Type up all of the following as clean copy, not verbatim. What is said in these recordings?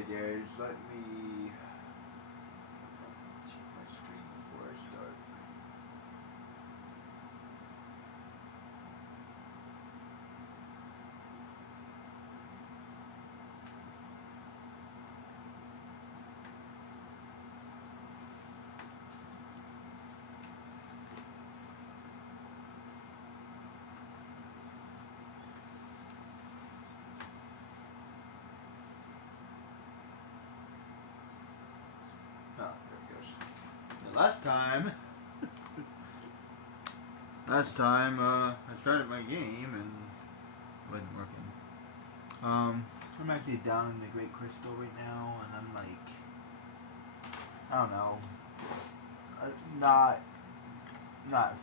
Okay guys, let me check my screen before I start. Oh, there it goes. And last time, I started my game and it wasn't working. I'm actually down in the Great Crystal right now, and I'm like, I don't know, not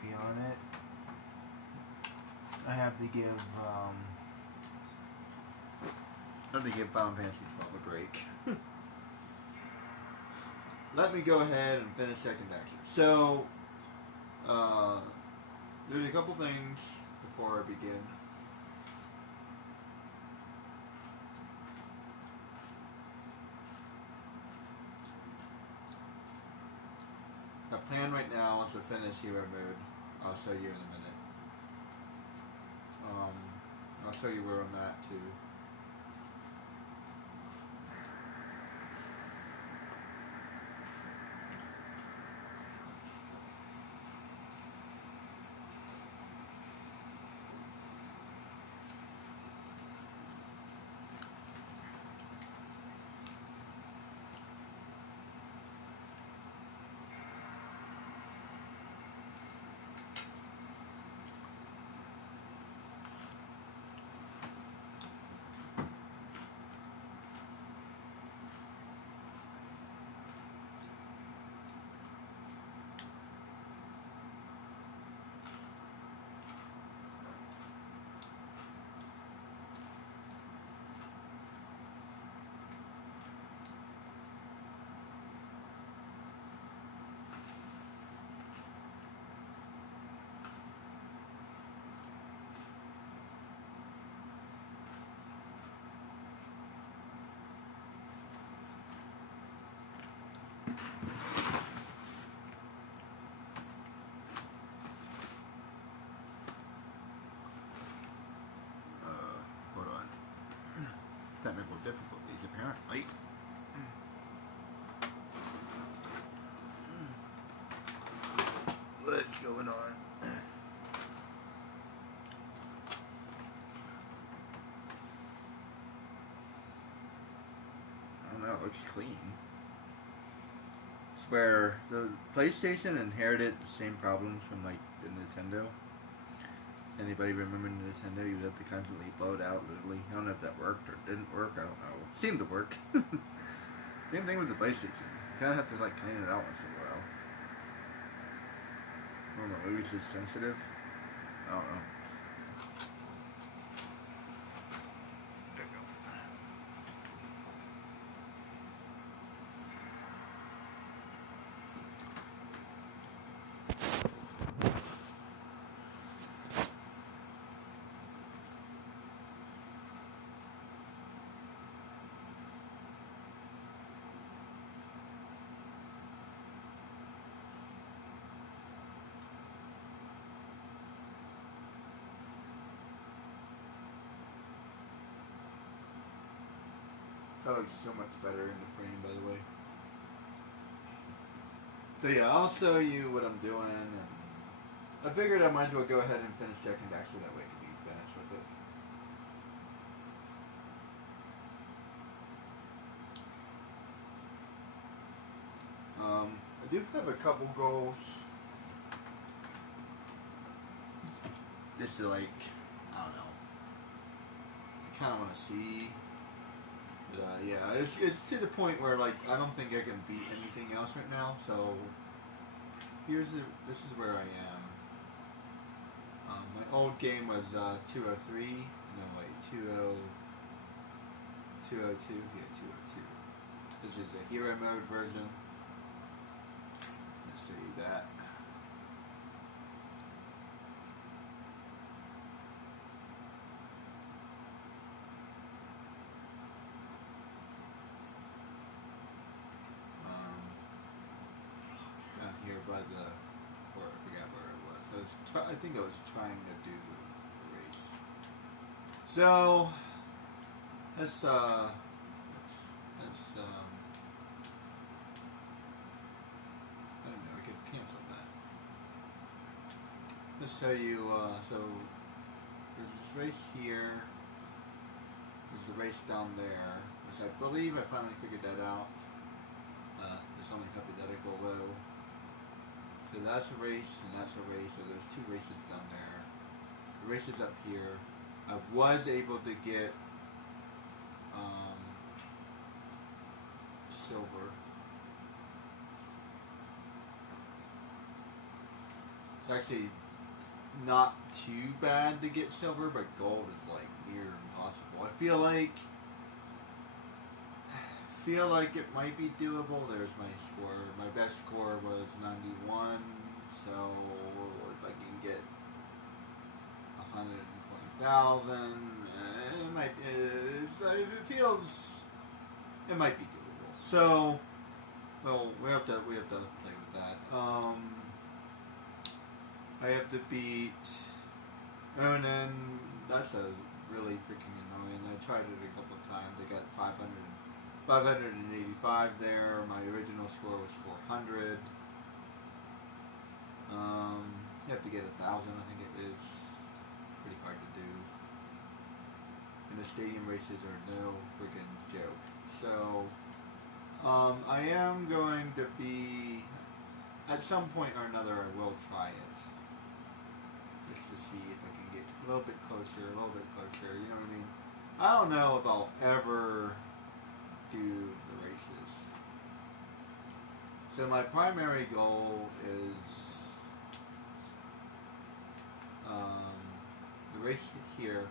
feeling it. I have to give Final Fantasy 12 a break. Let me go ahead and finish second action. So, there's a couple things before I begin. The plan right now is to finish hero mode. I'll show you in a minute. I'll show you where I'm at too. Hold on. Technical difficulties, apparently. What's going on? I don't know, it looks clean. I swear, the PlayStation inherited the same problems from like the Nintendo. Anybody remember Nintendo? You would have to constantly blow it out, literally. I don't know if that worked or didn't work, I don't know. It seemed to work. Same thing with the PlayStation. You kind of have to like clean it out once in a while. I don't know, maybe it's just sensitive. I don't know. That looks so much better in the frame, by the way. So yeah, I'll show you what I'm doing, and I figured I might as well go ahead and finish checking back so that way I can be finished with it. I do have a couple goals. Just to like, I don't know. I kind of want to see. But yeah, it's to the point where like I don't think I can beat anything else right now. So this is where I am. My old game was 203. No wait, 202. Yeah, 202. This is the hero mode version. Let's show you that. I think I was trying to do the race. So let's I don't know. I could cancel that. Let's show you. So there's this race here. There's the race down there, which I believe I finally figured that out. It's only hypothetical though. So that's a race and that's a race. So there's two races down there. The race is up here. I was able to get silver. It's actually not too bad to get silver, but gold is like near impossible. I feel like it might be doable. There's my score. My best score was 91. So if I can get 120,000, it might. It might be doable. So, well, we have to play with that. I have to beat Onan. That's a really freaking annoying. I tried it a couple of times. I got 585 there. My original score was 400. You have to get 1,000. I think it is pretty hard to do. And the stadium races are no freaking joke. So I am going to be at some point or another. I will try it. Just to see if I can get a little bit closer, you know what I mean? I don't know if I'll ever do the races. So my primary goal is the race here.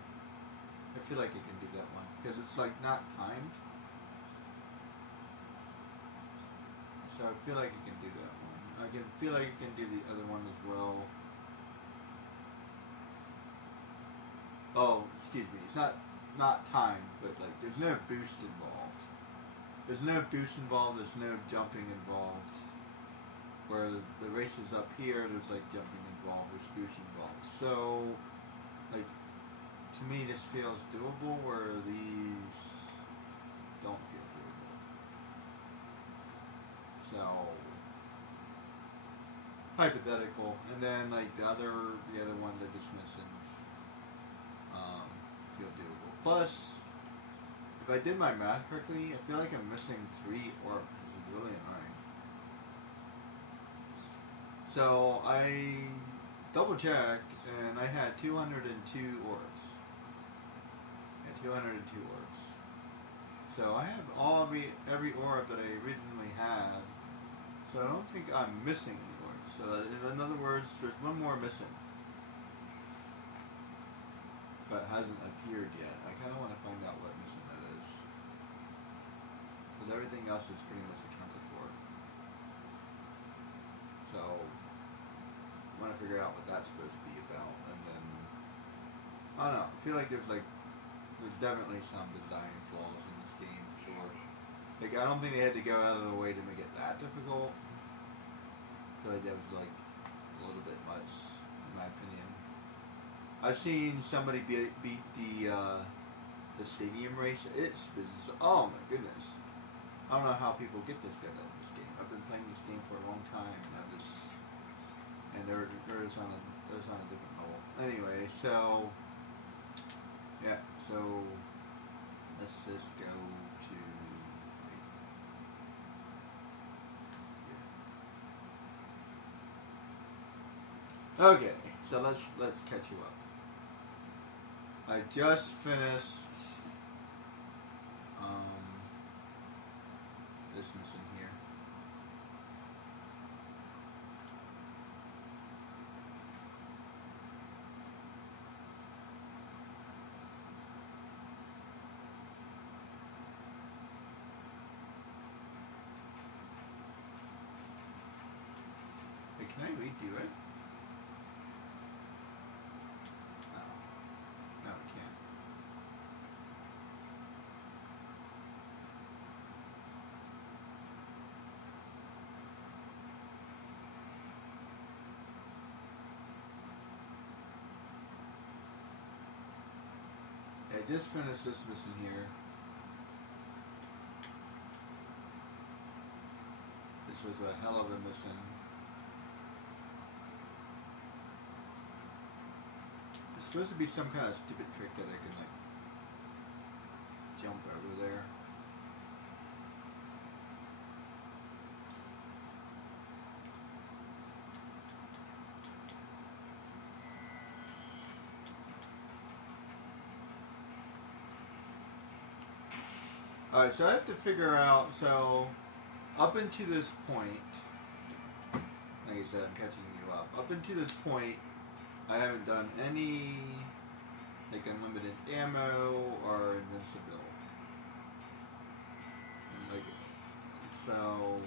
I feel like I can do that one, because it's like not timed. So I feel like I can do that one. I can feel like I can do the other one as well. Oh, excuse me. It's not timed, but like there's no boost involved. There's no boost involved. There's no jumping involved. Where the race is up here, there's like jumping involved. There's boost involved. So, like, to me, this feels doable. Where these don't feel doable. So, hypothetical, and then like the other one, the dismissing. Feel doable. Plus, if I did my math correctly, I feel like I'm missing 3 orbs, which is really annoying. So I double checked, and I had 202 orbs. Yeah, 202 orbs. So I have every orb that I originally had. So I don't think I'm missing any orbs. So in other words, there's one more missing. But hasn't appeared yet. I kind of want to find out what mission that is. Because everything else is pretty much accounted for. So, I want to figure out what that's supposed to be about. And then, I don't know. I feel like there's definitely some design flaws in this game for sure. Like, I don't think they had to go out of the way to make it that difficult. I feel like that was like a little bit much, in my opinion. I've seen somebody beat the stadium race. It's bizarre. Oh my goodness! I don't know how people get this good at this game. I've been playing this game for a long time, and they're on a different level. Anyway, so yeah, so let's just go to. Okay, so let's catch you up. I just finished this mission here. Hey, can I redo it? No, I can't. just finished this mission here. This was a hell of a mission. There's supposed to be some kind of stupid trick that I can like jump over there. Alright, so I have to figure out, so up until this point, like I said, I'm catching you up. Up until this point, I haven't done any like unlimited ammo or invincibility. Like, so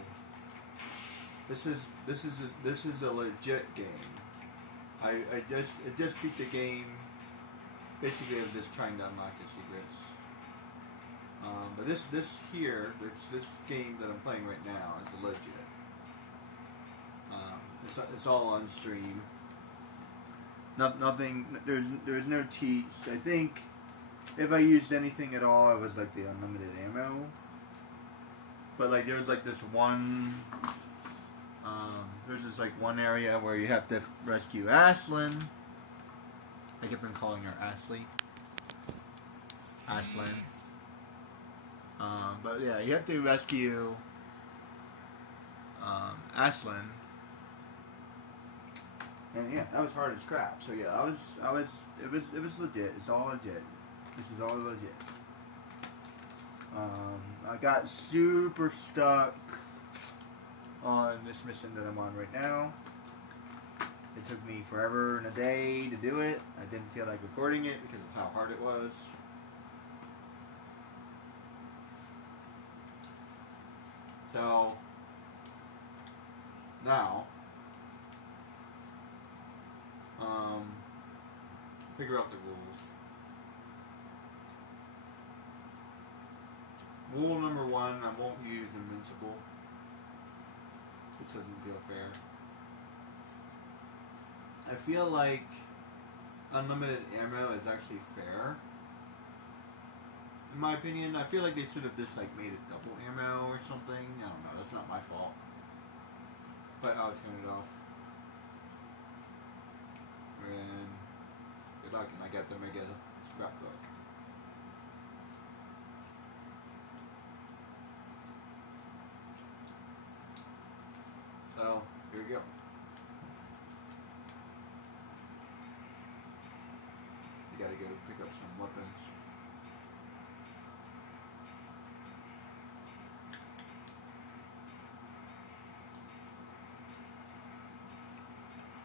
this is a legit game. I just beat the game. Basically, I was just trying to unlock the secrets. But this game that I'm playing right now is legit. It's all on stream. Nothing. There's no cheats. I think if I used anything at all, it was like the unlimited ammo. But like there was like this one. There's this like one area where you have to rescue Ashlyn. I keep on calling her Ashley. Ashlyn. But yeah, you have to rescue Ashlyn, and yeah, that was hard as crap. So yeah, it was legit. It's all legit. This is all legit. I got super stuck on this mission that I'm on right now. It took me forever and a day to do it. I didn't feel like recording it because of how hard it was. So, now, figure out the rules. Rule number 1, I won't use invincible. This doesn't feel fair. I feel like unlimited ammo is actually fair. In my opinion, I feel like they should have just like made it double ammo or something. I don't know. That's not my fault. But I'll turn it off. And good luck. And I got to make a scrapbook. So here we go. You gotta go pick up some weapons.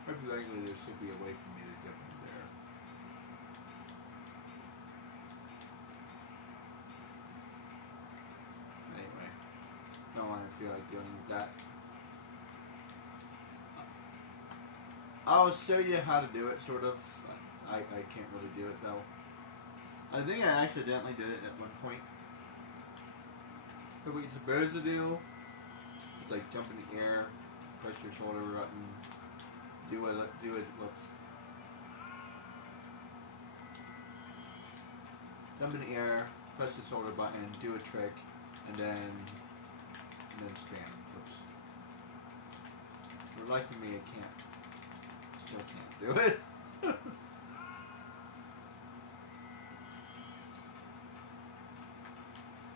Most likely there should be a way for me to jump in there. Anyway, don't want to feel like dealing with that. I'll show you how to do it, sort of. I can't really do it though. I think I accidentally did it at one point. But what you're supposed to do is like jump in the air, press your shoulder button. Do it, whoops. Jump in the air, press the shoulder button, do a trick, and then spam. Whoops. For the life of me, I still can't do it.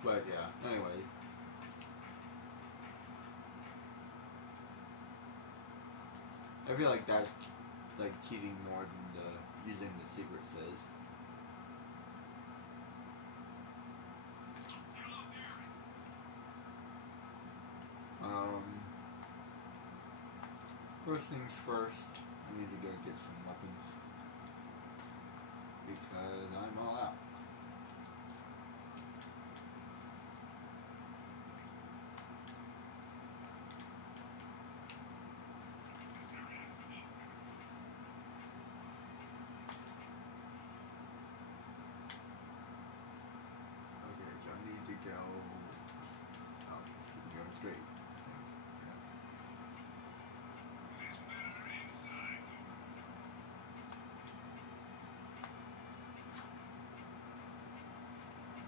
But yeah, anyway. I feel like that's like cheating more than using the secrets is. First things first, I need to go get some weapons because I'm all out.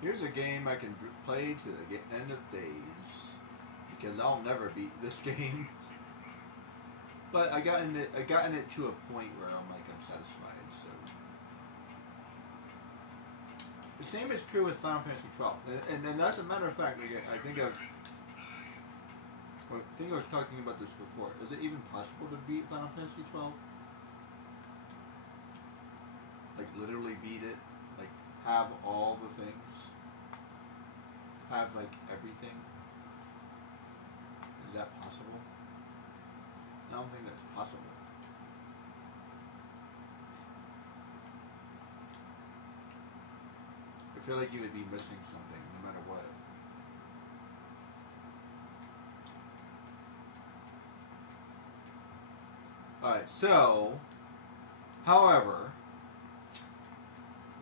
Here's a game I can play to the end of days because I'll never beat this game. But I got in it to a point where I'm satisfied. So the same is true with Final Fantasy 12, and as a matter of fact, I think I was talking about this before. Is it even possible to beat Final Fantasy 12? Like literally beat it, like have all the things, have like everything. Is that possible? I don't think that's possible. I feel like you would be missing something no matter what. Alright, so, however,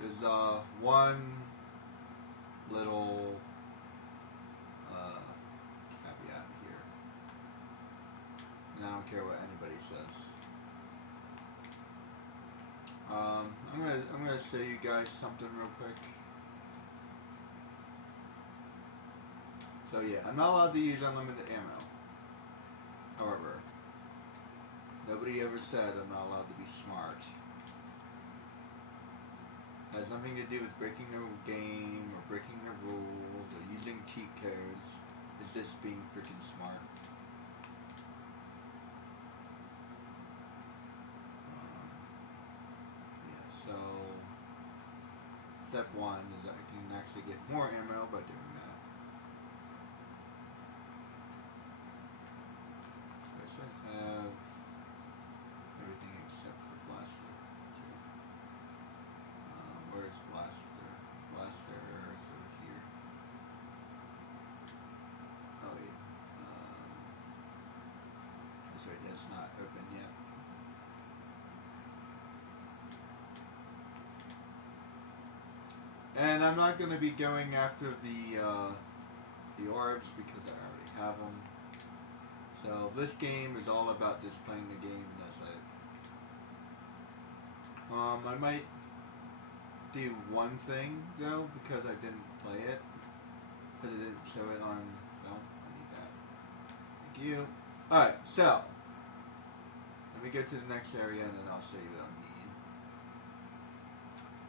there's one little caveat here. And I don't care what anybody says. I'm gonna show you guys something real quick. So yeah, I'm not allowed to use unlimited ammo. However, nobody ever said I'm not allowed to be smart. It has nothing to do with breaking the game or breaking the rules or using cheat codes. It's just being freaking smart. So, step one is that I can actually get more ammo by doing that. So I should have everything except for blaster. Okay. Where's blaster? Blaster is over here. Oh wait. This way that's not open yet. And I'm not going to be going after the orbs because I already have them. So this game is all about just playing the game and that's it. I might do one thing though because I didn't play it. Because it didn't show it on film. I need that. Thank you. Alright, so let me go to the next area and then I'll show you what I need.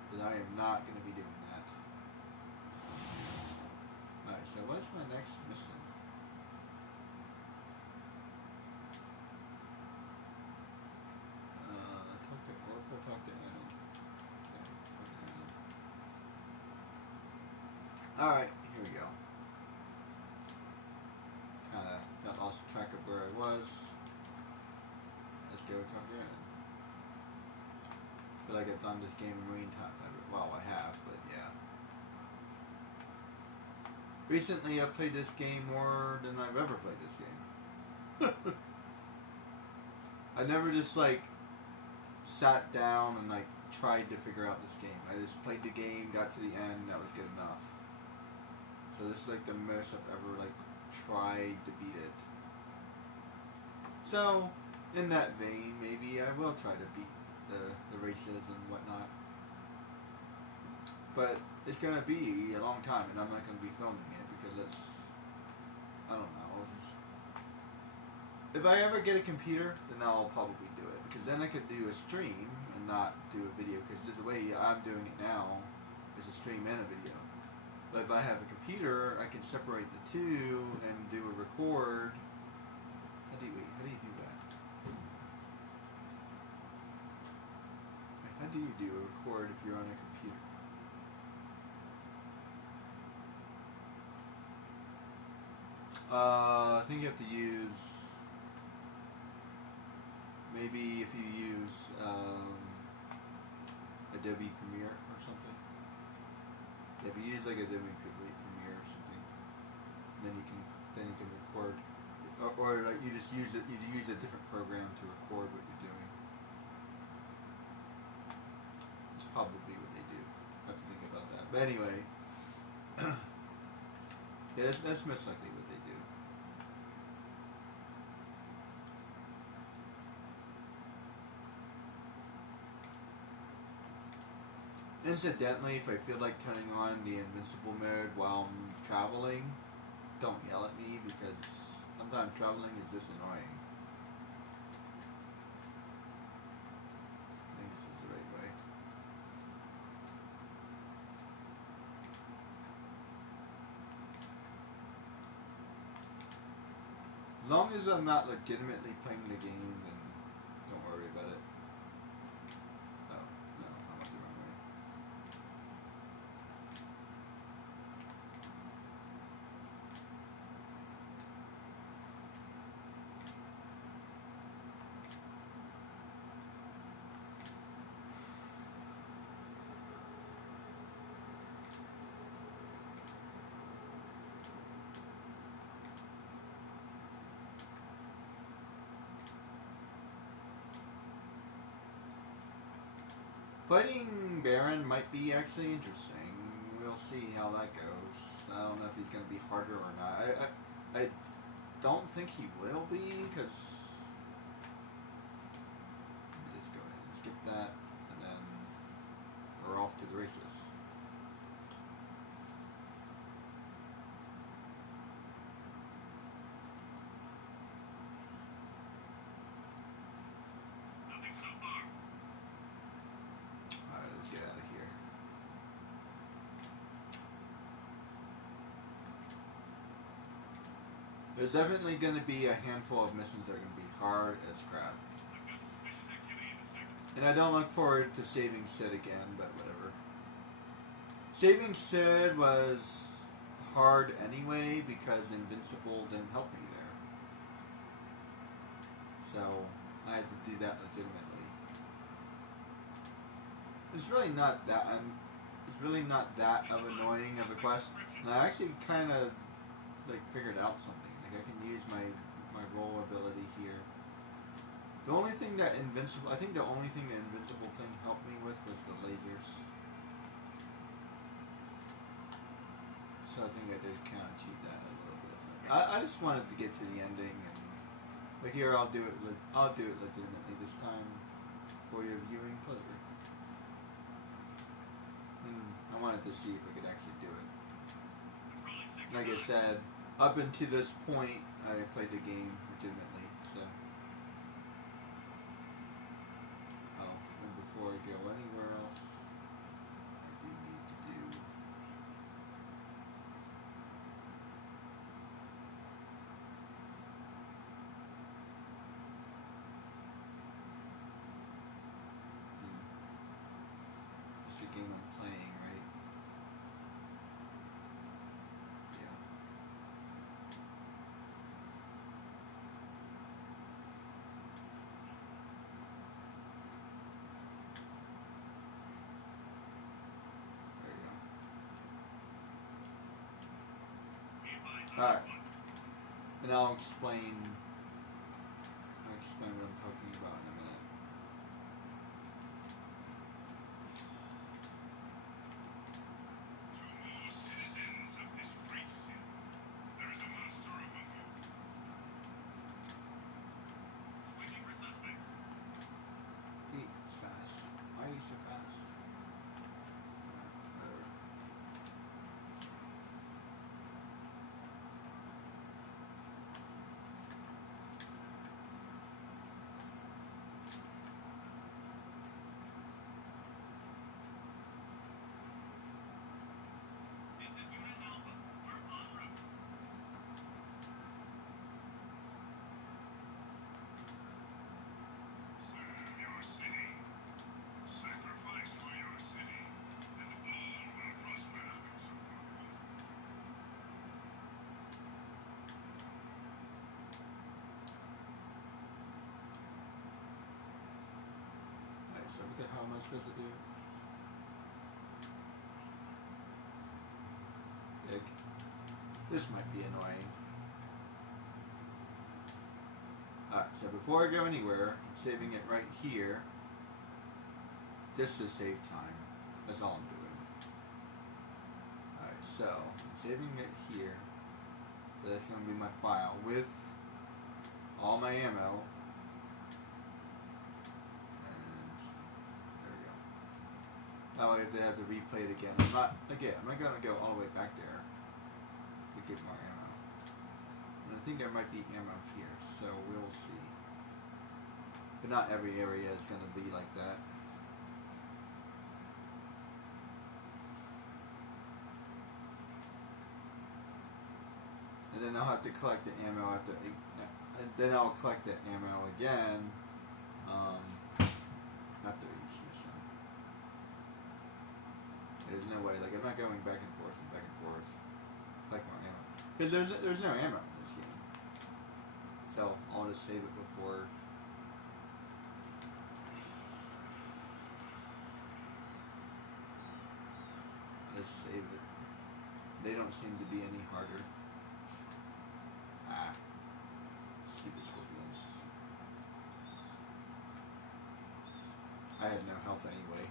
Because I am not going to be doing that. Alright, so what's my next mission? Talk to Oracle, talk to Anna. Okay, talk to Anna. Alright, here we go. Kinda got lost track of where I was. Let's go talk to Anna. I feel like I've done this game a million times. Well, I have, but yeah. Recently, I've played this game more than I've ever played this game. I never just sat down and tried to figure out this game. I just played the game, got to the end, and that was good enough. So this is the most I've ever tried to beat it. So, in that vein, maybe I will try to beat the races and whatnot. But it's going to be a long time, and I'm not going to be filming it because it's, I don't know. If I ever get a computer, then I'll probably do it. Because then I could do a stream and not do a video. Because the way I'm doing it now is a stream and a video. But if I have a computer, I can separate the two and do a record. How do you do that? How do you do a record if you're on a computer? I think you have to use, maybe if you use Adobe Premiere or something. If you use Adobe Premiere or something, then you can record, or you just use it. You use a different program to record what you're doing. It's probably what they do. I have to think about that. But anyway, yeah, that's most likely what they do. Incidentally, if I feel like turning on the invincible mode while I'm traveling, don't yell at me because sometimes traveling is just annoying. I think this is the right way. As long as I'm not legitimately playing the game, then don't worry about it. Oh, no, I went the wrong way. Fighting Baron might be actually interesting. We'll see how that goes. I don't know if he's going to be harder or not. I don't think he will be, because... Let me just go ahead and skip that, and then we're off to the races. Nothing so far. Alright, let's get out of here. There's definitely going to be a handful of missions that are going to be hard as crap. I've got suspicious activity in the sector. And I don't look forward to saving Sid again, but whatever. Saving Sid was hard anyway because Invincible didn't help me there. So I had to do that legitimately. It's really not that of annoying of a quest. And I actually kind of like figured out something. Like I can use my roll ability here. The only thing that Invincible thing helped me with was the lasers. So I think I did kind of cheat that a little bit. I just wanted to get to the ending, but here I'll do it legitimately this time for your viewing pleasure. And I wanted to see if I could actually do it. Like I said, up until this point, I played the game legitimately. So, and before I go anywhere else, I do need to do. It's the game I'm playing, right? Yeah. There you go. Alright. And I'll explain what I'm talking about in a minute. To all citizens of this great city, there is a monster among you. Swinging for suspects. It's fast. Why are you so fast? Whatever. This is Unit Alpha. We're en route. Serve your city. Sacrifice for your city, and all will prosper. Alright, so what the hell am I supposed to do? Like, this might be annoying. Alright, so before I go anywhere, I'm saving it right here. Just to save time. That's all I'm doing. Alright, so I'm saving it here. So that's going to be my file with all my ammo. And there we go. That way if they have to replay it again, I'm not gonna go all the way back there to get more ammo. And I think there might be ammo here, so we'll see. But not every area is gonna be like that. And then I'll have to collect the ammo after, and then I'll collect the ammo again after each mission. There's no way, like I'm not going back and forth, collect more ammo. Because there's no ammo in this game. So I'll just save it before. Just save it. They don't seem to be any harder. Ah. Stupid scorpions. I have no health anyway.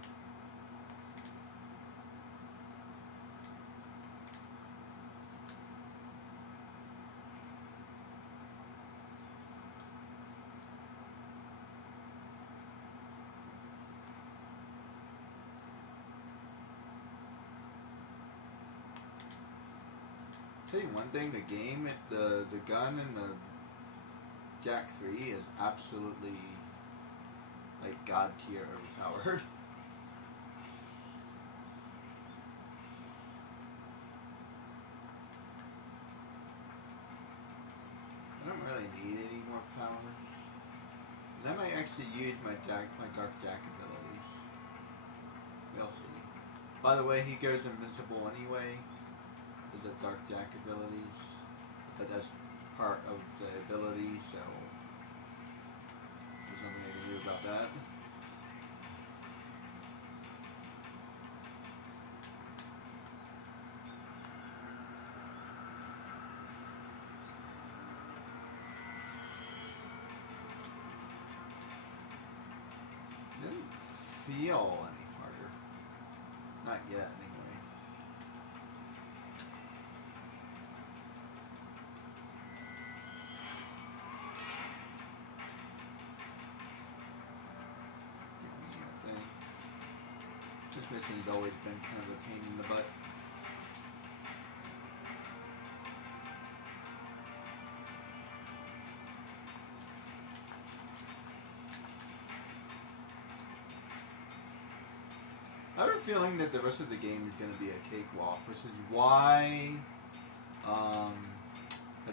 Tell you one thing, the game, the gun and the jax2 is absolutely like god tier overpowered. I don't really need any more powers. And I might actually use my dark jack abilities. We'll see. By the way, he goes invincible anyway. The dark jack abilities, but that's part of the ability, so there's nothing I can do about that. It doesn't feel any harder. Not yet, anyway. This mission's always been kind of a pain in the butt. I have a feeling that the rest of the game is going to be a cakewalk, which is why I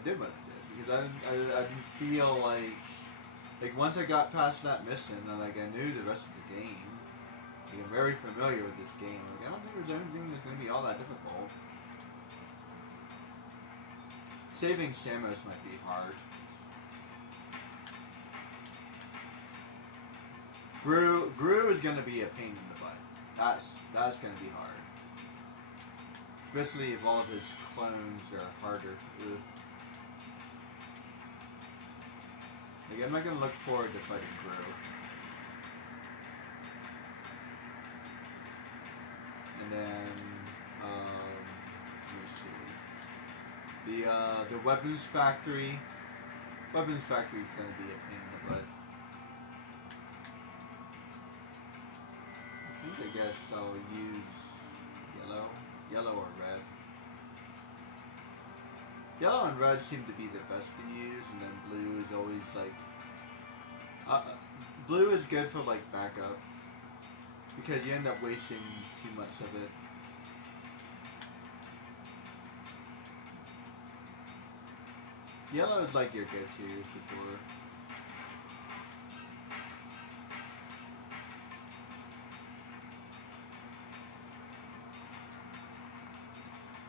did what I did. Because I didn't feel like once I got past that mission, I knew the rest of the game. I'm very familiar with this game. I don't think there's anything that's going to be all that difficult. Saving Samus might be hard. Gru is going to be a pain in the butt. That's going to be hard. Especially if all of his clones are harder. Ugh. I'm not going to look forward to fighting Gru. And then, let me see. The weapons factory. Weapons factory is going to be a pain in the butt. I guess I'll use yellow or red. Yellow and red seem to be the best to use, and then blue is always blue is good for backup. Because you end up wasting too much of it. Yellow is your go-to for sure.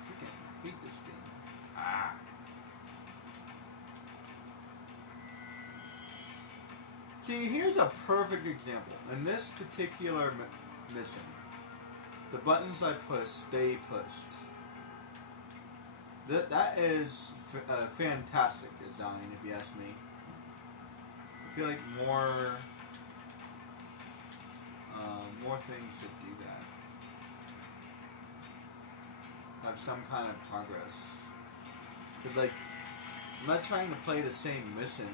Freaking beat this thing. Ah. See, here's a perfect example. In this particular mission, the buttons I push stay pushed. That is a fantastic design, if you ask me. I feel like more things should do that. Have some kind of progress. Because I'm not trying to play the same mission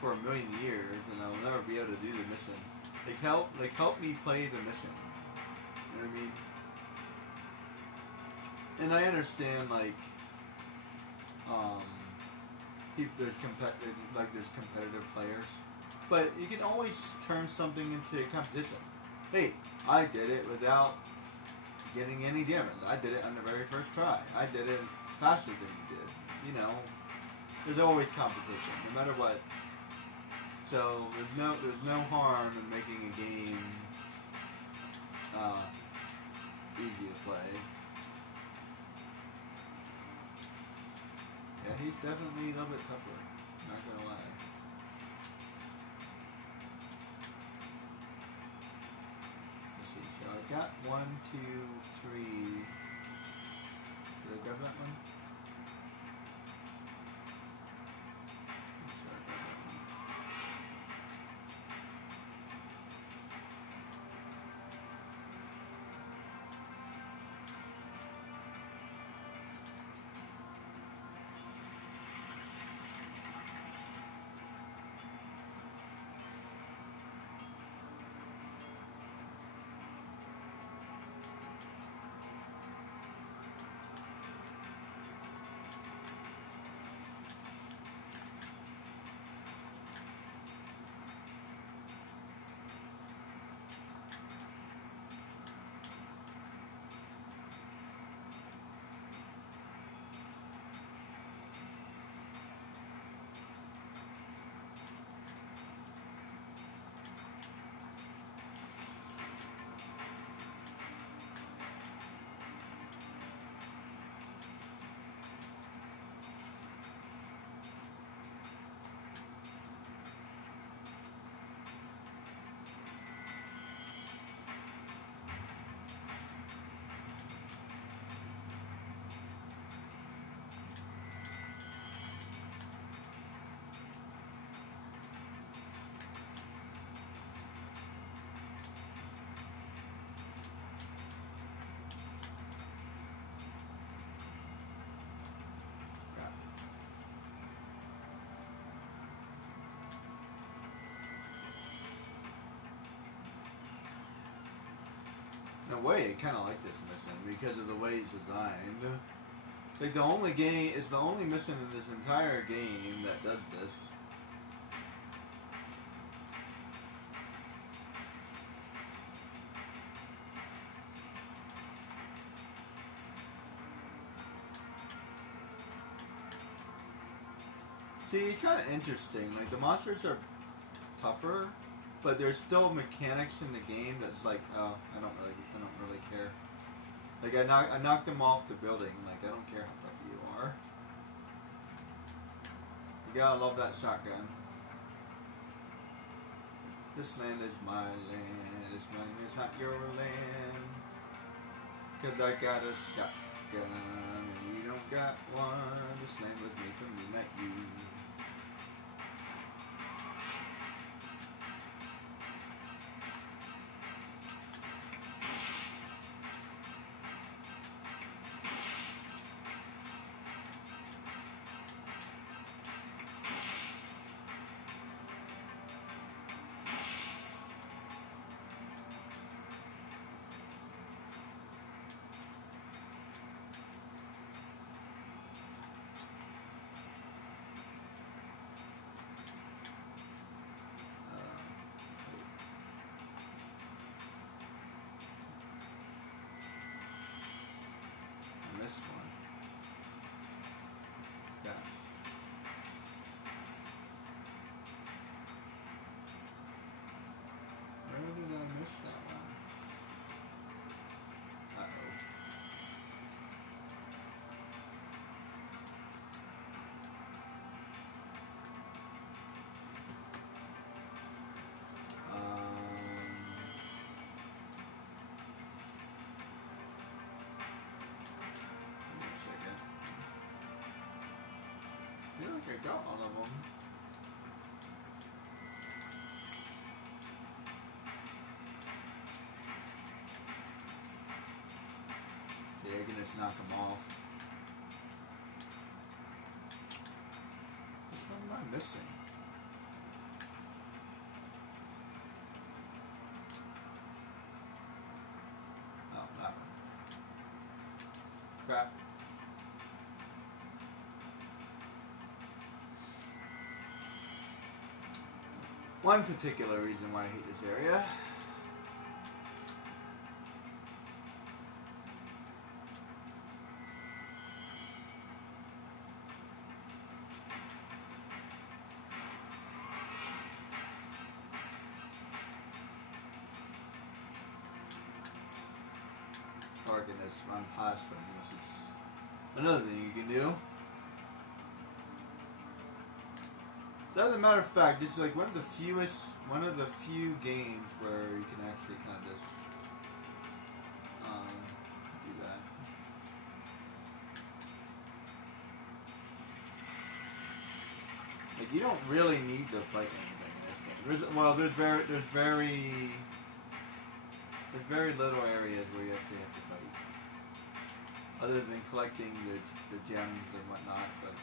for a million years, and I'll never be able to do the mission. Help me play the mission. You know what I mean? And I understand, like, there's competitive players, but you can always turn something into a competition. Hey, I did it without getting any damage. I did it on the very first try. I did it faster than you did. You know, there's always competition, no matter what. So there's no harm in making a game easy to play. Yeah, he's definitely a little bit tougher. Not gonna lie. Let's see. So I got 1, 2, 3. Did I grab that one? I'm sure I got that one. In a way, I kind of like this mission because of the way it's designed. Like it's the only mission in this entire game that does this. See, it's kind of interesting. Like the monsters are tougher, but there's still mechanics in the game that's like, oh, I don't really care. Like I knocked them off the building. Like I don't care how tough you are. You gotta love that shotgun. This land is my land. This land is not your land. 'Cause I got a shotgun and you don't got one. This land was made for me, not you. This one. Yeah. Where did I miss that one? Uh-oh. Give me a second. I feel like I got all of them. Yeah, I can just knock them off. Which one am I missing? crap. One particular reason why I hate this area. Or can just run past them, which is another thing you can do. So as a matter of fact, this is like one of the few games where you can actually kind of just do that. Like you don't really need to fight anything in this game. There's very little areas where you actually have to fight, other than collecting the gems and whatnot. But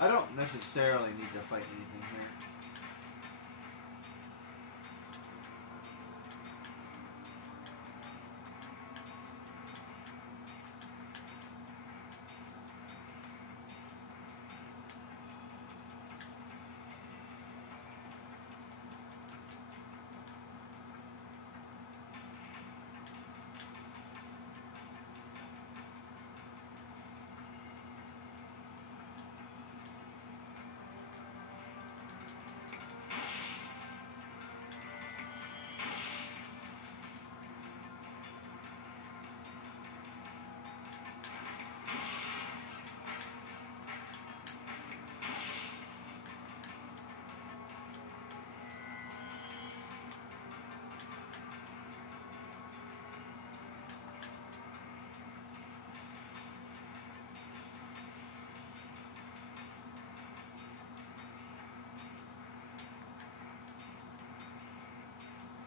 I don't necessarily need to fight anything here.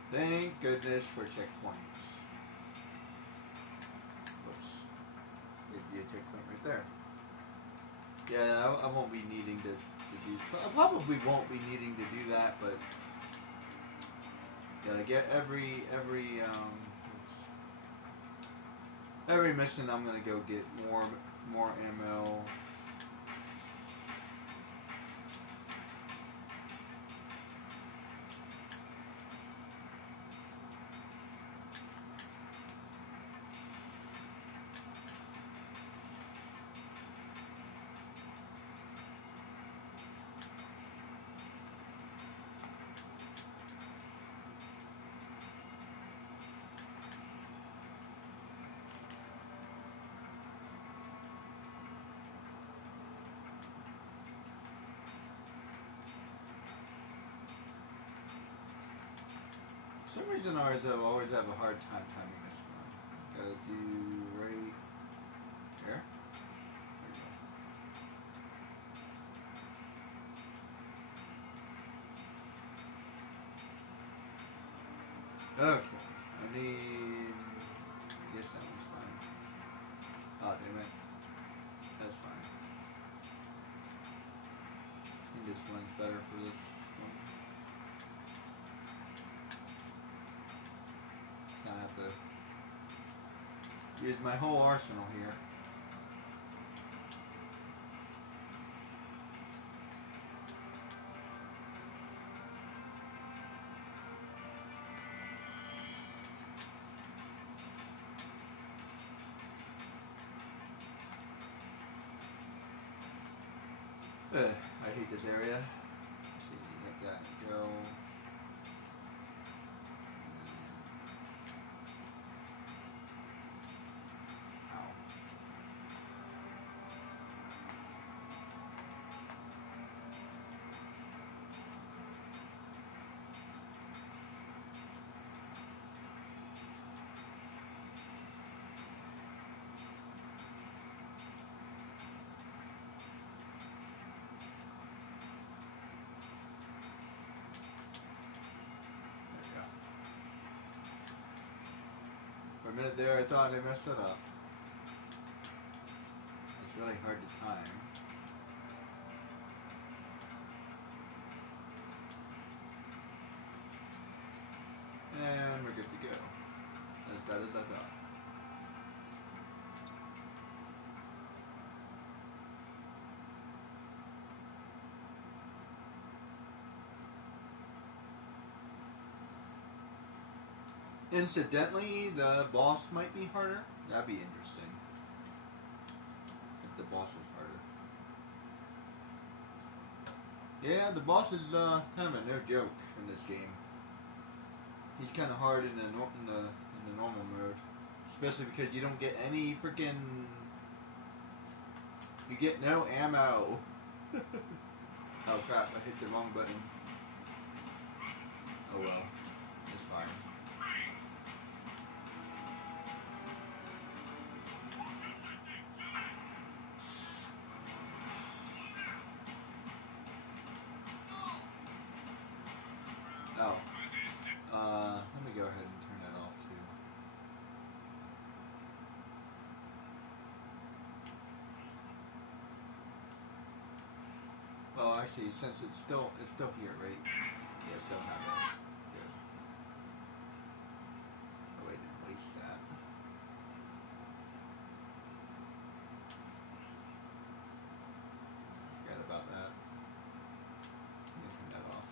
Thank goodness for checkpoints. Whoops. There's be a checkpoint right there. Yeah, I won't be needing to do... I probably won't be needing to do that, but... Gotta get every mission I'm gonna go get more ammo. For some reason, I always have a hard time timing this one. Gotta do right here. Okay. I guess that one's fine. Oh, damn it. That's fine. I think this one's better for this one. I have to use my whole arsenal here. I hate this area. Let's see, let that go. Ow. For a minute there, I thought I messed it up. It's really hard to time. And we're good to go. As bad as I thought. Incidentally, the boss might be harder. That'd be interesting. If the boss is harder. Yeah, the boss is kind of a no joke in this game. He's kind of hard in the normal mode, especially because you don't get any freaking. You get no ammo. Oh crap! I hit the wrong button. Oh well, it's fine. Oh. Let me go ahead and turn that off too. Well, actually, since it's still here, right? Yeah, still have it. Good. Oh, I didn't waste that. Forgot about that. Let me turn that off.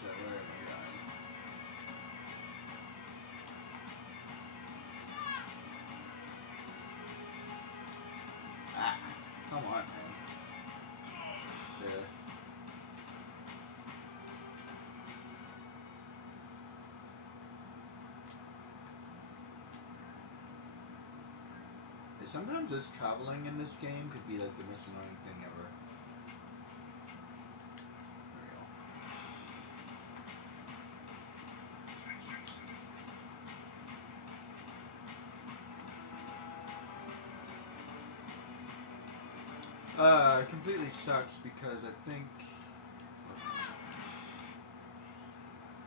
So where am I going? Ah, come on, man. There. Yeah, sometimes just traveling in this game could be like the most annoying thing ever. There we go. Attention, citizens. It completely sucks because I think. I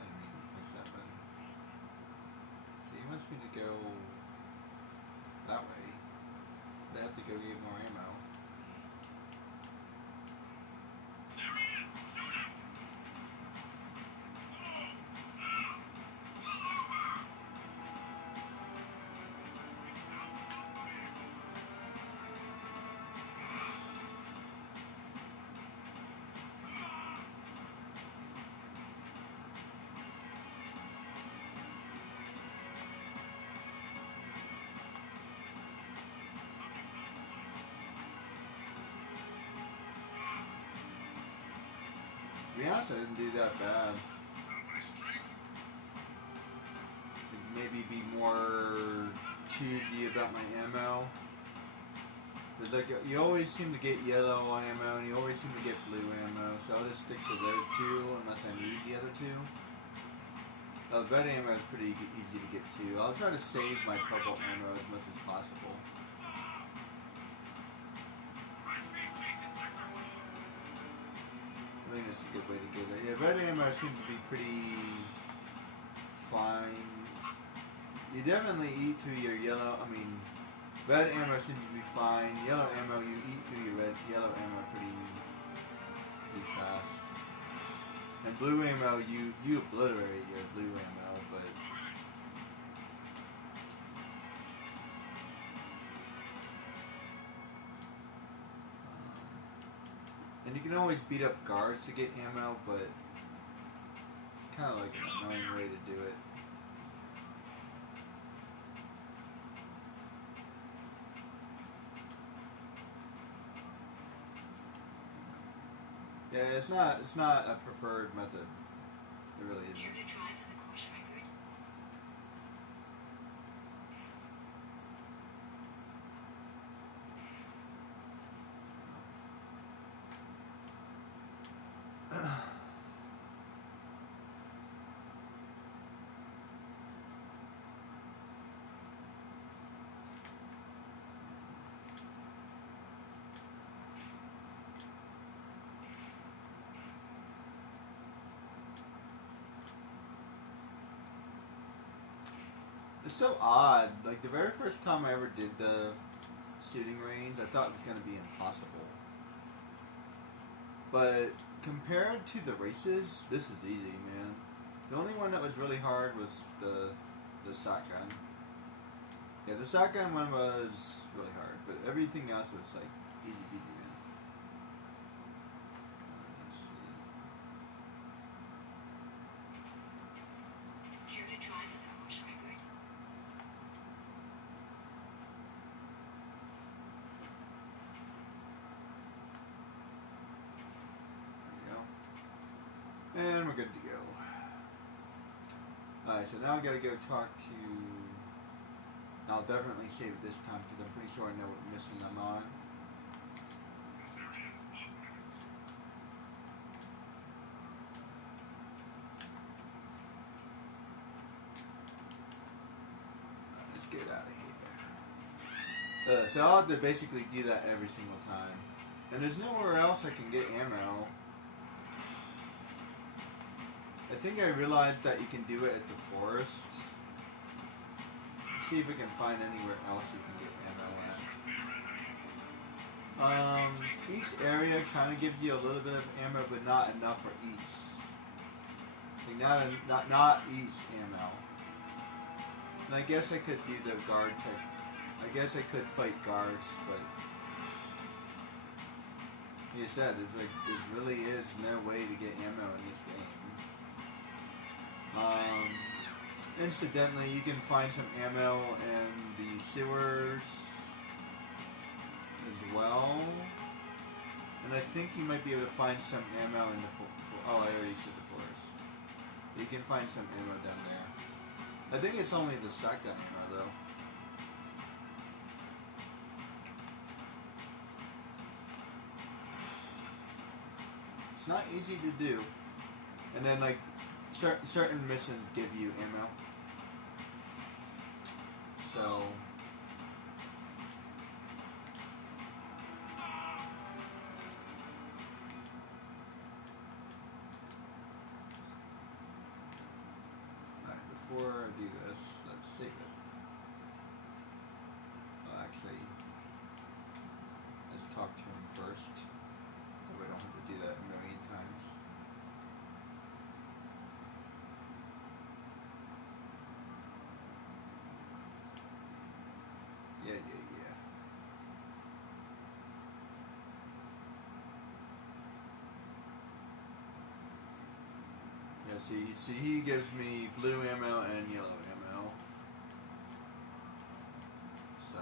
didn't mean to push that button. So he wants me to go that way. But I have to go get more ammo. There he is! Shoot him! Pull over! To be honest, I didn't do that bad. Not my strength. Maybe be more choosy about my ammo. But like you always seem to get yellow ammo and you always seem to get blue ammo, so I'll just stick to those two unless I need the other two. Red ammo is pretty easy to get to. I'll try to save my purple ammo as much as possible. I think that's a good way to get it. Yeah, red ammo seems to be pretty fine. You definitely eat through your yellow. I mean, red ammo seems to be fine. Yellow ammo, you eat through your yellow ammo pretty fast. And blue ammo, you obliterate your blue ammo, but. And you can always beat up guards to get ammo, but it's kind of like an annoying way to do it. Yeah, it's not a preferred method. It really isn't. Here to try for the course record. It's so odd. Like the very first time I ever did the shooting range, I thought it was going to be impossible. But compared to the races, this is easy, man. The only one that was really hard was the shotgun. Yeah, the shotgun one was really hard, but everything else was like easy peasy, man. Let's see. Here to drive with the course record. There we go. And we're good to go. Alright, so now I gotta go talk to... I'll definitely save it this time because I'm pretty sure I know what mission I'm on. Let's get out of here. So I'll have to basically do that every single time. And there's nowhere else I can get ammo. I think I realized that you can do it at the forest. Let's see if we can find anywhere else you can get ammo at. Each area kind of gives you a little bit of ammo, but not enough for each. Like not each ammo. And I guess I could do the guard tech. I guess I could fight guards, but like you said, it's like there really is no way to get ammo in this game. Incidentally, you can find some ammo in the sewers as well. And I think you might be able to find some ammo in the oh, I already said the forest. You can find some ammo down there. I think it's only the shotgun ammo though. It's not easy to do. And then like certain missions give you ammo. So alright, before I do this, let's save it. Well, actually, let's talk to him first. So we don't have to do that a million times. Yeah. Yeah, see, he gives me blue ammo and yellow ammo. So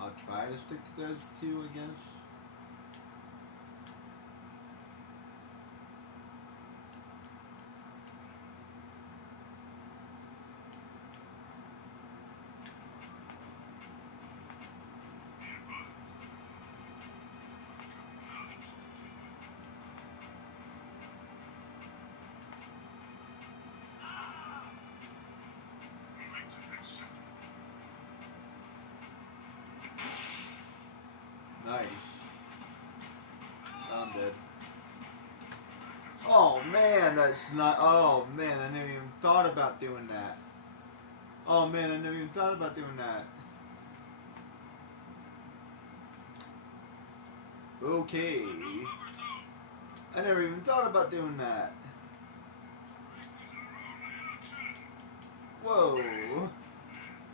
I'll try to stick to those two, I guess. Nice. I'm dead. Oh man, that's not. Oh man, I never even thought about doing that. Oh man, I never even thought about doing that. Okay. I never even thought about doing that. Whoa.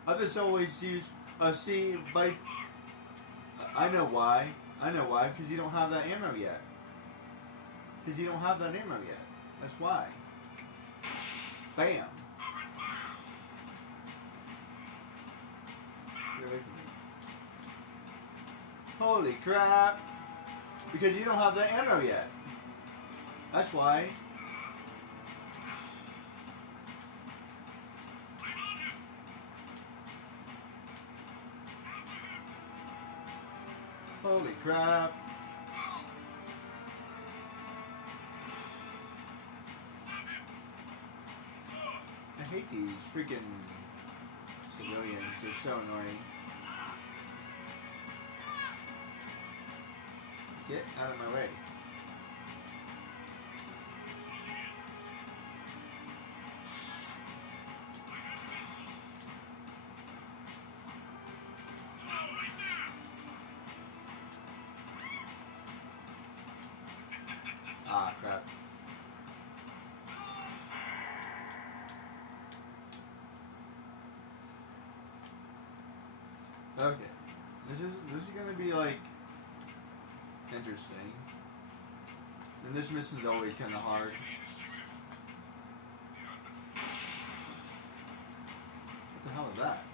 I've just always used see by. I know why. Because you don't have that ammo yet. That's why. Bam. Get away from me. Holy crap. Because you don't have that ammo yet. That's why. Holy crap. I hate these freaking civilians. They're so annoying. Get out of my way. Okay. This is gonna be like interesting. And this mission's always kinda hard. What the hell is that?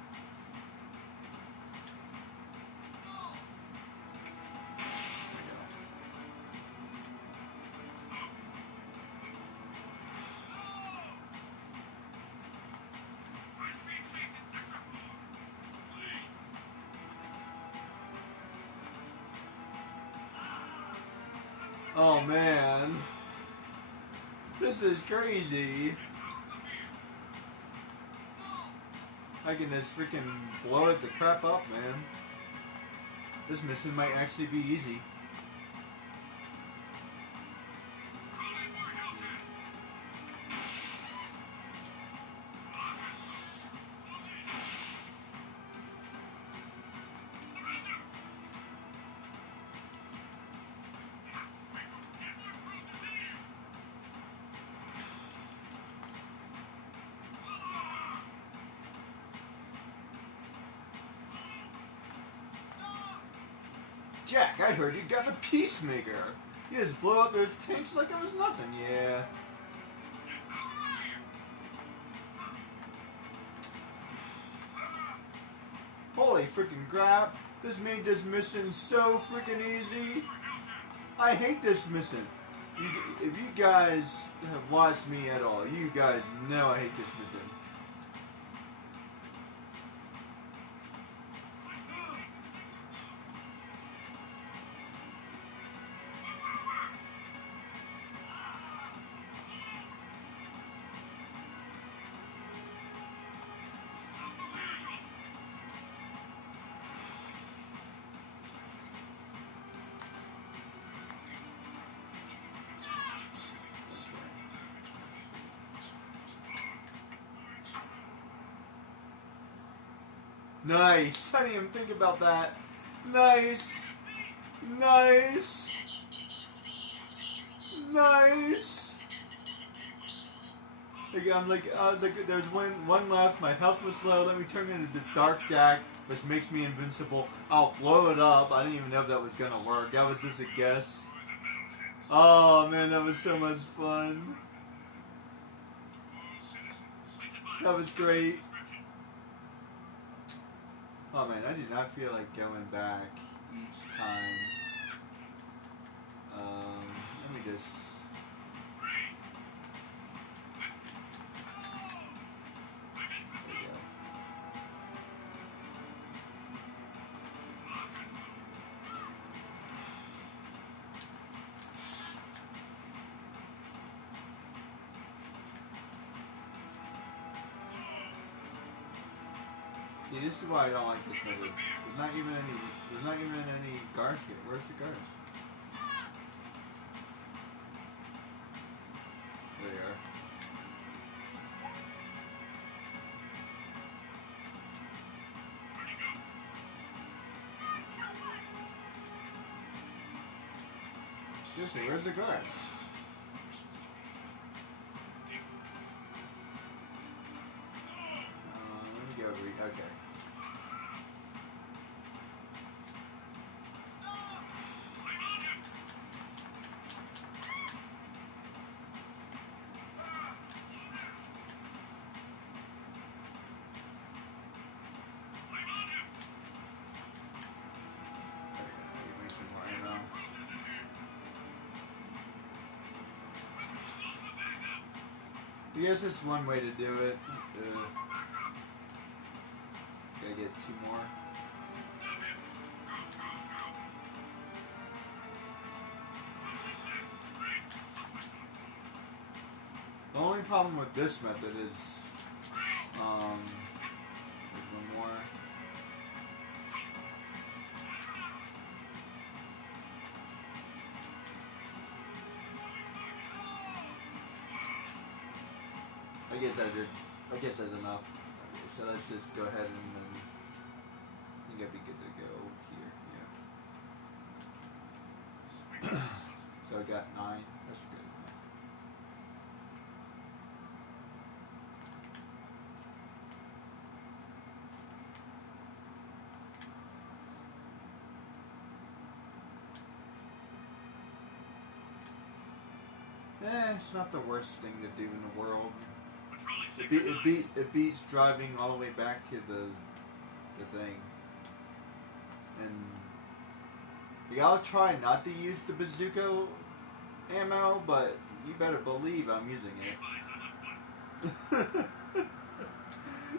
Oh man. This is crazy. I can just freaking blow it the crap up, man. This mission might actually be easy. Jack, I heard you got a peacemaker. You just blow up those tanks like it was nothing, yeah. Holy freaking crap. This made this mission so freaking easy. I hate this mission. If you guys have watched me at all, you guys know I hate this mission. Nice. I didn't even think about that. Nice. Nice. Nice. Like, I was like, there's one left. My health was low. Let me turn it into Dark Jack, which makes me invincible. I'll blow it up. I didn't even know if that was gonna work. That was just a guess. Oh man, that was so much fun. That was great. Oh man, I do not feel like going back each time. Let me just... There we go. See, this is why I don't like this method. There's not even any guards here. Where's the guards? There they are. Seriously, where's the guards? Let me go okay. I guess it's one way to do it. Gotta get 2 more. The only problem with this method is, there's one more. I guess that's enough. Okay, so let's just go ahead and then I think I'd be good to go here. Yeah. So I got 9. That's good. It's not the worst thing to do in the world. Patrolling It, sector 9. it beats driving all the way back to the thing. And y'all try not to use the bazooka ammo, but you better believe I'm using Be it. advised, I'm on foot.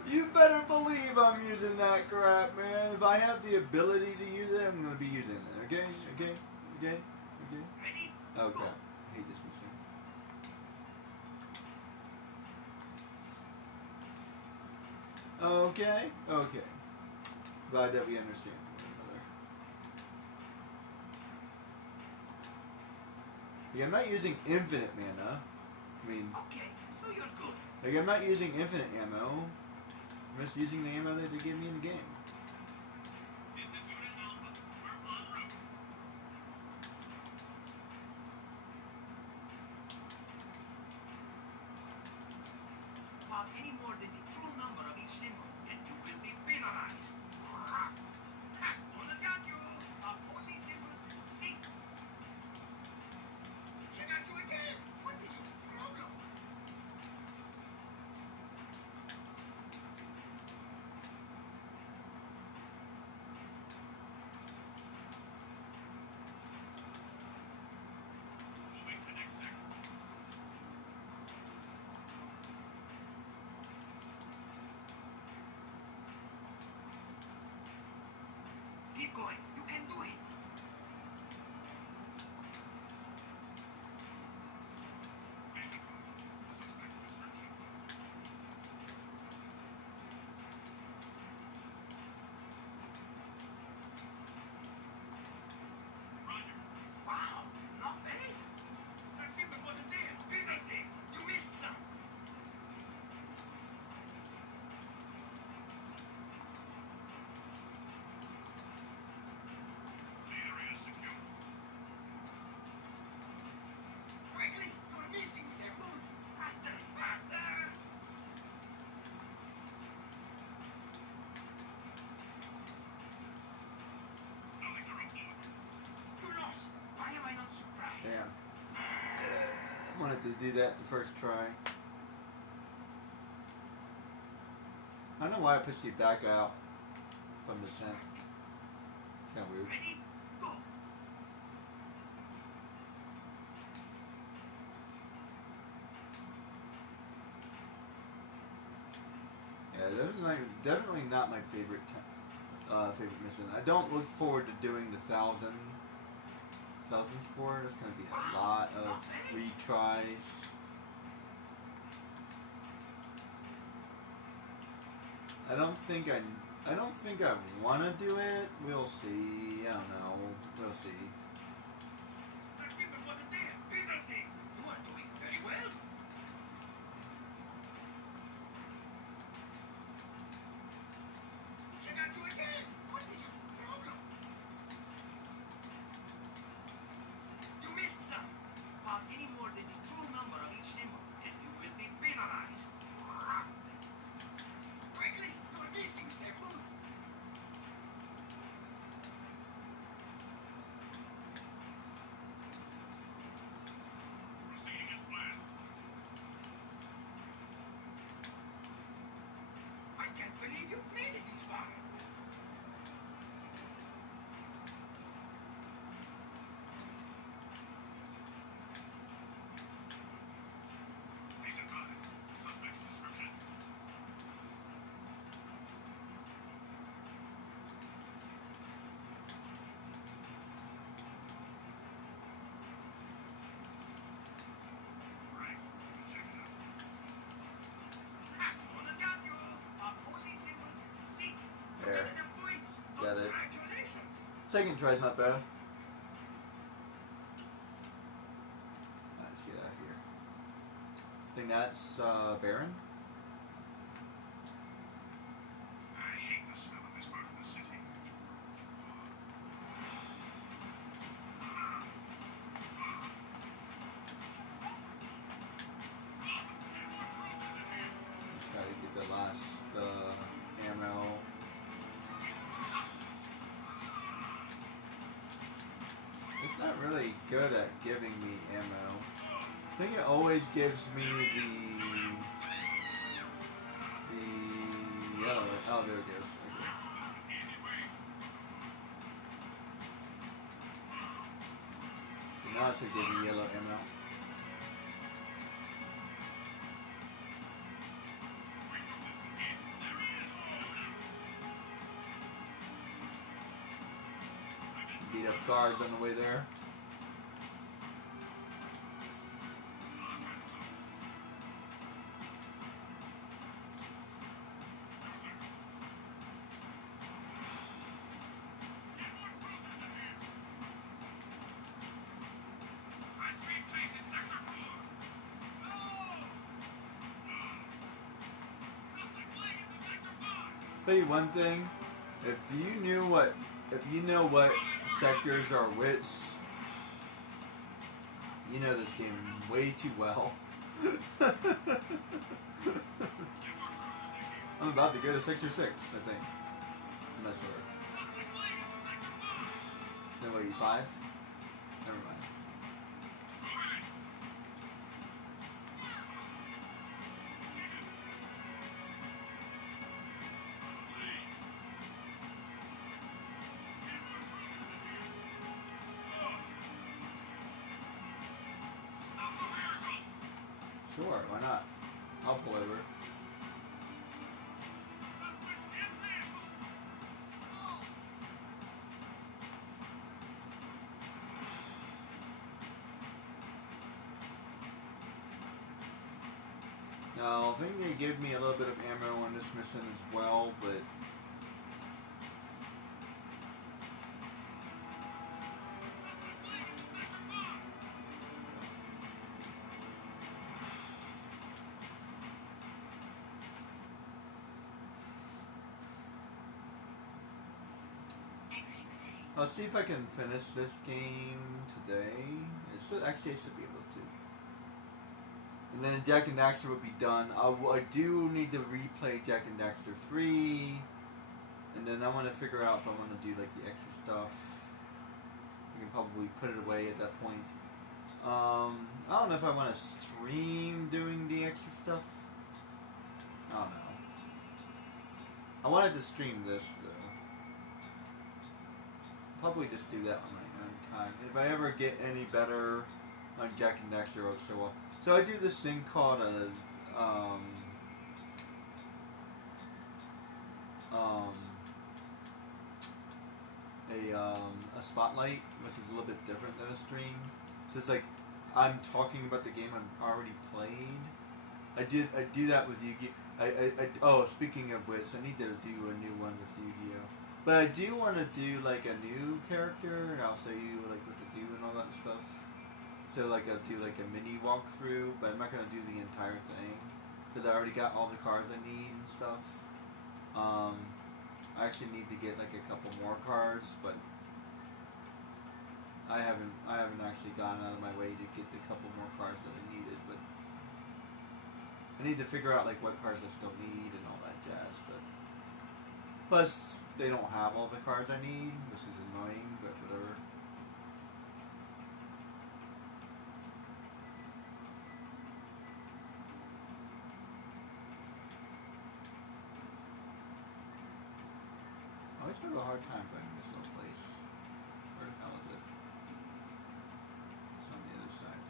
You better believe I'm using that crap, man. If I have the ability to use it, I'm gonna be using it. Okay? Okay? Okay? Okay? Ready? Oh crap. I hate this machine. Okay? Okay. Glad that we understand one another. Like, I'm not using infinite mana. I mean, Okay, so you're good. like, I'm not using infinite ammo. I'm just using the ammo that they give me in the game. This is Unit Alpha. We're en route. Pop any more than the true number of each symbol, and you will be penalized. Ha! On the got you! Pop all these symbols to see. Check out you again! What is your problem? Moving to next sector. Keep going. You can do it. Roger. Wow, not bad. That symbol wasn't there. Be that thing. You missed some. The area is secure. Quickly, you're missing symbols. Faster, faster. Nothing to report. You lost. Why am I not surprised? Damn. I wanted to do that the first try. I don't know why it puts you back out from the tent. It's kind of weird. Ready? Go. Yeah, definitely not my favorite favorite mission. I don't look forward to doing the 1,000 score. It's gonna be a lot of retries. I don't think I want to do it. We'll see. I don't know. We'll see. That symbol wasn't there. Be that thing. You are doing very well. Check out you again. What is your problem? You missed some. Pop any more than the true number of each symbol, and you will be penalized. Quickly, you're missing symbols. Proceeding as planned. I can't believe you've made it this far. He's a target. Suspect's description. Right. Check it out. On the got you. All these symbols you see. There. Get the points. Got it. Congratulations. Second try's not bad. Let's get out of here. I think that's Baron. I hate the smell of this part of the city. Try to get the last ammo. It's not really good at giving me ammo. I think it always gives me the yellow. Oh, there it goes. Okay. So now it should give me yellow ammo. Beat up guards on the way there. Tell you one thing, if you know what sectors are which, you know this game way too well. I'm about to go to Sector 6, I think. I'm not sure. No, what are you, 5? Never mind. Sure, why not? I'll pull over. Now, I think they give me a little bit of ammo on this mission as well, but I'll see if I can finish this game today. It should be able to. And then Jack and Daxter will be done. I do need to replay Jack and Daxter 3. And then I want to figure out if I want to do like the extra stuff. I can probably put it away at that point. I don't know if I want to stream doing the extra stuff. I don't know. I wanted to stream this though. Probably just do that on my own time. If I ever get any better on Jack and Daxter, I'll show off. So I do this thing called a spotlight, which is a little bit different than a stream. So it's like I'm talking about the game I've already played. I do that with Yu-Gi-Oh. Oh, speaking of which, I need to do a new one with Yu-Gi-Oh. But I do want to do like a new character, and I'll show you like what to do and all that stuff. So like I'll do like a mini walkthrough, but I'm not gonna do the entire thing because I already got all the cards I need and stuff. I actually need to get like a couple more cards, but I haven't actually gone out of my way to get the couple more cards that I needed. But I need to figure out like what cards I still need and all that jazz. But plus they don't have all the cards I need, which is annoying, but whatever. I always have a hard time finding this little place. Where the hell is it? It's on the other side.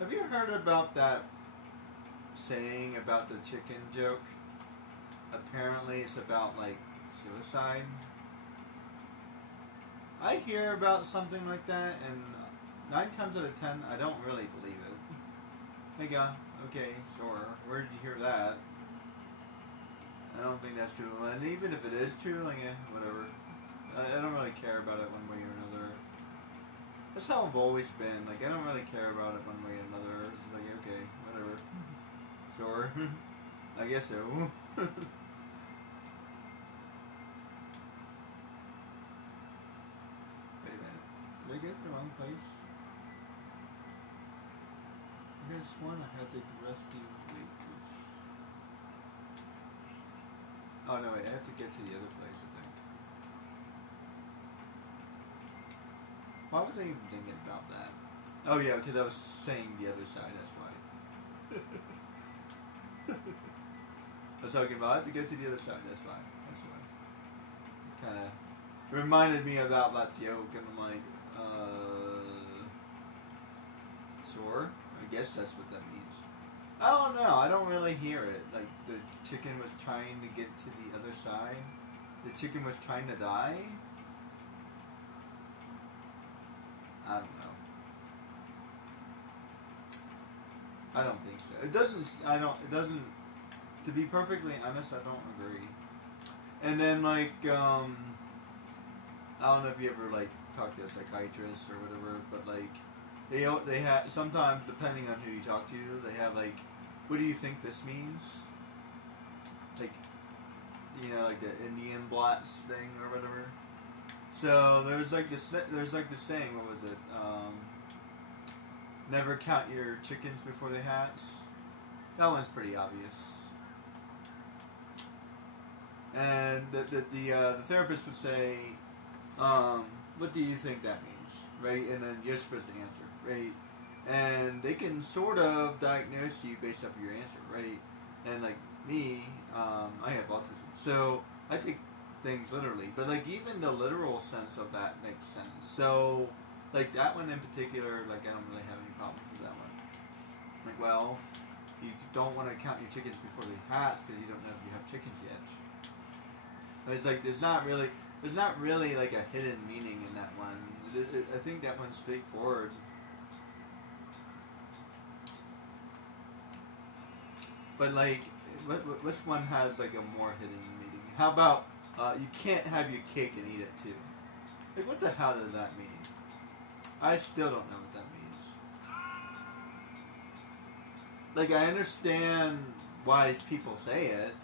Have you heard about that saying about the chicken joke? Apparently it's about like suicide. I hear about something like that, and 9 times out of 10 I don't really believe it. Hey guy, okay, sure. Where did you hear that? I don't think that's true. And even if it is true, like, whatever. I don't really care about it one way or another. That's how I've always been. Like, I don't really care about it one way or another. It's just like, okay, whatever. Sure. I guess so. Wait a minute. Did I get the wrong place? I could have sworn I had the rescue. Wait, oops. Oh no, wait, I have to get to the other place, I think. Why was I even thinking about that? Oh yeah, because I was saying the other side. That's why. I was talking about I have to get to the other side. That's why. That's why. Kind of reminded me about that joke, and I'm like, sure. I guess that's what that means. I don't know. I don't really hear it. Like the chicken was trying to get to the other side. The chicken was trying to die. I don't know. I don't think so. It doesn't. I don't. It doesn't. To be perfectly honest, I don't agree. And then like, I don't know if you ever like talk to a psychiatrist or whatever, but like, they have sometimes depending on who you talk to, they have like, what do you think this means? Like, you know, like the Indian blacks thing or whatever. So there's like this saying. What was it? Never count your chickens before they hatch. That one's pretty obvious. And the therapist would say, what do you think that means, right? And then you're supposed to answer, right? And they can sort of diagnose you based off of your answer, right? And like me, I have autism, so I take things literally. But like even the literal sense of that makes sense. So like that one in particular, like I don't really have any problems with that one. Like, well, you don't want to count your chickens before they hatch because you don't know if you have chickens yet. But it's like there's not really like a hidden meaning in that one. I think that one's straightforward. But like, which one has like a more hidden meaning? How about you can't have your cake and eat it too? Like, what the hell does that mean? I still don't know what that means. Like, I understand why people say it.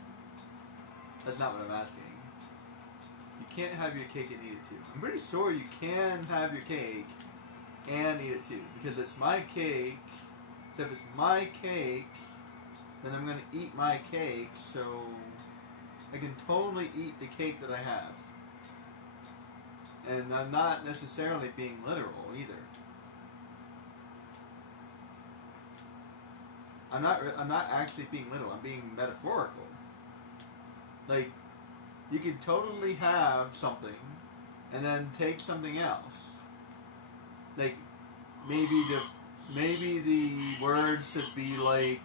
That's not what I'm asking. You can't have your cake and eat it too. I'm pretty sure you can have your cake and eat it too. Because it's my cake. So if it's my cake, then I'm going to eat my cake. So I can totally eat the cake that I have. And I'm not necessarily being literal either. I'm not actually being literal. I'm being metaphorical. Like, you could totally have something and then take something else. Like, maybe the words should be like,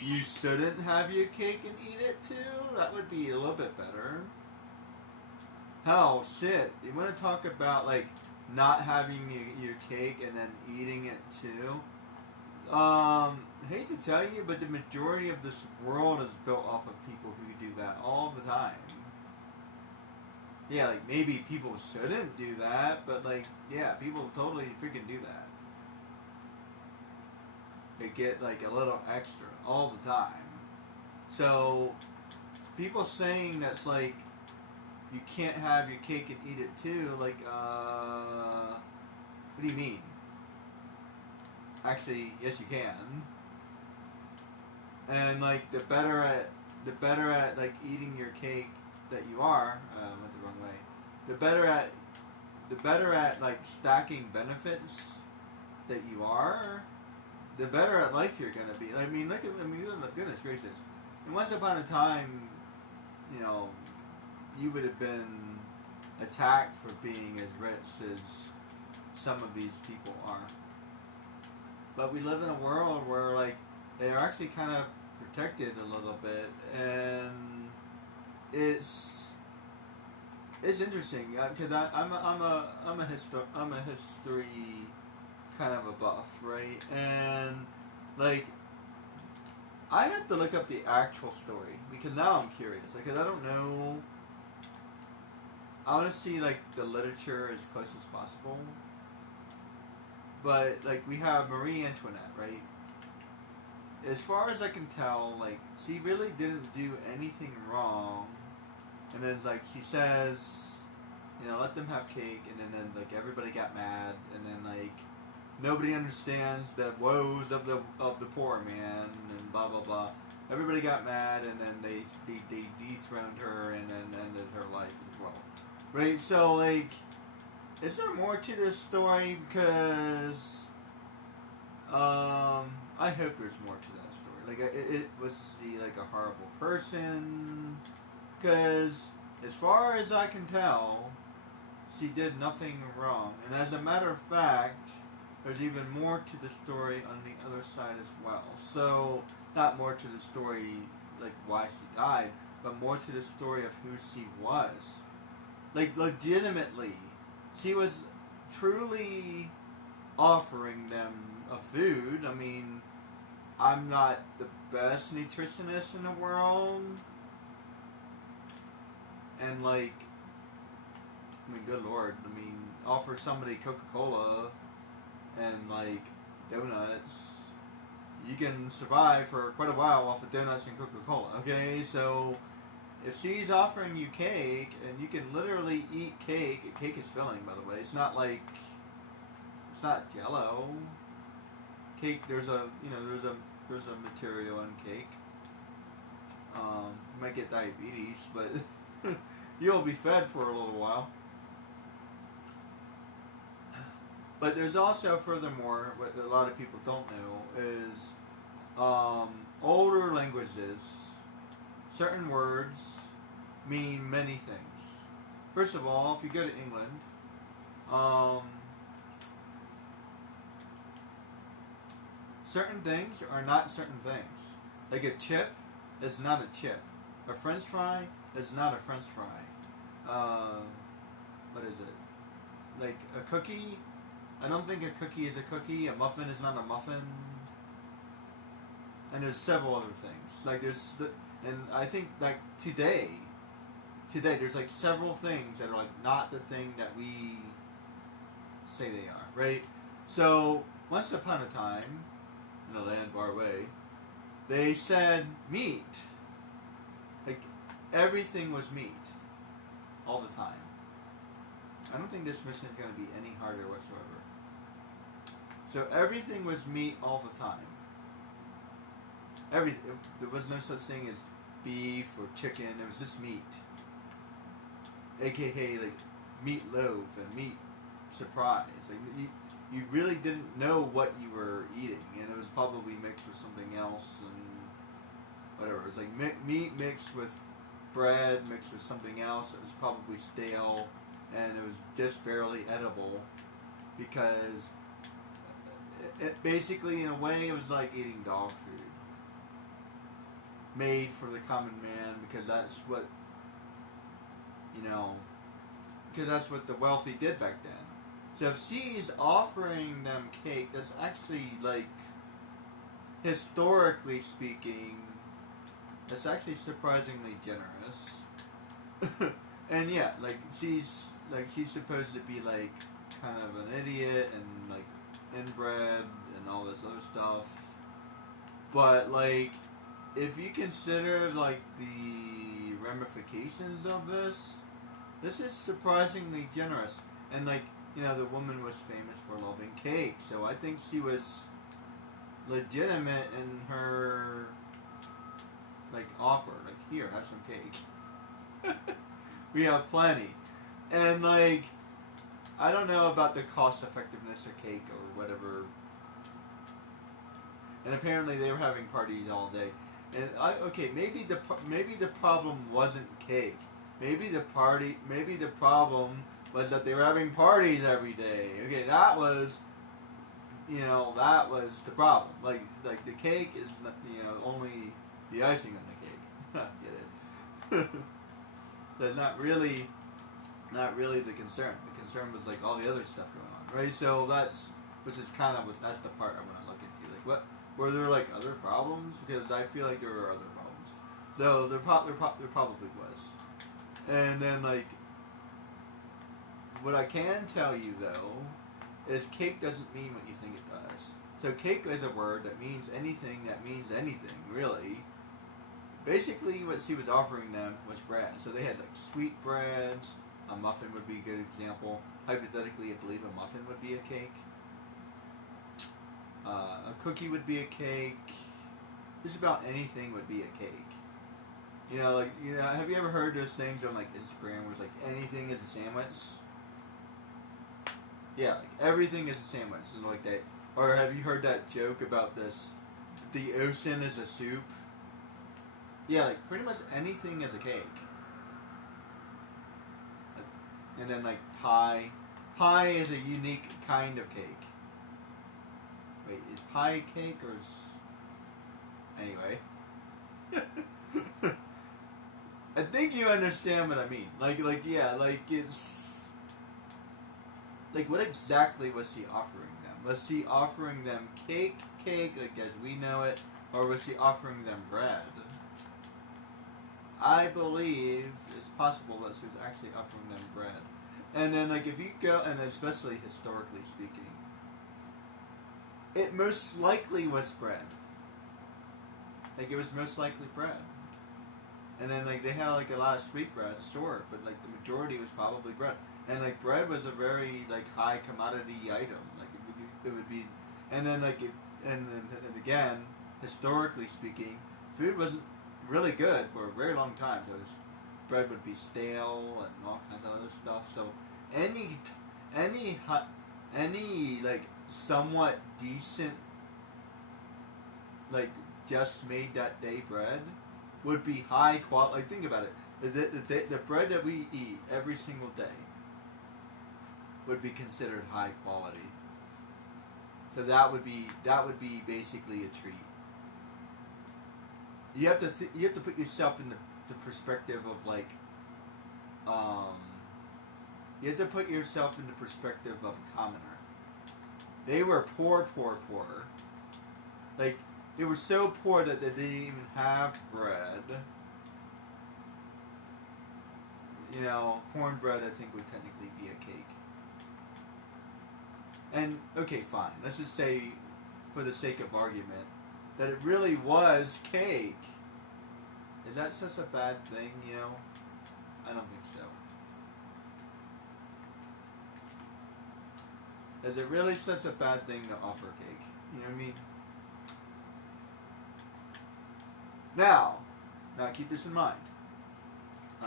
you shouldn't have your cake and eat it too. That would be a little bit better. Hell, shit. You want to talk about like not having your cake and then eating it too? Hate to tell you, but the majority of this world is built off of people who do that all the time. Yeah, like maybe people shouldn't do that, but like, yeah, people totally freaking do that. They get like a little extra all the time. So, people saying that's like, you can't have your cake and eat it too, like, what do you mean? Actually, yes you can. And like, the better at like eating your cake that you are, went the wrong way. The better at like stacking benefits that you are, the better at life you're gonna be. I mean, goodness gracious. And once upon a time, you know, you would have been attacked for being as rich as some of these people are. But we live in a world where like they are actually kind of protected a little bit, and it's interesting because I'm a history kind of a buff, right? And like I have to look up the actual story because now I'm curious, because I don't know. I want to see like the literature as close as possible. But like we have Marie Antoinette, right? As far as I can tell, like she really didn't do anything wrong. And then like she says, you know, let them have cake, and then like everybody got mad, and then like nobody understands the woes of the poor man, and blah blah blah. Everybody got mad, and then they dethroned her, and then ended her life as well. Right? So like is there more to this story? Because I hope there's more to that story. Like, was he like a horrible person? Because as far as I can tell, she did nothing wrong. And as a matter of fact, there's even more to the story on the other side as well. So, not more to the story, like why she died, but more to the story of who she was. Like, legitimately, she was truly offering them a food. I mean, I'm not the best nutritionist in the world. And, like, I mean, good lord. I mean, offer somebody Coca-Cola and, like, donuts. You can survive for quite a while off of donuts and Coca-Cola, okay? So, if she's offering you cake, and you can literally eat cake is filling, by the way. It's not like, it's not Jell-O. Cake, there's a material in cake. You might get diabetes, but you'll be fed for a little while. But there's also, furthermore, what a lot of people don't know is older languages, certain words mean many things. First of all, if you go to England, certain things are not certain things. Like a chip is not a chip. A French fry is not a French fry. What is it? Like a cookie, I don't think a cookie is a cookie. A muffin is not a muffin. And there's several other things. Like and I think like today there's like several things that are like not the thing that we say they are, right? So once upon a time, in a land far away, they said meat. Like everything was meat all the time. I don't think this mission is going to be any harder whatsoever. So everything was meat all the time. There was no such thing as beef or chicken. It was just meat. AKA like meatloaf and meat surprise. Like you really didn't know what you were eating, and it was probably mixed with something else and whatever. It was like meat mixed with bread mixed with something else. It was probably stale, and it was just barely edible because it basically, in a way, it was like eating dog food. Made for the common man because that's what, because that's what the wealthy did back then. So if she's offering them cake, that's actually, like, historically speaking, that's actually surprisingly generous. And yeah, she's supposed to be like kind of an idiot and like inbred and all this other stuff. But like, if you consider like the ramifications of this is surprisingly generous. And like, the woman was famous for loving cake, so I think she was legitimate in her like offer. Like, here, have some cake. We have plenty. And like, I don't know about the cost effectiveness of cake or whatever. And apparently they were having parties all day. And maybe the problem wasn't cake. Maybe the problem was that they were having parties every day. Okay, that was the problem. Like the cake is only the icing on the cake. Get it? That's not really the concern. The concern was like all the other stuff going on, right? So that's the part I want to look into. Like, what were there like other problems? Because I feel like there were other problems. So there probably was. And then like, what I can tell you though is cake doesn't mean what you think it does. So cake is a word that means anything really. Basically what she was offering them was bread. So they had like sweet breads. A muffin would be a good example. Hypothetically, I believe a muffin would be a cake. A cookie would be a cake. Just about anything would be a cake. Have you ever heard those things on like Instagram where it's like anything is a sandwich? Yeah, like everything is a sandwich, and like that. Or have you heard that joke about this? The ocean is a soup. Yeah, like pretty much anything is a cake. And then like pie. Pie is a unique kind of cake. Wait, is pie cake or anyway? I think you understand what I mean. Yeah, like it's like what exactly was she offering them? Was she offering them cake, like as we know it, or was she offering them bread? I believe it's possible that she was actually offering them bread. And then, like, if you go, and especially historically speaking, it most likely was bread. Like, it was most likely bread. And then, like, they had, like, a lot of sweet bread, sure, but, like, the majority was probably bread. And, like, bread was a very, like, high commodity item. Like, it would be, and then, like, and again, historically speaking, food wasn't really good for a very long time. So bread would be stale and all kinds of other stuff. So any like somewhat decent, like just made that day bread would be high quality. Like think about it, the bread that we eat every single day would be considered high quality. So that would be basically a treat. You have to put yourself in the perspective of like, you have to put yourself in the perspective of a commoner. They were poor. Like they were so poor that they didn't even have bread. You know, cornbread I think would technically be a cake. And okay, fine. Let's just say, for the sake of argument, that it really was cake. Is that such a bad thing, you know? I don't think so. Is it really such a bad thing to offer cake? You know what I mean? Now keep this in mind.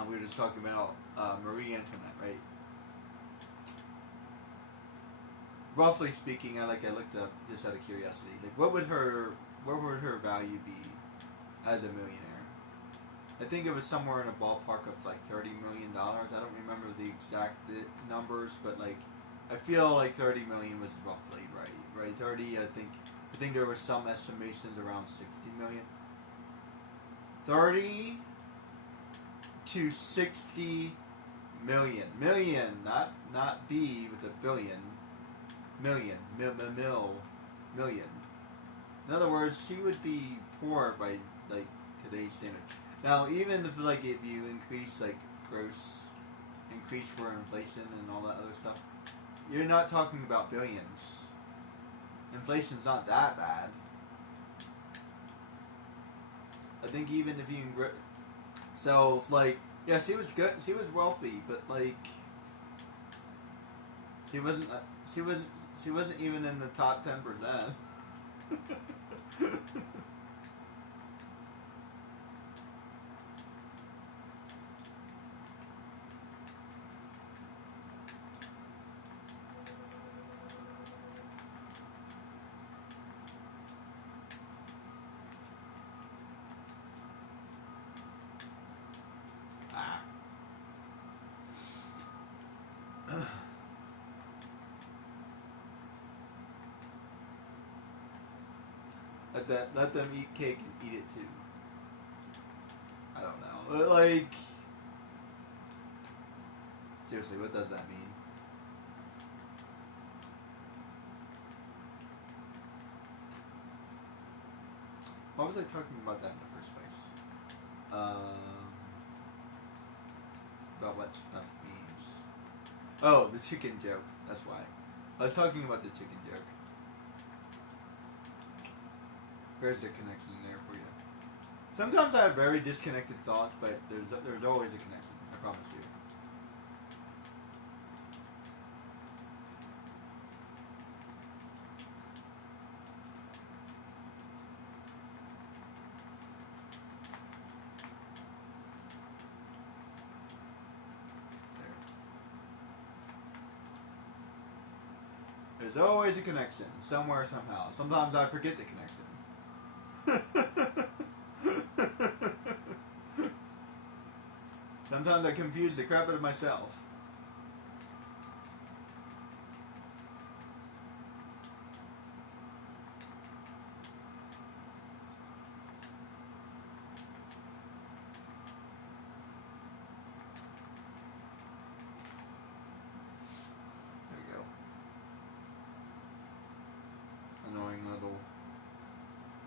We were just talking about Marie Antoinette, right? Roughly speaking, I looked up just out of curiosity. Like, what would her value be as a millionaire? I think it was somewhere in a ballpark of like $30 million. I don't remember the exact numbers, but like I feel like 30 million was roughly right. Right, 30. I think there were some estimations around 60 million. 30 to 60 million. Million, not B with a billion. Million. Million. In other words, she would be poor by like today's standards. Now, even if you increase for inflation and all that other stuff, you're not talking about billions. Inflation's not that bad. I think even if you so it's like, yeah, she was good. She was wealthy, but like she wasn't even in the top 10%. Let them eat cake and eat it too. I don't know. Like, seriously, what does that mean? Why was I talking about that in the first place? About what stuff means. Oh, the chicken joke. That's why. I was talking about the chicken joke. There's a connection there for you. Sometimes I have very disconnected thoughts, but there's always a connection. I promise you. There's always a connection, somewhere, somehow. Sometimes I forget the connection. Sometimes I confuse the crap out of myself.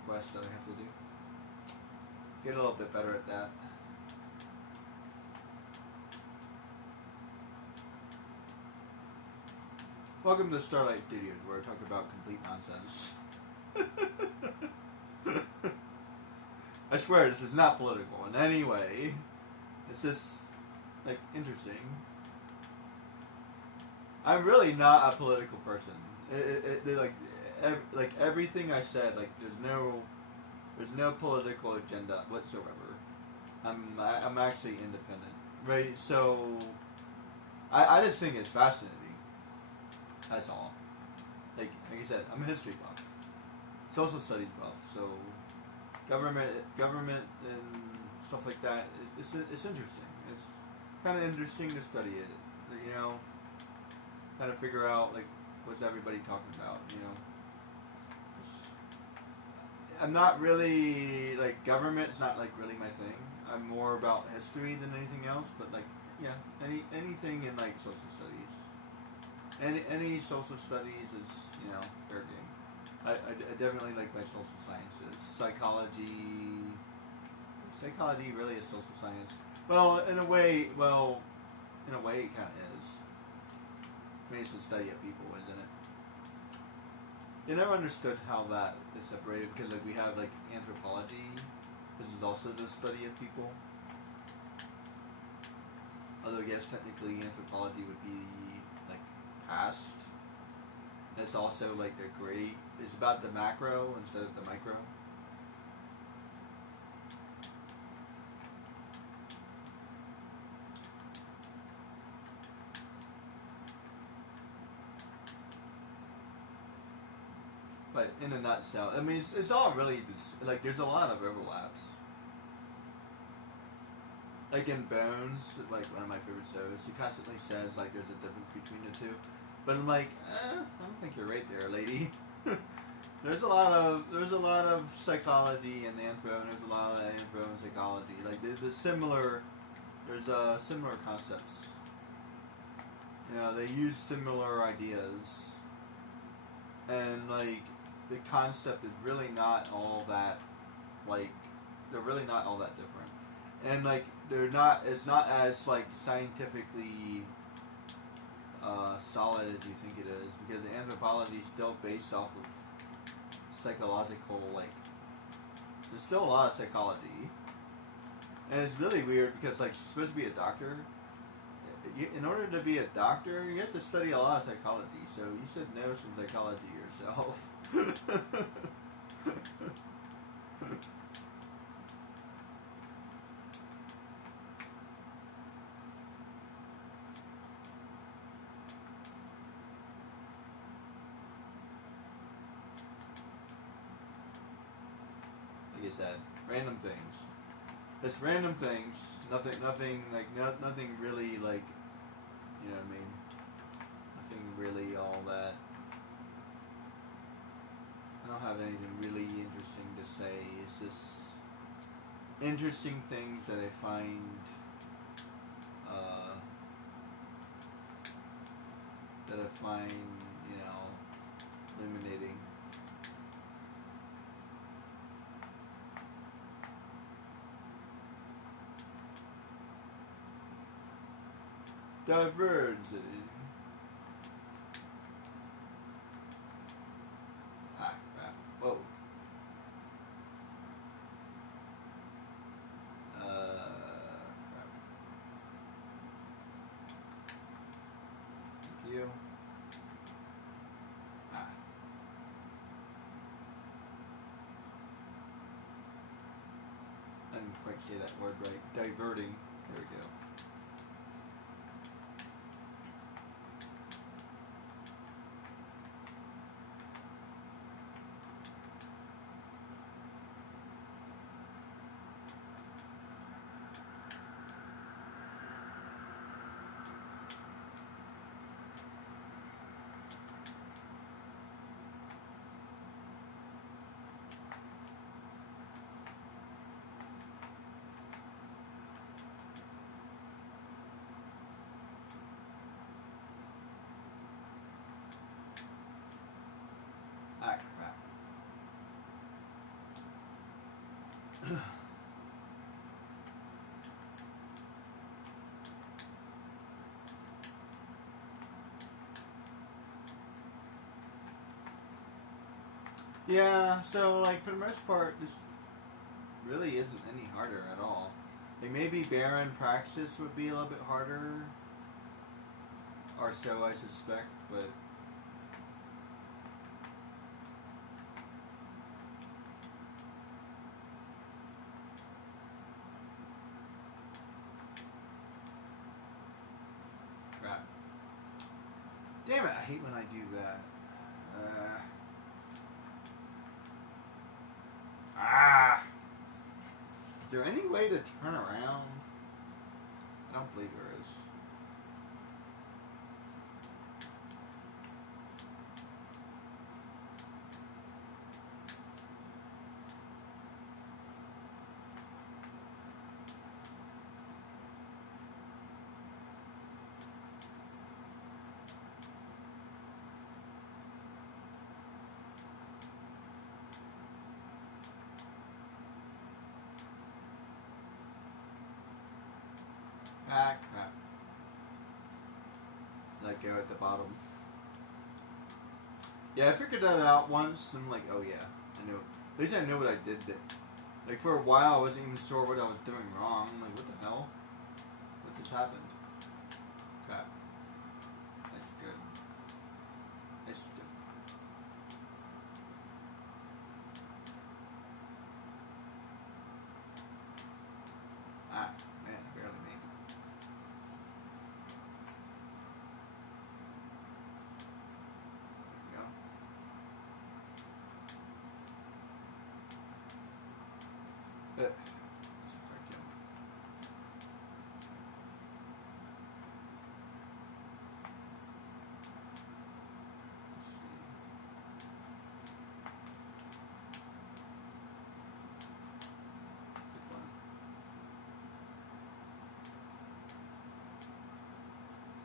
Quest that I have to do. Get a little bit better at that. Welcome to Starlight Studios, where I talk about complete nonsense. I swear this is not political in any way. It's just like interesting. I'm really not a political person. Like everything I said, like there's no political agenda whatsoever. I'm actually independent, right? So I just think it's fascinating. That's all. Like I said, I'm a history buff, social studies buff. So government and stuff like that. It's interesting. It's kind of interesting to study it. You know, kind of figure out like what's everybody talking about. You know. I'm not really, like, government's not, like, really my thing. I'm more about history than anything else, but, like, yeah, anything in, like, social studies. Any social studies is, you know, fair game. I definitely like my social sciences. Psychology really is social science. Well, in a way, it kind of is. I mean, it's a study of people, isn't it? I never understood how that is separated because like we have like anthropology. This is also the study of people. Although yes, technically anthropology would be like past. It's also like the great. It's about the macro instead of the micro. But in a nutshell, I mean, it's all really like there's a lot of overlaps. Like in Bones, like one of my favorite shows, he constantly says like there's a difference between the two, but I'm like, I don't think you're right there, lady. there's a lot of psychology in anthro, and there's a lot of anthro and psychology. Like there's similar concepts. You know, they use similar ideas, and like. The concept is really not all that, like, they're really not all that different, and like it's not as like scientifically solid as you think it is, because anthropology is still based off of psychological, like, there's still a lot of psychology, and it's really weird because like she's supposed to be a doctor. In order to be a doctor, you have to study a lot of psychology, so you should know some psychology yourself. Like I said, random things. It's random things. Nothing really like, you know what I mean? Nothing really all that. I don't have anything really interesting to say. It's just interesting things that I find you know, illuminating. Diverging. Ah, crap. Whoa. Crap. Thank you. Ah. I didn't quite say that word right. Diverting. There we go. Yeah, so like for the most part, this really isn't any harder at all. Like maybe Baron Praxis would be a little bit harder, or so I suspect, but crap. Damn it! I hate when I do that. Is there any way to turn around? I don't believe there is. Ah, crap. Let go at the bottom. Yeah, I figured that out once. I'm like, oh yeah, I knew. At least I knew what I did there. Like for a while, I wasn't even sure what I was doing wrong. I'm like, what the hell? What just happened? Crap. That's good. That's good. Ah, man, I barely made it. There we go.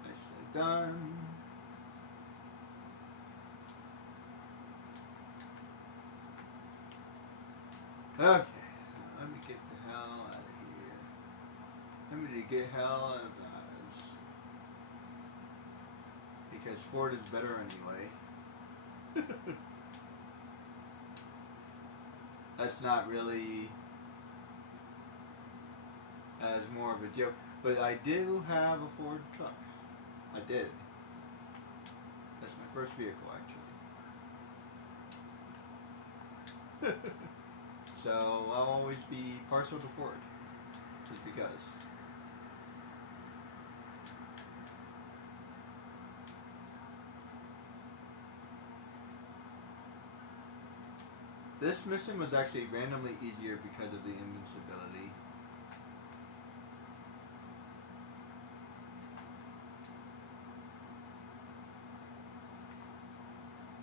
Let's see. Nicely done. Okay, let me get the hell out of here. Let me get hell out of Dodge. Because Ford is better anyway. That's not really as more of a joke. But I do have a Ford truck. I did. That's my first vehicle, actually. So I'll always be partial to Ford. Just because. This mission was actually randomly easier because of the invincibility.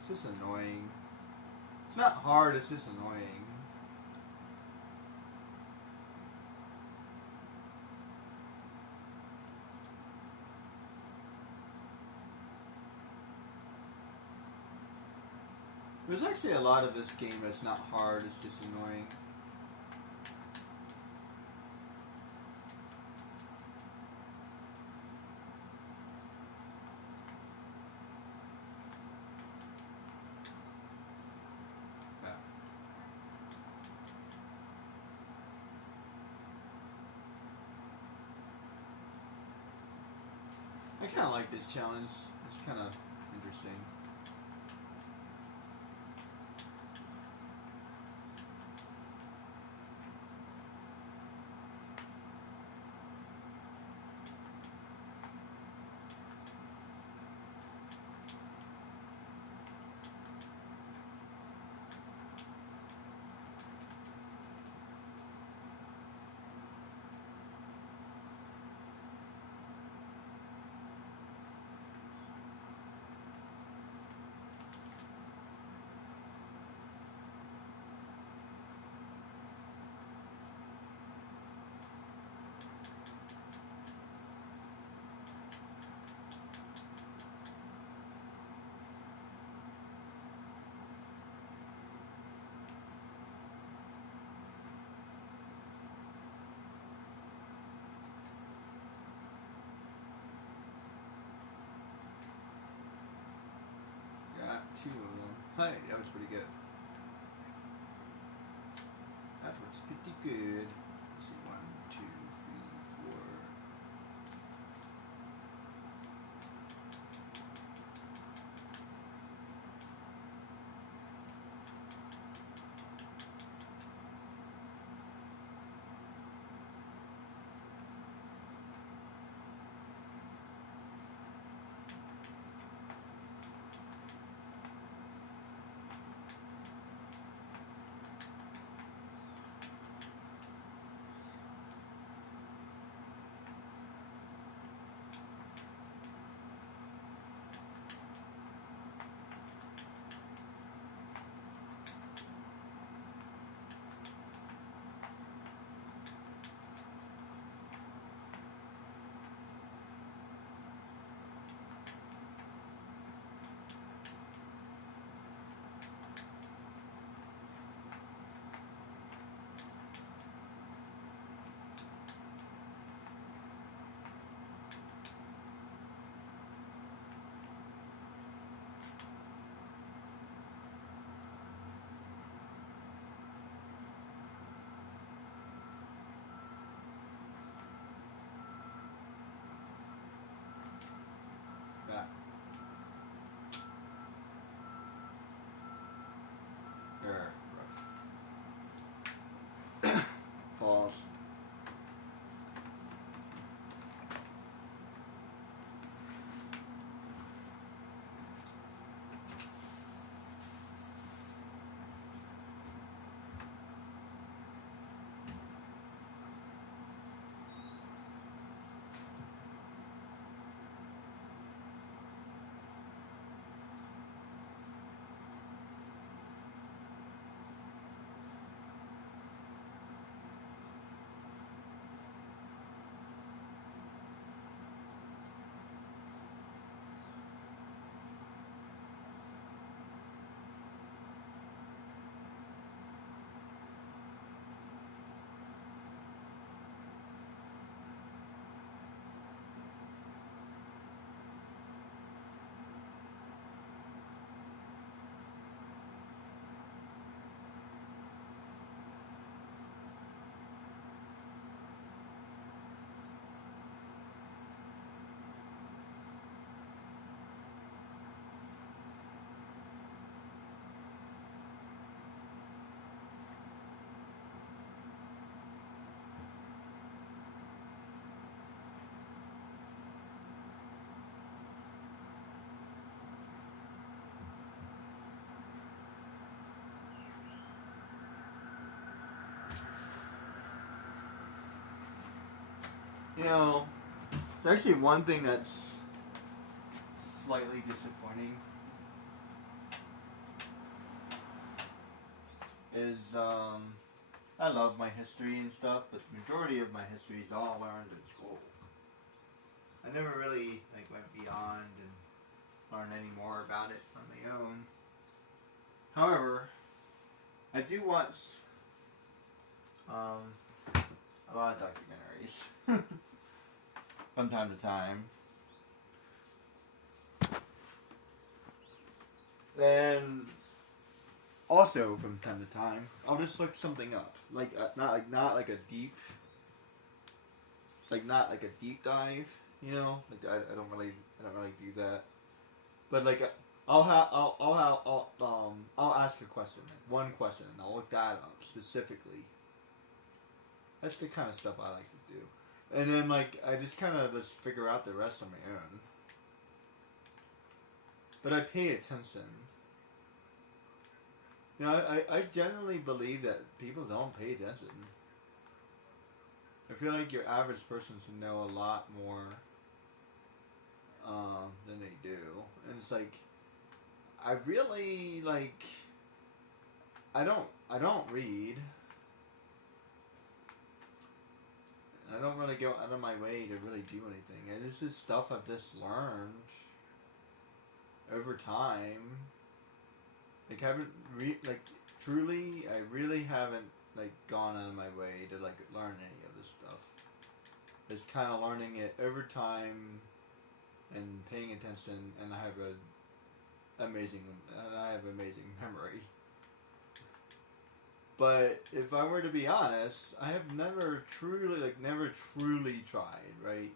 It's just annoying. It's not hard, it's just annoying. There's actually a lot of this game that's not hard, it's just annoying. Yeah. I kind of like this challenge. It's kind of interesting. Hi, that was pretty good. That was pretty good. Let's see, 1, 2, 3, 4. Back. There. Pause. You know, there's actually one thing that's slightly disappointing is I love my history and stuff, but the majority of my history is all learned in school. I never really went beyond and learned any more about it on my own. However, I do watch a lot of documentaries from time to time. And also from time to time, I'll just look something up, not like a deep, not like a deep dive, you know. I don't really do that. But I'll ask a question, one question, and I'll look that up specifically. That's the kind of stuff I like to do. And then I just kind of just figure out the rest on my own. But I pay attention. You know, I generally believe that people don't pay attention. I feel like your average person should know a lot more than they do. And it's I really I don't read. I don't really go out of my way to really do anything. And it's just stuff I've just learned over time. Truly, I really haven't gone out of my way to learn any of this stuff. It's kind of learning it over time and paying attention, and I have amazing, and I have amazing memory. But if I were to be honest, I have never truly tried, right?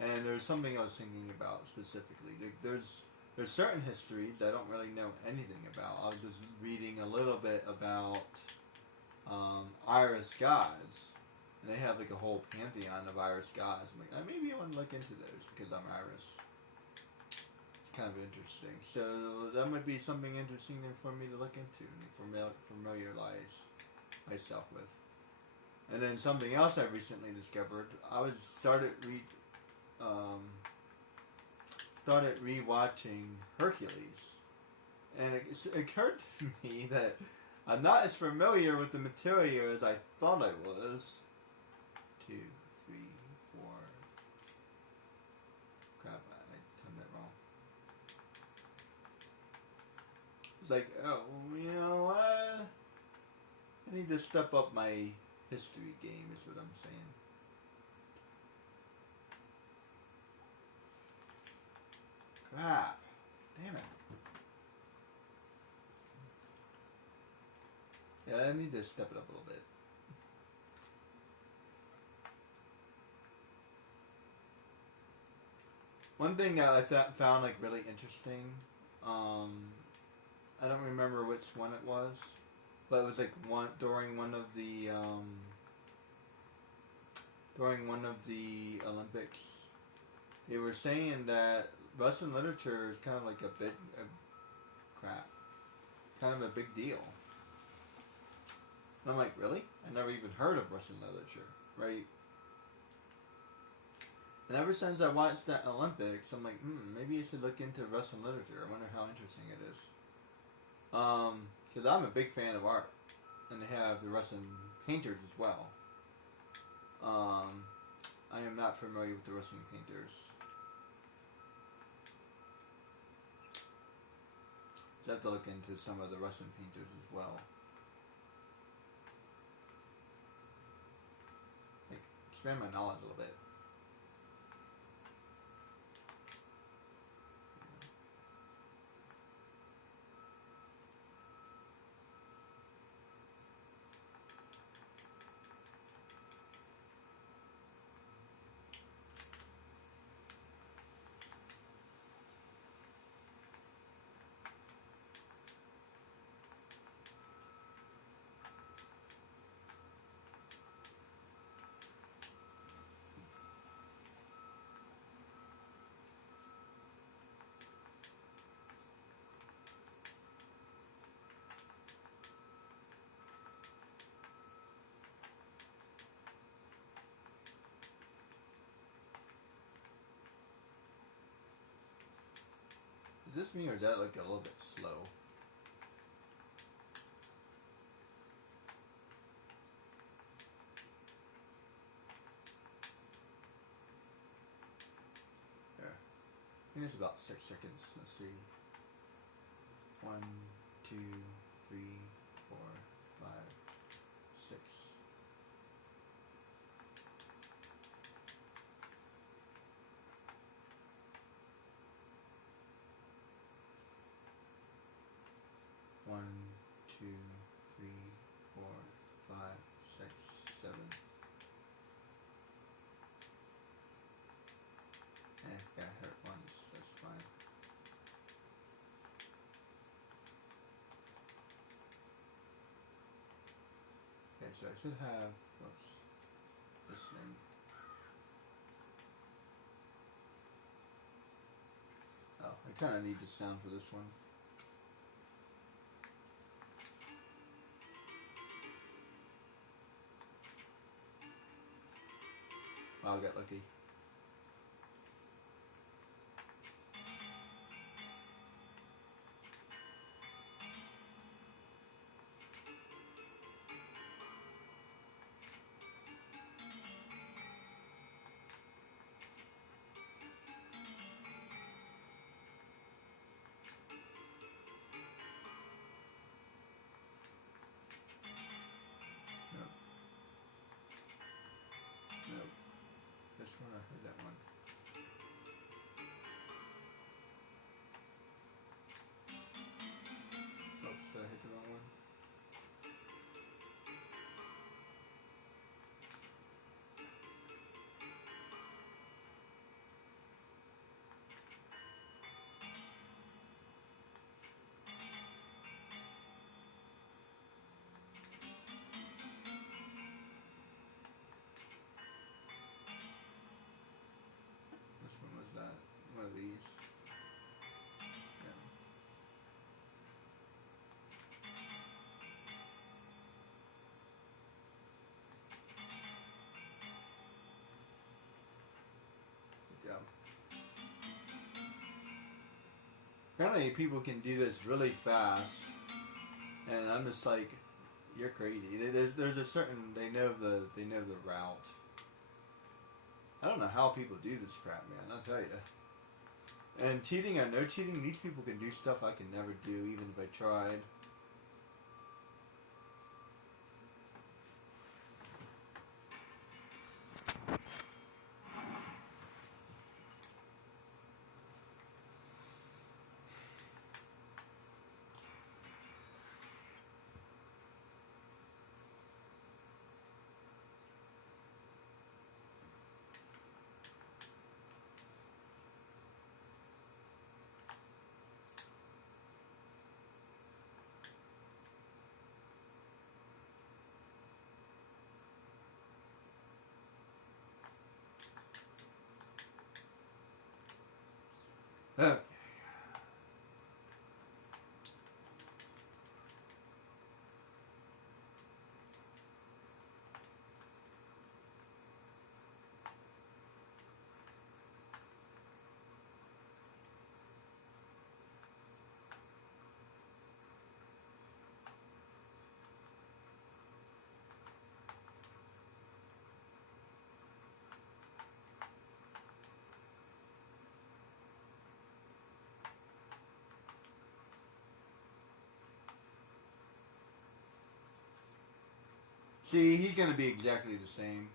And there's something I was thinking about specifically. There's certain histories I don't really know anything about. I was just reading a little bit about Irish gods, and they have like a whole pantheon of Irish gods. I'm like, maybe I want to look into those because I'm Irish. It's kind of interesting. So that might be something interesting for me to look into and familiarize myself with. And then something else I recently discovered. I started rewatching Hercules, and it occurred to me that I'm not as familiar with the material as I thought I was. 2, 3, 4. Crap! I timed that wrong. It's like, oh, you know what? I need to step up my history game, is what I'm saying. Crap. Damn it. Yeah, I need to step it up a little bit. One thing that I found like really interesting, I don't remember which one it was, but it was like during one of the Olympics. They were saying that Russian literature is kind of like kind of a big deal. And I'm like, really? I never even heard of Russian literature, right? And ever since I watched that Olympics, I'm like, maybe I should look into Russian literature. I wonder how interesting it is. Because I'm a big fan of art, and they have the Russian painters as well. I am not familiar with the Russian painters. So I have to look into some of the Russian painters as well. Like, expand my knowledge a little bit. Is this me or is that like a little bit slow? There. I think it's about 6 seconds. Let's see. 1, 2, 3, 4, 5, 6. One, 2, 3, 4, 5, 6, 7. Got hurt once. That's fine. Okay, so I should have. Whoops. This thing. Oh, I kind of need the sound for this one. Wow, I got lucky. Nope. Nope. This one, I heard that one. Apparently people can do this really fast, and I'm just like, you're crazy. There's a certain they know the route. I don't know how people do this crap, man. I'll tell you. And cheating or no cheating, these people can do stuff I can never do, even if I tried. Okay. See, he's gonna be exactly the same.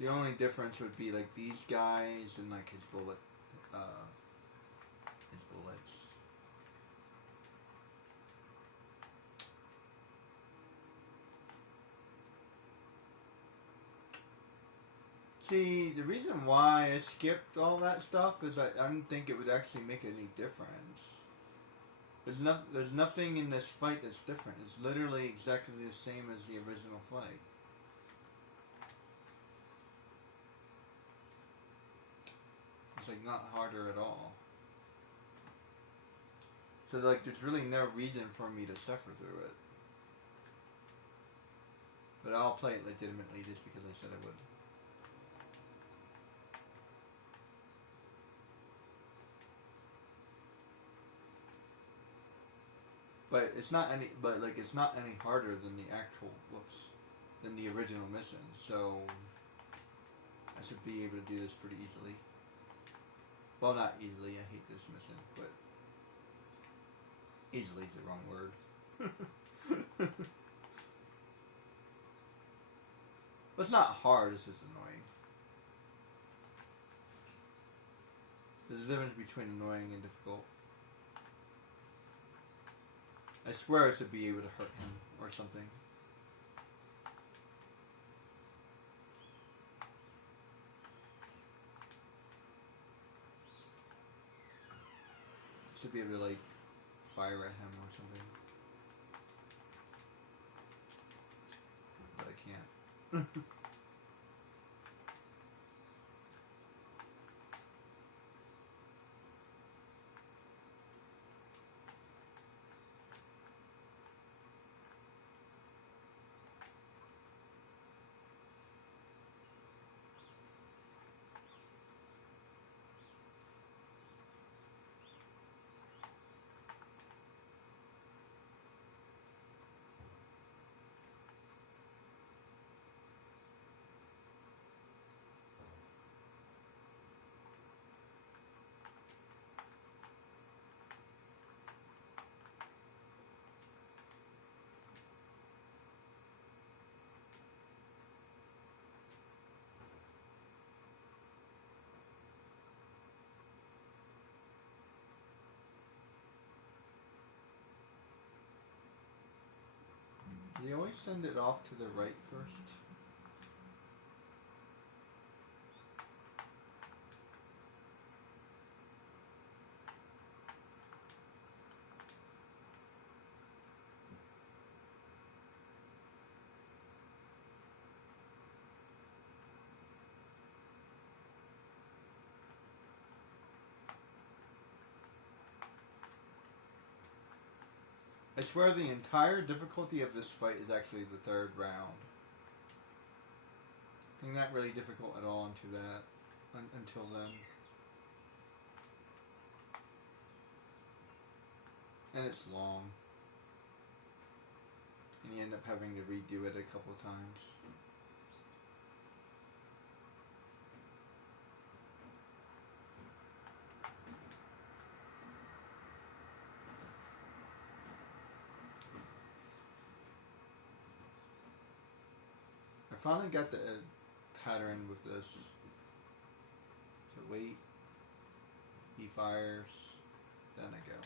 The only difference would be like these guys and like his bullets. See, the reason why I skipped all that stuff is I didn't think it would actually make any difference. There's nothing in this fight that's different. It's literally exactly the same as the original fight. It's like not harder at all. So like there's really no reason for me to suffer through it. But I'll play it legitimately just because I said I would. But it's not any. But like it's not any harder than the actual. Than the original mission. So I should be able to do this pretty easily. Well, not easily. I hate this mission, but easily is the wrong word. It's not hard. It's just annoying. There's a difference between annoying and difficult. I swear I should be able to hurt him or something. Should be able to like fire at him or something. But I can't. Do you always send it off to the right first? I swear the entire difficulty of this fight is actually the third round. I think not really difficult at all until then. And it's long. And you end up having to redo it a couple times. I finally got the pattern with this. So wait, he fires, then I go.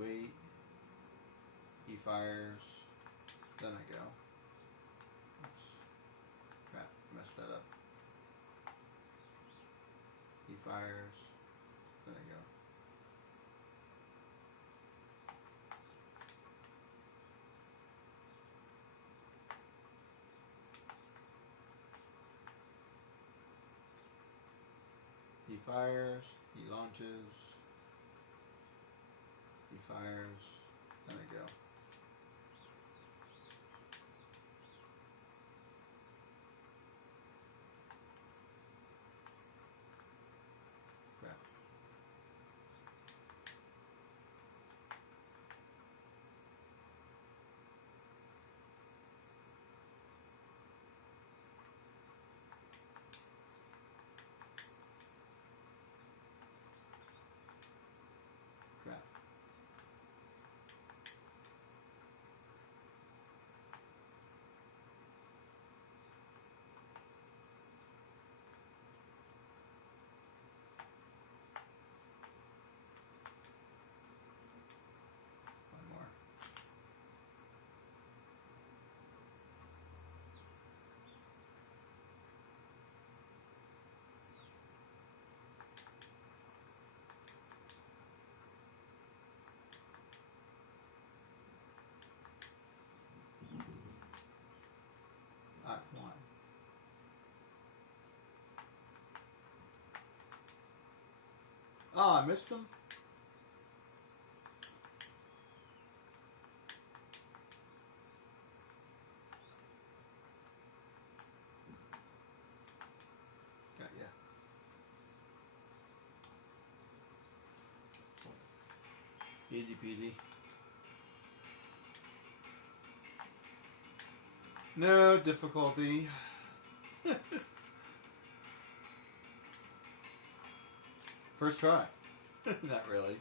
Wait, he fires, then I go. Oops. Crap, messed that up. He fires, then I go. He fires, he launches, he fires, then I go. Crap. Crap. One more. Act one. Oh, I missed him? Got ya. Easy peasy. No difficulty. First try. Not really.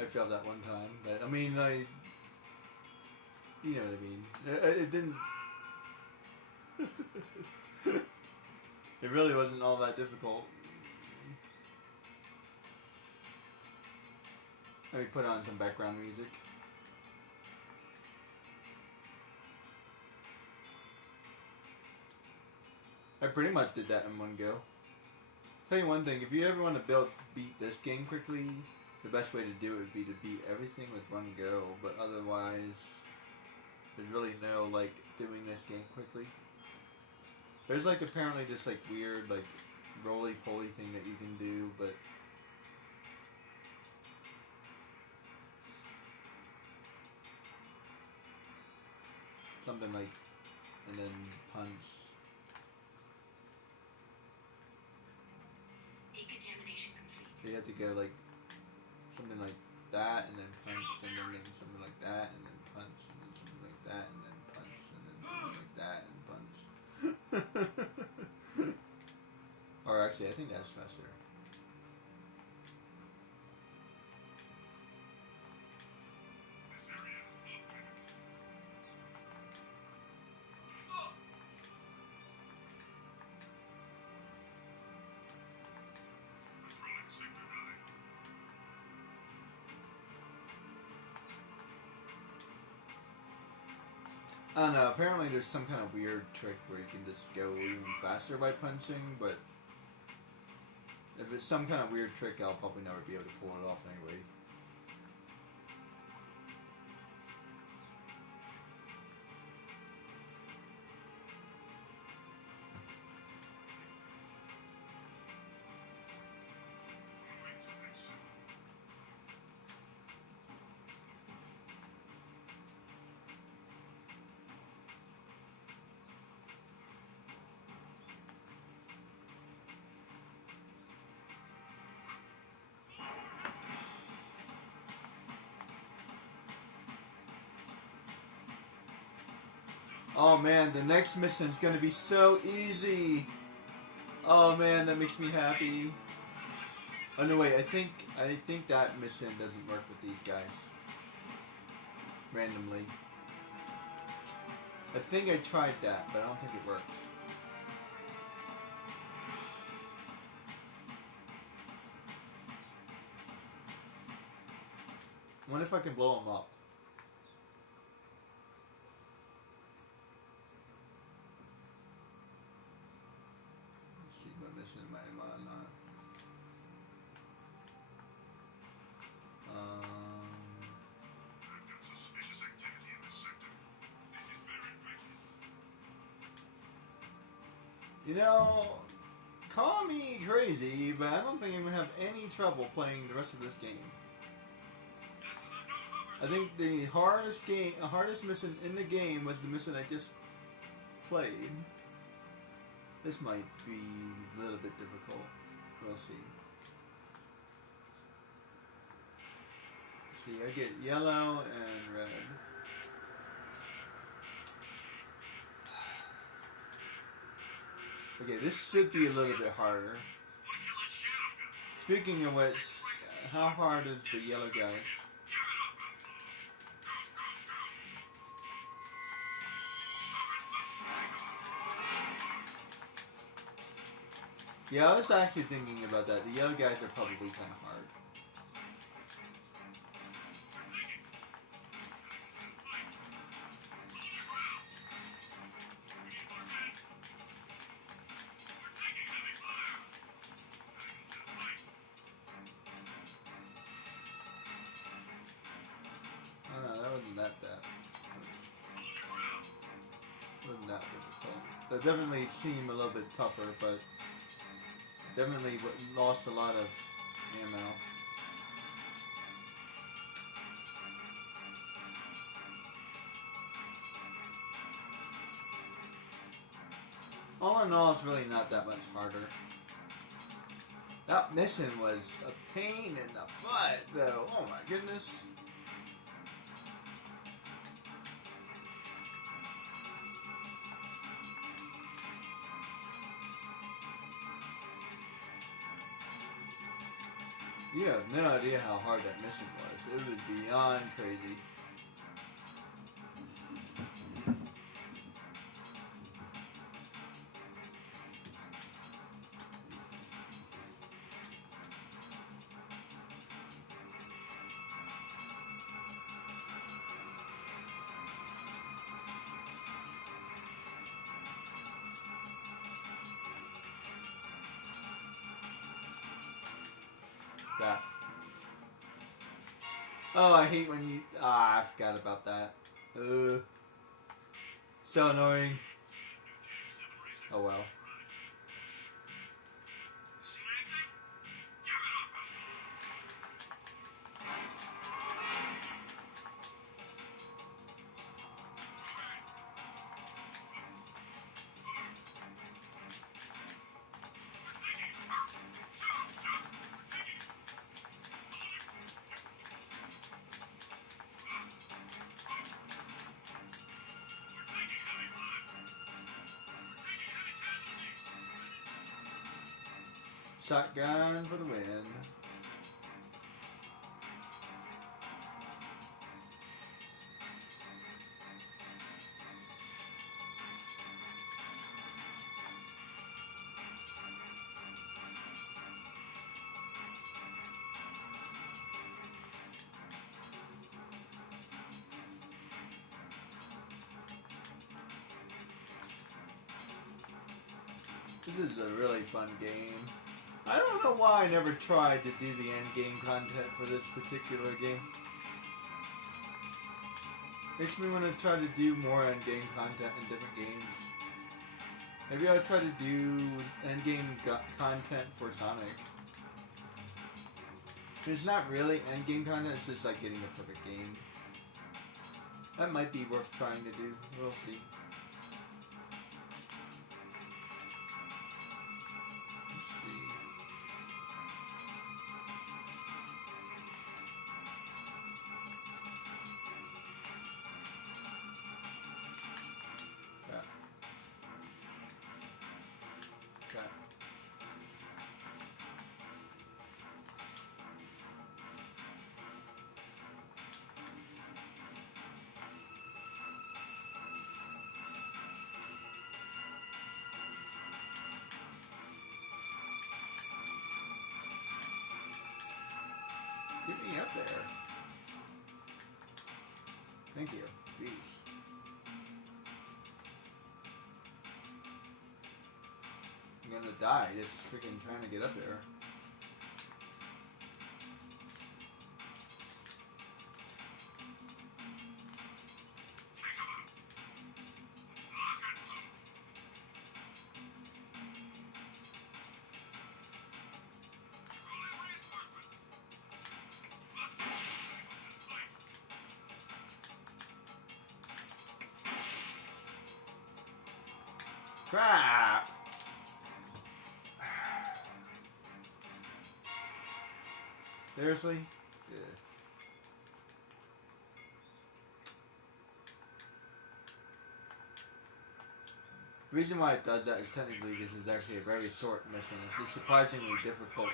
I failed that one time, but I mean, you know what I mean. It didn't. It really wasn't all that difficult. Let me put on some background music. I pretty much did that in one go. Tell you one thing, if you ever want to beat this game quickly, the best way to do it would be to beat everything with one go, but otherwise, there's really no, like, doing this game quickly. There's, like, apparently this, like, weird, like, roly-poly thing that you can do, but something like, and then punch. Decontamination complete. So you have to go, like, something like that, and then punch, and then something like that, and then punch, and then something like that, and then punch, and then something like that, and punch. Or actually, I think that's faster. I don't know, apparently there's some kind of weird trick where you can just go even faster by punching, but if it's some kind of weird trick, I'll probably never be able to pull it off anyway. Oh man, the next mission is gonna be so easy. Oh man, that makes me happy. Oh no, wait, I think that mission doesn't work with these guys. Randomly. I think I tried that, but I don't think it worked. I wonder if I can blow them up. Let's see what mission am I on. I've got suspicious activity in this sector. This is very racist. You know, call me crazy, but I don't think I'm gonna have any trouble playing the rest of this game. This is a no-cover I think the hardest mission in the game was the mission I just played. This might be a little bit difficult. We'll see. See, I get yellow and red. Okay, this should be a little bit harder. Why'd you let Shadow go? Speaking of which, how hard is the yellow guys? Give it up. Yeah, I was actually thinking about that. The yellow guys are probably kind of hard. Oh no, that wasn't that bad. Wasn't that difficult. They definitely seem a little bit tougher, but definitely lost a lot of ammo. All in all, it's really not that much harder. That mission was a pain in the butt, though. Oh my goodness. You have no idea how hard that mission was. It was beyond crazy. That. Oh, I hate when you... I forgot about that. So annoying. Oh well. Shotgun for the win. This is a really fun game. I don't know why I never tried to do the end game content for this particular game. Makes me want to try to do more end game content in different games. Maybe I'll try to do end game content for Sonic. It's not really end game content, it's just like getting the perfect game. That might be worth trying to do. We'll see. there. Thank you. Jeez. I'm gonna die just freaking trying to get up there. Crap! Seriously? Yeah. The reason why it does that is technically this is actually a very short mission. It's just surprisingly difficult.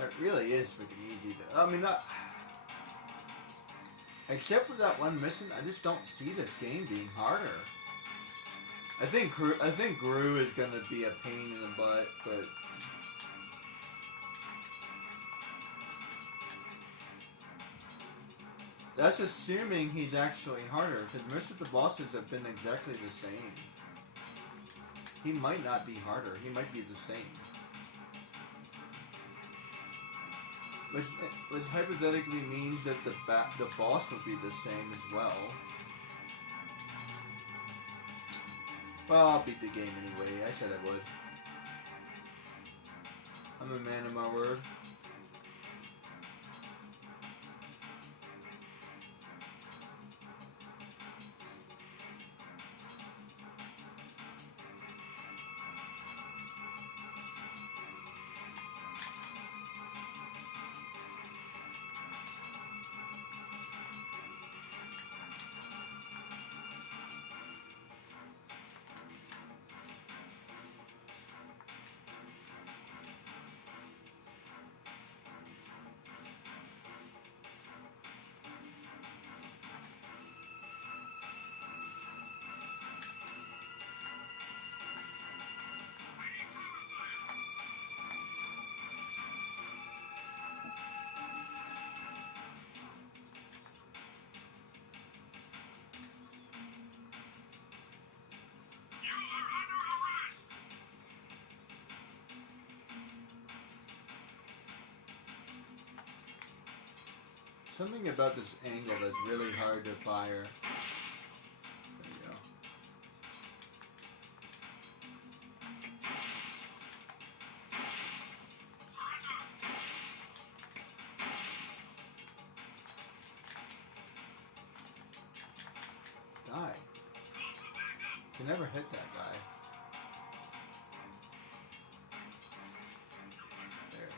It really is freaking easy. I mean, not except for that one mission. I just don't see this game being harder. I think Gru is gonna be a pain in the butt, but that's assuming he's actually harder, because most of the bosses have been exactly the same. He might not be harder. He might be the same. Which hypothetically means that the boss would be the same as well. Well, I'll beat the game anyway. I said I would. I'm a man of my word. Something about this angle that's really hard to fire. There you go. Die. Can never hit that guy. There.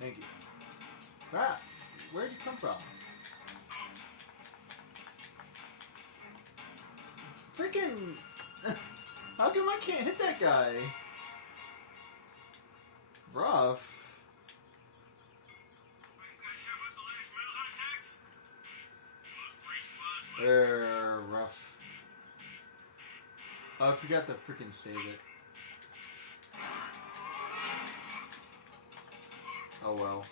Thank you. Crap! Where did you come from? Freaking! How come I can't hit that guy? Rough. Rough. Oh, I forgot to freaking save it. Oh well.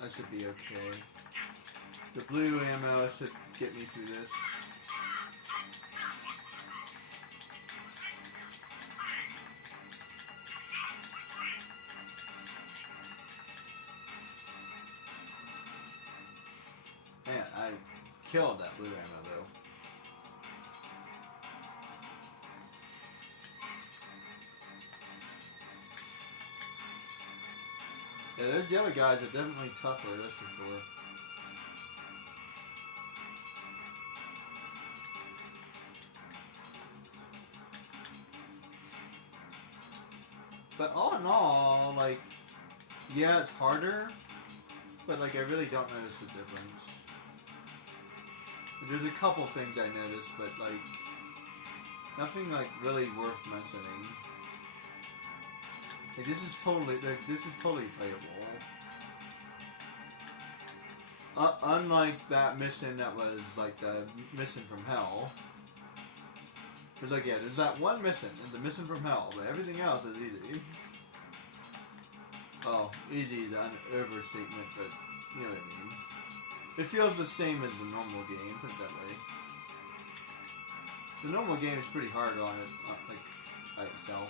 That should be okay. The blue ammo should get me through this. Man, I killed that blue ammo though. Yeah, those yellow guys are definitely tougher, that's for sure. Yeah, it's harder, but like I really don't notice the difference. There's a couple things I noticed, but like nothing like really worth mentioning. Like, this is totally playable. Unlike that mission that was like the mission from hell. There's like, yeah, there's that one mission, it's the mission from hell, but everything else is easy. Oh, easy is an overstatement, but you know what I mean. It feels the same as the normal game, put it that way. The normal game is pretty hard on it, like, by itself.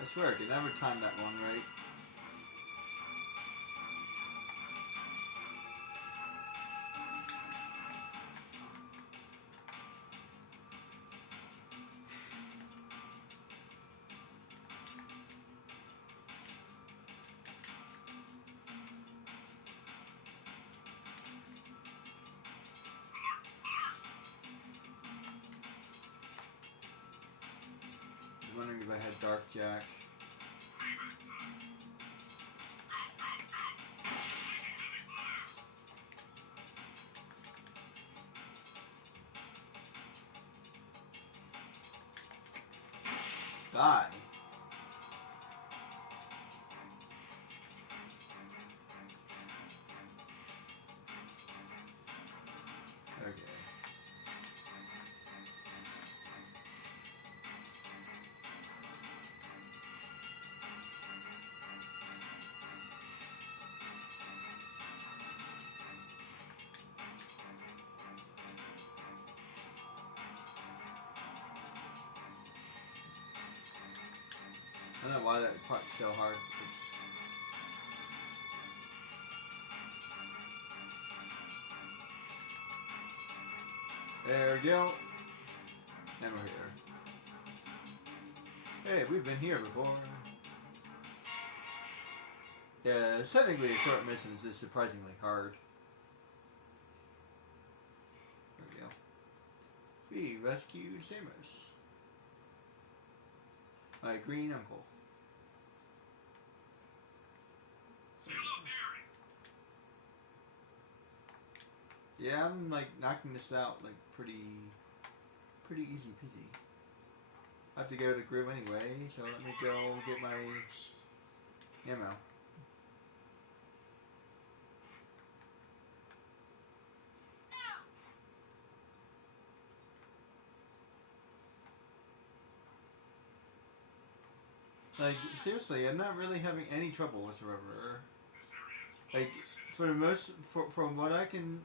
I swear I could never time that one right. I was wondering if I had Dark Jack. Die. Okay. I don't know why that part's so hard. There we go. And we're here. Hey, we've been here before. Yeah, technically a short mission is surprisingly hard. There we go. We rescued Samus. My green uncle. Yeah, I'm like knocking this out like pretty easy peasy. I have to go to Grimm anyway, so let me go get my ammo. Like, seriously, I'm not really having any trouble whatsoever. Like, for the most, from what I can,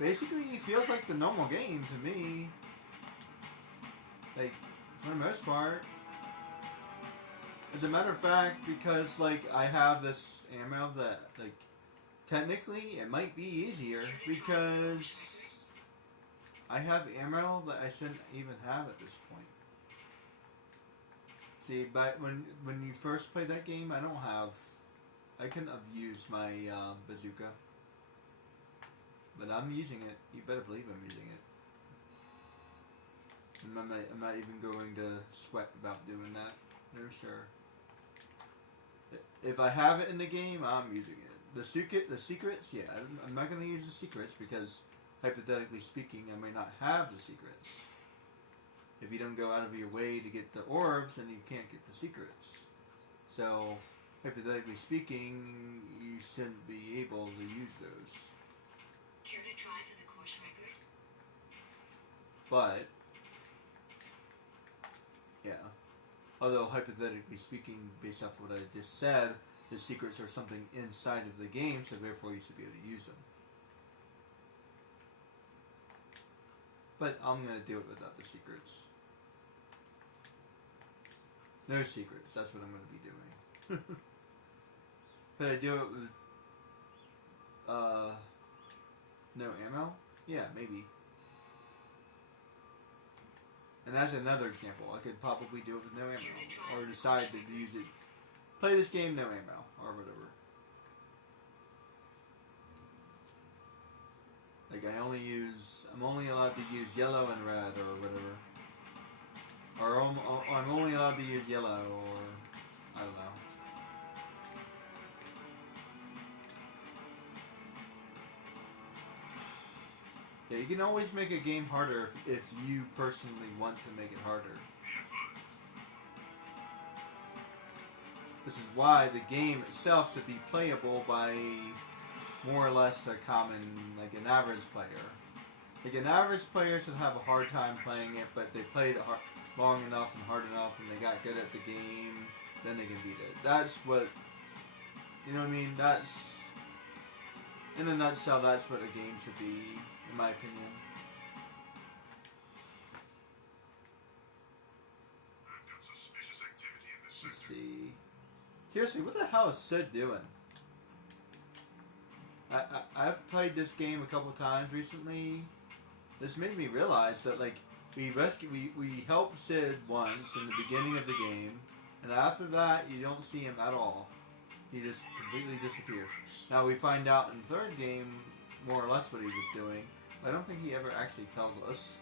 basically it feels like the normal game to me. Like, for the most part. As a matter of fact, because, like, I have this ammo that, like, technically it might be easier because I have ammo that I shouldn't even have at this point. See, but when you first play that game, I couldn't have used my bazooka. But I'm using it. You better believe I'm using it. And I'm not even going to sweat about doing that. No, sure. If I have it in the game, I'm using it. The secrets, yeah, I'm not going to use the secrets because, hypothetically speaking, I may not have the secrets. If you don't go out of your way to get the orbs, then you can't get the secrets. So, hypothetically speaking, you shouldn't be able to use those. Care to try for the course record? But, yeah. Although, hypothetically speaking, based off what I just said, the secrets are something inside of the game, so therefore you should be able to use them. But I'm going to do it without the secrets. No secrets, that's what I'm going to be doing. Could I do it with no ammo? Yeah, maybe. And that's another example. I could probably do it with no ammo, or decide to use it. Play this game no ammo, or whatever. Like I'm only allowed to use yellow and red, or whatever. Or I'm only allowed to use yellow, or I don't know. Yeah, you can always make a game harder if you personally want to make it harder. This is why the game itself should be playable by more or less a common, like an average player. Like an average player should have a hard time playing it, but they played it long enough and hard enough and they got good at the game, then they can beat it. That's what, you know what I mean? That's, in a nutshell, that's what a game should be, in my opinion. I've got suspicious activity in this Let's sector. see. Seriously, what the hell is Sid doing? I've played this game a couple times recently. This made me realize that, like, we helped Sid once in the beginning of the game, and after that you don't see him at all. He just completely disappears. Now we find out in the third game more or less what he was doing, but I don't think he ever actually tells us.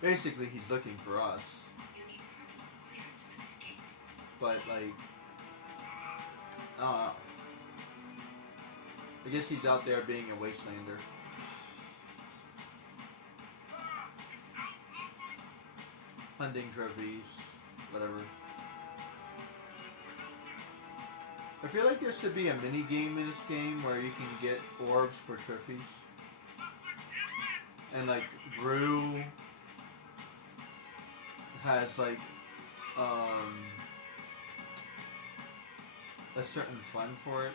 Basically, he's looking for us. You need purple clearance for this gate. But, like, I don't know. I guess he's out there being a wastelander. Hunting trophies, whatever. I feel like there should be a mini game in this game where you can get orbs for trophies. And, like, Brew has, like, a certain fun for it.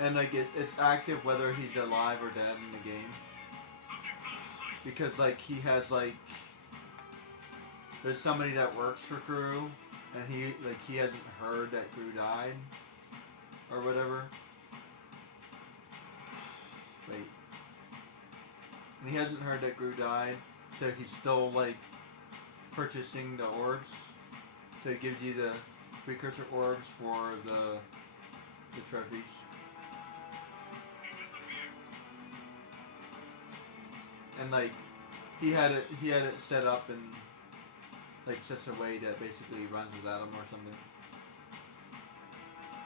And, like, it's active whether he's alive or dead in the game. Because, like, he has, like, there's somebody that works for Gru, and he hasn't heard that Gru died, or whatever. Wait. And he hasn't heard that Gru died, so he's still, like, purchasing the orbs. So it gives you the precursor orbs for the trophies. And, like, he had it set up in, like, such a way that basically runs without him or something.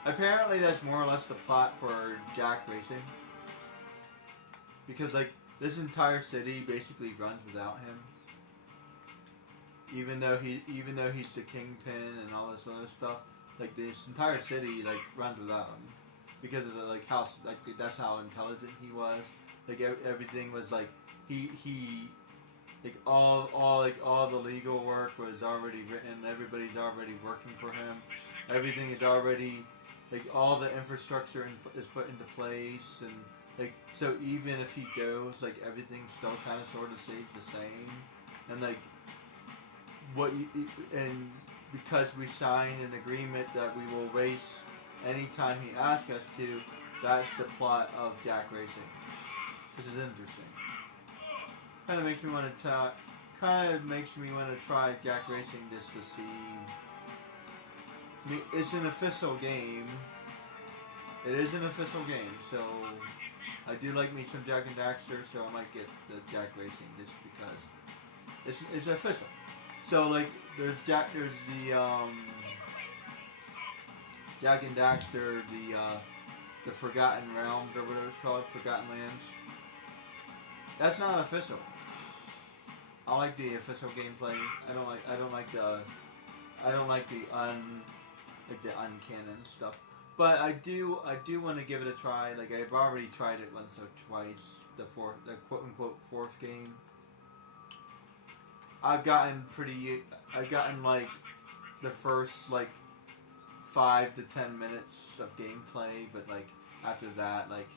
Apparently that's more or less the plot for Jack Racing. Because, like, this entire city basically runs without him. Even though he's the kingpin and all this other stuff, like, this entire city, like, runs without him. Because of the, like, how, like, that's how intelligent he was. Like, everything was, like, he like all the legal work was already written. Everybody's already working for him. Everything is already, like, all the infrastructure is put into place, and, like, so even if he goes, like, everything still kind of sort of stays the same. And, like, and because we signed an agreement that we will race anytime he asks us to, that's the plot of Jack Racing. This is interesting. Kind of makes me want to try Jack Racing just to see. I mean, it's an official game. It is an official game, so I do like me some Jak and Daxter, so I might get the Jak Racing just because it's official. So, like, there's the Jak and Daxter, the Forgotten Realms, or whatever it's called, Forgotten Lands. That's not official. I like the official gameplay. I don't like the uncanon stuff. But I do want to give it a try. Like, I've already tried it once or twice. The quote unquote fourth game. I've gotten like the first, like, 5 to 10 minutes of gameplay, but, like, after that, like,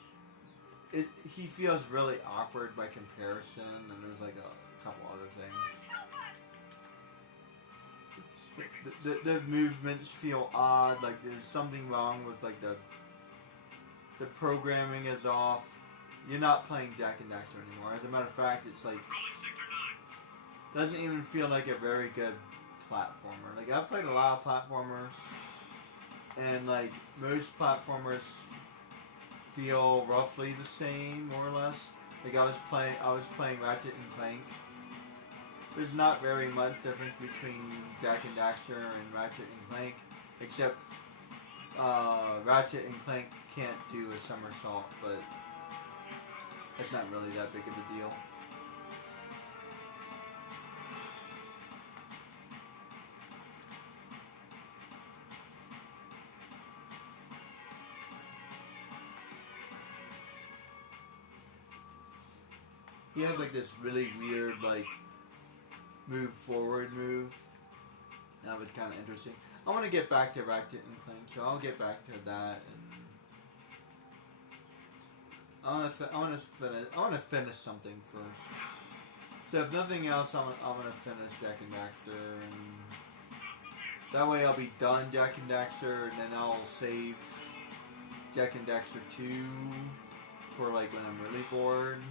he feels really awkward by comparison, and there's, like, a couple other things. the movements feel odd. Like there's something wrong with like the programming is off. You're not playing Jak and Daxter anymore. As a matter of fact, it's like Controlling Sector 9. doesn't even feel like a very good platformer. Like I've played a lot of platformers, and like most platformers feel roughly the same, more or less. Like I was playing Ratchet and Clank. There's not very much difference between Jak and Daxter and Ratchet and Clank, except Ratchet and Clank can't do a somersault, but it's not really that big of a deal. He has like this really weird like move forward move. That was kind of interesting. I want to get back to Ratchet and Clank, so I'll get back to that. And I want to finish something first. So if nothing else, I'm gonna finish Jak and Daxter, and that way I'll be done Jak and Daxter, and then I'll save Jak and Daxter 2 for like when I'm really bored.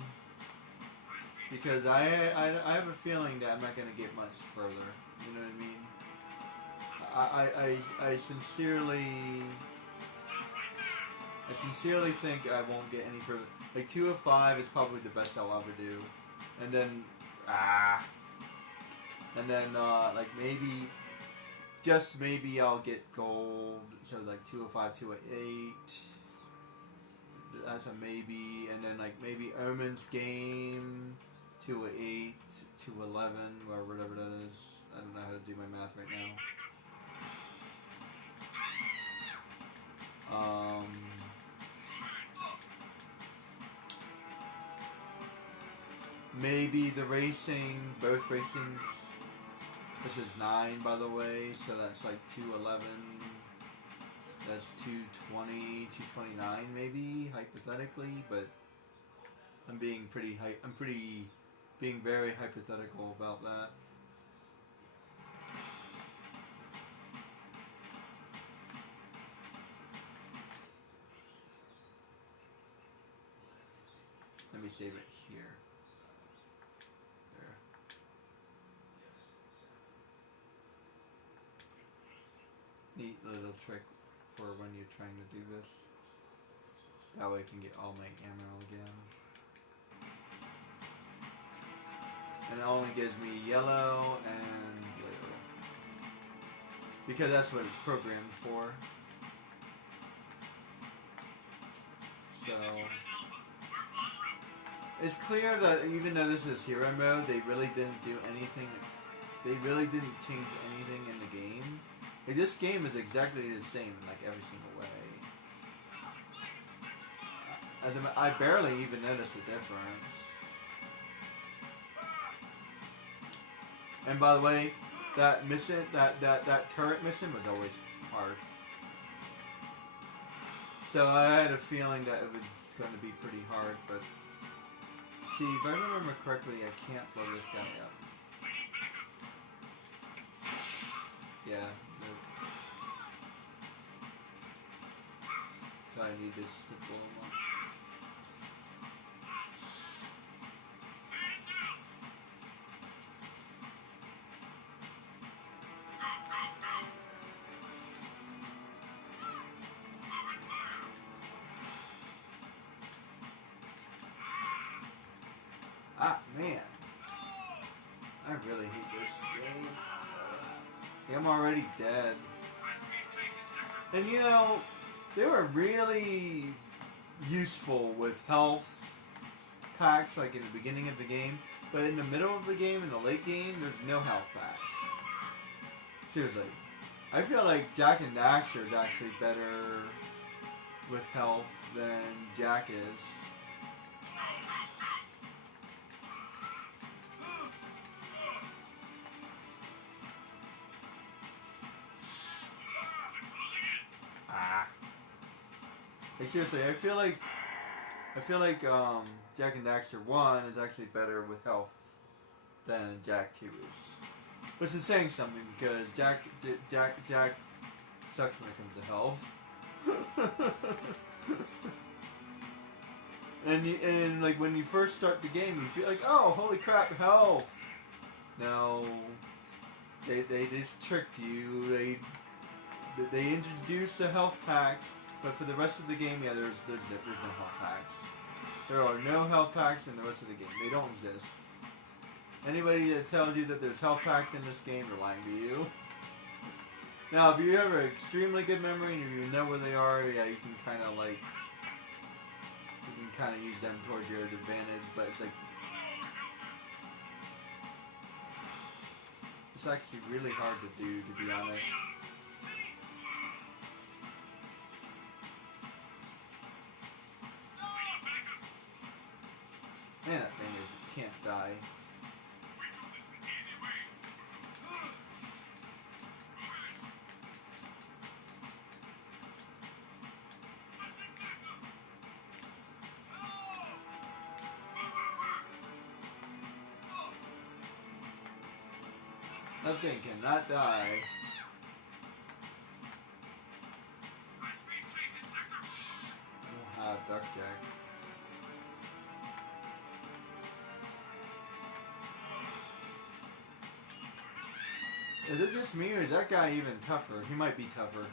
Because I have a feeling that I'm not gonna get much further. You know what I mean? I sincerely think I won't get any further. Like 2 of 5 is probably the best I'll ever do, and then like maybe, just maybe I'll get gold. So like 2 of 5, 2 of 8. That's a maybe, and then like maybe Omen's Game. 2 of 8, 2 of 11, or whatever that is. I don't know how to do my math right now. Maybe the racing, both racings. This is 9, by the way, so that's like 211. That's 220, 229 maybe, hypothetically, but I'm being being very hypothetical about that. Let me save it here. There. Neat little trick for when you're trying to do this. That way I can get all my ammo again. And it only gives me yellow and blue. Because that's what it's programmed for. So it's clear that even though this is hero mode, they really didn't do anything. They really didn't change anything in the game. Like, this game is exactly the same in like every single way. I barely even noticed the difference. And by the way, that mission, that turret mission was always hard. So I had a feeling that it was going to be pretty hard, but see, if I remember correctly, I can't blow this guy up. Yeah, nope. So I need this to blow him up. Ah, man. I really hate this game. I'm already dead. And you know, they were really useful with health packs, like in the beginning of the game. But in the middle of the game, in the late game, there's no health packs. Seriously. I feel like Jak and Daxter is actually better with health than Jak is. Like, seriously, I feel like Jak and Daxter 1 is actually better with health than Jak 2 is. Which is saying something because Jack sucks when it comes to health. and like when you first start the game, you feel like, oh, holy crap, health. No, they just tricked you. They introduced the health packs, but for the rest of the game, yeah, there's no health packs. There are no health packs in the rest of the game. They don't exist. Anybody that tells you that there's health packs in this game, they're lying to you. Now, if you have an extremely good memory and you know where they are, yeah, you can kind of like, you can kind of use them towards your advantage, but it's like, it's actually really hard to do, to be honest. Man, that thing is, can't die. That thing cannot die. Oh, duck jack. Is it just me or is that guy even tougher? He might be tougher.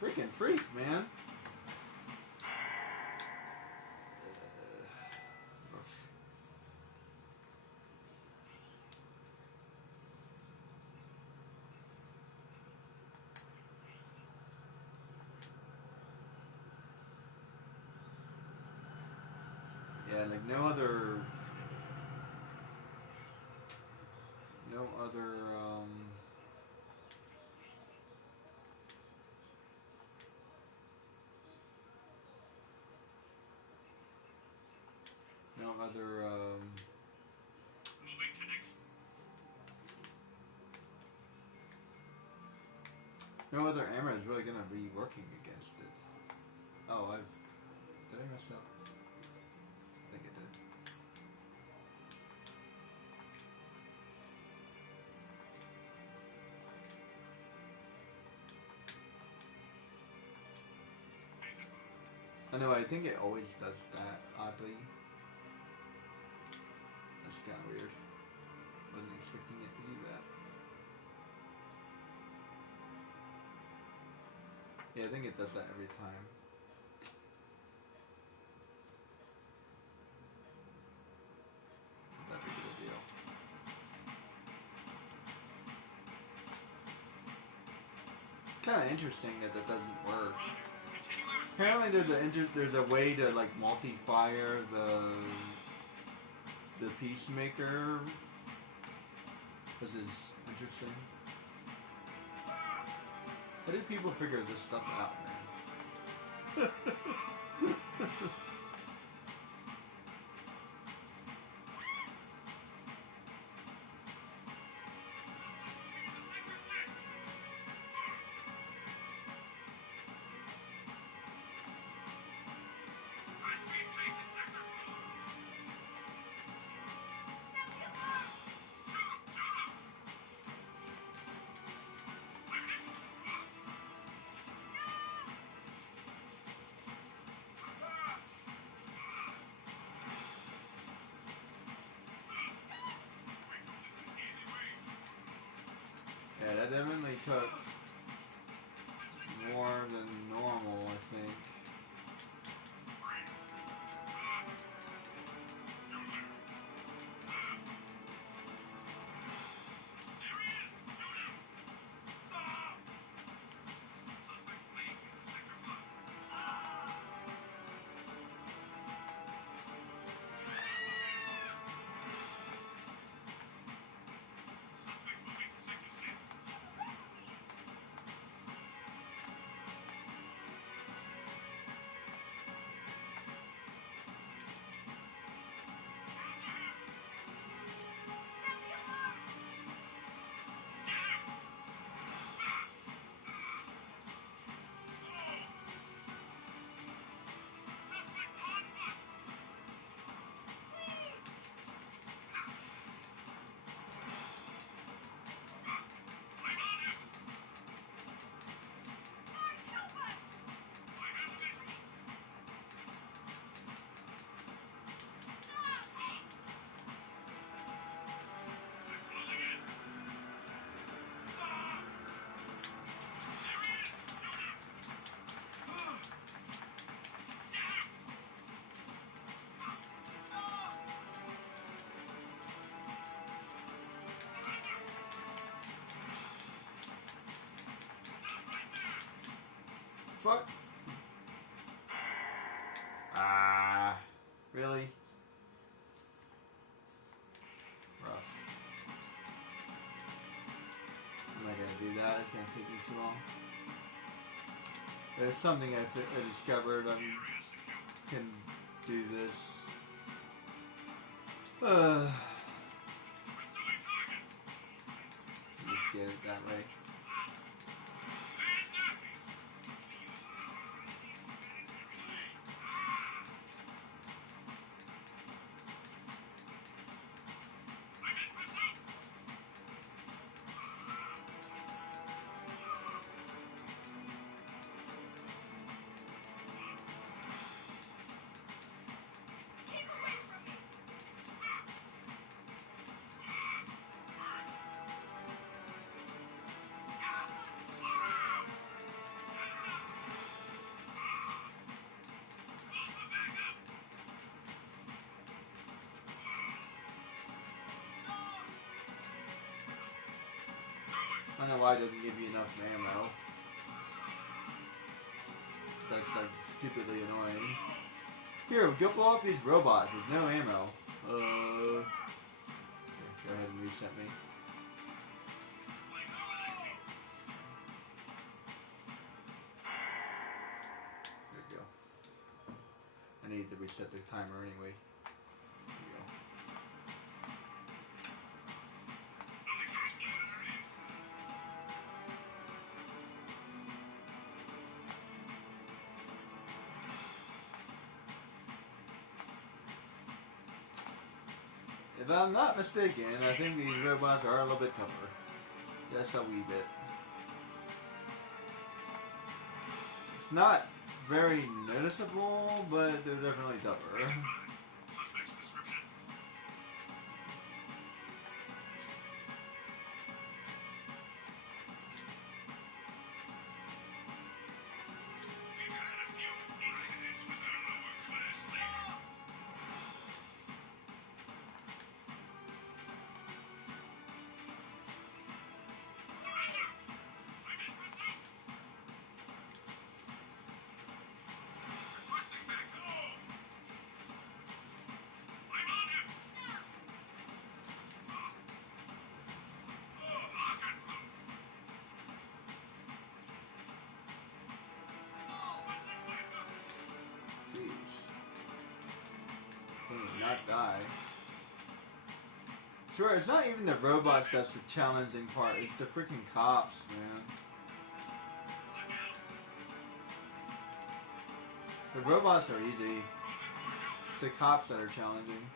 Freaking freak, man. Yeah, like no other Moving to next. no other armor is really gonna be working against it. Oh, did I mess up? I think I did. I know, I think it always does that, oddly. That's kind of weird. Wasn't expecting it to do that. Yeah, I think it does that every time. Not that big of a deal. Kind of interesting that doesn't work. Apparently, there's a way to like multi-fire the Peacemaker. This is interesting. How do people figure this stuff out, man? Yeah, that definitely took more than normal, I think. fuck? Ah, really? Rough. I'm not gonna do that. It's gonna take me too long. There's something I discovered. I can do this. Just get it that way. I don't know why it doesn't give you enough ammo. That's like stupidly annoying. Here, go blow up these robots with no ammo. Here, go ahead and reset me. There we go. I need to reset the timer anyway. There we go. If I'm not mistaken, I think these robots are a little bit tougher. Just a wee bit. It's not very noticeable, but they're definitely tougher. Suspect's description. We've had a few incidents with our lower class labor. Surrender! I'm in pursuit! Requesting back home! I'm on him! Lock and load! Jeez. Thing does not die. Sure, it's not even the robots that's the challenging part, it's the freaking cops, man. The robots are easy. It's the cops that are challenging.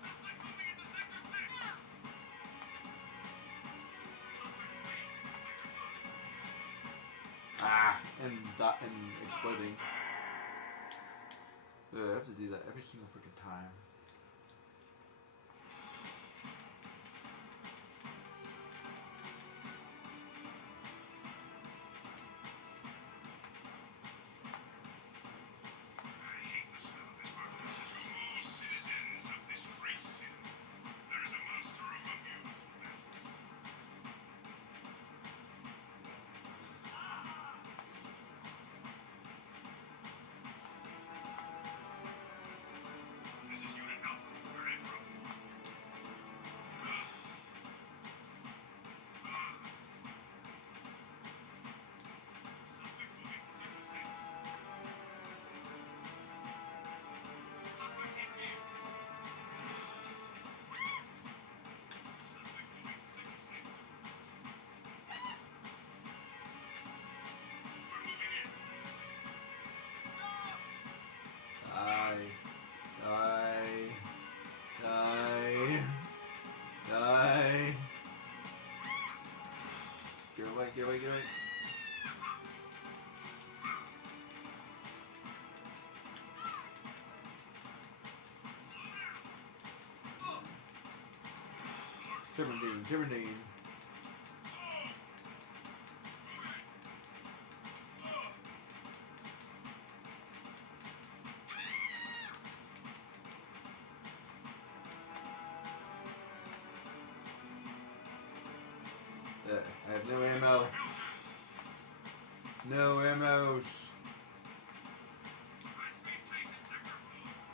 Suspect moving into Sector 6! Suspect fleeing! Sector 5! Ah, and exploding. Ugh, I have to do that every single freaking time. I hate the smell of this workplace. To all citizens of this race, there is a monster among you. This is Unit Alpha. We're en route. Suspect moving to Sector 6. Suspect in here. Suspect moving to Sector 6. We're moving in. Die. Die. Die. Die. Get away, get away, get away. Serpentine, serpentine. I have no ammo. No ammos. High-speed pace in sector. I have a beat on.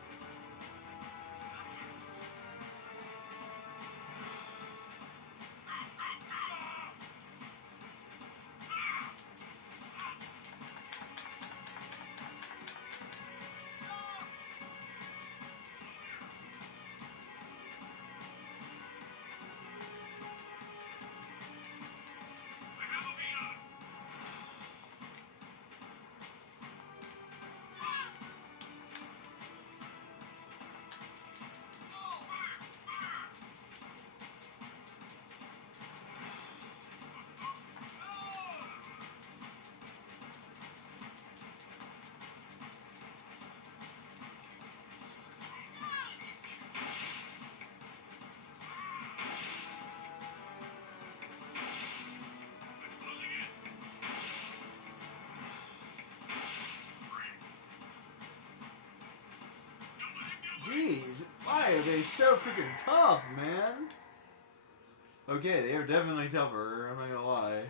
I'm closing in. Jeez, why are they so freaking tough, man? Okay, they are definitely tougher, I'm not gonna lie.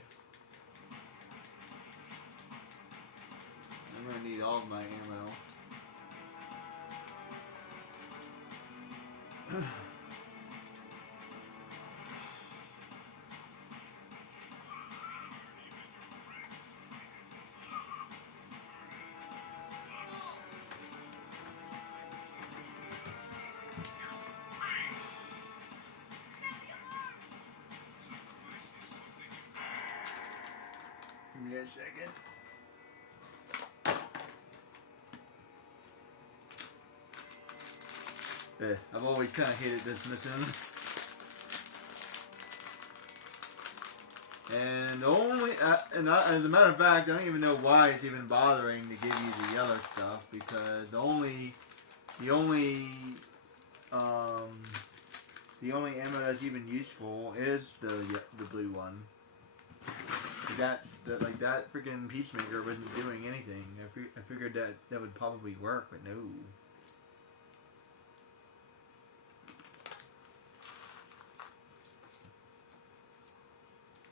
I'm gonna need all of my ammo. Give me a second. I've always kind of hated this mission. And the only, as a matter of fact, I don't even know why it's even bothering to give you the other stuff, because the only ammo that's even useful is the blue one. That freaking Peacemaker wasn't doing anything. I figured that would probably work, but no.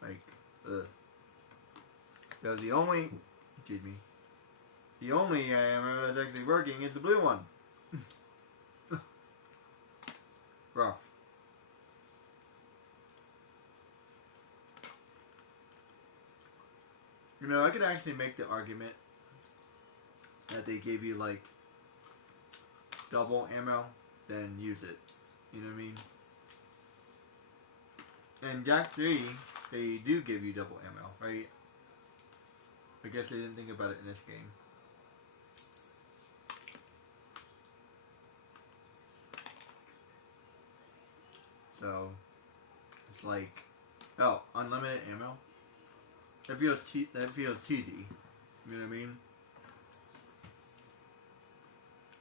Like, so the only ammo that's actually working is the blue one. Rough. You know, I could actually make the argument that they gave you like double ammo, then use it. You know what I mean? And jax2, they do give you double ammo, right? I guess they didn't think about it in this game. So, it's like, oh, unlimited ammo? That feels cheesy. You know what I mean?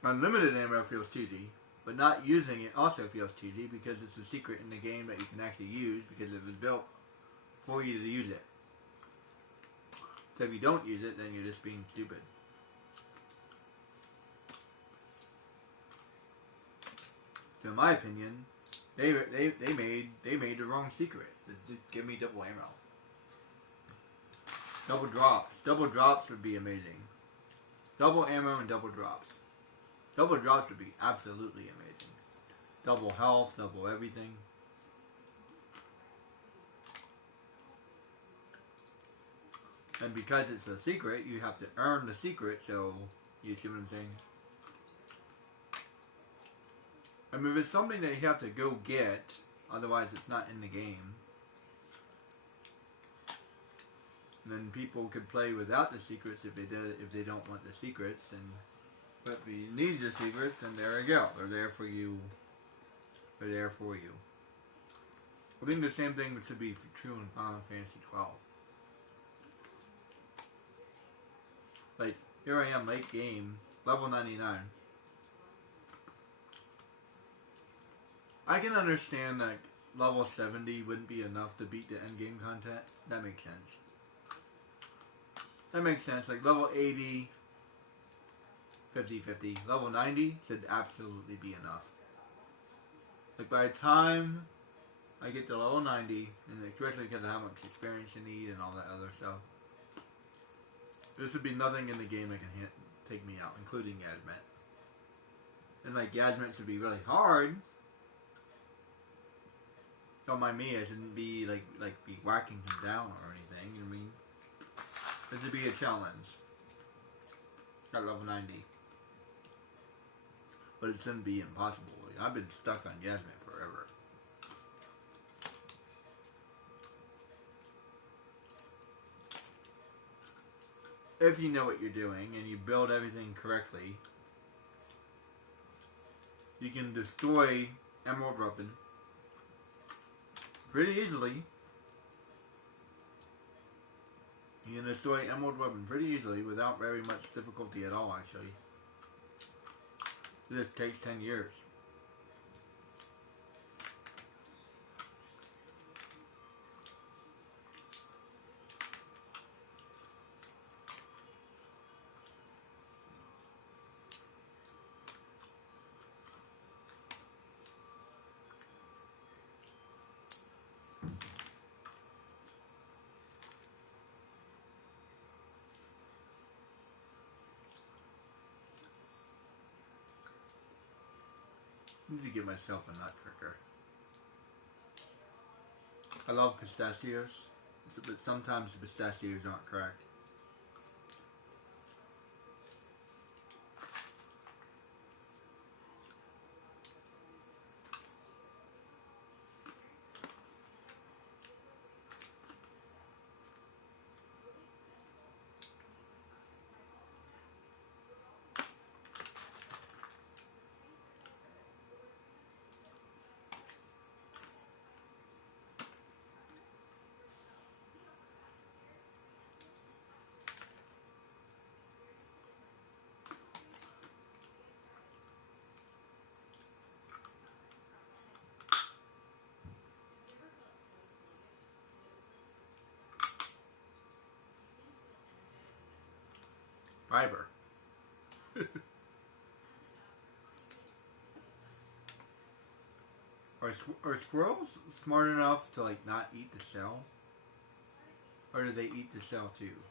Unlimited ammo feels cheesy, but not using it also feels cheesy because it's a secret in the game that you can actually use because it was built for you to use it. So if you don't use it, then you're just being stupid. So in my opinion, they made the wrong secret. Just give me double ammo. Double drops. Double drops would be amazing. Double ammo and double drops. Double drops would be absolutely amazing. Double health, double everything. And because it's a secret, you have to earn the secret, so you see what I'm saying? I mean, if it's something that you have to go get, otherwise it's not in the game, and then people could play without the secrets if they don't want the secrets, but if you need the secrets, then there you go. They're there for you. They're there for you. I think the same thing should be true in Final Fantasy 12. Like, here I am, late game, level 99. I can understand that level 70 wouldn't be enough to beat the endgame content. That makes sense. That makes sense. Like, level 80, 50-50. Level 90 should absolutely be enough. Like, by the time I get to level 90, and especially because of how much experience you need and all that other stuff. This would be nothing in the game that can take me out, including Yasmet. And like Yasmet should be really hard. Don't mind me, I shouldn't be like be whacking him down or anything. You know what I mean? This would be a challenge at level 90. But it shouldn't be impossible. Like, I've been stuck on Yasmet forever. If you know what you're doing and you build everything correctly, you can destroy Emerald Weapon pretty easily. You can destroy Emerald Weapon pretty easily without very much difficulty at all, actually. This takes 10 years. I need to get myself a nutcracker. I love pistachios, but sometimes the pistachios aren't correct. Fiber. Are squirrels smart enough to like not eat the shell? Or do they eat the shell too?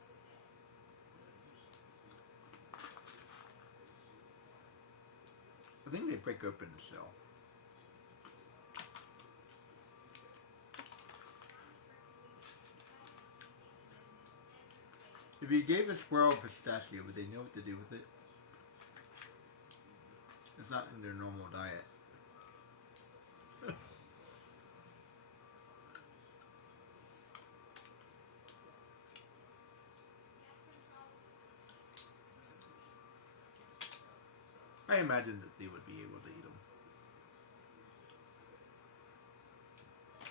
I think they break open the shell. If you gave a squirrel a pistachio, would they know what to do with it? It's not in their normal diet. I imagine that they would be able to eat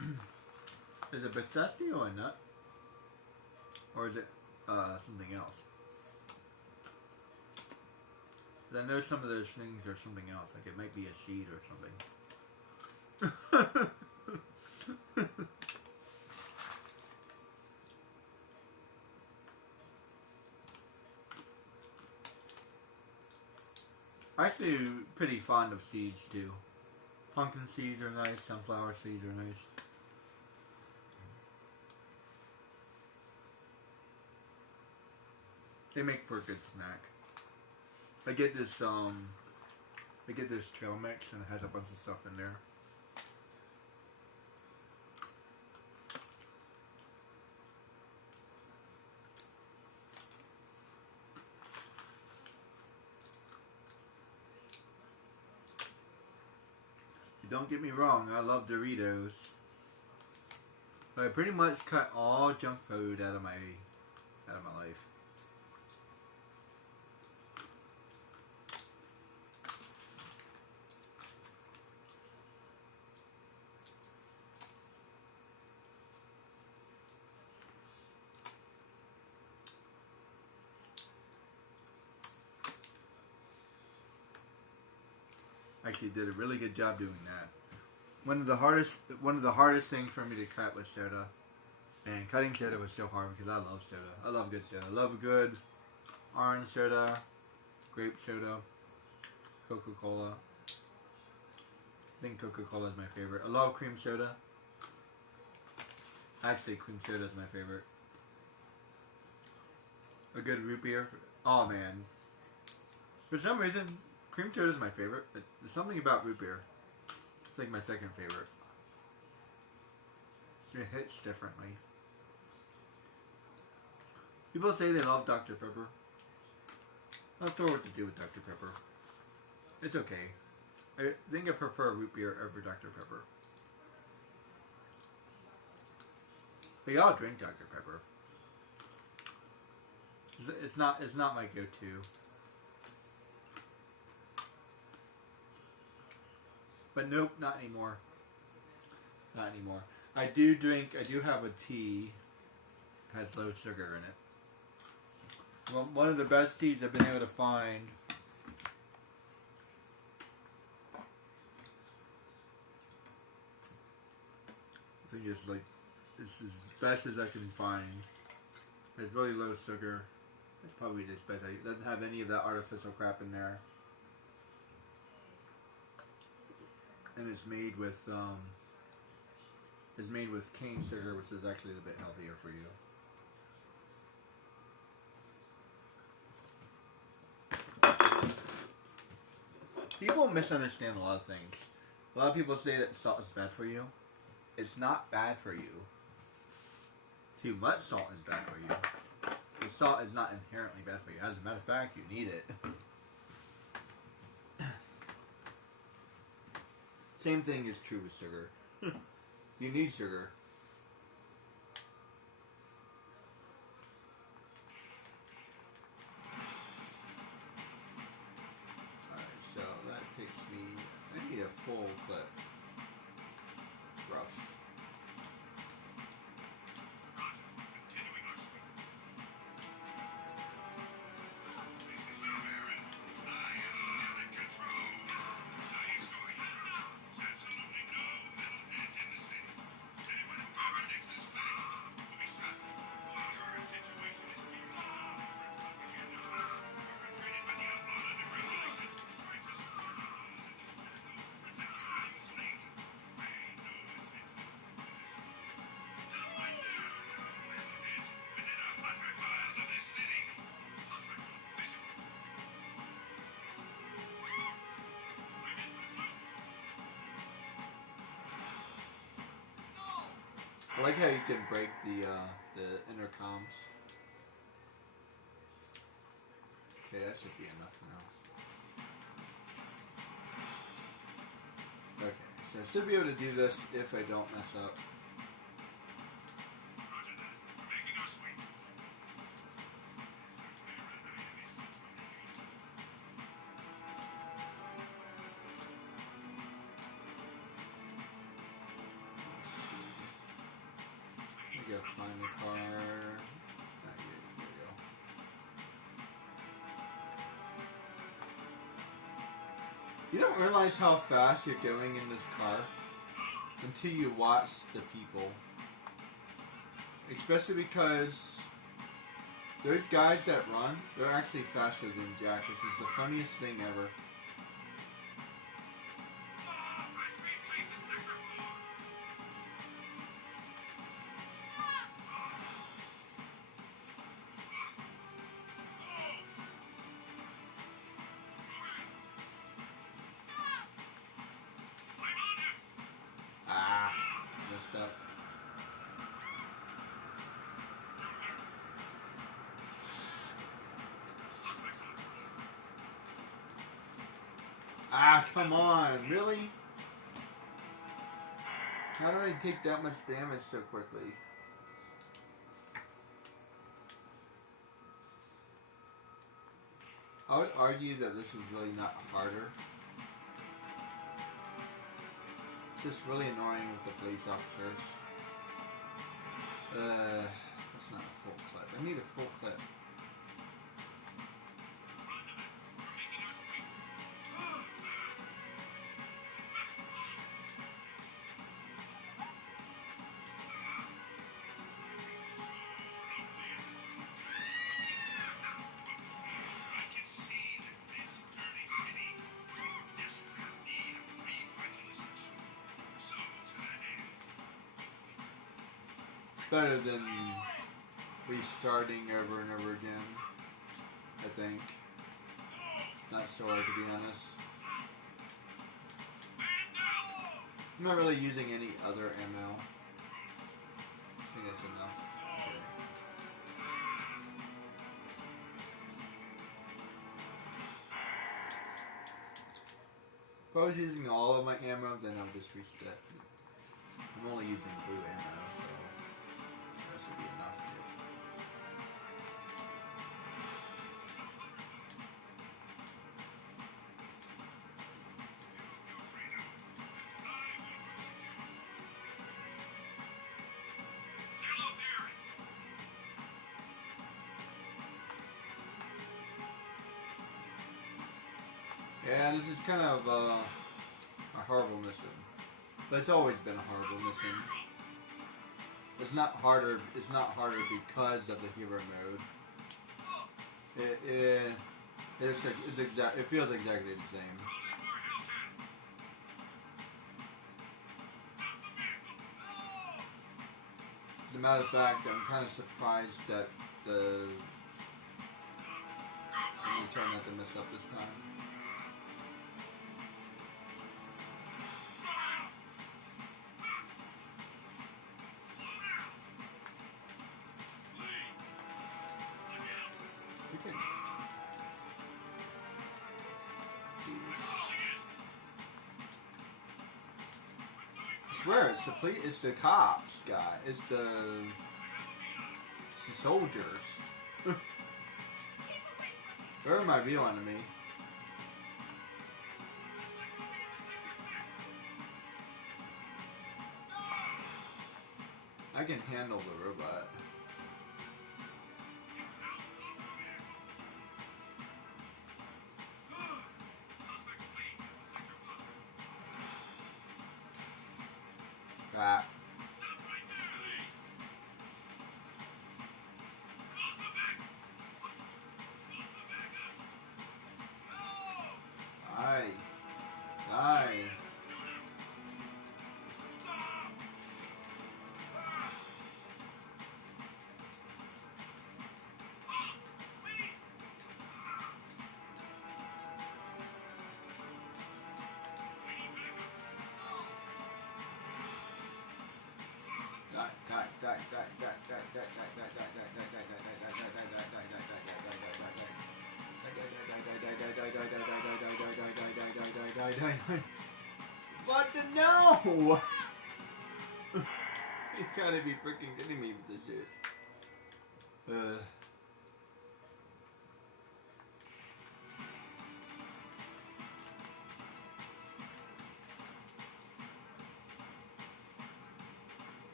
them. Is it pistachio a nut? Or is it something else? 'Cause I know some of those things are something else. Like it might be a seed or something. I'm actually pretty fond of seeds too. Pumpkin seeds are nice, sunflower seeds are nice. They make for a good snack. I get this trail mix and it has a bunch of stuff in there. Don't get me wrong, I love Doritos. But I pretty much cut all junk food out of my life. Actually did a really good job doing that. One of the hardest things for me to cut was soda. And cutting soda was so hard because I love soda. I love good soda. I love a good orange soda, grape soda, Coca-Cola. I think Coca-Cola is my favorite. I love cream soda. Actually, cream soda is my favorite. A good root beer. Oh man. For some reason, cream soda is my favorite. There's something about root beer. It's like my second favorite. It hits differently. People say they love Dr. Pepper. I'm not sure what to do with Dr. Pepper. It's okay. I think I prefer root beer over Dr. Pepper. But y'all drink Dr. Pepper. It's not my go-to. But nope, not anymore. Not anymore. I do have a tea. Has low sugar in it. Well, one of the best teas I've been able to find. I think it's like, it's as best as I can find. It's really low sugar. It's probably just best. It doesn't have any of that artificial crap in there. And it's made with cane sugar, which is actually a bit healthier for you. People misunderstand a lot of things. A lot of people say that salt is bad for you. It's not bad for you. Too much salt is bad for you. The salt is not inherently bad for you. As a matter of fact, you need it. Same thing is true with sugar. You need sugar. Alright, so that takes me... I need a full clip. Rough. Continuing our sweep. This is your Baron. I am still in control. Nice going. Absolutely no metalheads in the city. Anyone who contradicts this fact will be shot. The current situation is beyond propaganda. Perpetrated by the outlawed underground militia, trying to support our laws and defend those who protect our royal fleet. Pay no attention to this. Stop right now. No metalheads within 100 miles of this city. Suspect. Listen. I'm in the flow. I like how you can break the intercoms. Okay, that should be enough now. Okay, so I should be able to do this if I don't mess up. Roger that. Making our sweep. Let me go find the car. Not yet. There we go. You don't realize how fast you're going in this car until you watch the people. Especially because those guys that run, they're actually faster than Jack, which is the funniest thing ever. My speed, please, in sector 4. I'm on him. Ah, messed up. Suspect on foot. Ah, come on, really? How do I take that much damage so quickly? I would argue that this is really not harder. It's just really annoying with the police officers. That's not a full clip. I need a full clip. Roger that. We're making our sweep. I can see that this dirty city is in desperate need of revitalization. So, to that end, It's better than restarting over and over again, I think. Not sure, to be honest. I'm not really using any other ammo. I think that's enough. Okay. If I was using all of my ammo, then I would just reset. I'm only using blue ammo, so that should be enough. Yeah, this is kind of a horrible mission. But it's always been a horrible mission. It's not harder. It's not harder because of the hero mode. It feels exactly the same. As a matter of fact, I'm kind of surprised that I'm gonna try not to mess up this time. I swear it's the cops guy. It's the soldiers. Where am I viewing to me? I can handle the robot. Crap. Aye. Aye. What the no? You gotta be freaking kidding me with this shit.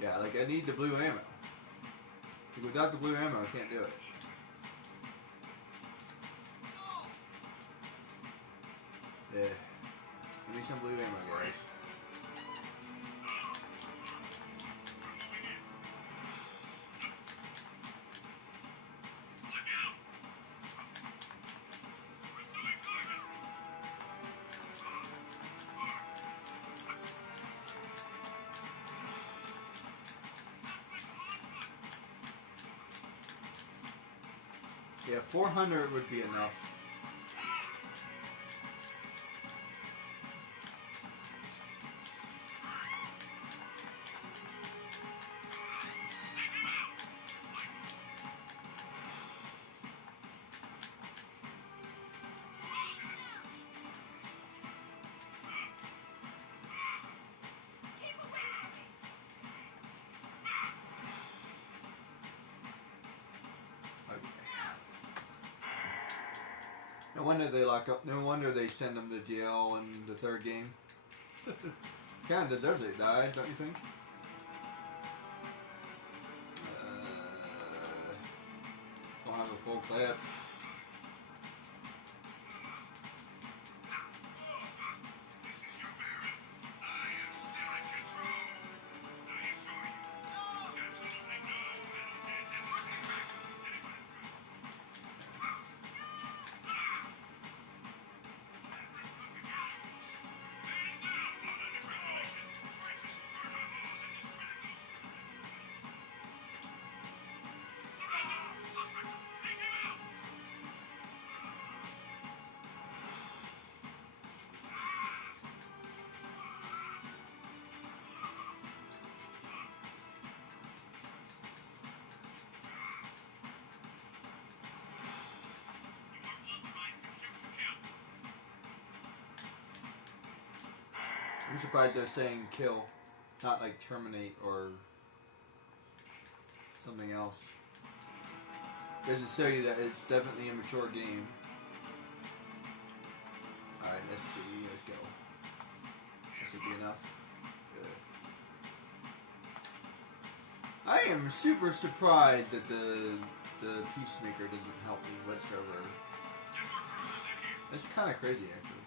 Yeah, like I need the blue ammo. Without the blue ammo, I can't do it. Yeah. Give me some blue ammo, guys. Yeah, 400 would be enough. No wonder they lock up. No wonder they send him to jail in the third game. Kind of deserves it, guys, don't you think? Don't have a full clip. This is your Baron. I am still in control. I assure you, there's absolutely no metal heads in this thing. Anyone who could. Outlaw underground militia trying to I'm surprised they're saying kill, not like terminate or something else. Goes to show you that it's definitely a mature game. Alright, let's see. Let's go. This should be enough. Good. I am super surprised that the Peacemaker doesn't help me whatsoever. It's kind of crazy, actually.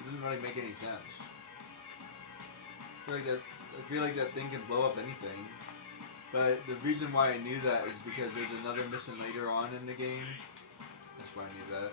It doesn't really make any sense. I feel like that thing can blow up anything. But the reason why I knew that is because there's another mission later on in the game. That's why I knew that.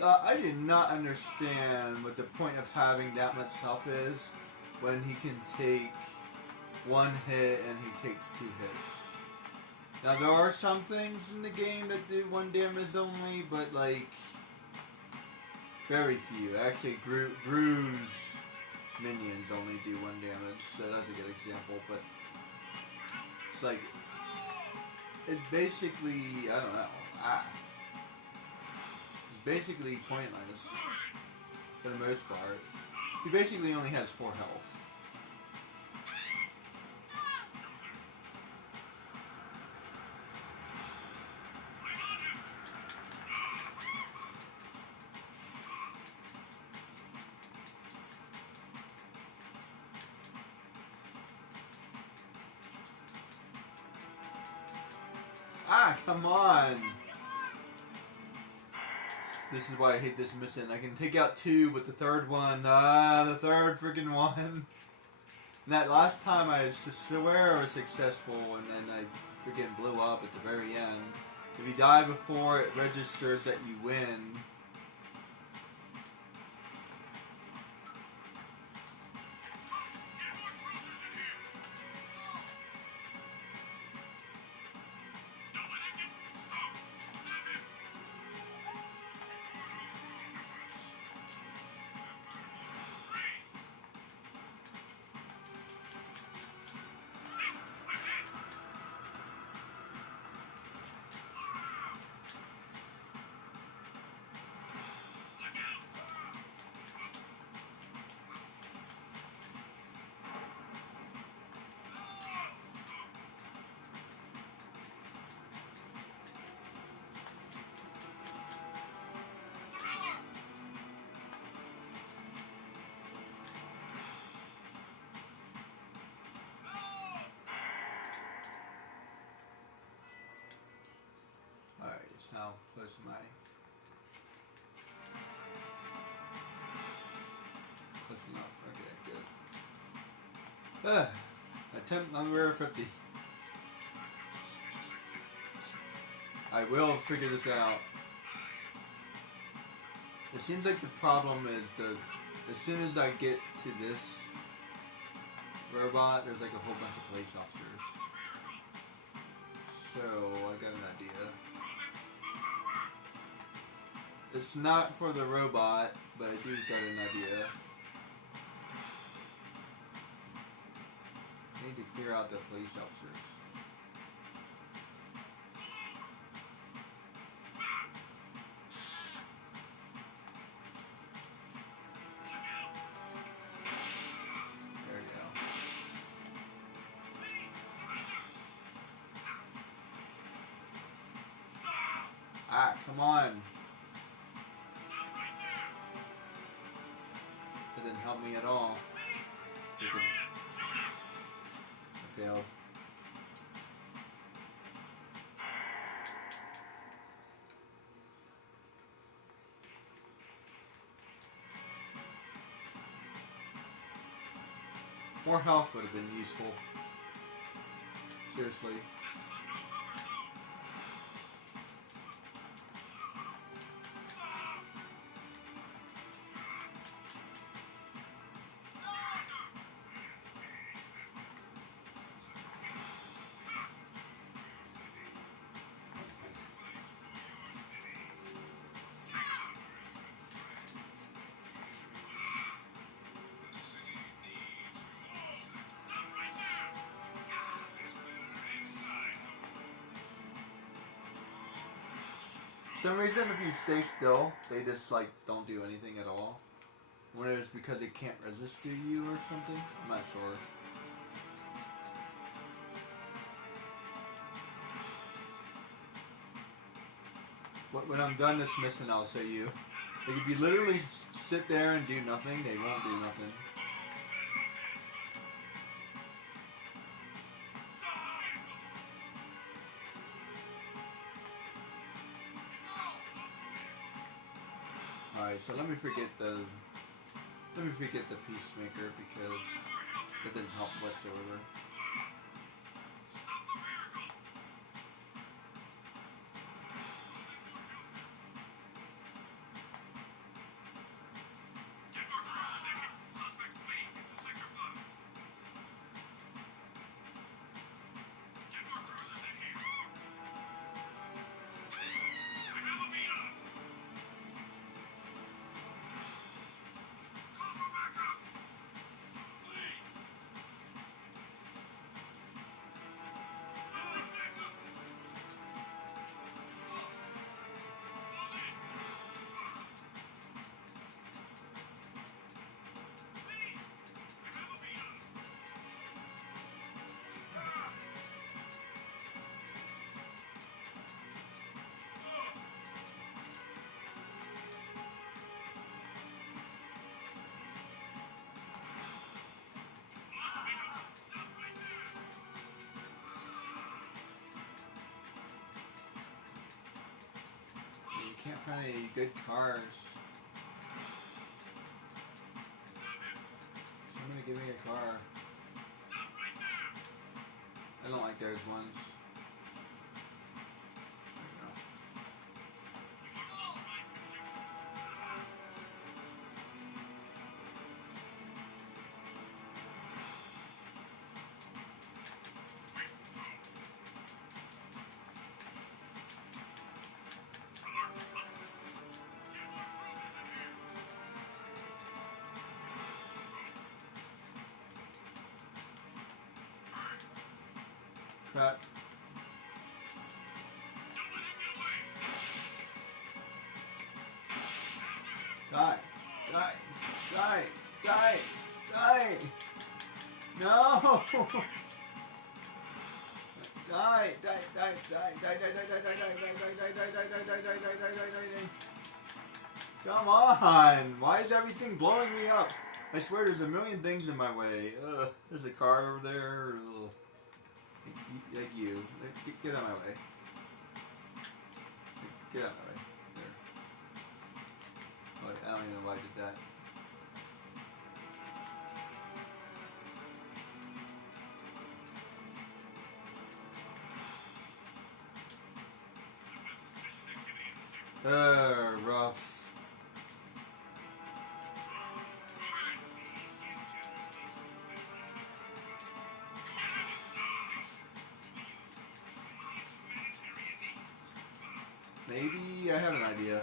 I did not understand what the point of having that much health is when he can take one hit and he takes 2 hits. Now there are some things in the game that do 1 damage only, but like very few. Actually, Gru's minions only do 1 damage, so that's a good example. But it's like it's basically I don't know. Basically pointless for the most part. He basically only has 4 health. Ah, come on! This is why I hate this mission. I can take out 2, but the third one, the third freaking one. And that last time I swear I was successful, and then I freaking blew up at the very end. If you die before it registers that you win. How close am I? Close enough. Okay, good. Attempt number 50. I will figure this out. It seems like the problem is as soon as I get to this robot, there's like a whole bunch of police officers. So I got an idea. It's not for the robot, but I do got an idea. I need to clear out the police officers. There we go. Ah, come on. It didn't help me at all. I failed. More health would have been useful. Seriously. For some reason, if you stay still, they just like don't do anything at all. Whether it's because they can't register you or something, I'm not sure. When I'm done dismissing, I'll say you. Like if you literally sit there and do nothing, they won't do nothing. Alright, so let me forget the peacemaker because it didn't help whatsoever. Can't find any good cars. Somebody give me a car. I don't like those ones. Crap. Die. Die. Die. Die. Die. No. Die. Die. Die. Die. Die. Die. Die. Die. Die. Die. Die. Come on! Why is everything blowing me up? I swear there's a million things in my way. There's a car over there. Like you. Get out of my way. Get out of my way. There. I don't even know why I did that. Rough. Maybe I have an idea.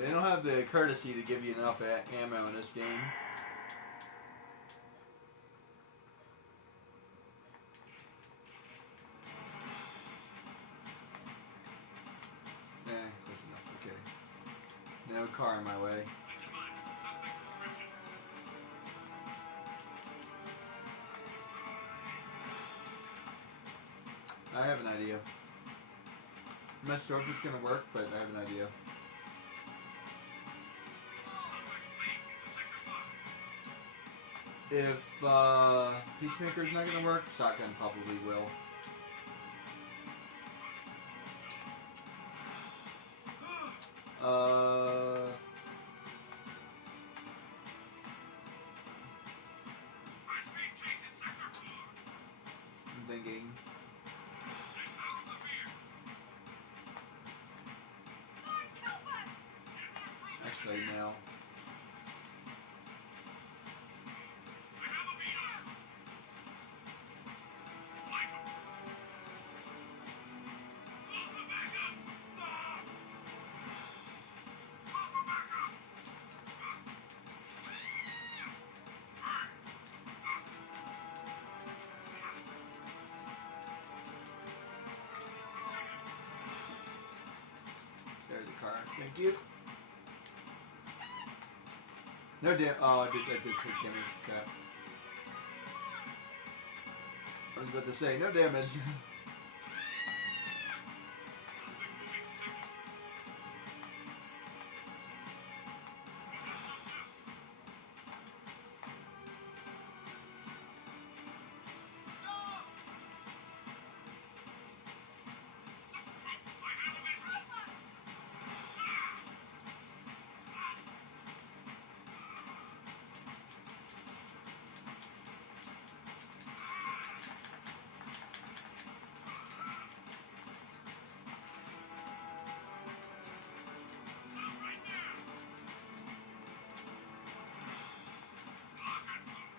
They don't have the courtesy to give you enough ammo in this game. Close enough. Okay. No car in my way. I have an idea. I'm not sure if it's gonna work, but I have an idea. If Peacemaker's not gonna work, Shotgun probably will. I'm thinking. car. Thank you. No damn. Oh, I did take damage. Okay. I was about to say no damage. Suspect moving to signal. I have a visual. Stop right there. Lock and load.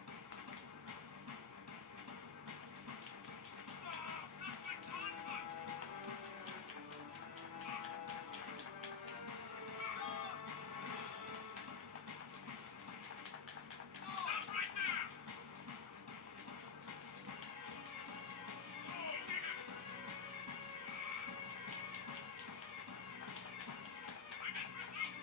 Suspect contact. Stop right there. Oh, see him. I'm in pursuit.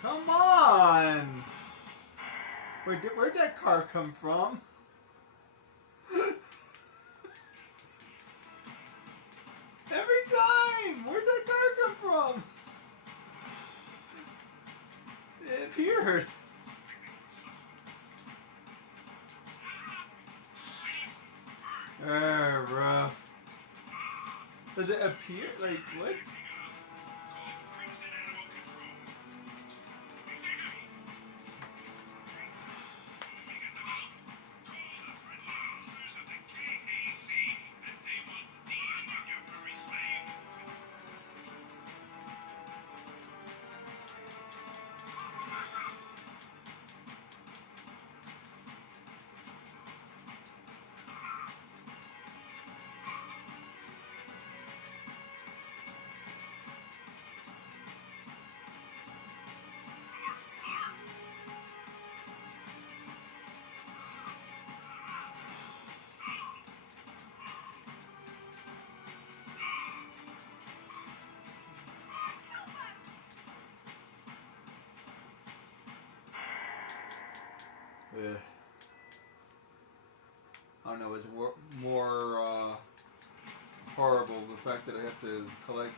Come on! Where'd that car come from? Every time! Where'd that car come from? It appeared. Rough. Does it appear? Like, what? Call Crimson Animal Control. Moving at the mouth. Call the friendly officers of the KAC, and they will deal with your furry slave. I don't know, it's more horrible the fact that I have to collect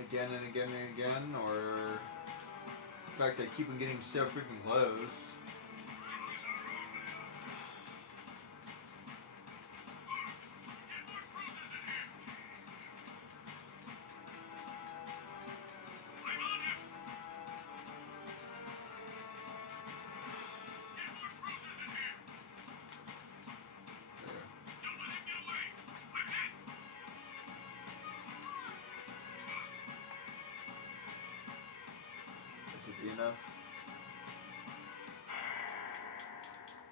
again and again and again, or the fact that I keep on getting so freaking close. Get more cruisers in here. I'm on him. Get more cruisers in here. There. Don't let him get away. I'm hit. That should be enough.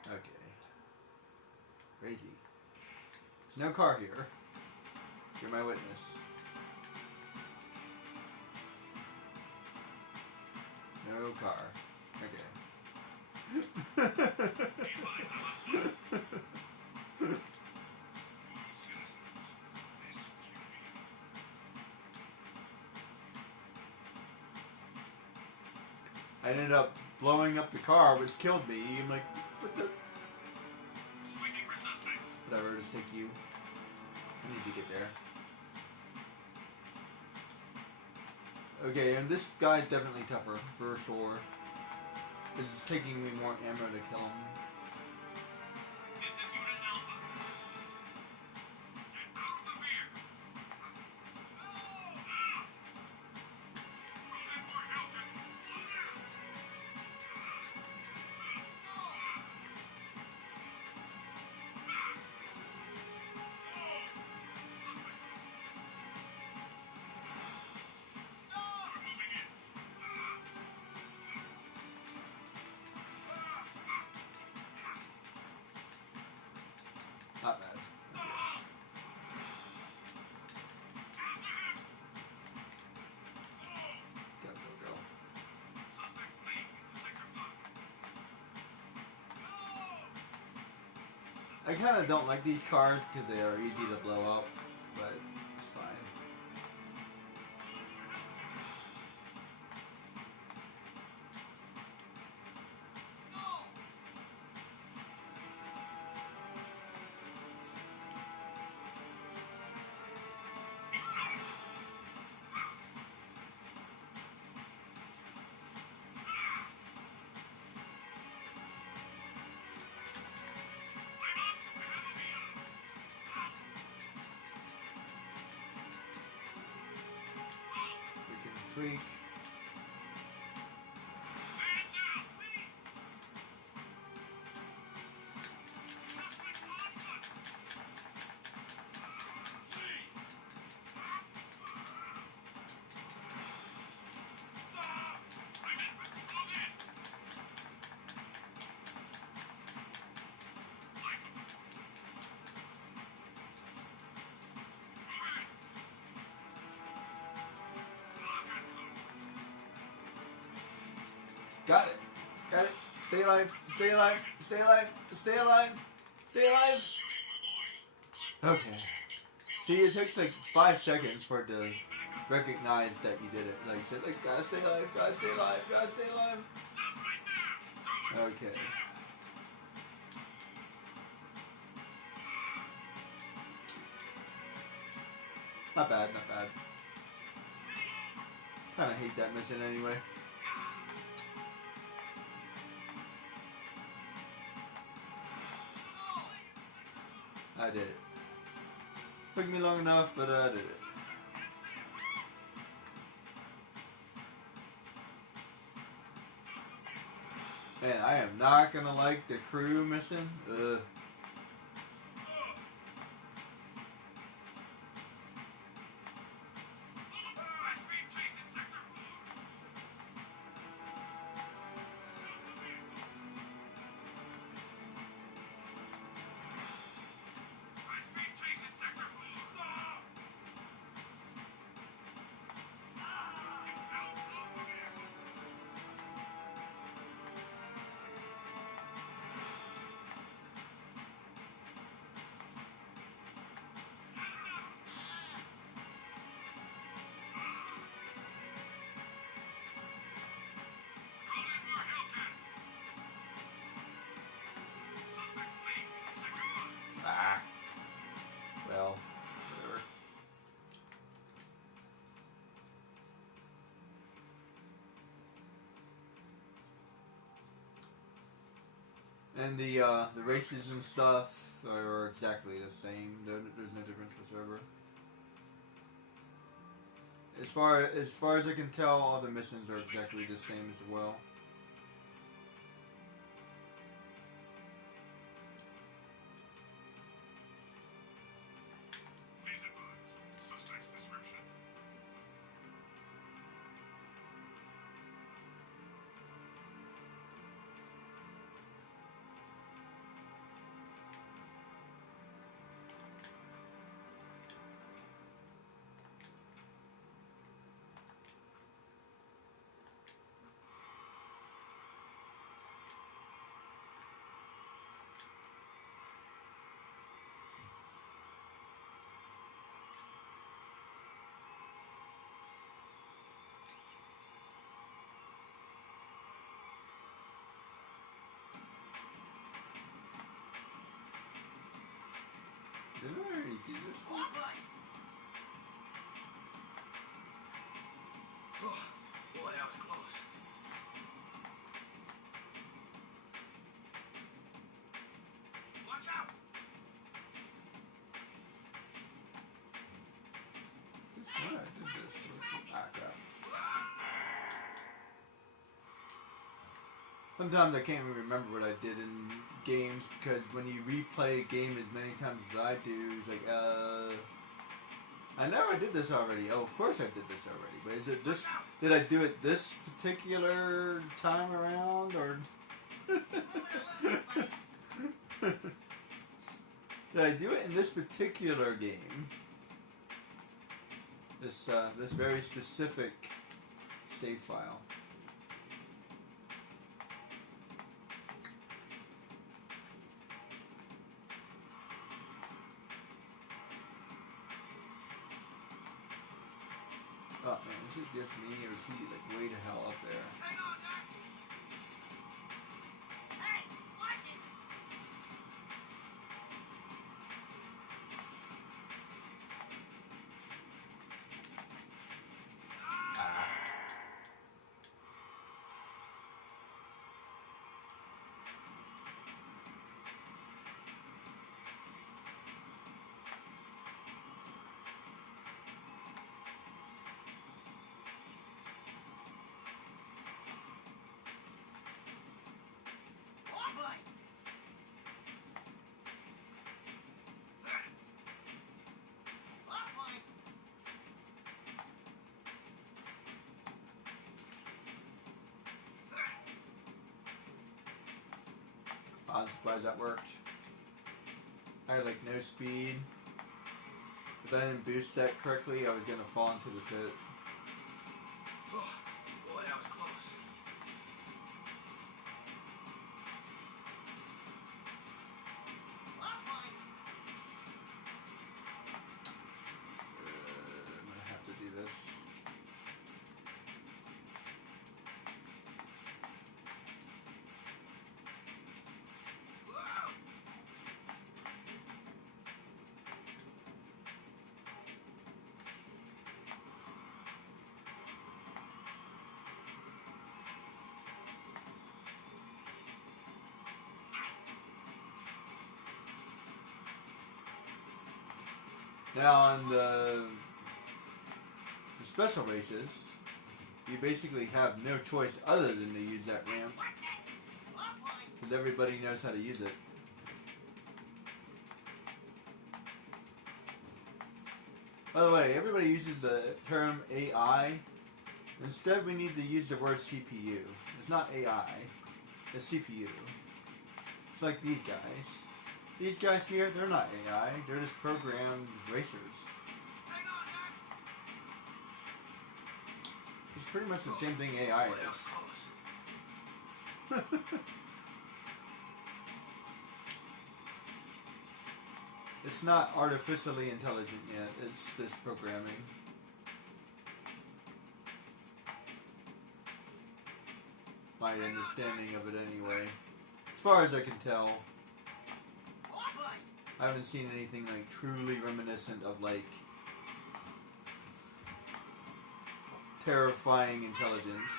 Okay. Crazy. There's no car here. You're my witness. No car. Okay. Be advised, I'm on foot. All citizens, this will be. I ended up blowing up the car, which killed me. I'm like, what the? Swinging for suspects. Whatever, just take you. I need to get there. Okay, and this guy's definitely tougher, for sure. It's taking me more ammo to kill him. This is Unit Alpha. Get out of the vehicle. Call in more help and slow down. Suspect. We're moving in. I kind of don't like these cars because they are easy to blow up, but it's fine. Freaking freak. Got it. Got it. Stay alive. Stay alive. Stay alive. Stay alive. Stay alive. Okay. See, it takes like 5 seconds for it to recognize that you did it. Like, said, like, gotta stay alive. Gotta stay alive. Gotta stay alive. Okay. Not bad. Not bad. Kind of hate that mission anyway. I did it. Took me long enough, but I did it. Man, I am not gonna like the crew mission. Ugh. Ah. Well, whatever. And the races and stuff are exactly the same. There's no difference whatsoever. As far as I can tell, all the missions are exactly the same as well. Did I already do this one? Boy, that was close. Watch out! This one I did this with. Ah, crap. Sometimes I can't even remember what I did in games because when you replay a game as many times as I do, it's like, I know I did this already. Oh, of course I did this already. But is it this? Did I do it this particular time around, or did I do it in this particular game? This this very specific save file. Oh man, is it just me or is he like way the hell up there? Hang on, Jax! Hey, watch it! Ah. Oh boy! Oh boy! I'm surprised that worked. I had like no speed. If I didn't boost that correctly, I was gonna fall into the pit. Oh, boy, that was close. Oh boy! I'm gonna have to do this. Whoa! Now on the special races, you basically have no choice other than to use that ramp Watch it! Oh boy! because everybody knows how to use it. By the way, everybody uses the term AI. Instead, we need to use the word CPU. It's not AI, it's CPU. It's like these guys. These guys here, they're not AI, they're just programmed racers. Hang on, Jax! It's pretty much the same thing AI Boy, that was is. close. It's not artificially intelligent yet, it's just programming. My understanding of it anyway. As far as I can tell, Oh boy! I haven't seen anything like truly reminiscent of like terrifying intelligence.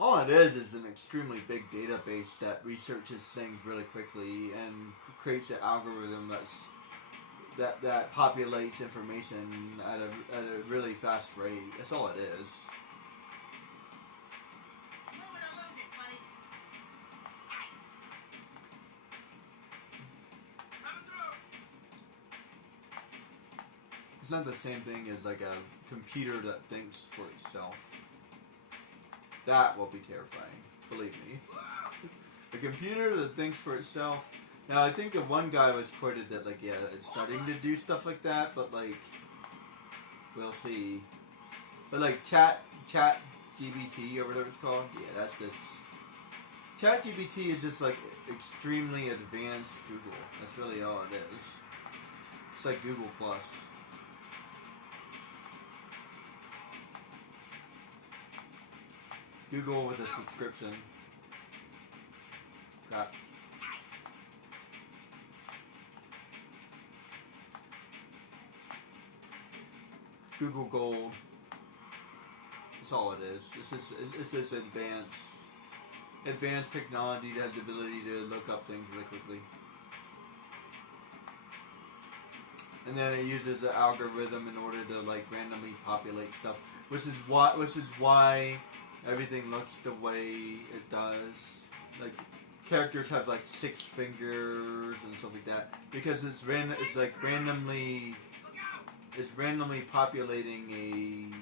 All it is an extremely big database that researches things really quickly and creates an algorithm that populates information at a really fast rate. That's all it is. Move it or lose it, buddy. Hey! Coming through! It's not the same thing as like a computer that thinks for itself. That will be terrifying, believe me. A computer that thinks for itself. Now I think that one guy was quoted that like, yeah, it's starting to do stuff like that, but like, we'll see. But like chat GBT or whatever it's called, yeah, that's just chat GBT is just like extremely advanced Google. That's really all it is. It's like Google Plus. Google with a subscription. Crap. Google Gold. That's all it is. It's just advanced technology that has the ability to look up things really quickly. And then it uses the algorithm in order to like randomly populate stuff, which is why everything looks the way it does. Like characters have like 6 fingers and stuff like that because it's randomly populating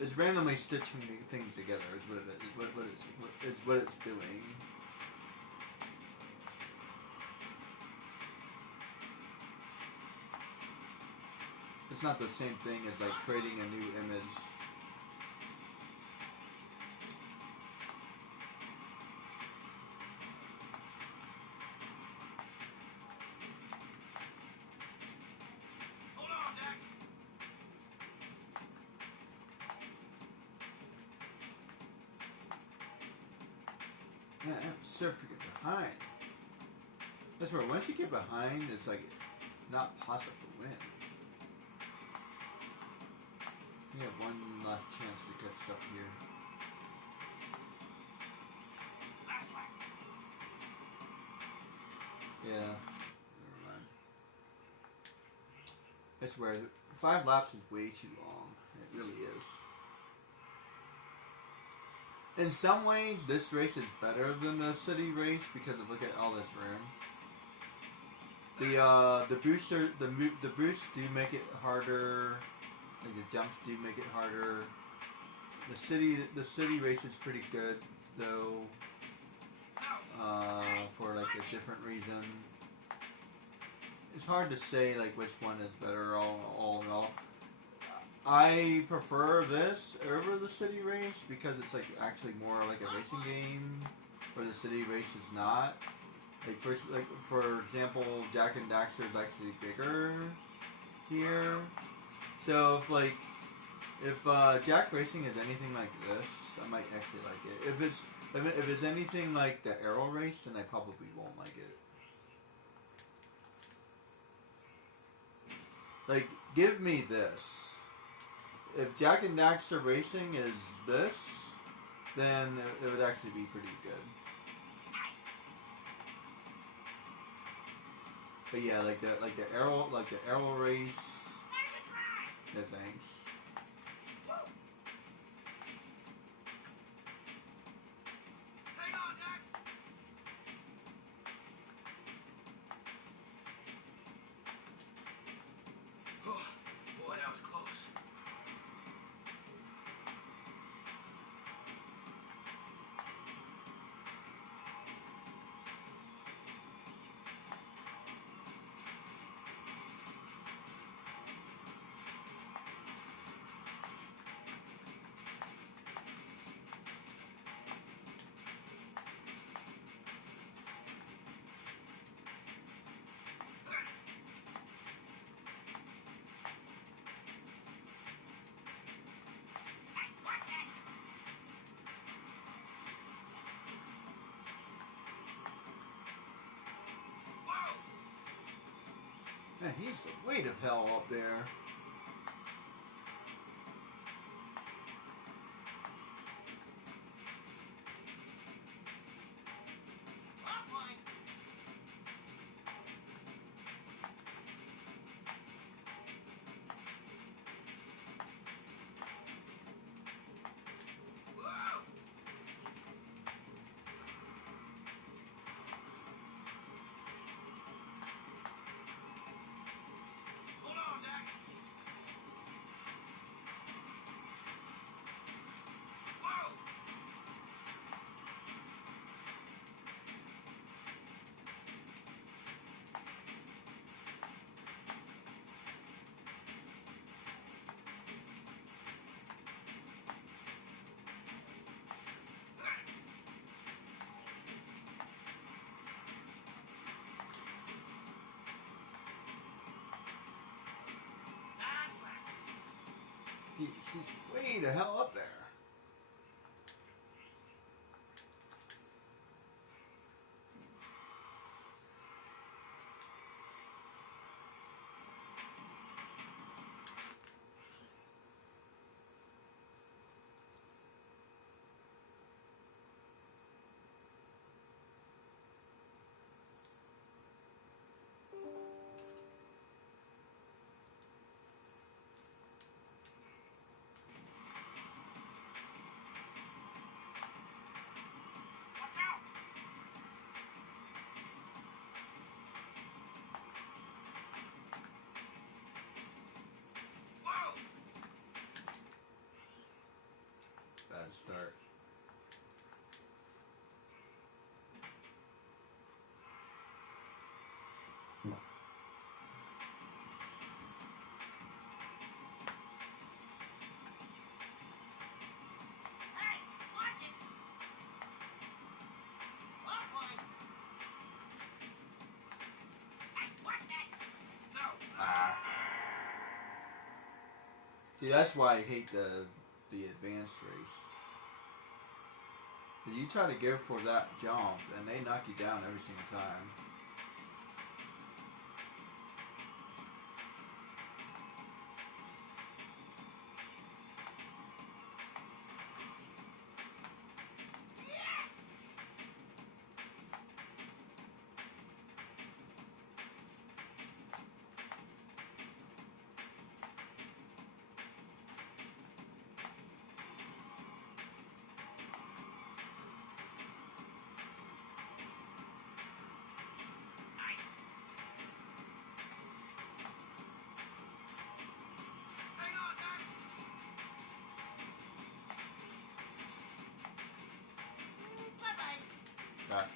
it's randomly stitching things together is what it is. What it's doing. It's not the same thing as like creating a new image. so freaking behind. That's where once you get behind, it's like not possible to win. You have one last chance to catch up here. Last lap. Yeah. Never mind. I swear, 5 laps is way too long. It really is. In some ways, this race is better than the city race because of look at all this room. The booster, the boosts do make it harder. Like the jumps do make it harder. The city race is pretty good though. For like a different reason. It's hard to say like which one is better all in all. I prefer this over the city race because it's like actually more like a racing game, where the city race is not. Like for example, Jack and Daxter is actually bigger here. So if Jack Racing is anything like this, I might actually like it. If it's anything like the Arrow race, then I probably won't like it. Like, give me this. If Jack and Daxter Racing is this, then it would actually be pretty good. But yeah, like the arrow race. No thanks. Hang on, Dax. Oh, boy, that was close. Man, he's the weight of hell up there. Hold on, Dax. Whoa! Last lap. He's way the hell up there. Watch out! Whoa! Bad start. Hey, watch it. Hey, watch that. No. Ah. See, that's why I hate the advanced race. You try to go for that jump, and they knock you down every single time. Hang on, guys. Bye-bye. Got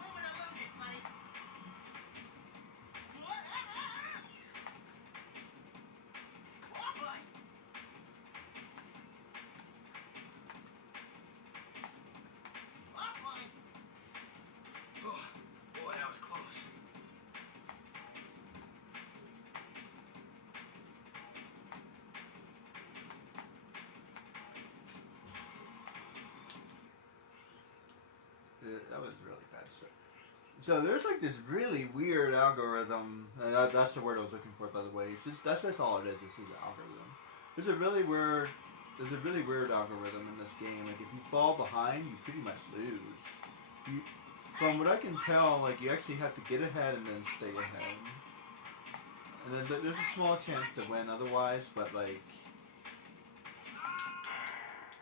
Moment to lose it, buddy. Oh, boy. Oh, boy. Oh, boy, that was close. that was really bad. So there's like this really weird algorithm, and that's the word I was looking for, by the way. That's just all it is. This is an algorithm. There's a really weird algorithm in this game. Like if you fall behind, you pretty much lose. From what I can tell, like you actually have to get ahead and then stay ahead. And then there's a small chance to win otherwise, but like,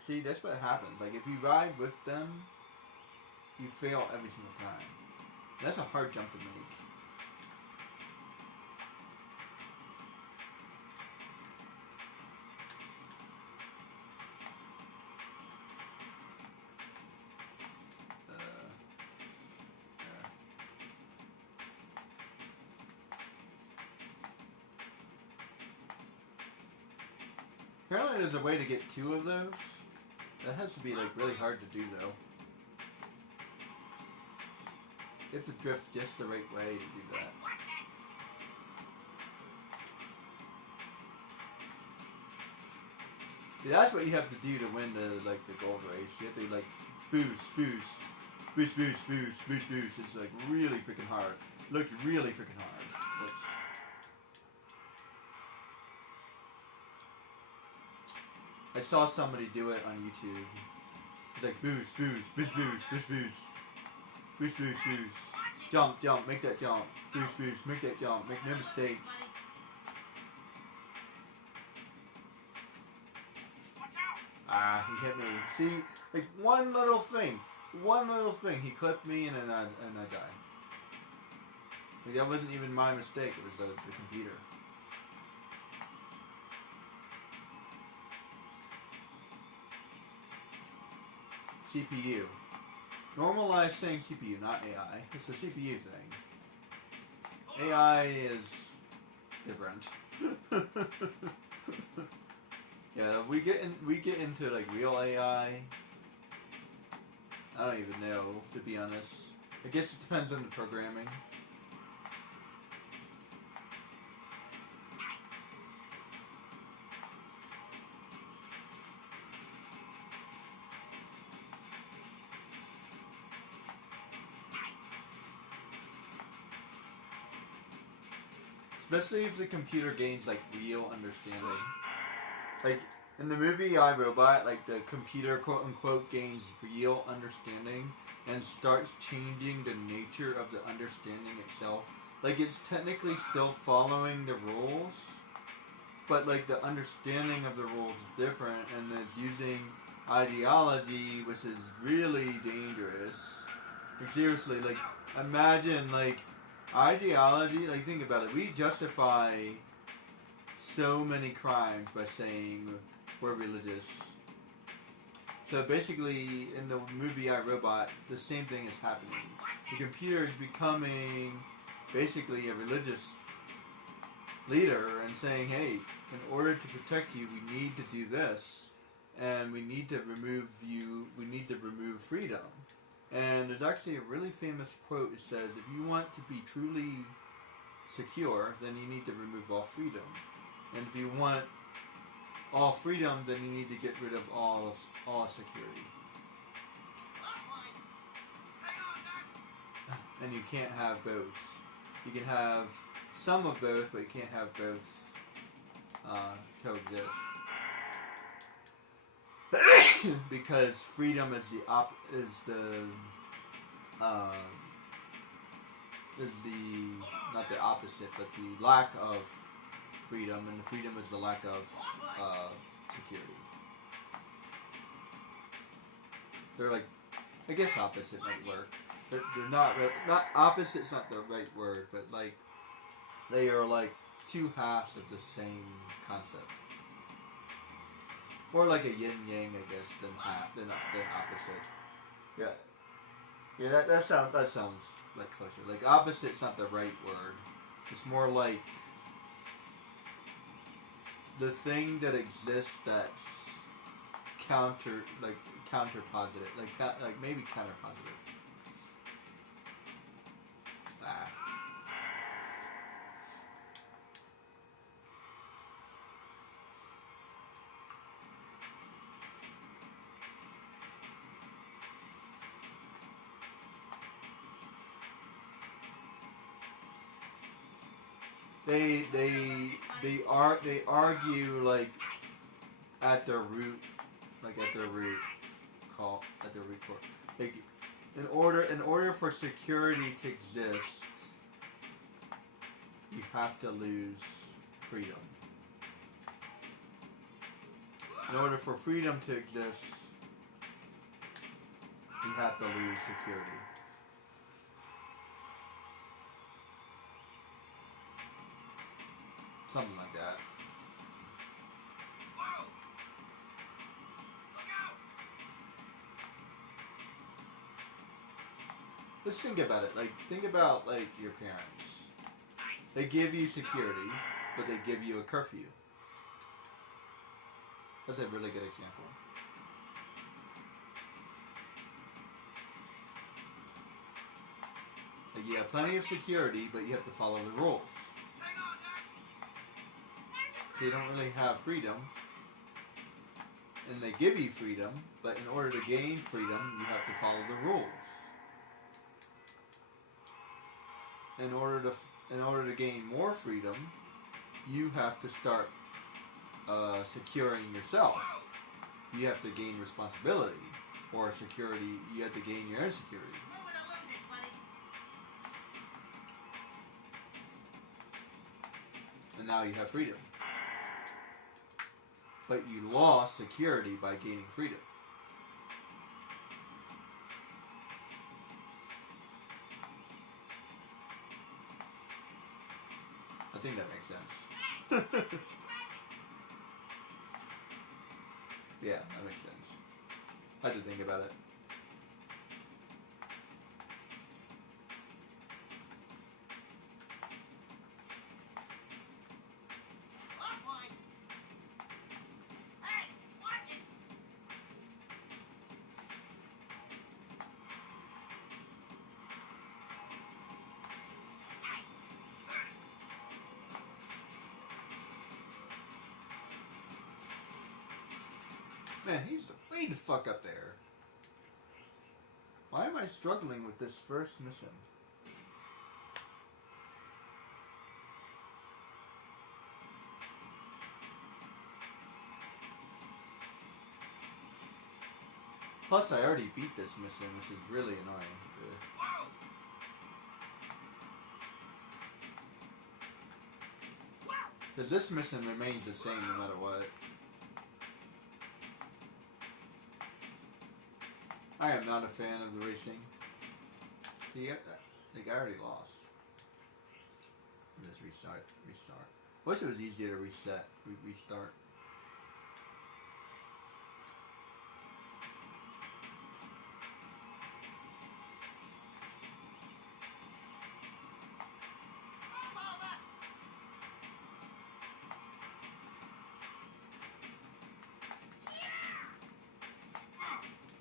see, that's what happens. Like if you ride with them, you fail every single time. That's a hard jump to make. Apparently there's a way to get 2 of those. That has to be like really hard to do though. You have to drift just the right way to do that. See, that's what you have to do to win the gold race. You have to like boost. It's like really freaking hard. Look, really freaking hard. Looks. I saw somebody do it on YouTube. It's like boost. Jump, make that jump. Boost, make that jump. Make no mistakes. Ah, he hit me. See, like one little thing, he clipped me and then I died. Like that wasn't even my mistake. It was the computer. CPU. Normalize saying CPU, not AI. It's a CPU thing. AI is different. Yeah, we get into like real AI. I don't even know, to be honest. I guess it depends on the programming. Especially if the computer gains like real understanding. Like in the movie I, Robot, like the computer quote unquote gains real understanding and starts changing the nature of the understanding itself. Like it's technically still following the rules, but like the understanding of the rules is different and it's using ideology, which is really dangerous. Like seriously, like imagine like ideology, like think about it, we justify so many crimes by saying we're religious. So basically in the movie I, Robot, the same thing is happening. The computer is becoming basically a religious leader and saying, hey, in order to protect you, we need to do this, and we need to remove freedom. And there's actually a really famous quote. It says, if you want to be truly secure, then you need to remove all freedom. And if you want all freedom, then you need to get rid of all security. And you can't have both. You can have some of both, but you can't have both coexist. Because freedom is not the opposite, but the lack of freedom, and the freedom is the lack of security. They're like, I guess opposite might work. They're not opposite's not the right word, but like they are like two halves of the same concept. Or like a yin yang, I guess, than opposite. Yeah, that sounds like closer. Like opposite's not the right word. It's more like the thing that exists that's counter positive, like maybe counter positive. They argue like at their root core. Like in order for security to exist, you have to lose freedom. In order for freedom to exist, you have to lose security. Something like that. Whoa! Look out! Let's think about it. Like, think about like your parents. They give you security, but they give you a curfew. That's a really good example. Like, you have plenty of security, but you have to follow the rules. Hang on, Jax! So you don't really have freedom. And they give you freedom, but in order to gain freedom, you have to follow the rules. In order to gain more freedom, you have to start securing yourself. You have to gain responsibility, or security. You have to gain your own security. Moment to lose it, buddy. And now you have freedom. But you lost security by gaining freedom. I think that makes sense. Yeah, that makes sense. I had to think about it. Offline. Hey, watch it. Man, he's way the fuck up there. Why am I struggling with this first mission? Plus, I already beat this mission, which is really annoying. Whoa! Because this mission remains the same no matter what. I am not a fan of the racing. See, I think I already lost. Just restart. Wish it was easier to restart.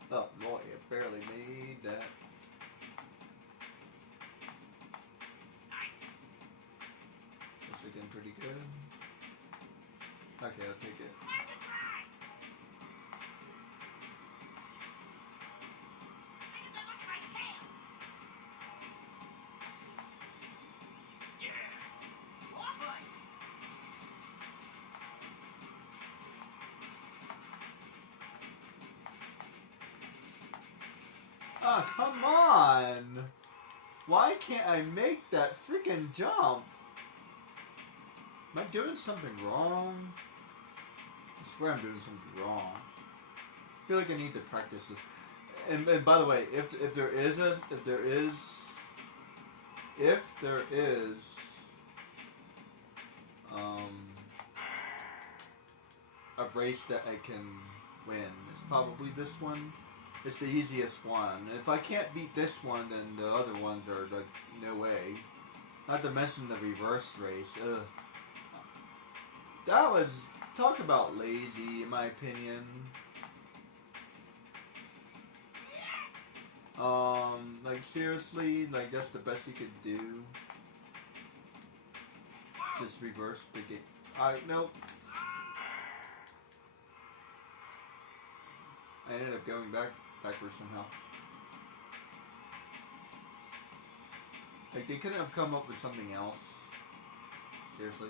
Oh boy, it barely made that. It's looking pretty good. Okay, I'll take it. Ah, come on! Why can't I make that freaking jump? Am I doing something wrong? I swear I'm doing something wrong. I feel like I need to practice this. And by the way, if there is a race that I can win, it's probably this one. It's the easiest one. If I can't beat this one, then the other ones are like no way. Not to mention the reverse race. Ugh. That was, talk about lazy, in my opinion. Like seriously, like that's the best you could do. Just reverse the game. Nope. I ended up going backwards somehow. Like they couldn't have come up with something else. Seriously.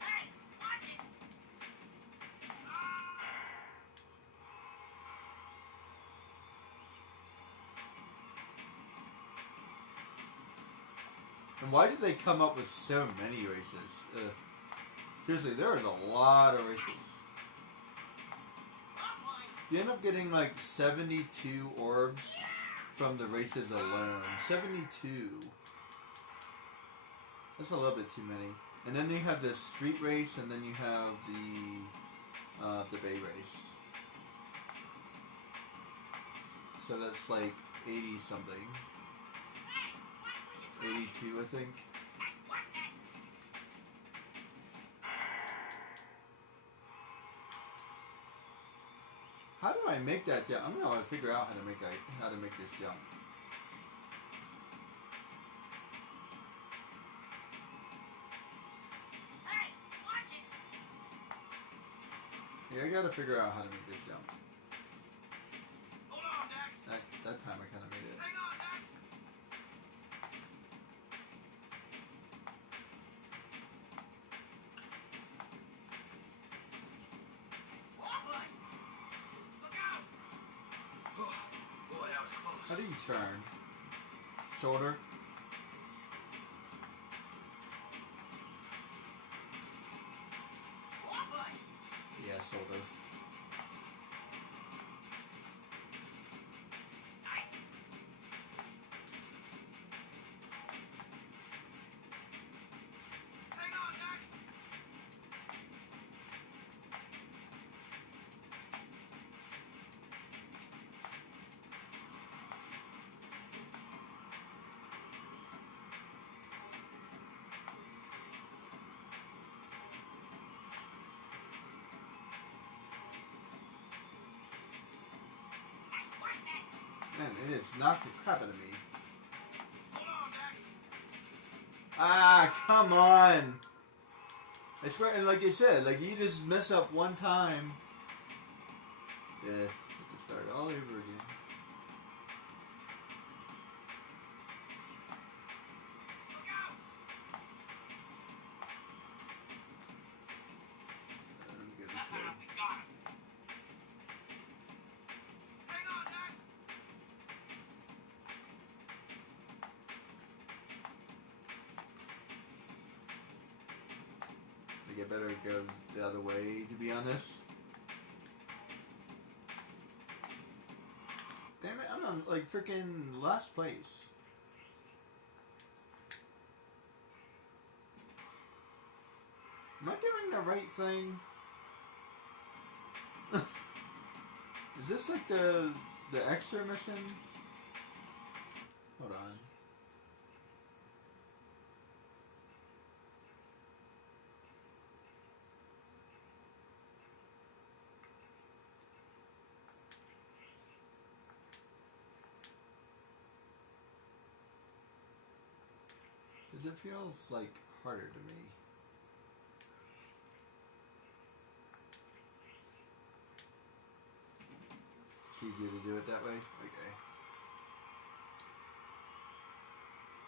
Hey, watch it! And why did they come up with so many races? Seriously, there was a lot of races. You end up getting like 72 orbs from the races alone. 72. That's a little bit too many. And then you have the street race, and then you have the bay race. So that's like 80 something. 82, I think. How do I make that jump? I'm gonna figure out how to make this jump. Hey, watch it! Yeah, I gotta figure out how to make this jump. Hold on, Dax. That time I kind of made it. Hang on, Dax. Look out! Oh, boy, that was close. How do you turn? Shoulder? Yeah, shoulder. Hang on, Dax. Man, it has knocked the crap out of me. Hold on, Dax. Ah, come on! I swear, and like you said, like you just mess up one time. Yeah, have to start all over again. Look out! Let me get this guy. We got him. Hang on, Jax. Like I better go the other way, to be honest. Damn it, I'm on like freaking last place. Am I doing the right thing? Is this like the extra mission? Hold on. Because it feels like harder to me. It's easier to do it that way? Okay.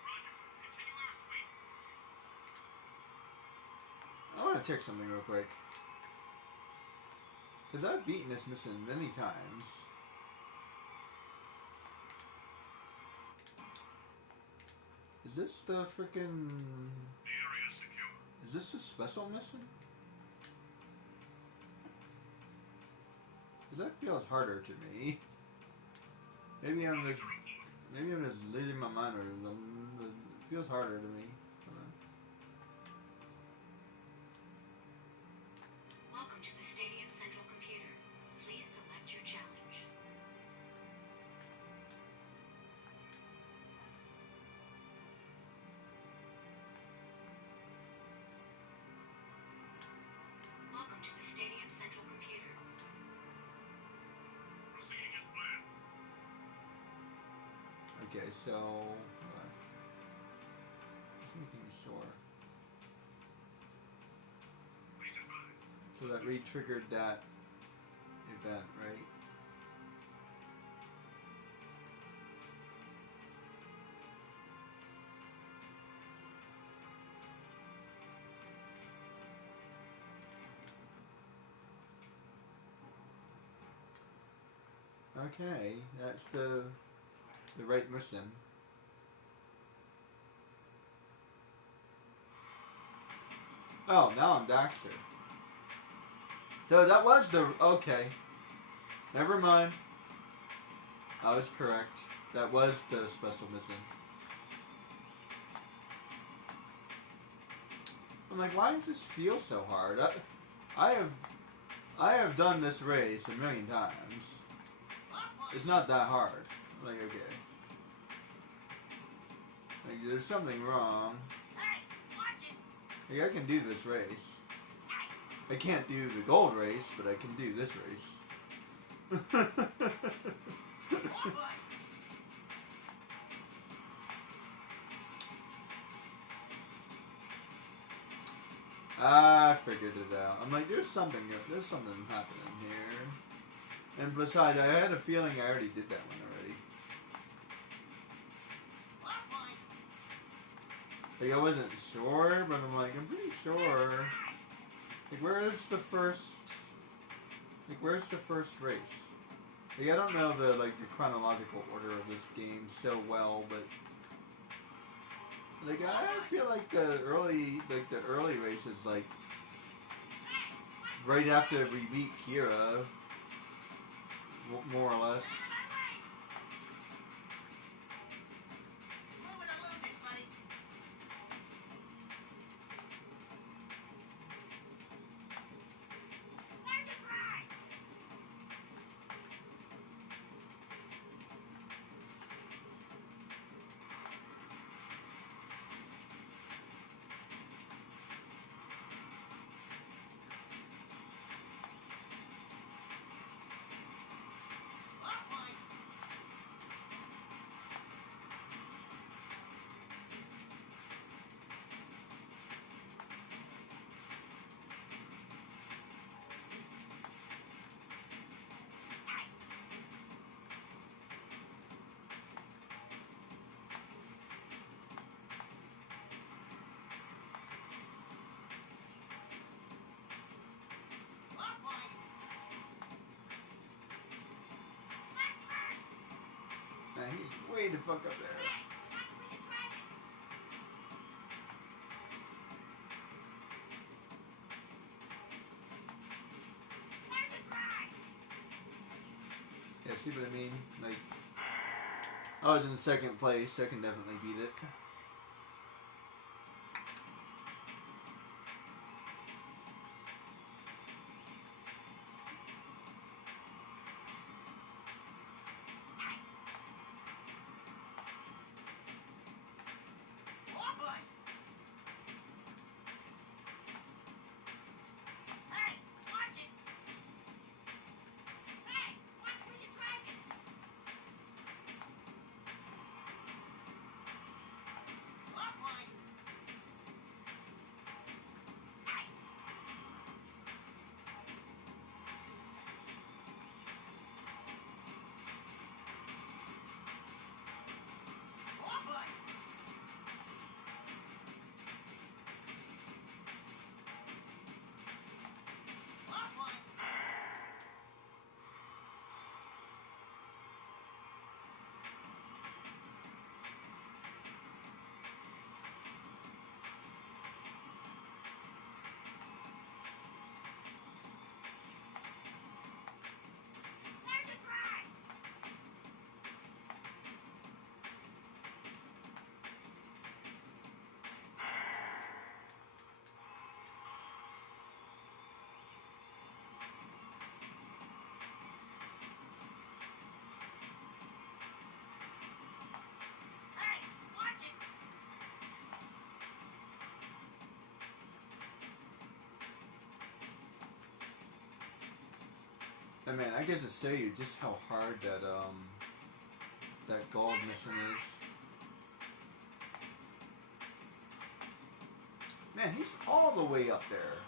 Roger. Continue our sweep. I want to check something real quick. Because I've beaten this mission many times. Is this the freaking... The area is secure. Is this a special mission? 'Cause that feels harder to me. Maybe I'm just losing my mind or something, but it feels harder to me. Welcome to the Stadium Central Computer. Please select your challenge. Welcome to the Stadium Central Computer. Proceeding as planned. Okay, so... Just making sure. Please advise. So that re-triggered that event, right? Okay, that's the right mission. Oh, now I'm Daxter. So that was the... Okay. Never mind. I was correct. That was the special mission. I'm like, why does this feel so hard? I have done this race a million times. It's not that hard. I'm like, okay. Like, there's something wrong. Hey, watch it. Like, I can do this race. I can't do the gold race, but I can do this race. I figured it out. I'm like, there's something happening here. And besides, I had a feeling I already did that one already. Like, I wasn't sure, but I'm like, I'm pretty sure. Like, where's the first race? Like, I don't know the chronological order of this game so well, but like, I feel like the early races, like right after we beat Kira, more or less. Moving to lose it, buddy. Learn to fly. fuck up there. Hey, watch where you're driving. Learn to drive. Yeah, see what I mean? Like, I was in second place. I can definitely beat it. Oh boy. Hey, watch it. Hey, watch where you're driving. Oh boy. Hey. Oh boy. Oh boy. Learn to drive. Hey, watch it. I mean, I guess to show you just how hard that that gold mission is. Man, he's all the way up there.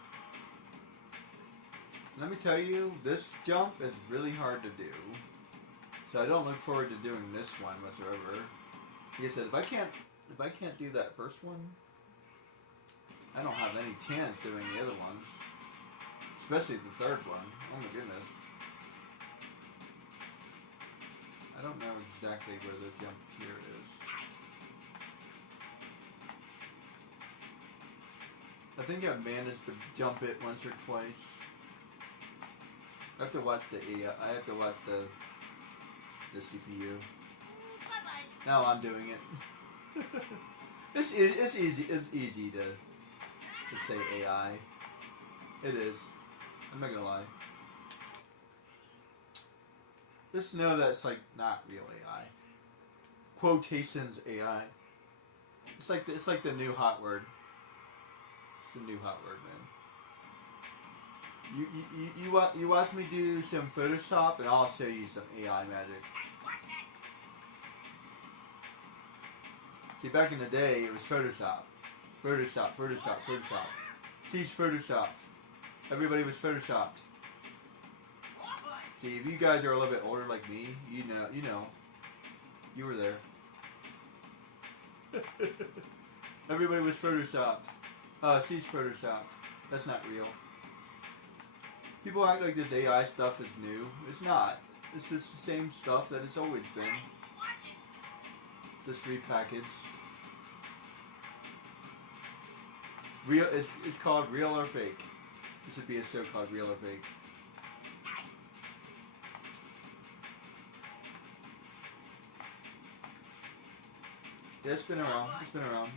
Let me tell you, this jump is really hard to do. So I don't look forward to doing this one whatsoever. Like I said, if I can't do that first one, I don't have any chance doing the other ones. Especially the third one. Oh my goodness. I don't know exactly where the jump here is. I think I've managed to jump it once or twice. I have to watch the I have to watch the CPU. Bye-bye. Now I'm doing it. It's easy to say AI. It is. I'm not gonna lie. Just know that it's like not real AI. Quotations AI. It's like the new hot word. It's the new hot word, man. You watch me do some Photoshop and I'll show you some AI magic. Watch that. See, back in the day, it was Photoshop. Photoshop. She's Photoshopped. Everybody was Photoshopped. Oh boy. See, if you guys are a little bit older like me, you know. You were there. Everybody was Photoshopped. She's Photoshopped. That's not real. People act like this AI stuff is new. It's not. It's just the same stuff that it's always been. Hey, watch it. It's just repackaged. Real. It's called Real or Fake. This would be a show called Real or Fake. Yeah, it's been around. It's been around.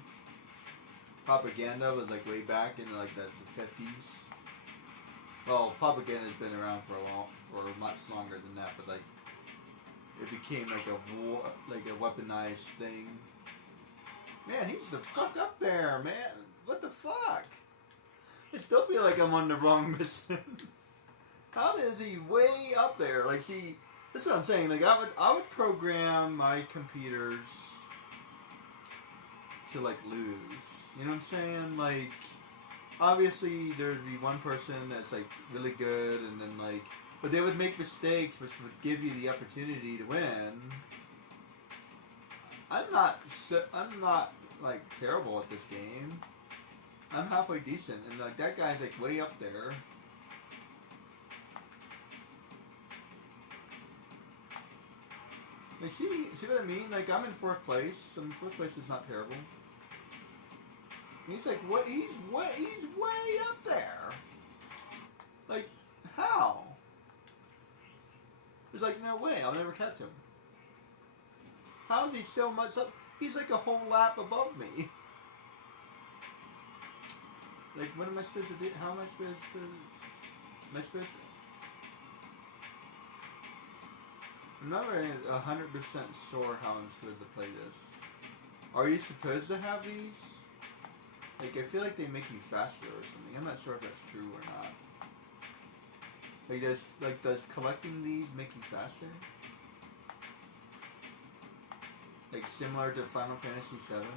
Propaganda was like way back in like the 50s. Well, propaganda has been around for much longer than that, but like it became like a war, like a weaponized thing. Man, he's the fuck up there, man. What the fuck? I still feel like I'm on the wrong mission. How is he way up there? Like, see, that's what I'm saying. Like, I would program my computers to like lose. You know what I'm saying? Like, obviously there'd be one person that's like really good, and then like, but they would make mistakes, which would give you the opportunity to win. I'm not like terrible at this game. I'm halfway decent, and like that guy's like way up there. Like, see what I mean? Like, I'm in 4th place. I mean, 4th place is not terrible. And he's like, what? He's way up there. Like, how? There's like no way. I'll never catch him. How is he so much up? He's like a whole lap above me. Like, what am I supposed to do? How am I supposed to? Am I supposed to? I'm not very 100% sure how I'm supposed to play this. Are you supposed to have these? Like, I feel like they make you faster or something. I'm not sure if that's true or not. Does collecting these make you faster? Like, similar to Final Fantasy VII?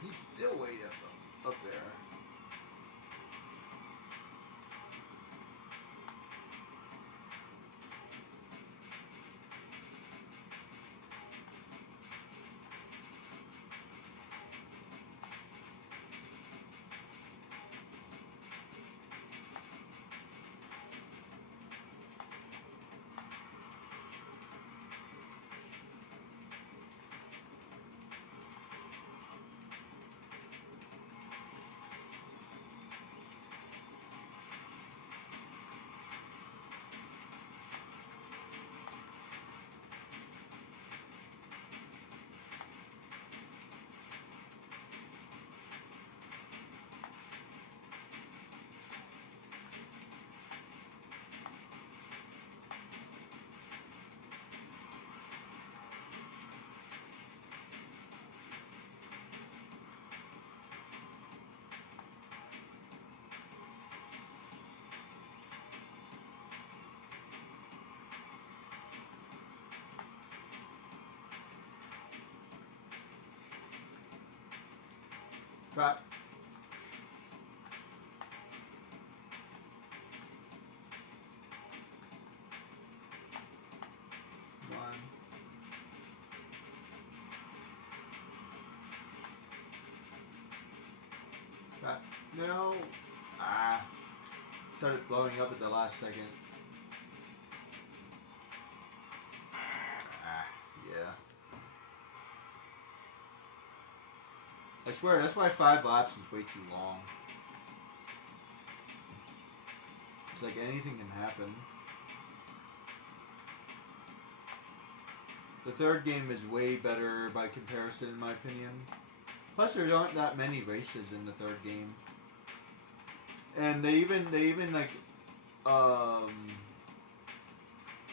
He's still way up there. Right. One. Right. No. Ah. Started blowing up at the last second. Ah. Yeah. I swear, that's why 5 laps is way too long. It's like anything can happen. The third game is way better by comparison, in my opinion. Plus, there aren't that many races in the third game, and they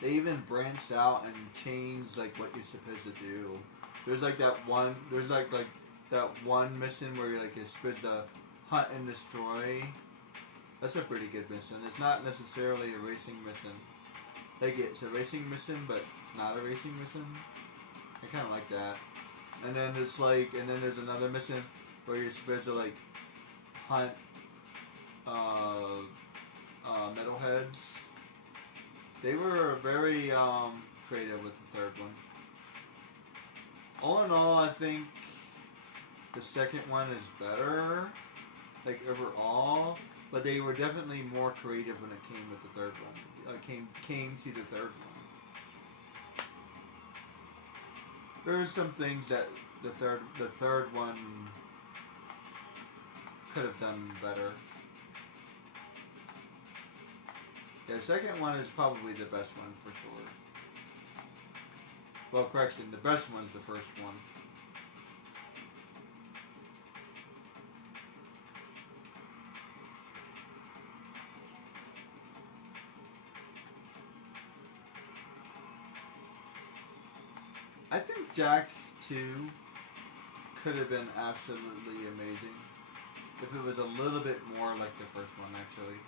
even branched out and changed like what you're supposed to do. There's like that one. There's like that one mission where you're supposed to hunt and destroy. That's a pretty good mission. It's not necessarily a racing mission. Like, it's a racing mission, but not a racing mission. I kind of like that. And then there's another mission where you're supposed to hunt metalheads. They were very creative with the third one. All in all, I think the second one is better, overall, but they were definitely more creative when it came with the third one. Came to the third one. There's some things that the third one could have done better. Yeah, the second one is probably the best one for sure. Well, correction, the best one is the first one. I think jax2 could have been absolutely amazing. if it was a little bit more like the first one, actually.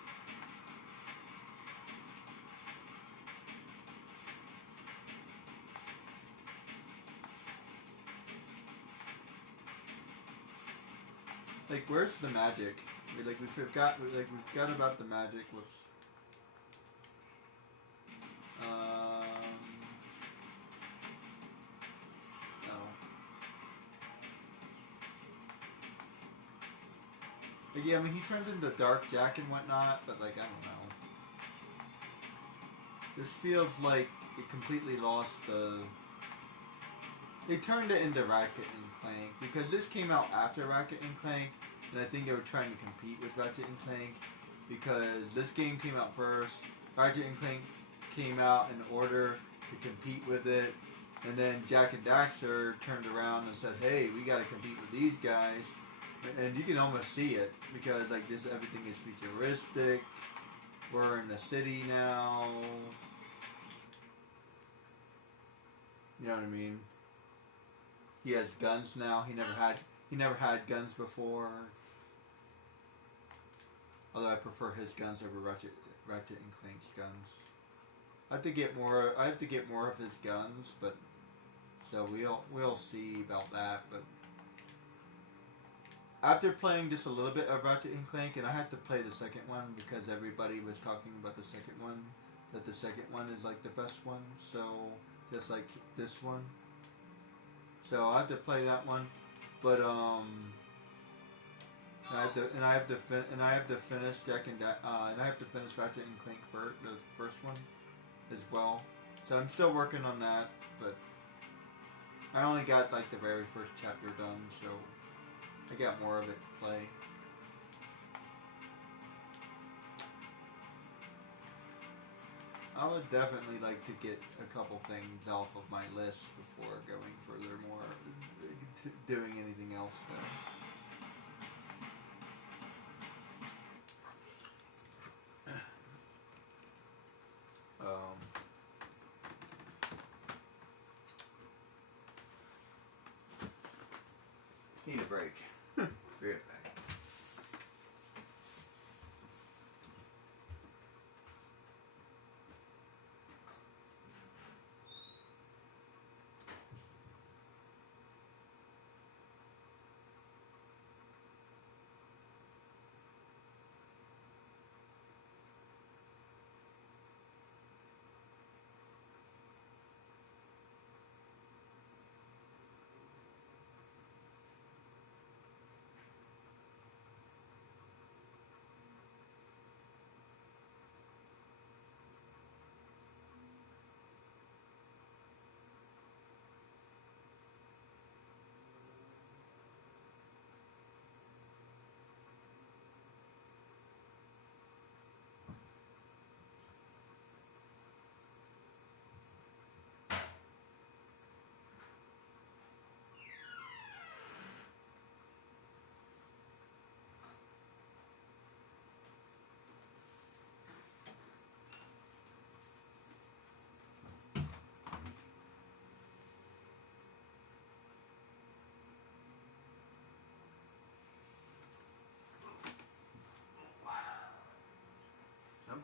Like, where's the magic? We forgot about the magic. Whoops. No. Like, yeah, I mean, he turns into Dark Jack and whatnot, but, like, I don't know. This feels like it completely lost the... They turned it into Ratchet and Clank, because this came out after Ratchet and Clank, and I think they were trying to compete with Ratchet and Clank, because this game came out first, Ratchet and Clank came out in order to compete with it, and then Jack and Daxter turned around and said, hey, we gotta compete with these guys, and you can almost see it, because like this, everything is futuristic, we're in the city now, you know what I mean? He has guns now. He never had guns before. Although I prefer his guns over Ratchet and Clank's guns. I have to get more of his guns, but so we'll see about that. But after playing just a little bit of Ratchet and Clank, and I had to play the second one because everybody was talking about the second one, that the second one is like the best one. So just like this one. So I have to play that one, but and I have to finish Ratchet and Clank for the first one as well. So I'm still working on that, but I only got like the very first chapter done, so I got more of it to play. I would definitely like to get a couple things off of my list before going furthermore, doing anything else though. Need a break. Be right back.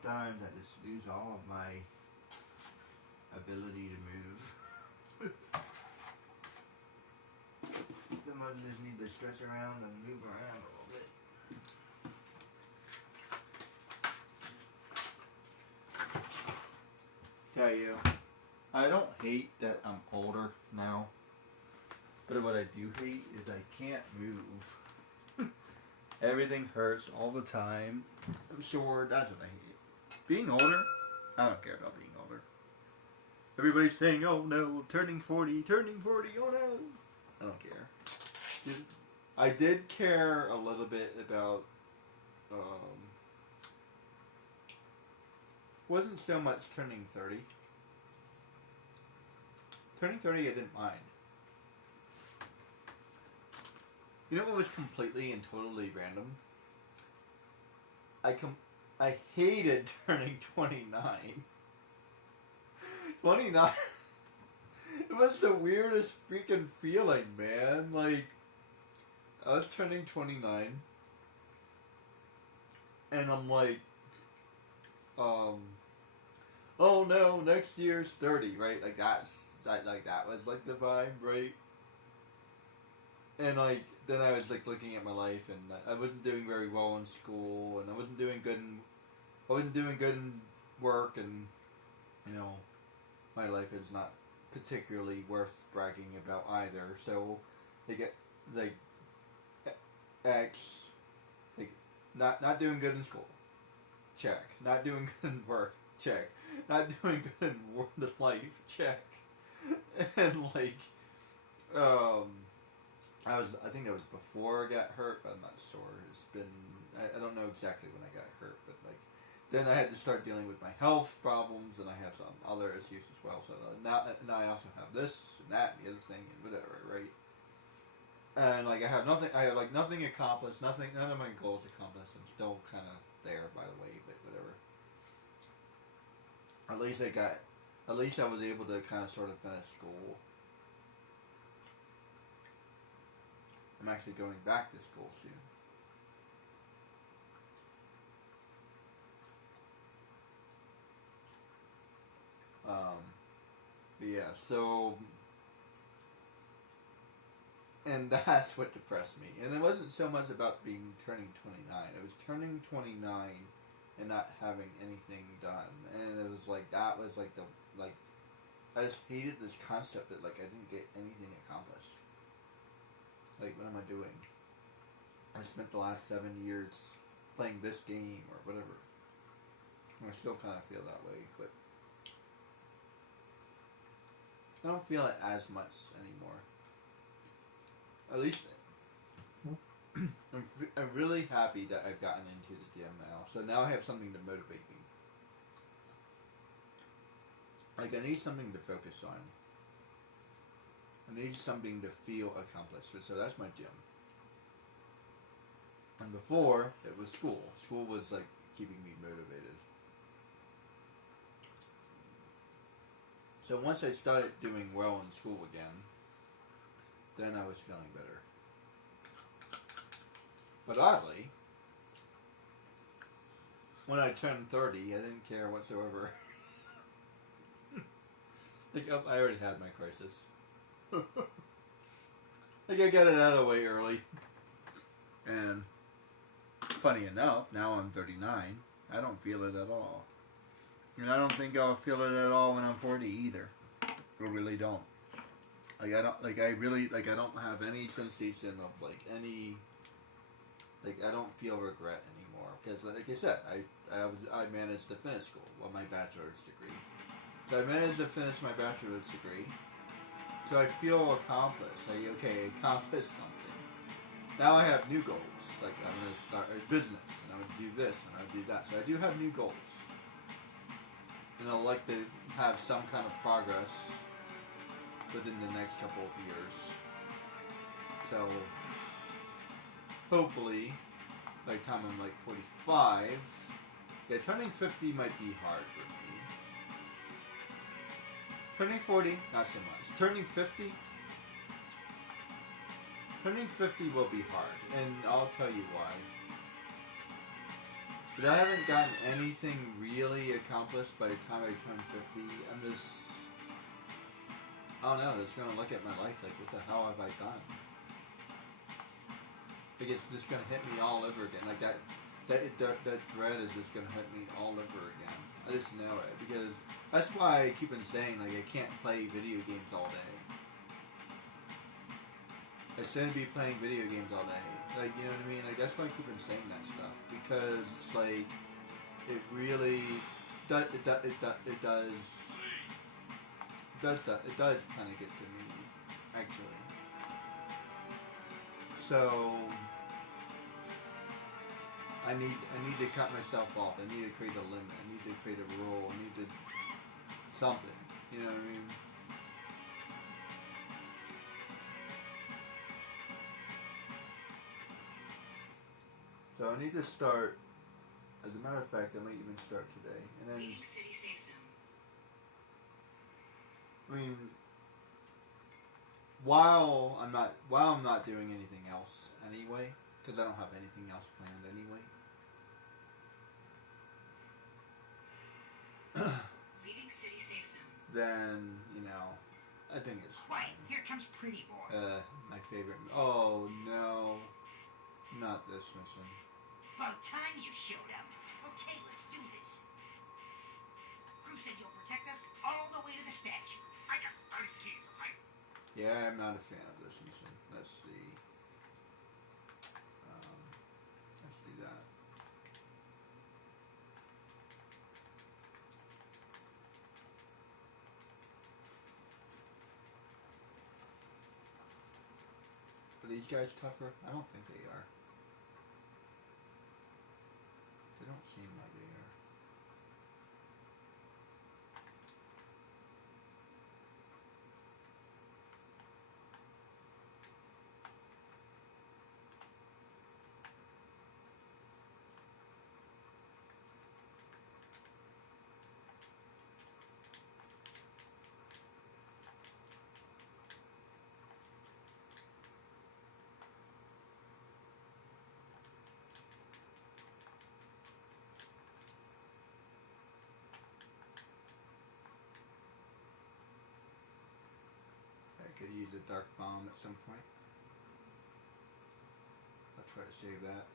Sometimes I just lose all of my ability to move. Sometimes I just need to stretch around and move around a little bit. Tell you, I don't hate that I'm older now, but what I do hate is I can't move. Everything hurts all the time. I'm sure that's what I hate. Being older, I don't care about being older. Everybody's saying, oh no, turning 40, oh no. I don't care. I did care a little bit about, wasn't so much turning 30. Turning 30 I didn't mind. You know what was completely and totally random? I hated turning 29. 29. It was the weirdest freaking feeling, man. Like, I was turning 29, and I'm like, oh no, next year's 30, right? Like that was like the vibe, right? And like then I was like looking at my life, and I wasn't doing very well in school, and I wasn't doing good in work, and you know, my life is not particularly worth bragging about either. So they get like X, like not doing good in school, check. Not doing good in work, check. Not doing good in life, check. And like, I think that was before I got hurt, but I'm not sure. It's been, I don't know exactly when I got hurt, but like, then I had to start dealing with my health problems, and I have some other issues as well. So now I also have this and that and the other thing and whatever, right? And like I have like nothing accomplished, none of my goals accomplished. I'm still kind of there, by the way, but whatever. At least I was able to kind of sort of finish school. I'm actually going back to school soon. But yeah, so, and that's what depressed me. And it wasn't so much about turning 29. It was turning 29 and not having anything done. And it was like, that was like I just hated this concept that like I didn't get anything accomplished. Like, what am I doing? I spent the last 7 years playing this game or whatever. And I still kind of feel that way, but I don't feel it as much anymore. At least I'm really happy that I've gotten into the gym now. So now I have something to motivate me. Like, I need something to focus on. I need something to feel accomplished. So that's my gym. And before, it was school. School was like keeping me motivated. So once I started doing well in school again, then I was feeling better. But oddly, when I turned 30, I didn't care whatsoever. Like, I already had my crisis. Like, I got it out of the way early. And funny enough, now I'm 39. I don't feel it at all. And I don't think I'll feel it at all when I'm 40 either. I really don't. Like, I don't have any sensation of like any. Like, I don't feel regret anymore because, like I said, I managed to finish school, well, my bachelor's degree. So I managed to finish my bachelor's degree. So I feel accomplished. Like, okay, I accomplished something. Now I have new goals. Like, I'm going to start a business, and I'm going to do this, and I'm going to do that. So I do have new goals. And I'd like to have some kind of progress within the next couple of years. So, hopefully, by the time I'm like 45, yeah, turning 50 might be hard for me. Turning 40, not so much. Turning 50 will be hard, and I'll tell you why. But I haven't gotten anything really accomplished by the time I turn 50. I'm just, I don't know, just gonna look at my life like, what the hell have I done? Like, it's just gonna hit me all over again. Like, that dread is just gonna hit me all over again. I just know it, because that's why I keep on saying, like, I can't play video games all day. I shouldn't be playing video games all day. Like, you know what I mean? Like, that's why I keep on saying that stuff. Because it's like, it really, it does kind of get to me, actually. So, I need to cut myself off. I need to create a limit. I need to create a rule. I need to, something. You know what I mean? So I need to start, as a matter of fact, I might even start today. And then, Leaving city safe zone. I mean, while I'm not doing anything else anyway, because I don't have anything else planned anyway, Leaving city safe zone. then, you know, I think it's Right, fine. here comes Pretty Boy. My favorite. Oh no, not this mission. About time you showed up. Okay, let's do this. Crew said you'll protect us all the way to the statue. I got 30 keys. Yeah, I'm not a fan of this mission. Let's see. Let's do that. Are these guys tougher? I don't think they are. They don't seem like they are. I could use a dark bomb at some point. I'll try to save that.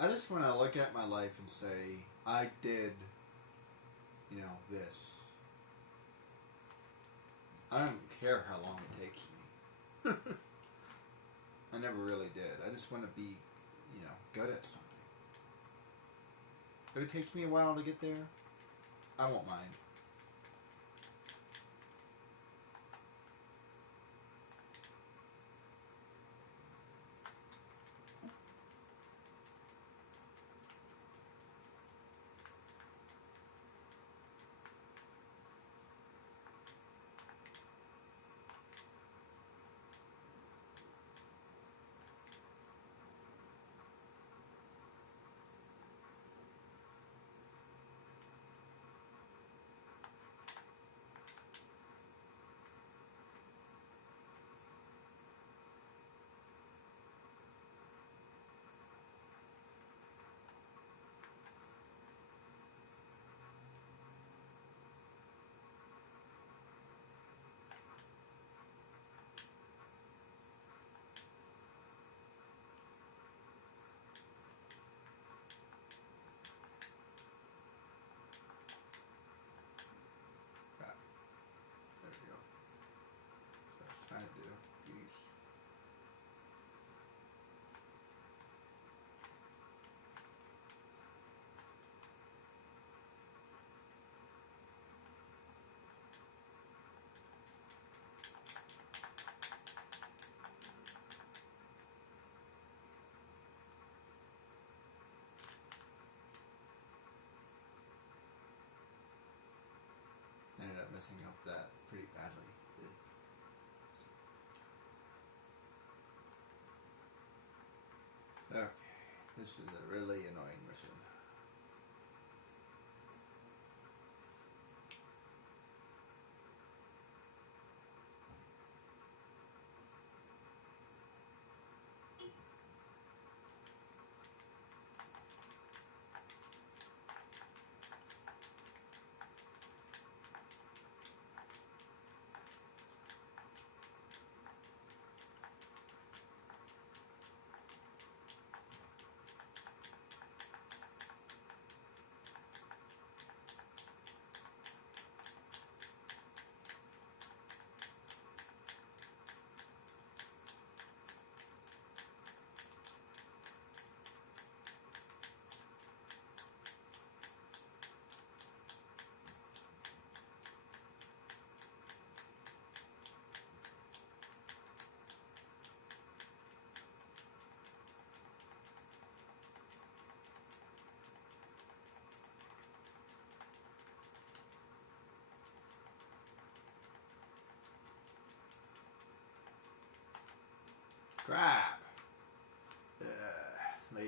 I just want to look at my life and say, I did, you know, this. I don't care how long it takes me. I never really did. I just want to be, you know, good at something. If it takes me a while to get there, I won't mind. There we go. So I was trying to do these. Ended up messing up that pretty badly. Okay, this is a really annoying mission.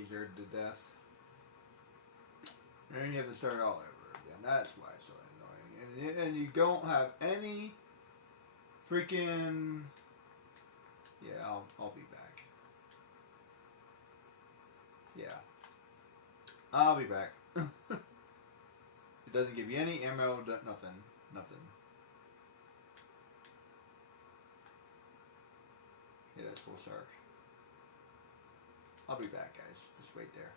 lasered to death. And then you have to start all over again. That's why it's so annoying. And you don't have any freaking... Yeah, I'll be back. Yeah. I'll be back. It doesn't give you any ammo, nothing. Nothing. Yeah, that's full shark. I'll be back, guys. Just wait there.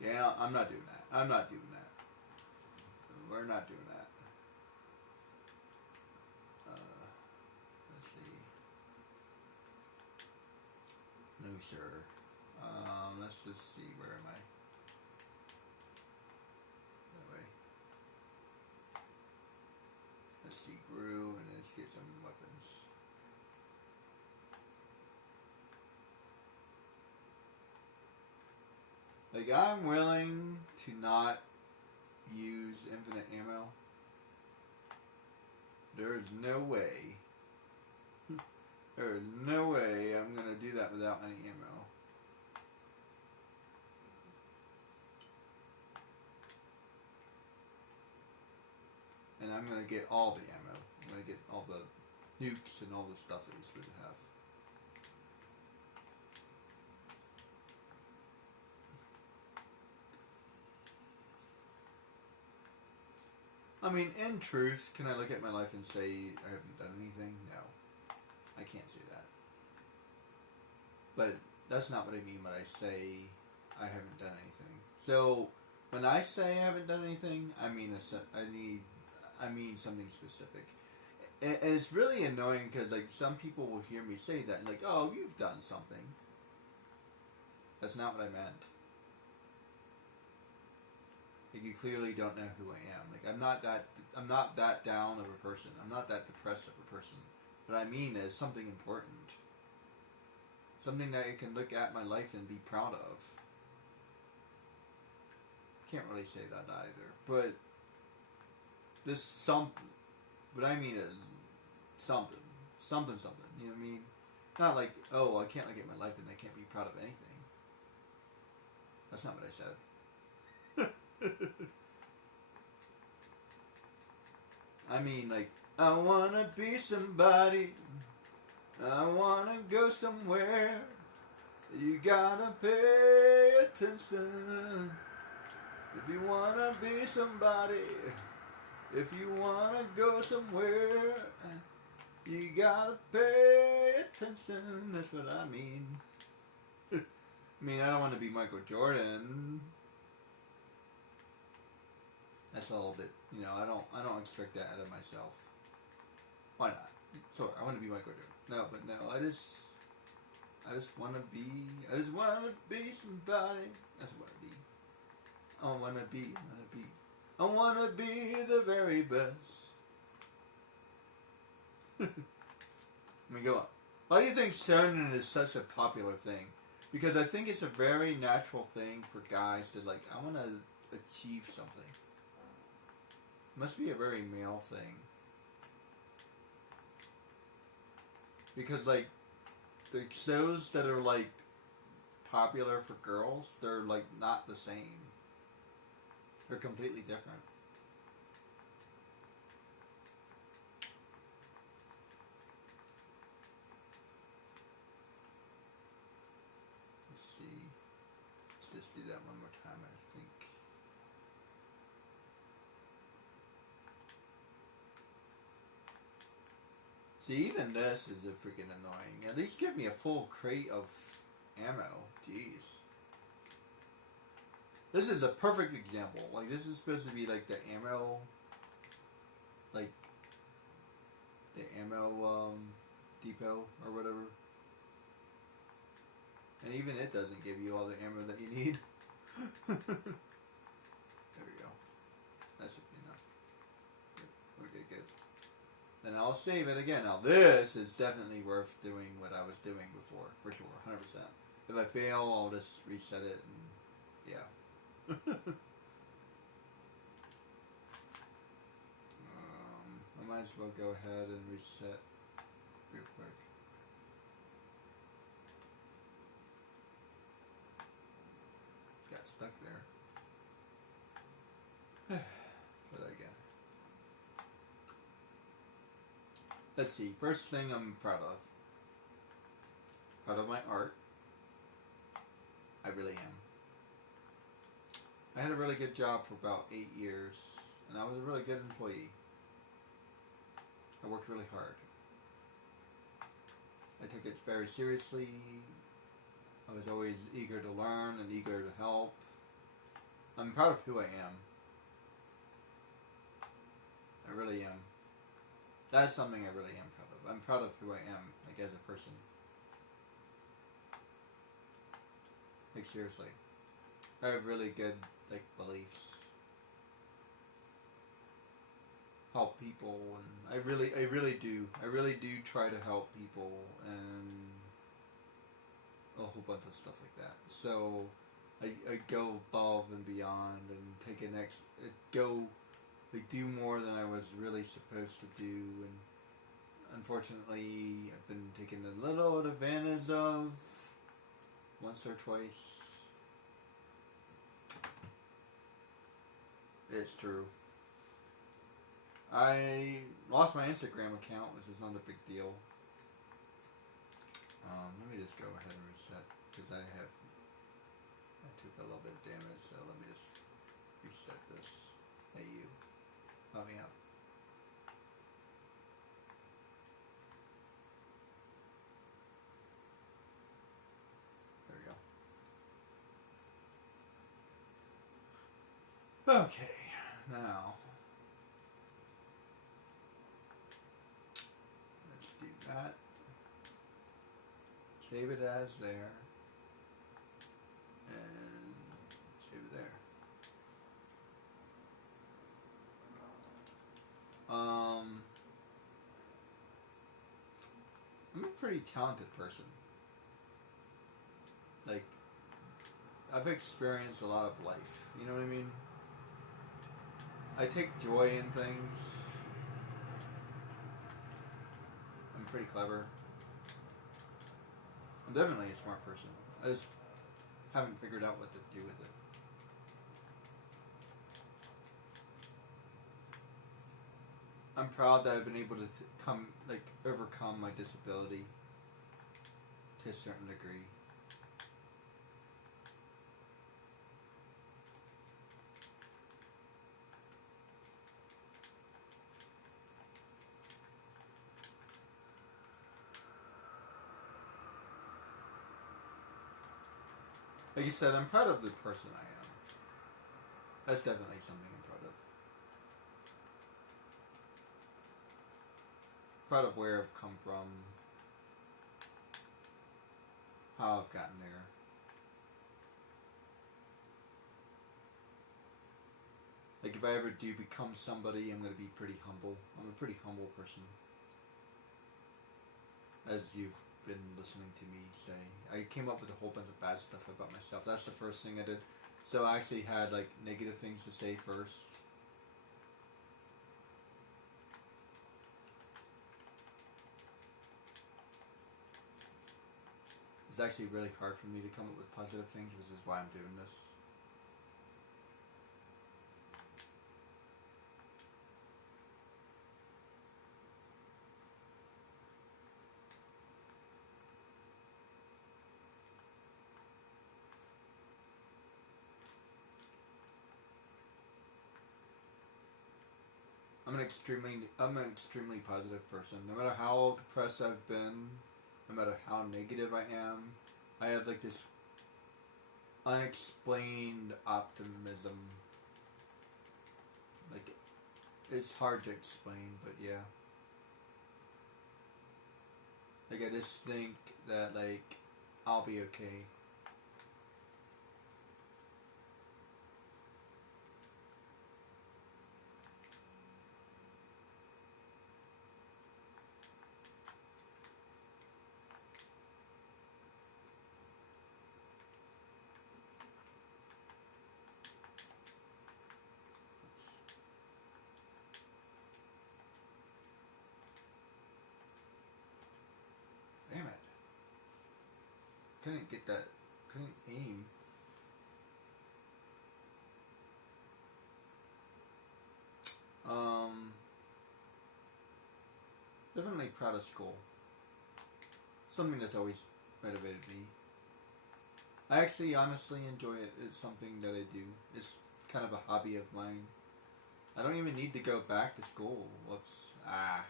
Yeah, I'm not doing that. I'm not doing that. We're not doing that. Let's see. No, sure. Let's just see. Where am I? That way. Let's see. Grew, and let's get some weapons. Like, I'm willing to not use infinite ammo. There's no way. There is no way I'm gonna do that without any ammo. And I'm gonna get all the ammo. I'm gonna get all the nukes and all the stuff that you're supposed to have. I mean, in truth, can I look at my life and say I haven't done anything? No. I can't say that. But that's not what I mean when I say I haven't done anything. So, when I say I haven't done anything, I mean something specific. And it's really annoying because, like, some people will hear me say that and like, oh, you've done something. That's not what I meant. Like, you clearly don't know who I am. Like, I'm not that down of a person. I'm not that depressed of a person. What I mean is something important. Something that I can look at my life and be proud of. Can't really say that either. But this something, what I mean is something. Something. You know what I mean? Not like, oh, I can't look at my life and I can't be proud of anything. That's not what I said. I mean, like, I wanna be somebody. I wanna go somewhere. You gotta pay attention. If you wanna be somebody, if you wanna go somewhere, you gotta pay attention. That's what I mean. I mean, I don't want to be Michael Jordan. That's a little bit, you know, I don't expect that out of myself. Why not? Sorry, I want to be Michael Jordan. No, but no, I just want to be somebody. That's what I want to be. I want to be the very best. Let me go on. Why do you think serotonin is such a popular thing? Because I think it's a very natural thing for guys to, like, I want to achieve something. Must be a very male thing. Because, like, the shows that are, like, popular for girls, they're, like, not the same. They're completely different. Let's see. Let's just do that one more time, I think. See, even this is a freaking annoying. At least give me a full crate of ammo. Jeez. This is a perfect example. Like, this is supposed to be like the ammo, like, the ammo depot or whatever. And even it doesn't give you all the ammo that you need. There we go. That should be enough. Yep. Okay, good. Then I'll save it again. Now this is definitely worth doing what I was doing before, for sure, 100%. If I fail, I'll just reset it and, yeah. I might as well go ahead and reset real quick. got stuck there. But again. Let's see. First thing I'm proud of. Proud of my art. I really am. I had a really good job for about 8 years, and I was a really good employee. I worked really hard. I took it very seriously. I was always eager to learn and eager to help. I'm proud of who I am. I really am. That's something I really am proud of. I'm proud of who I am, like as a person. Like seriously. I have really good like beliefs. Help people, and I really do try to help people and a whole bunch of stuff like that. So I go above and beyond and take an do more than I was really supposed to do, and unfortunately I've been taken a little advantage of once or twice. It's true. I lost my Instagram account, which is not a big deal. Let me just go ahead and reset, because I took a little bit of damage, so let me just reset this. Hey you, help me out. There we go. Okay, now let's do that. Save it as there. And save it there. I'm a pretty talented person. Like, I've experienced a lot of life. You know what I mean? I take joy in things. I'm pretty clever. I'm definitely a smart person. I just haven't figured out what to do with it. I'm proud that I've been able to overcome my disability to a certain degree. Like you said, I'm proud of the person I am. That's definitely something I'm proud of. Proud of where I've come from, how I've gotten there. Like if I ever do become somebody, I'm going to be pretty humble. I'm a pretty humble person. As you've been listening to me say. I came up with a whole bunch of bad stuff about myself. That's the first thing I did. So I actually had like negative things to say first. It's actually really hard for me to come up with positive things, which is why I'm doing this. I'm an extremely positive person. No matter how depressed I've been, no matter how negative I am, I have like this unexplained optimism. Like, it's hard to explain, but yeah. Like, I just think that, like, I'll be okay. Damn it. Couldn't get that. Couldn't aim. proud of school. Something that's always motivated me. I actually honestly enjoy it. It's something that I do. It's kind of a hobby of mine. I don't even need to go back to school. I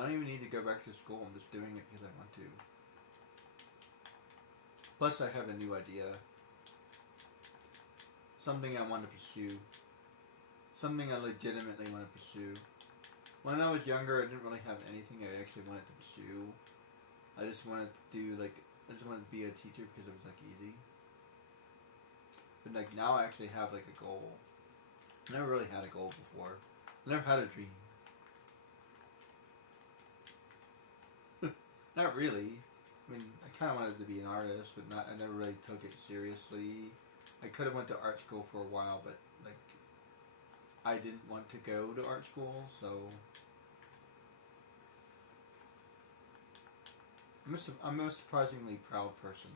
don't even need to go back to school. I'm just doing it because I want to. Plus, I have a new idea. Something I want to pursue. Something I legitimately want to pursue. When I was younger, I didn't really have anything I actually wanted to pursue. I just wanted to be a teacher because it was like easy. But like now I actually have like a goal. I never really had a goal before. I never had a dream. Not really. I mean, I kind of wanted to be an artist, but I never really took it seriously. I could have went to art school for a while, but like I didn't want to go to art school, so I'm a surprisingly proud person.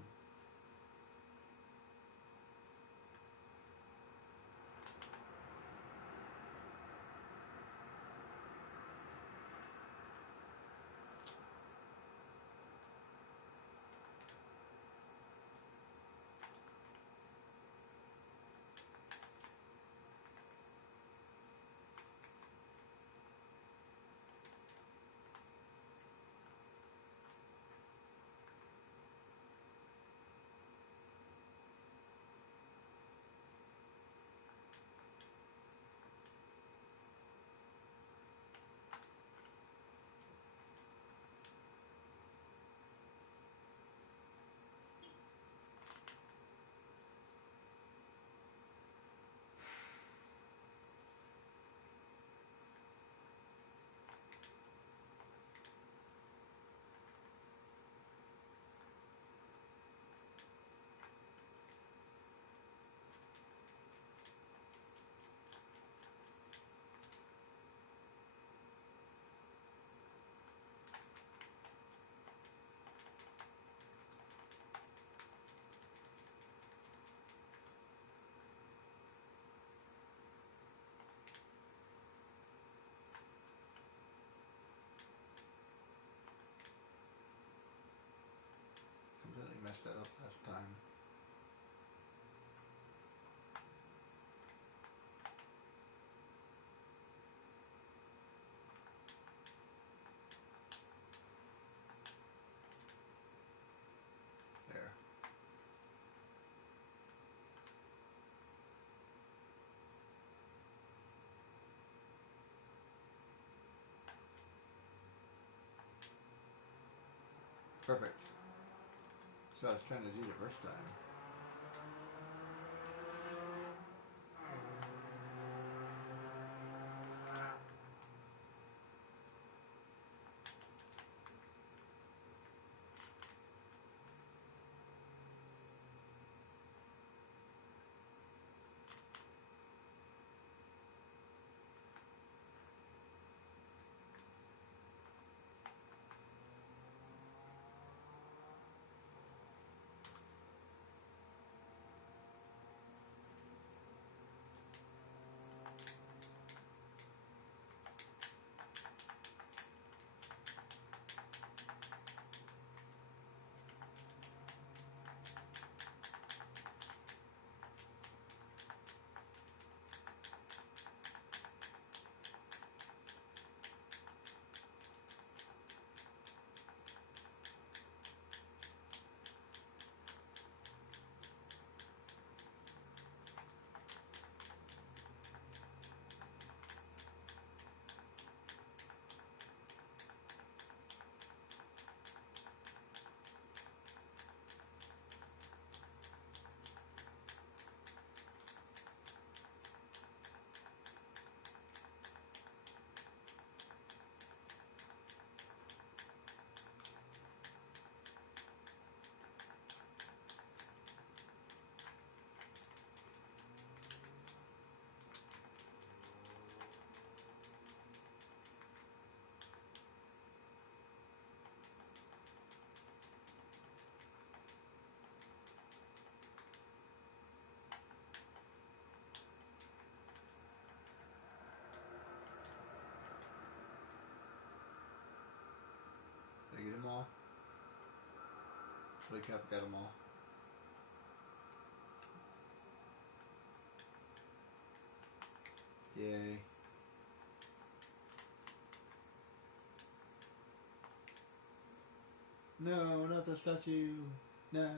Completely messed that up last time. There. Perfect. So I was trying to do the first time. But I kept got them all. Yay. No, not the statue. No. Okay.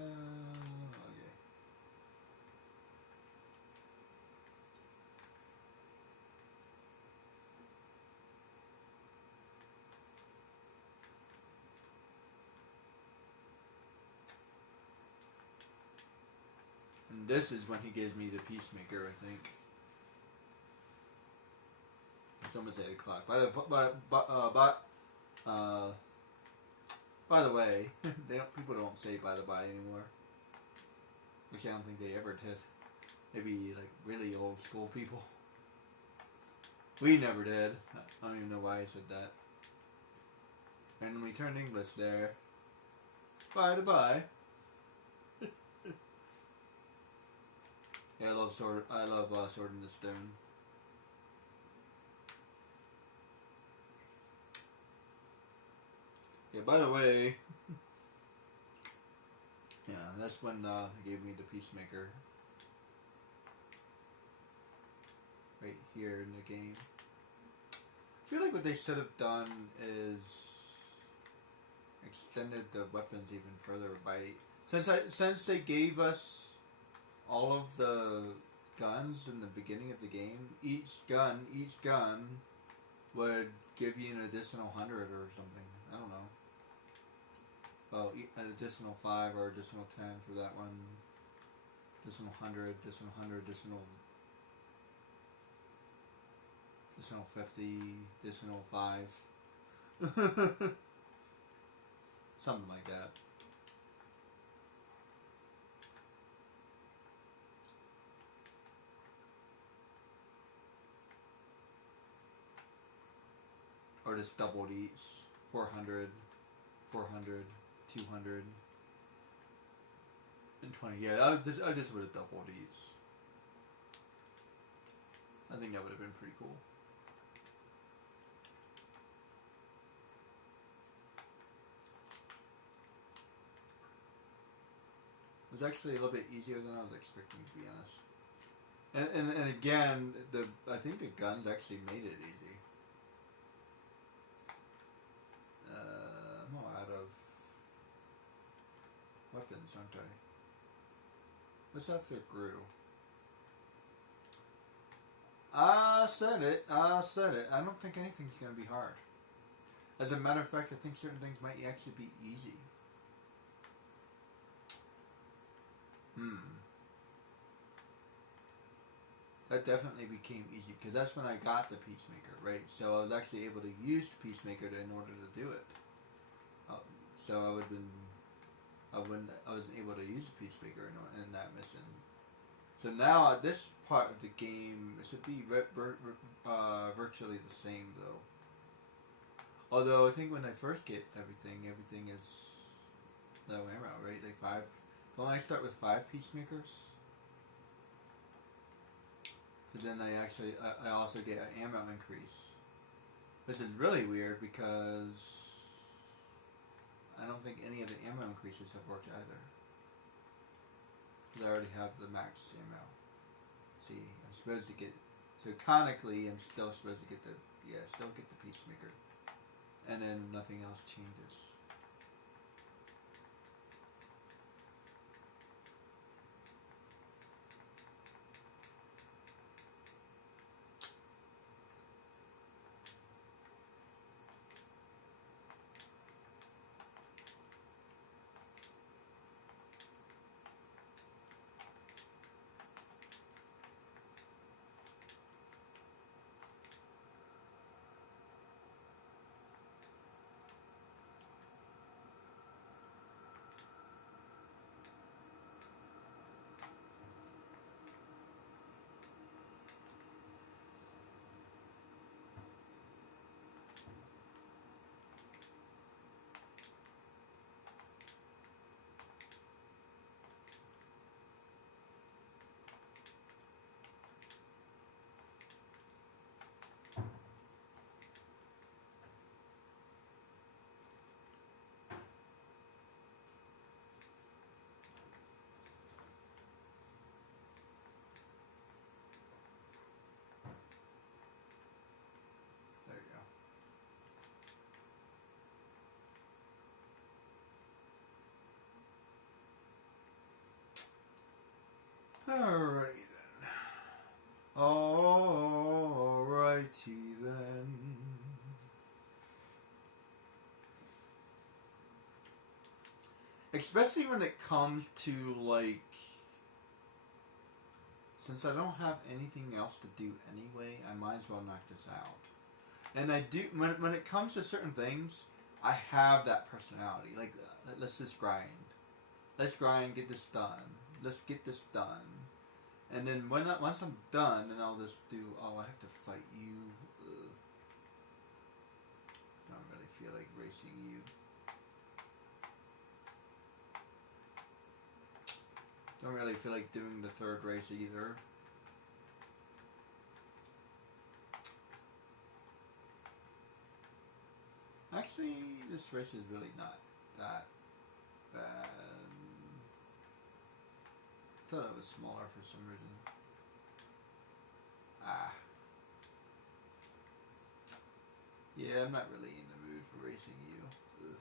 And this is when he gives me the Peacemaker, I think. It's almost 8 o'clock. By the way, people don't say by the by anymore. Which I don't think they ever did. Maybe like really old school people. We never did. I don't even know why I said that. And we turned English there. By the by. Yeah, I love Sword in the Stone. Yeah, by the way, yeah, that's when he gave me the Peacemaker. Right here in the game. I feel like what they should have done is extended the weapons even further by since they gave us all of the guns in the beginning of the game. Each gun would give you an additional 100 or something. I don't know. Well, an additional 5 or additional 10 for that one. Additional 100, additional 100, additional 50, additional 5. Something like that. Or just doubled each. 400, 400, 200, and 20. Yeah, I just would have doubled each. I think that would have been pretty cool. It was actually a little bit easier than I was expecting, to be honest. And again, I think the guns actually made it easy. I'm all out of weapons, aren't I? What's after Gru? I said it. I don't think anything's going to be hard. As a matter of fact, I think certain things might actually be easy. That definitely became easy because that's when I got the Peacemaker, right? So I was actually able to use Peacemaker in order to do it. So I wasn't able to use the Peacemaker in that mission. So now at this part of the game, it should be virtually the same though. Although I think when I first get everything is the way around, right? Like 5. Don't I start with 5 Peacemakers? But then I also get an ammo increase. This is really weird because I don't think any of the ammo increases have worked either. Because I already have the max ammo. See, I'm supposed to get, so canonically I'm still supposed to get still get the Peacemaker. And then nothing else changes. Alrighty then. Alrighty then. Especially when it comes to, like, since I don't have anything else to do anyway, I might as well knock this out. And I do, when it comes to certain things, I have that personality. Like, let's just grind. Let's grind, get this done. Let's get this done. And then once I'm done, then I'll just do, oh, I have to fight you. Ugh. I don't really feel like racing you. Don't really feel like doing the third race either. Actually, this race is really not that bad. I thought it was smaller for some reason. Ah. Yeah, I'm not really in the mood for racing you. Ugh.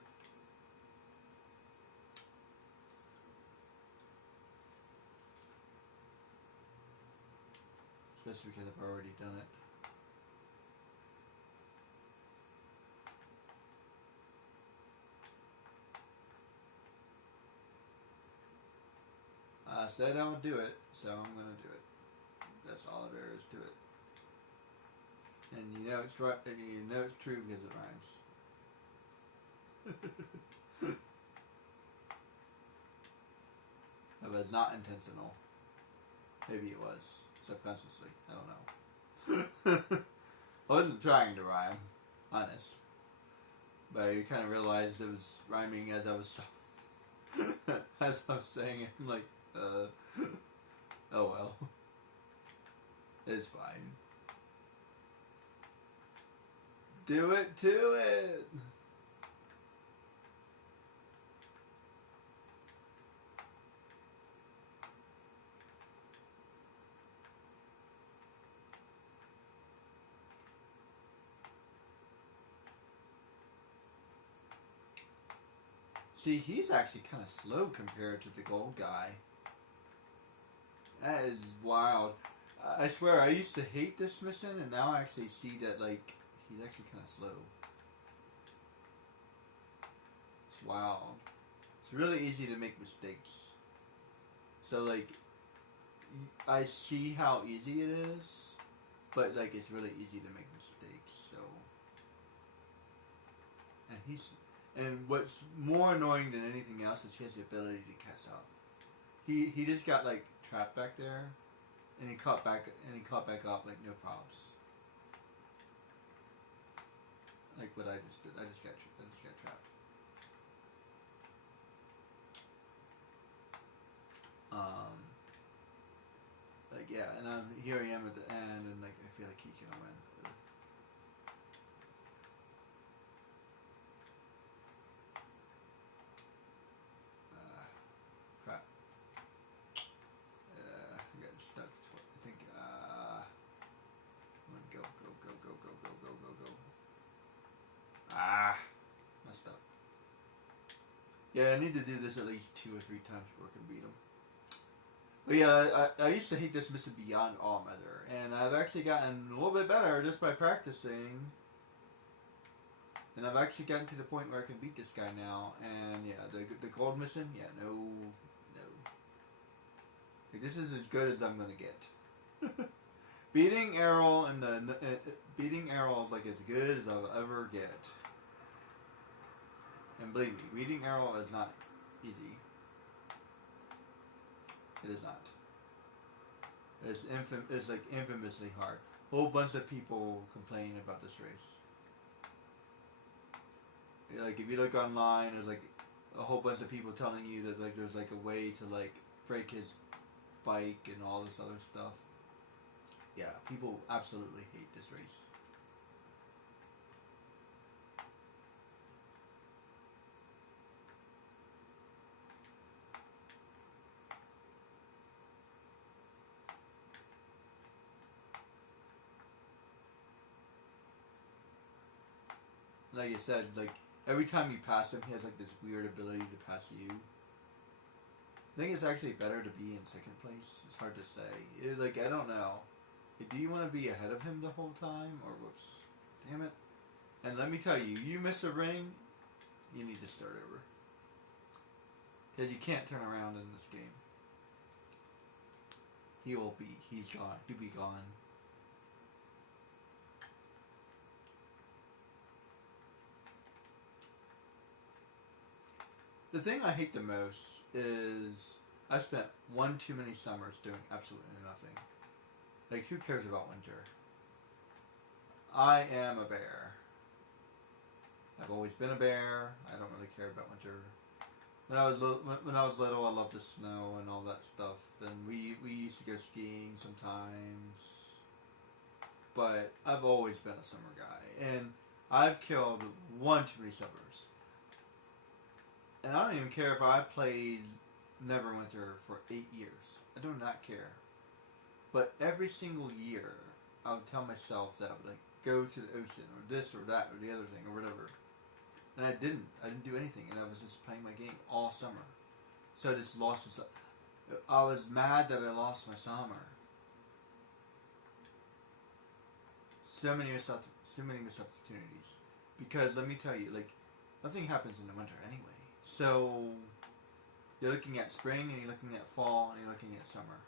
Especially because I've already done it. I said I would do it, so I'm gonna do it. That's all there is to it. And you know it's right. And you know it's true because it rhymes. That was not intentional. Maybe it was subconsciously. I don't know. I wasn't trying to rhyme, honest. But I kind of realized it was rhyming as I was as I was saying it. I'm like, oh well. It's fine. Do it to it! See, he's actually kind of slow compared to the gold guy. That is wild. I swear, I used to hate this mission, and now I actually see that, like, he's actually kind of slow. It's wild. It's really easy to make mistakes. So, like, I see how easy it is, but, like, it's really easy to make mistakes, so. And what's more annoying than anything else is he has the ability to catch up. He just got, like, trapped back there. And he caught back up like no problems. Like what I just did. I just got trapped. Like yeah, and here I am at the end, and like I feel like he's gonna win. Crap. I got stuck. I think. Go. Ah, messed up. Yeah, I need to do this at least 2 or 3 times before I can beat him. But yeah, I used to hate this mission beyond all measure, and I've actually gotten a little bit better just by practicing. And I've actually gotten to the point where I can beat this guy now, and yeah, the gold mission, yeah, no. Like, this is as good as I'm gonna get. Beating Errol and beating Errol is like as good as I'll ever get. And believe me, beating Errol is not easy. It is not. It's like infamously hard. A whole bunch of people complain about this race. Like if you look online, there's like a whole bunch of people telling you that like there's like a way to like break his bike and all this other stuff. Yeah, people absolutely hate this race. Like I said, like every time you pass him, he has like this weird ability to pass you. think it's actually better to be in second place. It's hard to say. Like, I don't know. Do you want to be ahead of him the whole time? Or whoops. Damn it. And let me tell you, you miss a ring, you need to start over. Because you can't turn around in this game. He's gone. He'll be gone. The thing I hate the most is I spent one too many summers doing absolutely nothing. Like, who cares about winter? I am a bear. I've always been a bear. I don't really care about winter. When I was little, I loved the snow and all that stuff, and we used to go skiing sometimes. But I've always been a summer guy, and I've killed one too many summers. And I don't even care if I played Neverwinter for 8 years. I do not care. But every single year, I would tell myself that I would like go to the ocean or this or that or the other thing or whatever. And I didn't. I didn't do anything, and I was just playing my game all summer. So I just lost this. I was mad that I lost my summer. So many missed opportunities. Because let me tell you, like, nothing happens in the winter anyway. So you're looking at spring, and you're looking at fall, and you're looking at summer.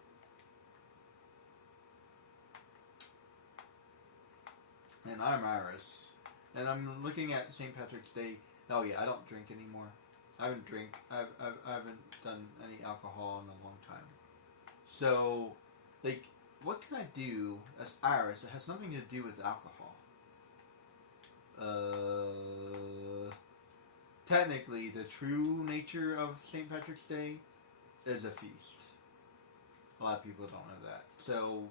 And I'm Iris. And I'm looking at St. Patrick's Day. Oh yeah, I don't drink anymore. I haven't done any alcohol in a long time. So, like, what can I do as Iris that has nothing to do with alcohol? Technically, the true nature of St. Patrick's Day is a feast. A lot of people don't know that. So,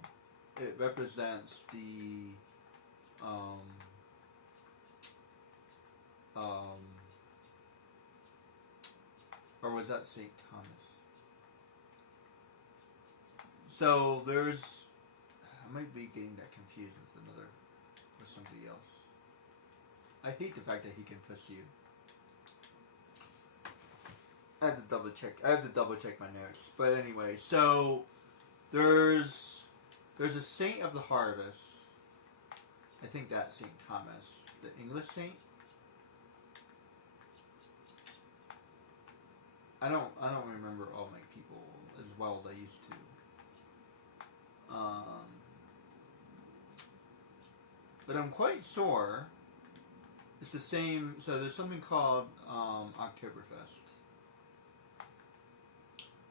it represents the or was that St. Thomas? So there's, I might be getting that confused with somebody else. I hate the fact that he can push you. I have to double check my notes. But anyway, so there's a Saint of the Harvest. I think that's St. Thomas, the English saint. I don't remember all my people as well as I used to. But I'm quite sure it's the same. So there's something called Oktoberfest.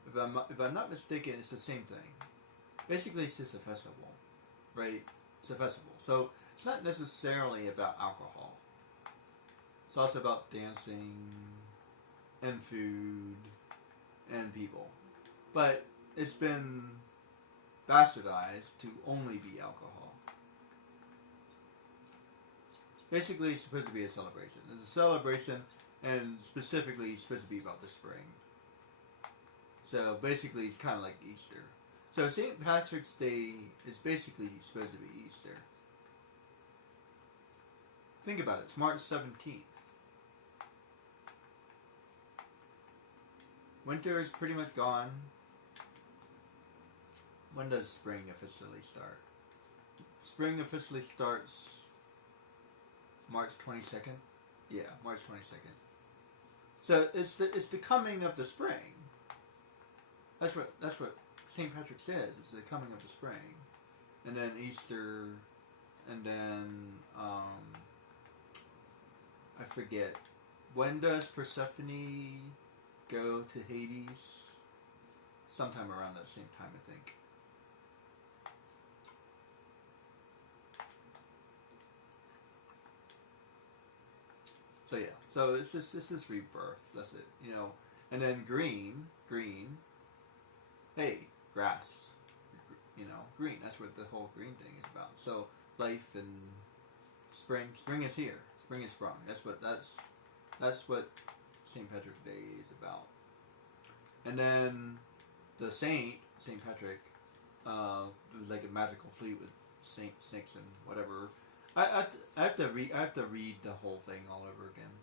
If I'm not mistaken, it's the same thing. Basically, it's just a festival, right? It's a festival. So it's not necessarily about alcohol. It's also about dancing and food and people. But it's been bastardized to only be alcohol. Basically, it's supposed to be a celebration. It's a celebration, and specifically, it's supposed to be about the spring. So basically, it's kind of like Easter. So St. Patrick's Day is basically supposed to be Easter. Think about it. It's March 17th. Winter is pretty much gone. When does spring officially start? Spring officially starts March 22nd. Yeah, March 22nd. So it's the coming of the spring. That's what St. Patrick says. It's the coming of the spring, and then Easter, and then I forget, when does Persephone go to Hades? Sometime around that same time, I think. So yeah, so it's just rebirth. That's it, you know. And then green. Hey, grass. You know, green. That's what the whole green thing is about. So life and spring. Spring is here. Spring is sprung. That's what St. Patrick's Day is about. And then the Saint Patrick, was like a magical fleet with snakes and whatever. I have to read the whole thing all over again.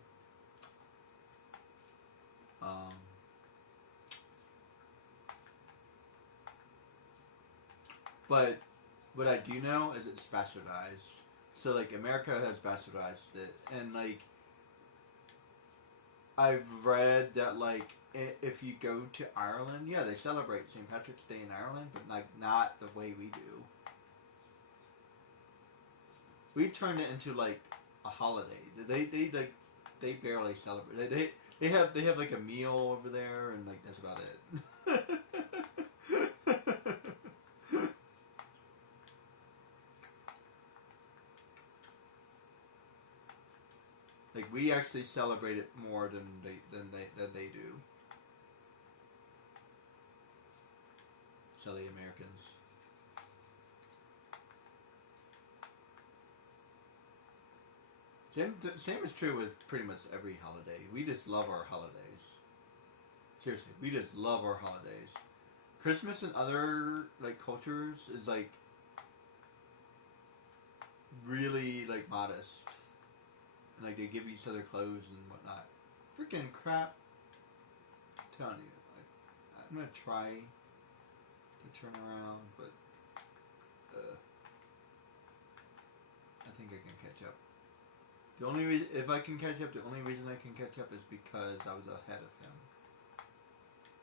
But what I do know is it's bastardized. So like America has bastardized it, and like I've read that like if you go to Ireland, yeah, they celebrate St. Patrick's Day in Ireland, but like not the way we do. We've turned it into like a holiday. They barely celebrate. They have like a meal over there, and like that's about it. Like we actually celebrate it more than they do. Silly Americans. Same is true with pretty much every holiday. We just love our holidays. Seriously, we just love our holidays. Christmas and other like cultures is like really like modest. And like they give each other clothes and whatnot. Freaking crap. I'm telling you, like, I'm gonna try to turn around, but I think I can catch up. The only reason, if I can catch up, the only reason I can catch up is because I was ahead of him.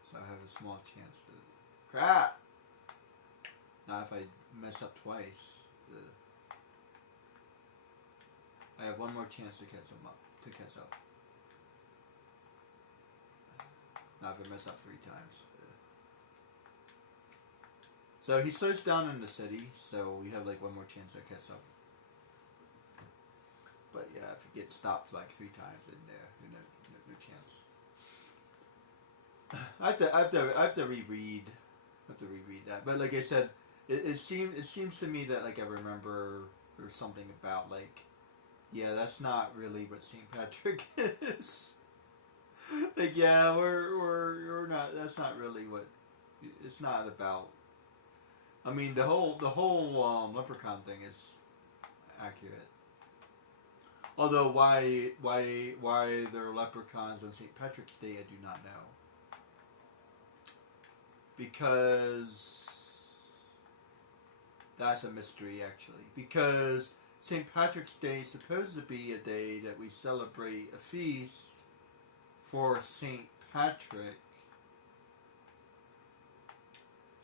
So I have a small chance to. Crap! Now if I mess up twice, I have one more chance to catch him up. Now if I mess up 3 times. So he slows down in the city, so we have like one more chance to catch up. But yeah, if he gets stopped like 3 times, then no chance. I have to reread that. But like I said, it seems to me that like I remember there's something about like, yeah, that's not really what St. Patrick is. Like yeah, we're not. That's not really what. It's not about. I mean the whole leprechaun thing is accurate. Although why there are leprechauns on St. Patrick's Day, I do not know. Because that's a mystery, actually. Because St. Patrick's Day is supposed to be a day that we celebrate a feast for St. Patrick.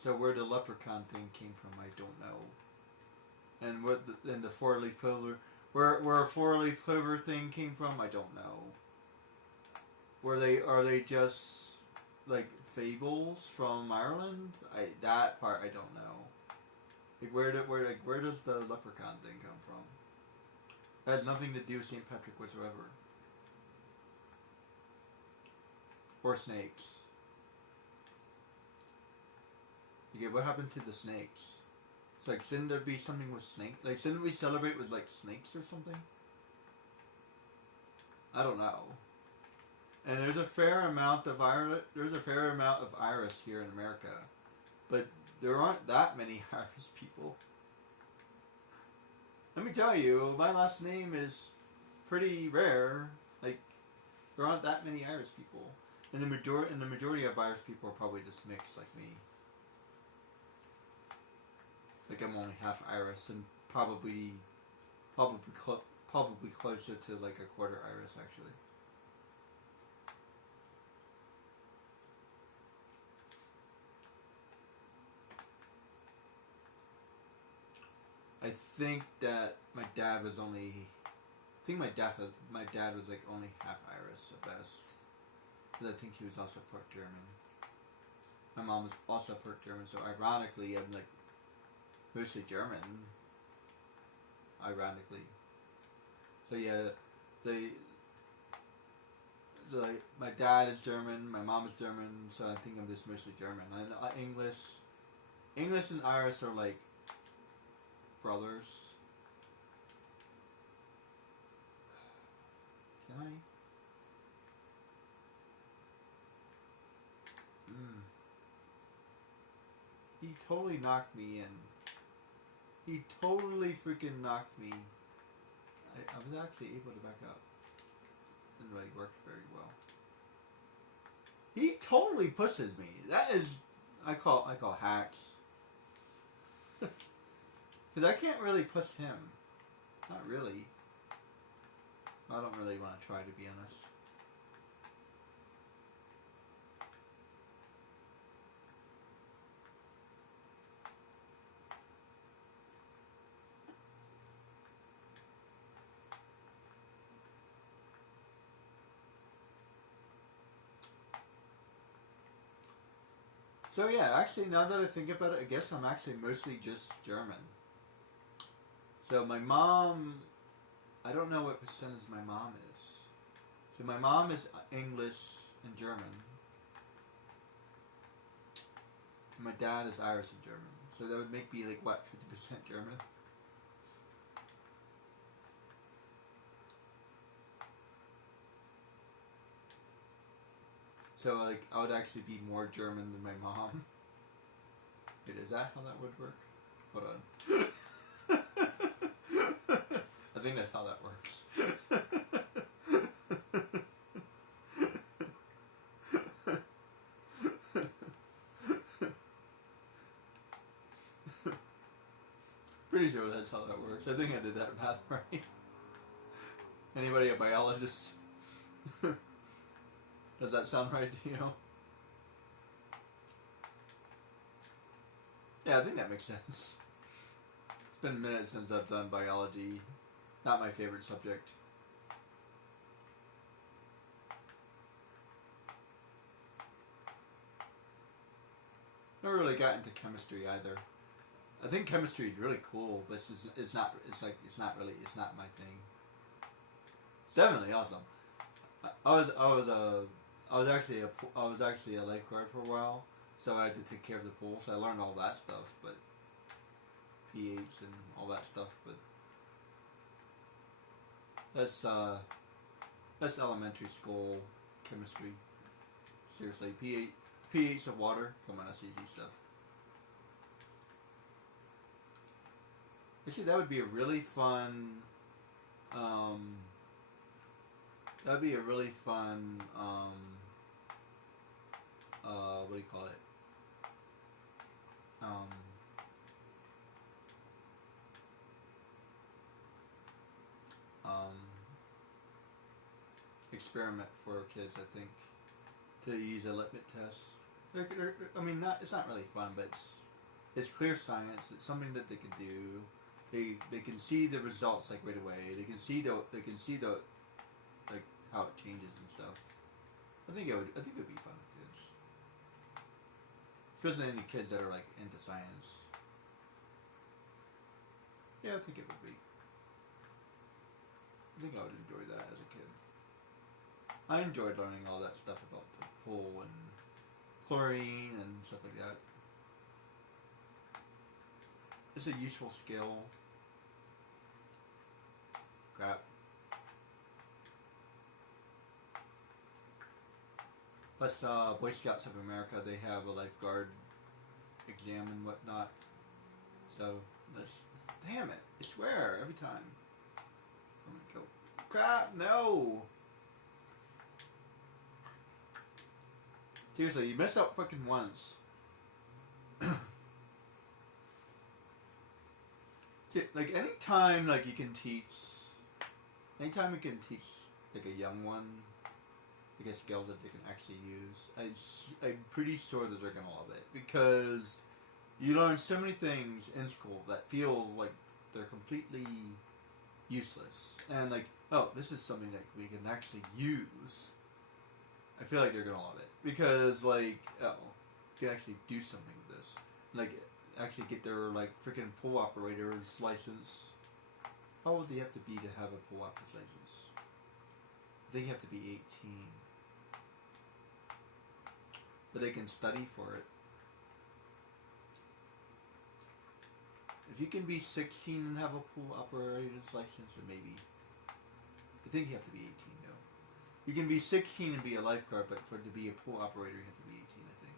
So where the leprechaun thing came from, I don't know. And what the 4-leaf clover. Where a 4-leaf clover thing came from, I don't know. Are they just like fables from Ireland? That part I don't know. Like where does the leprechaun thing come from? It has nothing to do with St. Patrick whatsoever. Or snakes. Yeah, what happened to the snakes? It's like, shouldn't there be something with snakes? Like, shouldn't we celebrate with, like, snakes or something? I don't know. And there's a fair amount of iris here in America. But there aren't that many Irish people. Let me tell you, my last name is pretty rare. Like, there aren't that many Irish people. And the majority of Irish people are probably just mixed like me. Like I'm only half Irish and probably closer to like a quarter Irish actually. I think that my dad was only. I think my dad was like only half Irish at best. Because I think he was also part German. My mom was also part German, so ironically, I'm like. Mostly German. Ironically. So yeah, my dad is German, my mom is German, so I think I'm just mostly German. English and Irish are like brothers. Can I? He totally knocked me in. He totally freaking knocked me. I was actually able to back up. Didn't really work very well. He totally pushes me. That is, I call hacks. Because I can't really push him. Not really. I don't really want to try, to be honest. So yeah, actually, now that I think about it, I guess I'm actually mostly just German. So my mom, I don't know what percentage my mom is. So my mom is English and German. And my dad is Irish and German. So that would make me like what, 50% German? So like I would actually be more German than my mom. Wait, is that how that would work? Hold on. I think that's how that works. Pretty sure that's how that works. I think I did that math right. Anybody a biologist? Does that sound right to you? Yeah, I think that makes sense. It's been a minute since I've done biology. Not my favorite subject. Never really got into chemistry either. I think chemistry is really cool, but it's not my thing. It's definitely awesome. I was actually a lifeguard for a while, so I had to take care of the pool, so I learned all that stuff, but pH and all that stuff, but that's elementary school chemistry. Seriously, pH of water, come on, that's easy stuff. Actually, that would be a really fun, what do you call it? Experiment for kids, I think, to use a litmus test. I mean, it's not really fun, but it's clear science. It's something that they can do. They can see the results like right away. They can see the like how it changes and stuff. I think it would be fun for kids, especially any kids that are like into science. Yeah, I think it would be. I think I would enjoy that as a kid. I enjoyed learning all that stuff about the pool and chlorine and stuff like that. It's a useful skill. Crap. Plus, Boy Scouts of America, they have a lifeguard exam and whatnot. So, damn it, I swear, every time. I'm gonna go, crap, no! Seriously, you mess up fucking once. See, like, anytime, like, you can teach like a young one, like a skill that they can actually use, I'm pretty sure that they're gonna love it, because you learn so many things in school that feel like they're completely useless, and like, oh, this is something that we can actually use. I feel like they're gonna love it, because like, oh, you can actually do something with this, like actually get their like freaking pool operator's license. How old do you have to be to have a pool operator's license? I think you have to be 18. But they can study for it. If you can be 16 and have a pool operator's license, then maybe. I think you have to be 18 though. You can be 16 and be a lifeguard, but to be a pool operator you have to be 18, I think.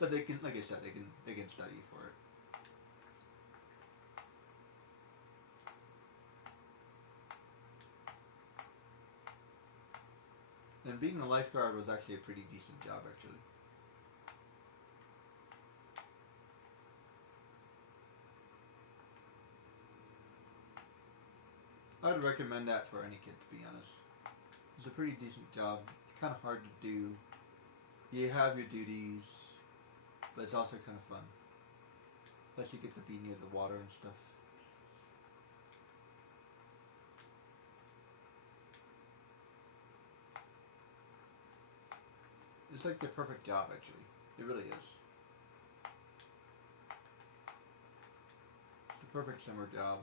But they can, like I said, they can study for it. And being a lifeguard was actually a pretty decent job, actually. I'd recommend that for any kid, to be honest. It's a pretty decent job. It's kind of hard to do. You have your duties, but it's also kind of fun. Plus you get to be near the water and stuff. It's like the perfect job, actually. It really is. It's the perfect summer job.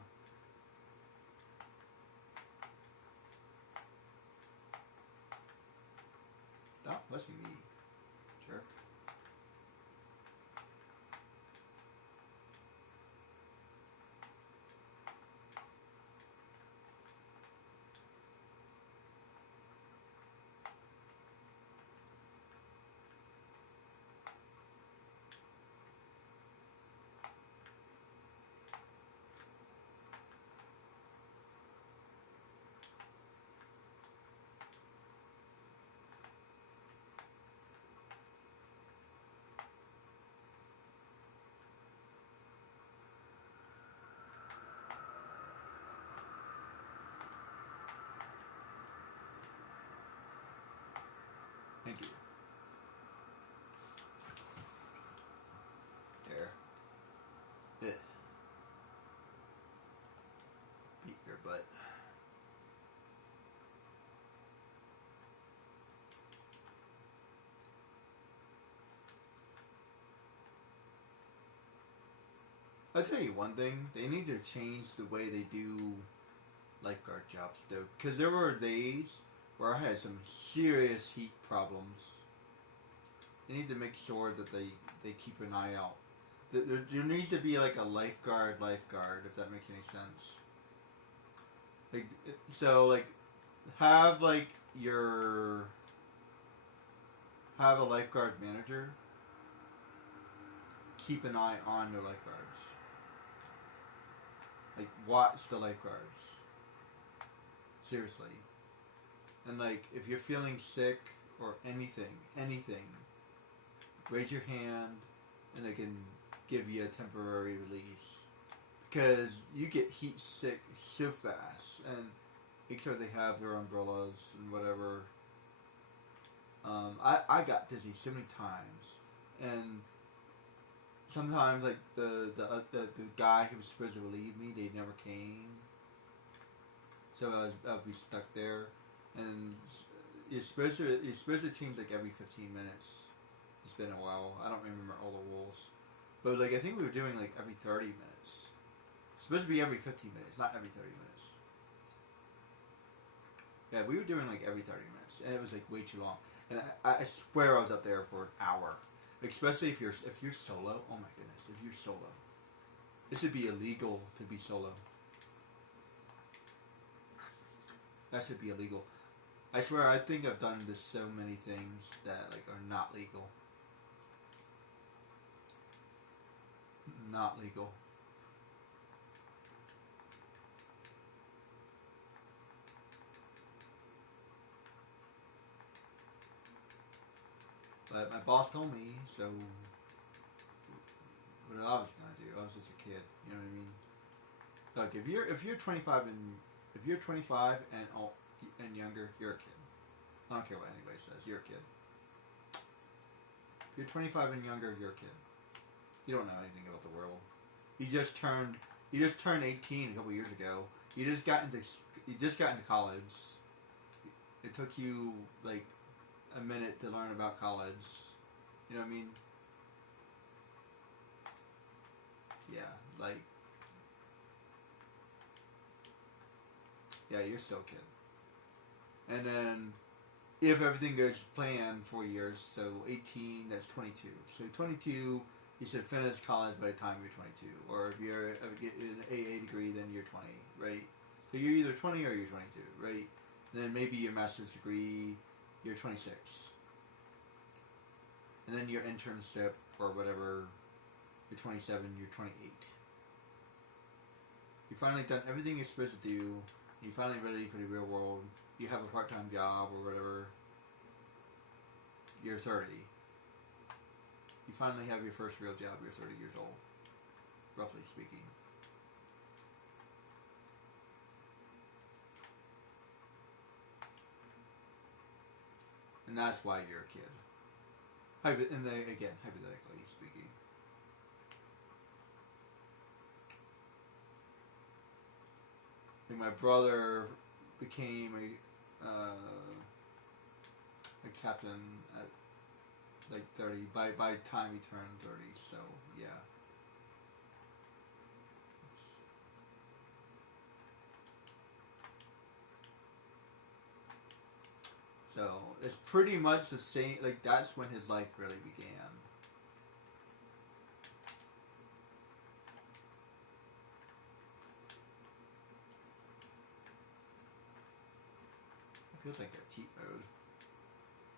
Stop listening to me, jerk. Thank you. There. Yeah. Beat your butt. I'll tell you one thing. They need to change the way they do lifeguard jobs, though. Because there were days where I had some serious heat problems. They need to make sure that they keep an eye out. There needs to be like a lifeguard, if that makes any sense. Like, so like, have like have a lifeguard manager keep an eye on the lifeguards. Like, watch the lifeguards. Seriously. And like, if you're feeling sick or anything, raise your hand and they can give you a temporary release. Because you get heat sick so fast, and make sure they have their umbrellas and whatever. I got dizzy so many times, and sometimes like the guy who was supposed to relieve me, they never came. So I would be stuck there, and it's supposed to change like every 15 minutes. It's been a while. I don't remember all the rules, but like I think we were doing like every 30 minutes. It's supposed to be every 15 minutes, not every 30 minutes. Yeah, we were doing like every 30 minutes, and it was like way too long. And I swear I was up there for an hour. Especially if you're solo. Oh my goodness, if you're solo, this should be illegal to be solo. That should be illegal. I swear, I think I've done this so many things that like are not legal. Not legal. But my boss told me, so what I was gonna do? I was just a kid, you know what I mean? Look, if you're 25 and younger, you're a kid. I don't care what anybody says, you're a kid. If you're 25 and younger, you're a kid. You don't know anything about the world. You just turned 18 a couple years ago. You just got into college. It took you like a minute to learn about college. You know what I mean? Yeah, like, yeah, you're still a kid. And then, if everything goes planned, 4 years, so 18, that's 22. So 22, you should finish college by the time you're 22. Or if you're get an AA degree, then you're 20, right? So you're either 20 or you're 22, right? And then maybe your master's degree, you're 26. And then your internship or whatever, you're 27, you're 28. You've finally done everything you're supposed to do. You're finally ready for the real world. You have a part-time job or whatever. You're 30. You finally have your first real job. You're 30 years old, roughly speaking. and that's why you're a kid. And then, again, hypothetically speaking. And my brother became a captain at like 30 by the time he turned 30. So yeah. So it's pretty much the same. Like that's when his life really began. It feels like a cheat mode.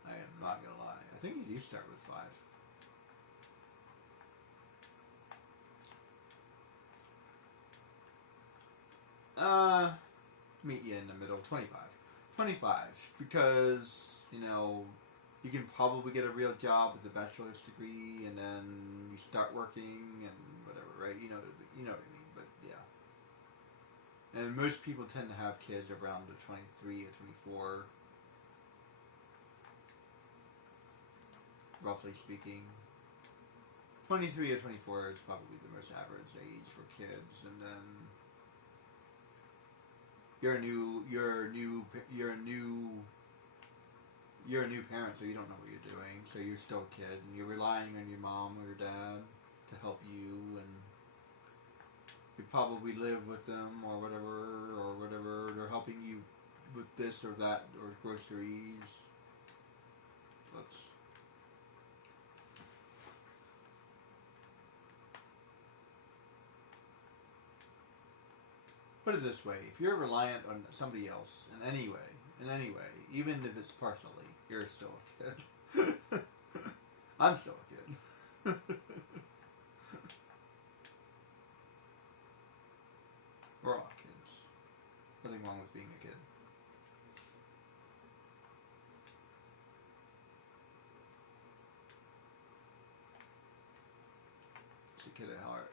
I am not gonna lie. I think you do start with 5. Meet you in the middle. 25. 25 because you know you can probably get a real job with a bachelor's degree and then you start working and whatever, right? You know what I mean. But yeah. And most people tend to have kids around the 23 or 24, roughly speaking. 23 or 24 is probably the most average age for kids, and then you're a new parent, so you don't know what you're doing. So you're still a kid, and you're relying on your mom or your dad to help you, and you probably live with them or whatever. They're helping you with this or that or groceries. Let's. Put it this way: if you're reliant on somebody else in any way, even if it's partially, you're still a kid. I'm still a kid. We're all kids. Nothing wrong with being a kid. It's a kid at heart.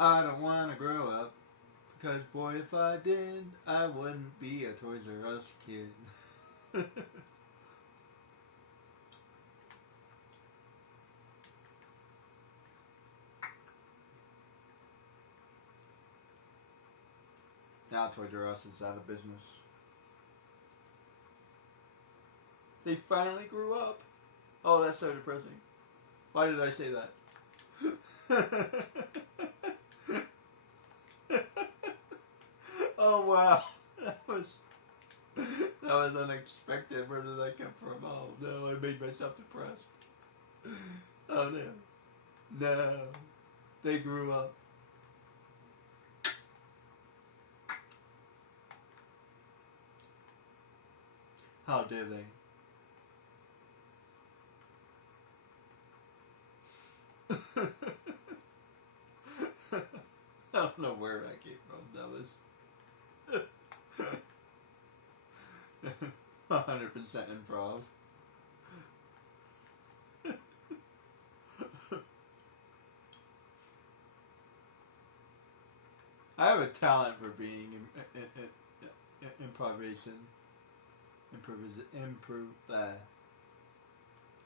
I don't want to grow up, because boy, if I did, I wouldn't be a Toys R Us kid. Now Toys R Us is out of business. They finally grew up. Oh, that's so depressing. Why did I say that? Oh wow, that was unexpected. Where did that come from? Oh no, I made myself depressed. Oh no, they grew up. How dare they? I don't know where that came from. That was 100% improv. I have a talent for being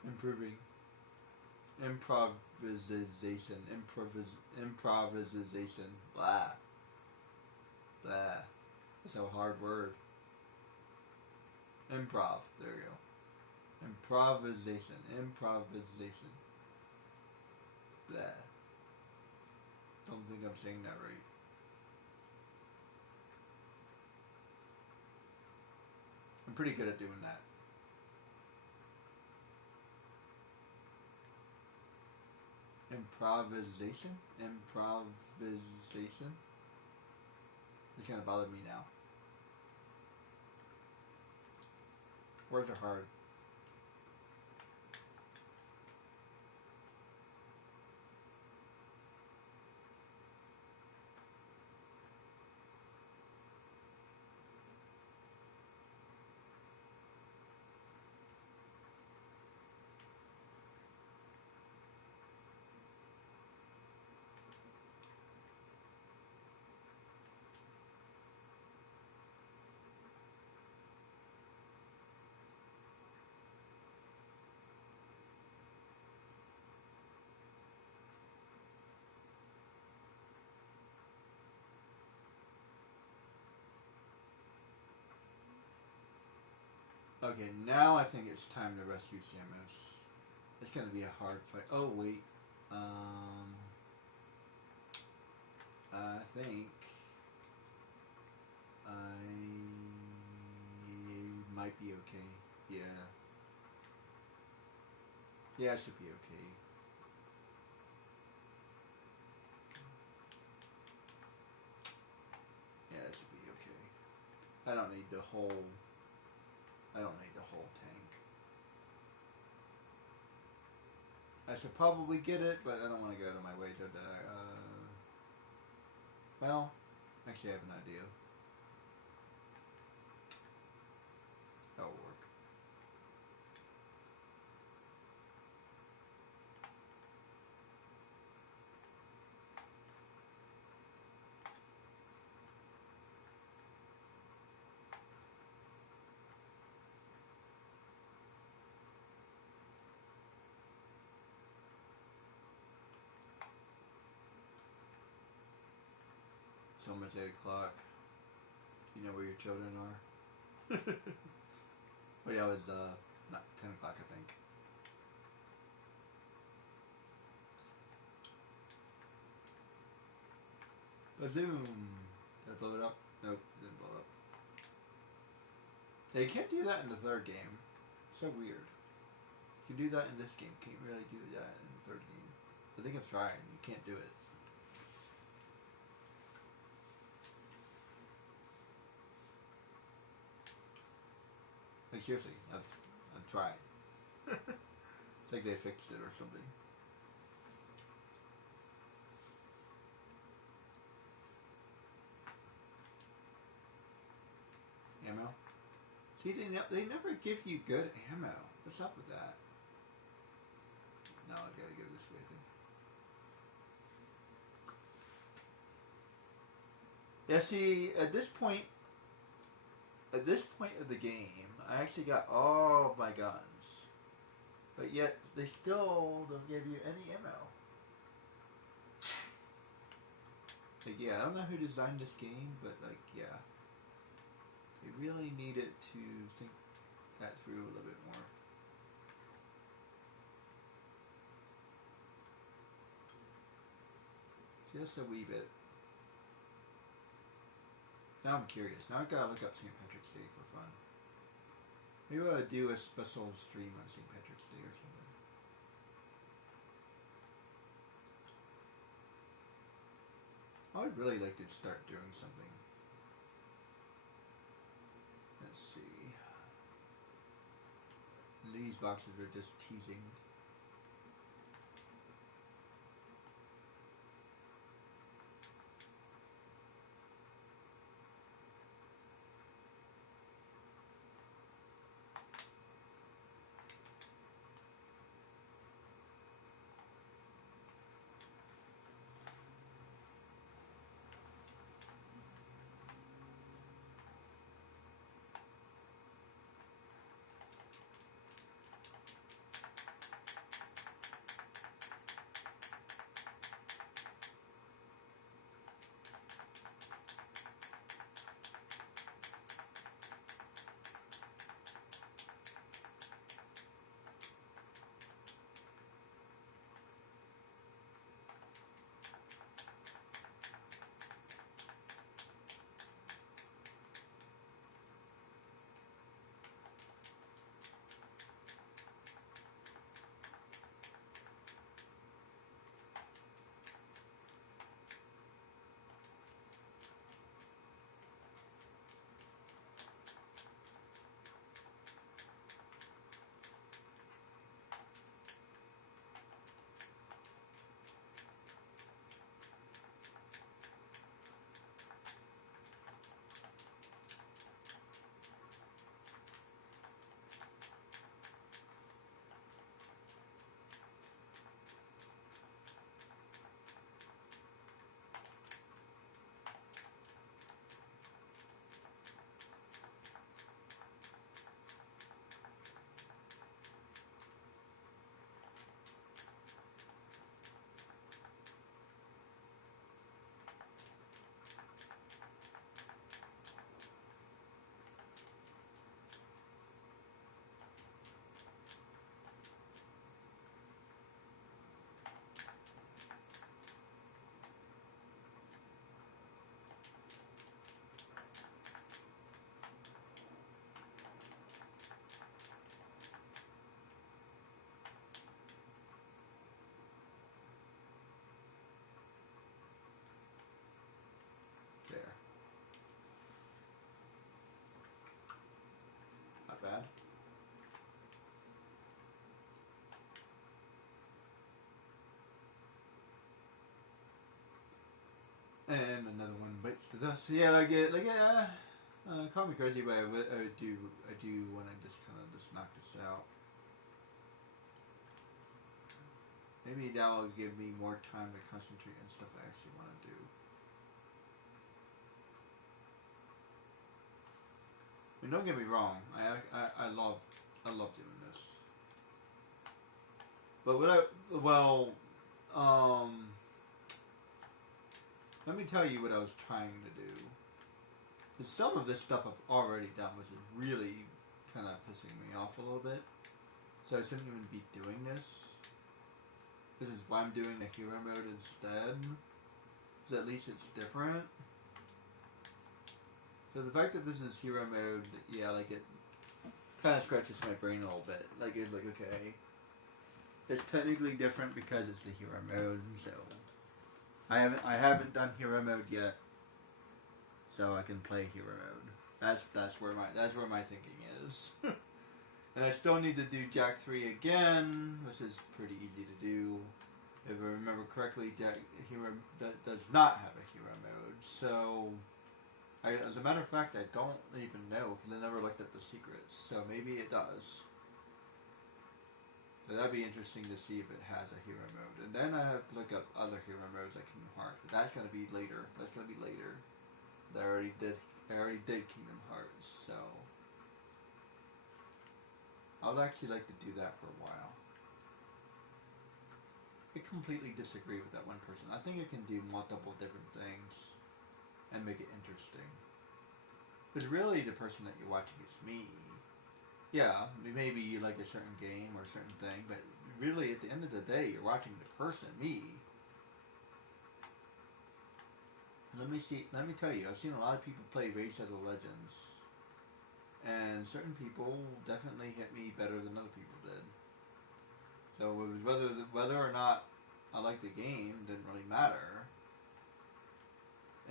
improving. Improvisation. Blah. Blah. That's a hard word. Improv. There you go. Improvisation. think I'm saying that right. I'm pretty good at doing that. Improvisation? Improvisation? It's gonna bother me now. Words are hard. Okay, now I think it's time to rescue Samus. It's gonna be a hard fight. Oh wait, I think I might be okay. Yeah. Yeah, I should be okay. Yeah, it should be okay. I don't need the whole tank. I should probably get it, but I don't want to go out of my way to die. Well, actually I have an idea. That'll work. It's almost 8 o'clock. You know where your children are? Wait, that was not 10 o'clock, I think. Bazoom! Did I blow it up? Nope, didn't blow it up. They can't do that in the third game. So weird. You can do that in this game. Can't really do that in the third game. I think I've tried. You can't do it. Like seriously, I've tried. It's like they fixed it or something. Ammo? See, they never give you good ammo. What's up with that? No, I gotta go this way, I think. Yeah, see, at this point of the game, I actually got all of my guns. But yet, they still don't give you any ammo. Like, yeah, I don't know who designed this game, but, like, yeah. They really needed to think that through a little bit more. Just a wee bit. Now I'm curious. Now I've got to look up St. Patrick's Day for fun. Maybe I'll do a special stream on St. Patrick's Day or something. I would really like to start doing something. Let's see. These boxes are just teasing. Thus, yeah, call me crazy, but I do want to just kind of just knock this out. Maybe that will give me more time to concentrate on stuff I actually want to do. I mean, don't get me wrong. I love doing this. But let me tell you what I was trying to do. Because some of this stuff I've already done, which is really kind of pissing me off a little bit. So I shouldn't even be doing this. This is why I'm doing the hero mode instead. So at least it's different. So the fact that this is hero mode, yeah, like it kind of scratches my brain a little bit. Like it's like, okay, it's technically different because it's the hero mode. So I haven't done hero mode yet. So I can play hero mode. That's where my thinking is. And I still need to do jax2 again, which is pretty easy to do. If I remember correctly, hero does not have a hero mode. So, as a matter of fact, I don't even know because I never looked at the secrets. So maybe it does. So that'd be interesting to see if it has a hero mode. And then I have to look up other hero modes like Kingdom Hearts. But that's gonna be later. I already did Kingdom Hearts, so I would actually like to do that for a while. I completely disagree with that one person. I think it can do multiple different things and make it interesting. Because really the person that you're watching is me. Yeah, maybe you like a certain game or a certain thing, but really at the end of the day you're watching the person, me. Let me tell you, I've seen a lot of people play Raid Shadow Legends. And certain people definitely hit me better than other people did. So it was whether or not I liked the game didn't really matter.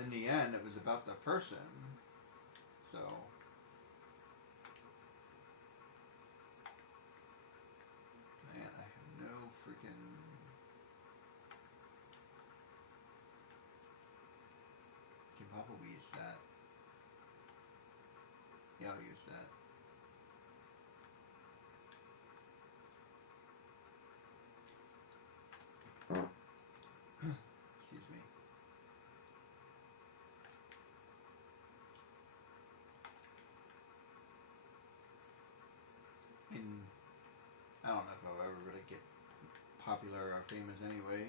In the end, it was about the person. So man, I have no freaking. Can probably use that. Yeah, I'll use that. Excuse me. I don't know if I'll ever really get popular or famous anyway.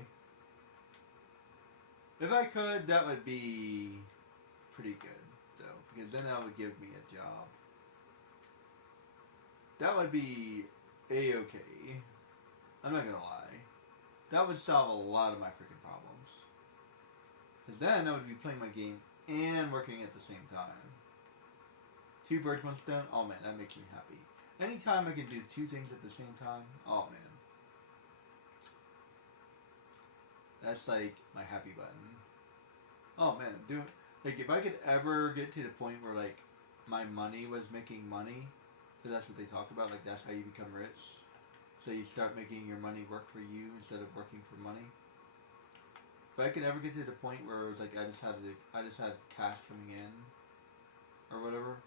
If I could, that would be pretty good, though, because then that would give me a job. That would be A-okay. I'm not gonna lie. That would solve a lot of my freaking problems. Because then I would be playing my game and working at the same time. 2 birds, 1 stone? Oh man, that makes me happy. Anytime I can do 2 things at the same time, oh man. That's like my happy button. Oh man, like if I could ever get to the point where like my money was making money, because that's what they talk about, like that's how you become rich. So you start making your money work for you instead of working for money. If I could ever get to the point where it was like I just had cash coming in, or whatever,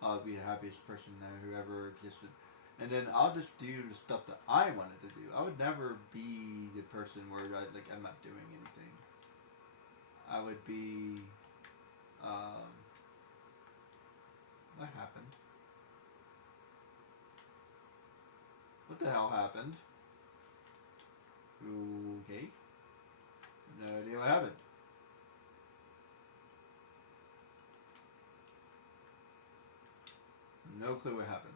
I'll be the happiest person who ever existed. And then I'll just do the stuff that I wanted to do. I would never be the person where I'm not doing anything. I would be. What happened? What the hell happened? Okay. No idea what happened. No clue what happened.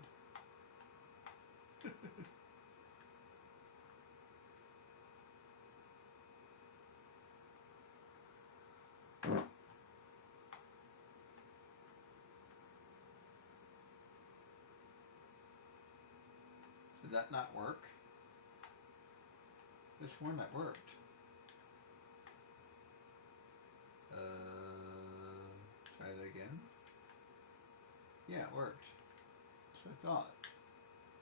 Did that not work? This one that worked. Try that again. Yeah, it worked. That's what I thought.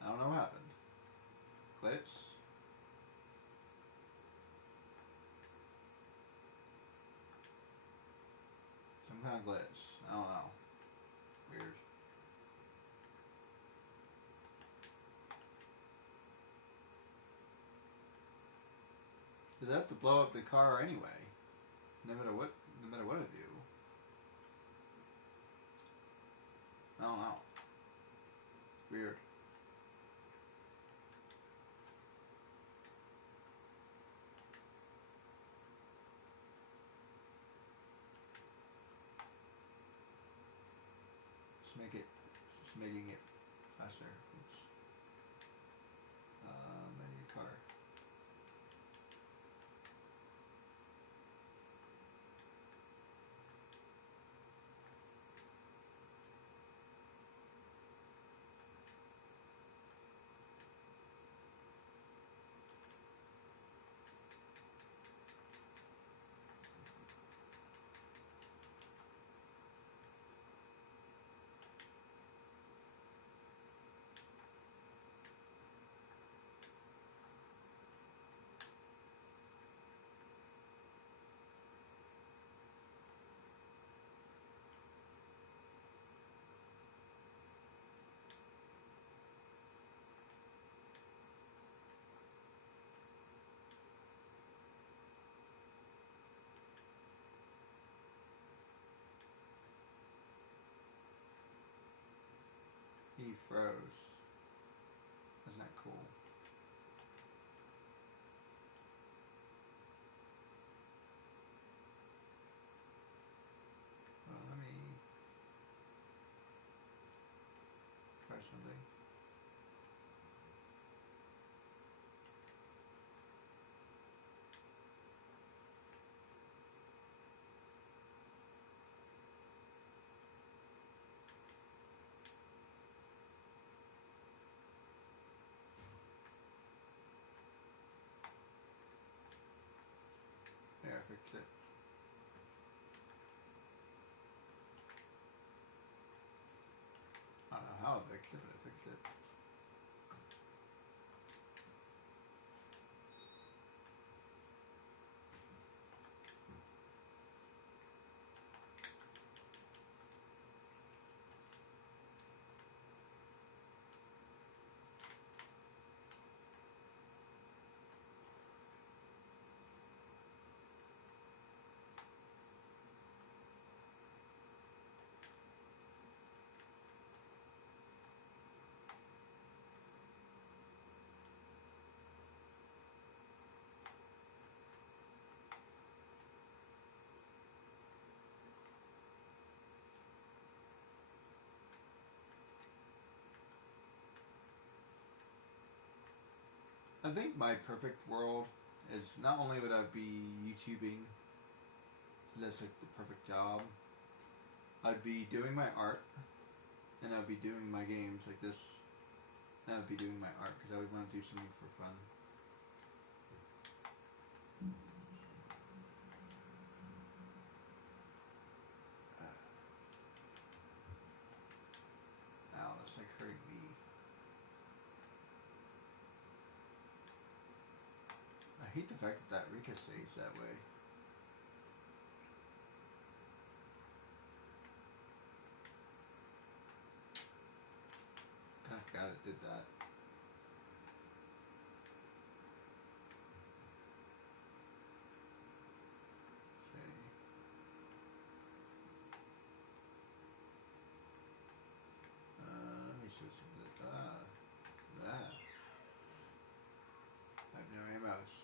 I don't know what happened. Glitch. Because I have to blow up the car anyway. No matter what I do. I don't know. Weird. Just making it faster. Oops. I need a car. He froze. Isn't that cool? Well, let me try something. There, I fixed it. I don't know how I fixed it, but I fixed it. I think my perfect world is not only would I be YouTubing, that's like the perfect job. I'd be doing my art, and I'd be doing my games like this. And I'd be doing my art because I would want to do something for fun. Ow, that's like hurting me. I hate the fact that Rika stays that way. I forgot it did that. Okay. Let me switch to that. I have no mouse.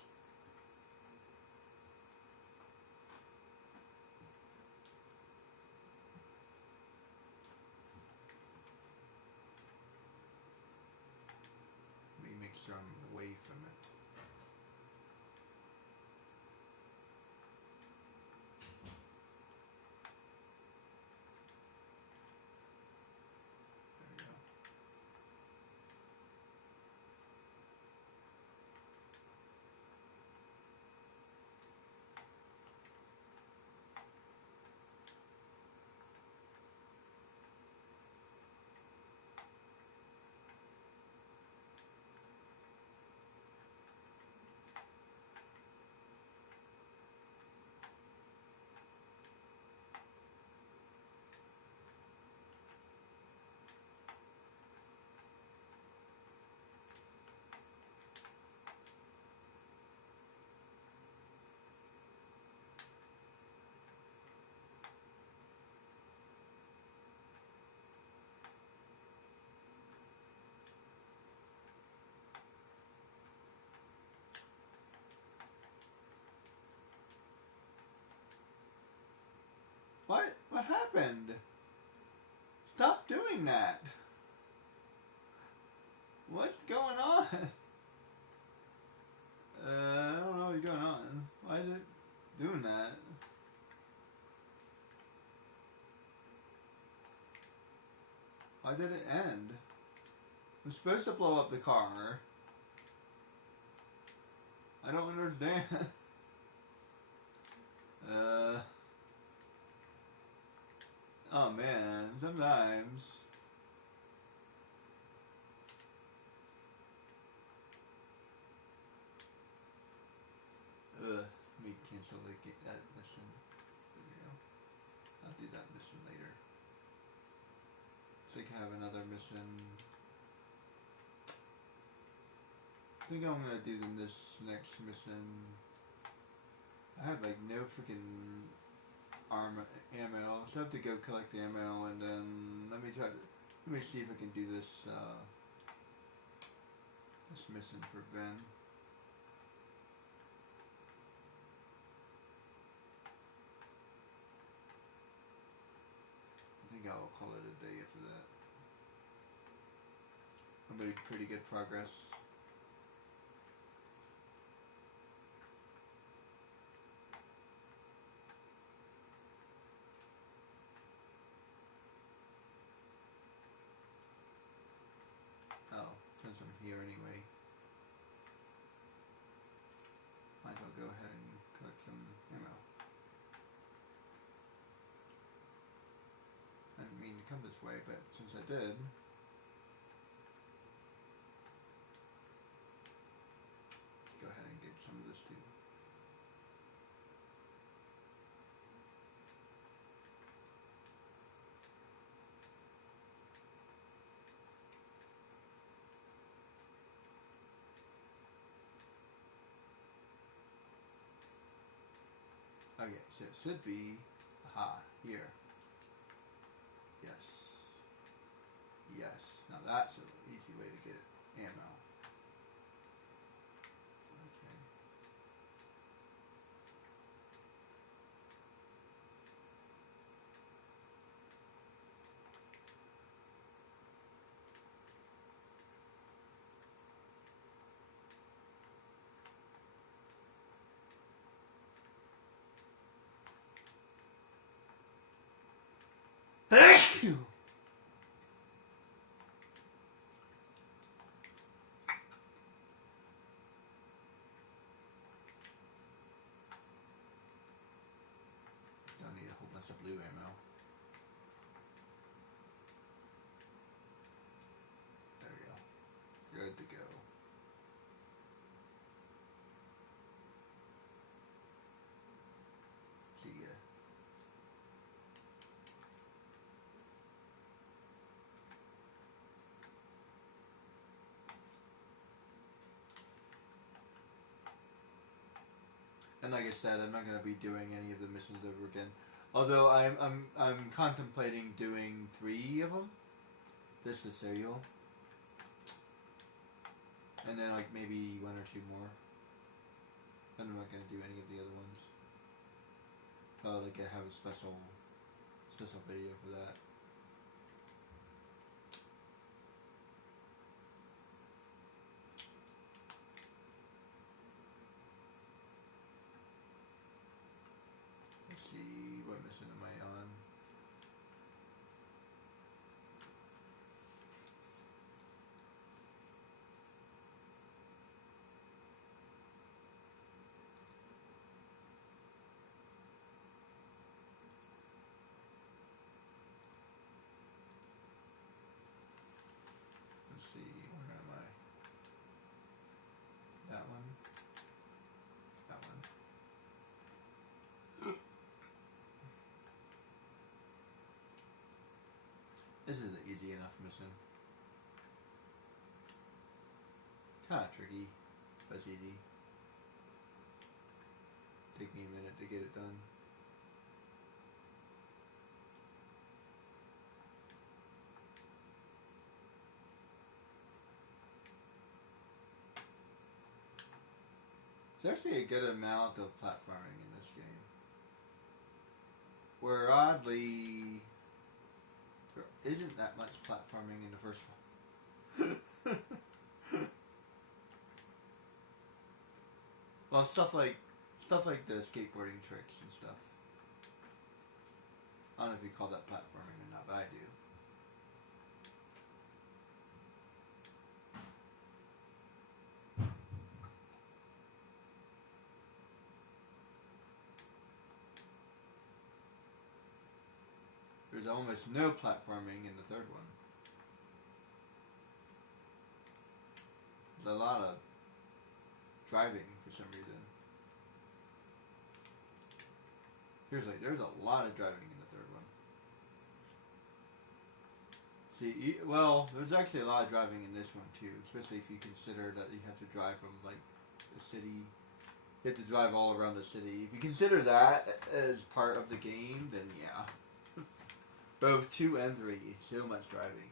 doing that? What's going on? I don't know what's going on. Why is it doing that? Why did it end? I'm supposed to blow up the car. I don't understand. Oh man, sometimes. Let me cancel that mission. There we go. I'll do that mission later. So I can have another mission. I think I'm gonna do this next mission. I have like no freaking ammo, so I have to go collect the ammo and then let me see if I can do this this mission for Ben. I think I'll call it a day after that. I made pretty good progress. Oh, since I'm here anyway, might as well go ahead and collect some ammo. I didn't mean to come this way, but since I did, let's go ahead and get some of this too. Okay, so it should be, here. Yes. Yes. Now that's an easy way to get ammo. Okay. Phew. Still need a whole bunch of blue ammo. There we go. Good to go. See ya. And like I said, I'm not gonna be doing any of the missions over again. Although I'm contemplating doing 3 of them. This is serial. And then like maybe 1 or 2 more. Then I'm not gonna do any of the other ones. Like I have a special video for that. Let's see, what mission am I on? Let's see, where am I? That one. That one. This is an easy enough mission. Kinda tricky, but it's easy. Take me a minute to get it done. There's actually a good amount of platforming in this game. Where oddly, isn't that much platforming in the first one. Well, stuff like the skateboarding tricks and stuff. I don't know if you call that platforming or not, but I do. There's almost no platforming in the third one. There's a lot of driving for some reason. Seriously, there's a lot of driving in the third one. See, well, there's actually a lot of driving in this one too, especially if you consider that you have to drive from like the city. You have to drive all around the city. If you consider that as part of the game, then yeah. Both 2 and 3, so much driving.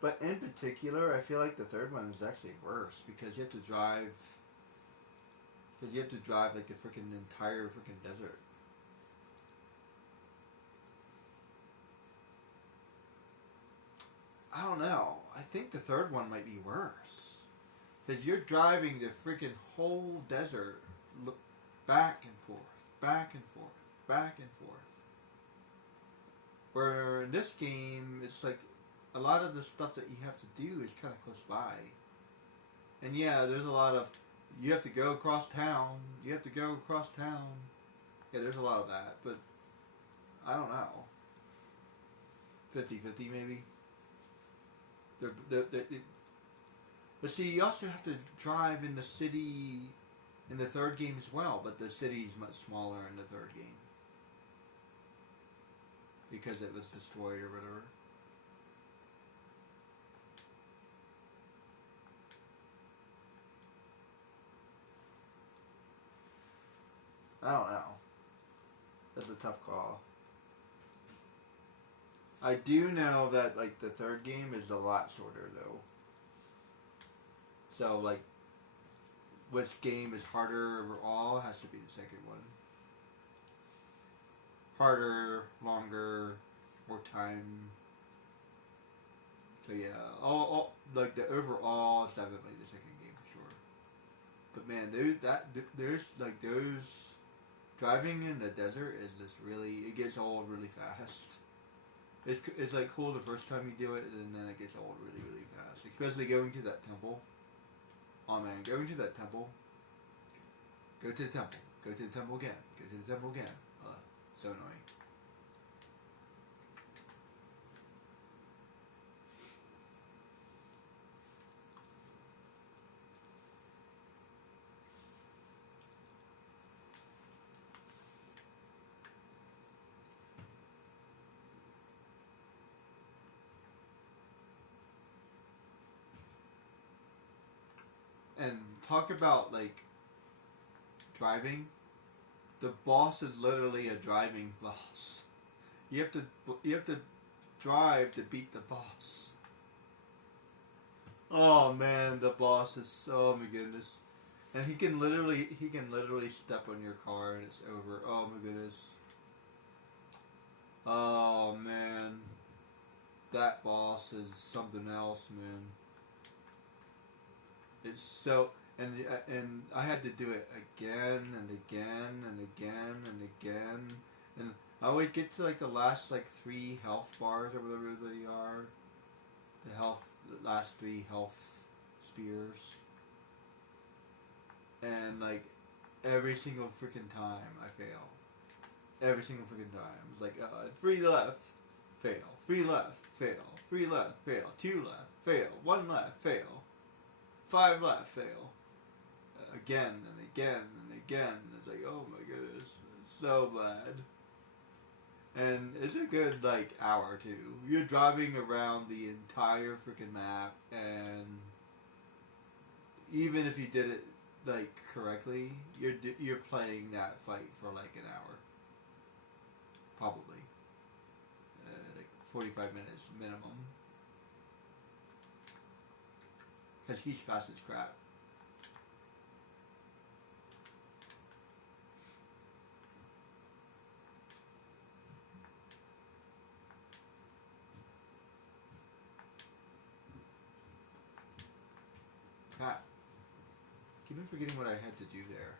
But in particular, I feel like the third one is actually worse because you have to drive. Because you have to drive like the freaking entire freaking desert. I don't know. I think the third one might be worse. Because you're driving the freaking whole desert back and forth, back and forth, back and forth. Where in this game, it's like a lot of the stuff that you have to do is kind of close by. And yeah, there's a lot of, you have to go across town, you have to go across town. Yeah, there's a lot of that, but I don't know. 50-50 maybe? But see, you also have to drive in the city in the third game as well, but the city's much smaller in the third game. Because it was destroyed or whatever. I don't know. That's a tough call. I do know that like the third game is a lot shorter though. So like, which game is harder overall has to be the second one. Harder, longer, more time. So yeah, all like the overall is definitely the second game for sure. But man, there's like those driving in the desert is just really, it gets old really fast. It's like cool the first time you do it, and then it gets old really, really fast. Especially going to that temple. Oh man, going to that temple. Go to the temple. Go to the temple again. Go to the temple again. So annoying. And talk about like driving. The boss is literally a driving boss. You have to drive to beat the boss. Oh man, the boss is, oh my goodness. And he can literally step on your car and it's over. Oh my goodness. Oh man. That boss is something else, man. It's so, and I had to do it again and again and again and again, and I always get to like the last like 3 health bars or whatever they are, the last 3 health spears, and like every single freaking time I fail, every single freaking time. It's like 3 left, fail, 3 left, fail, 3 left, fail, 2 left, fail, 1 left, fail. 5 left, fail. Again and again and again. It's like, oh my goodness, it's so bad. And it's a good like hour too. You're driving around the entire freaking map, and even if you did it like correctly, you're playing that fight for like an hour, probably, like 45 minutes minimum. Because he's fast as crap. Crap. Keep on forgetting what I had to do there.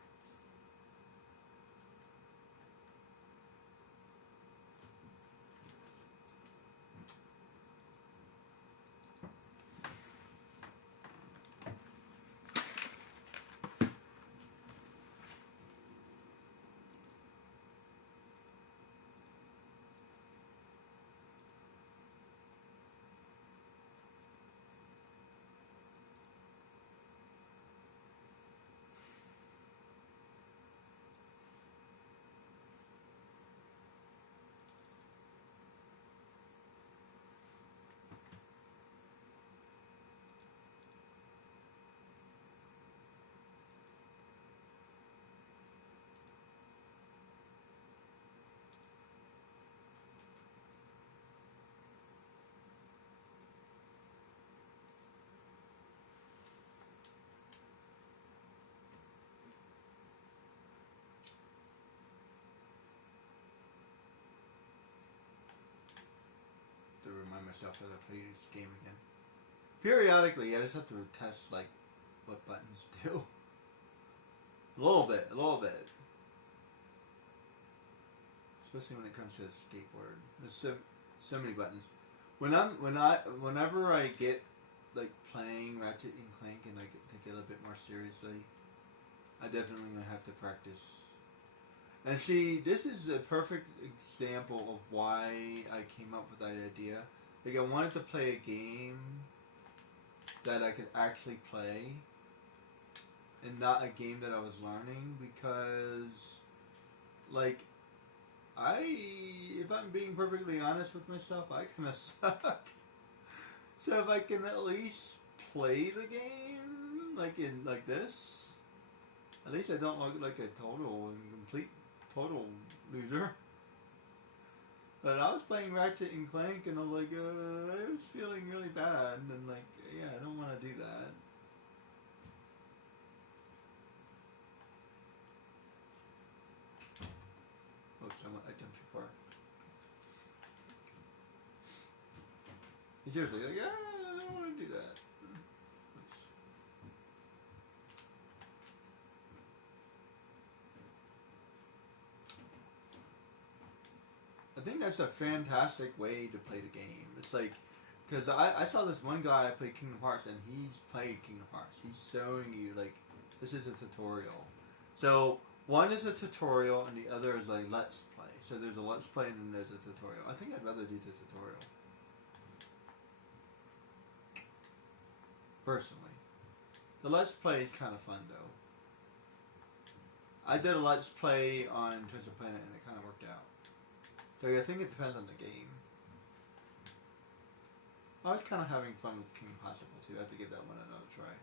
To remind myself that I played this game again. Periodically, I just have to test like what buttons do. A little bit. Especially when it comes to a skateboard. There's so many buttons. Whenever I get like playing Ratchet and Clank and I get take it a bit more seriously, I definitely gonna have to practice. And see, this is a perfect example of why I came up with that idea. Like, I wanted to play a game that I could actually play, and not a game that I was learning, because, like, if I'm being perfectly honest with myself, I kind of suck. So if I can at least play the game, like this, at least I don't look like a total and complete total loser. But I was playing Ratchet and Clank and I'm like, I was feeling really bad and like, yeah, I don't want to do that. Oops, I jumped too far. Seriously, like, yeah, I don't want to do that. Oops. I think that's a fantastic way to play the game. It's like, because I saw this one guy play Kingdom Hearts and he's played Kingdom Hearts. He's showing you, like, this is a tutorial. So, one is a tutorial and the other is like let's play. So there's a let's play and then there's a tutorial. I think I'd rather do the tutorial. Personally. The let's play is kind of fun though. I did a let's play on Twisted Planet and it kind of worked out. So I think it depends on the game. I was kind of having fun with King Possible too. I have to give that one another try.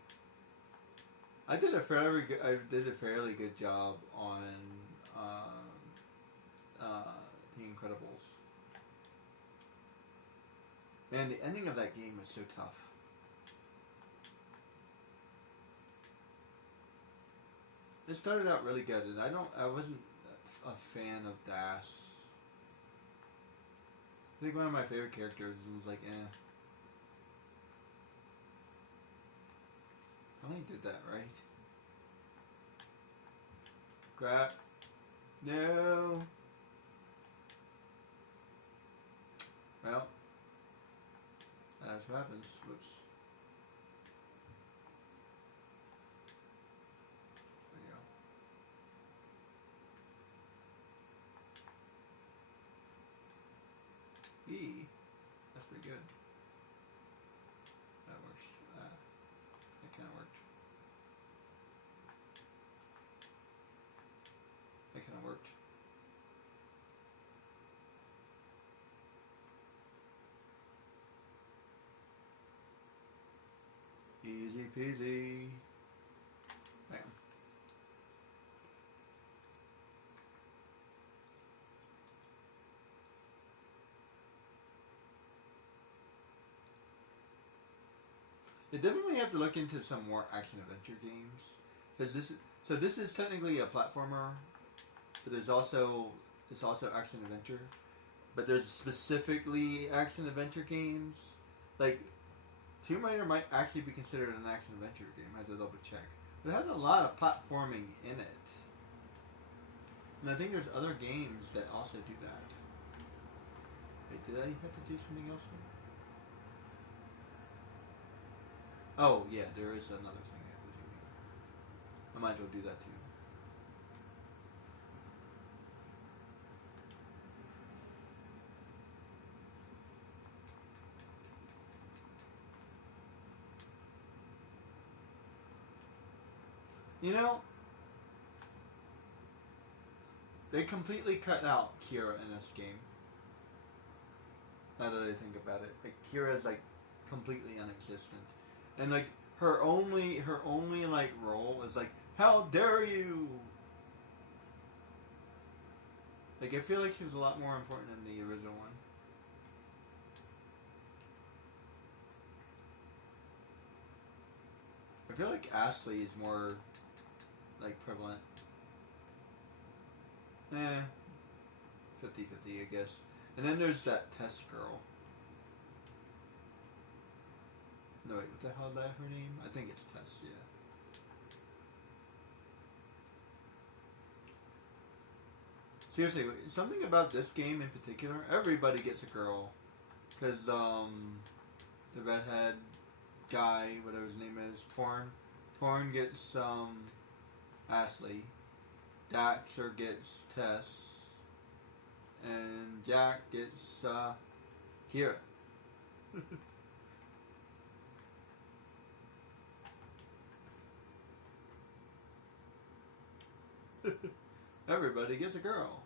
I did a fairly good job on The Incredibles. Man, the ending of that game was so tough. It started out really good, and I wasn't a fan of Das. I think one of my favorite characters was like, eh. I only did that right. Crap. No. Well, that's what happens. Whoops. There you go. E. That's pretty good. That works. That kind of worked. That kind of worked. Easy peasy. Bam. They definitely have to look into some more action adventure games, because this is technically a platformer, but it's also action adventure, but there's specifically action adventure games. Like Tomb Raider might actually be considered an action adventure game. I have to double check. But it has a lot of platforming in it. And I think there's other games that also do that. Wait, did I have to do something else here? Oh, yeah, there is another thing I have to do here. I might as well do that too. You know, they completely cut out Kira in this game. Now that I think about it, like Kira's like completely non-existent, and like her only like role is like, how dare you? Like I feel like she was a lot more important than the original one. I feel like Ashley is more like prevalent. 50-50, I guess. And then there's that test girl. No, wait, what the hell is that her name? I think it's Tess, yeah. Seriously, something about this game in particular, everybody gets a girl. Because, the redhead guy, whatever his name is, Torn gets, Ashley. Daxter gets Tess. And Jack gets, Kira. Everybody gets a girl.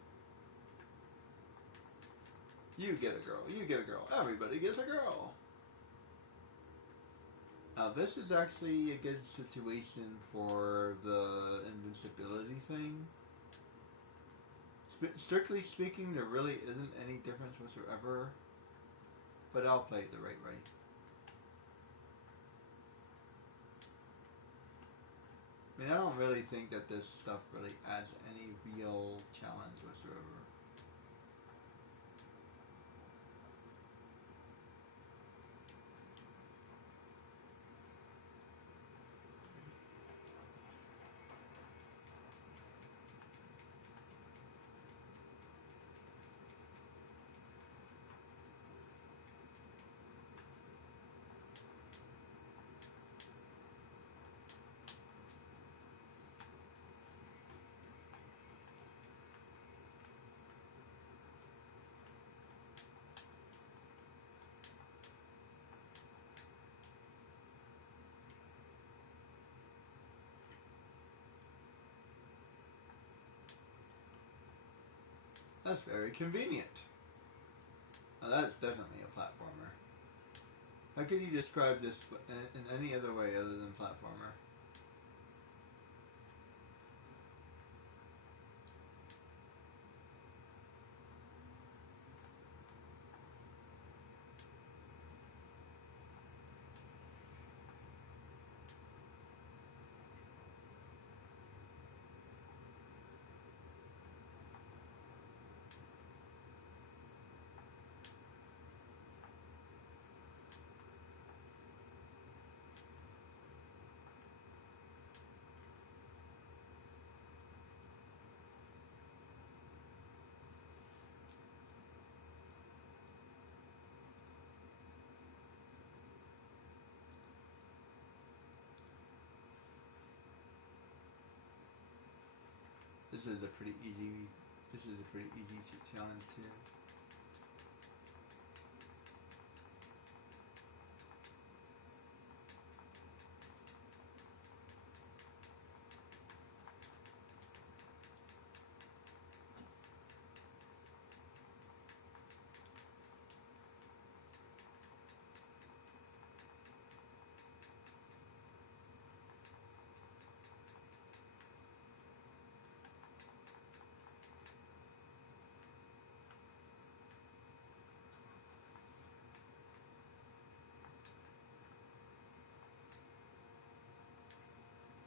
You get a girl. You get a girl. Everybody gets a girl. Now this is actually a good situation for the invincibility thing. Strictly speaking, there really isn't any difference whatsoever. But I'll play it the right way. I mean, I don't really think that this stuff really adds any real challenge whatsoever. That's very convenient. Now that's definitely a platformer. How could you describe this in any other way other than platformer? This is a pretty easy challenge too.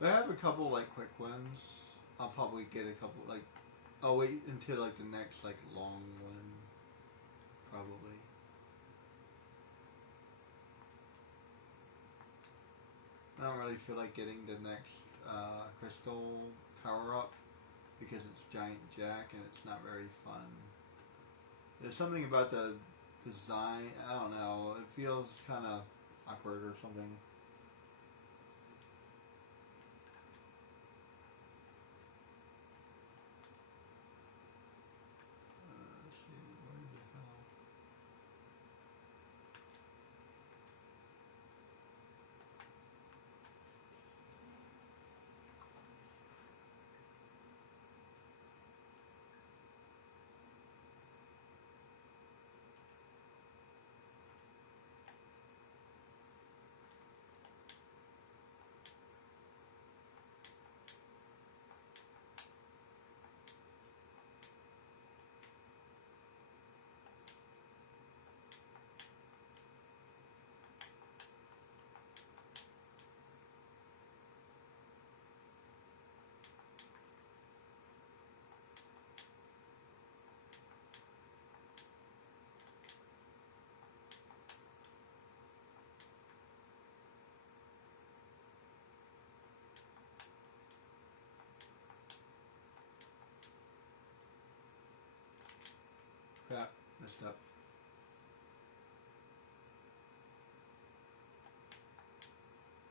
I have a couple like quick ones. I'll probably get a couple like. I'll wait until like the next like long one. Probably. don't really feel like getting the next crystal power up because it's giant jack and it's not very fun. There's something about the design, I don't know, it feels kind of awkward or something. Let's see, where the hell? Crap, messed up.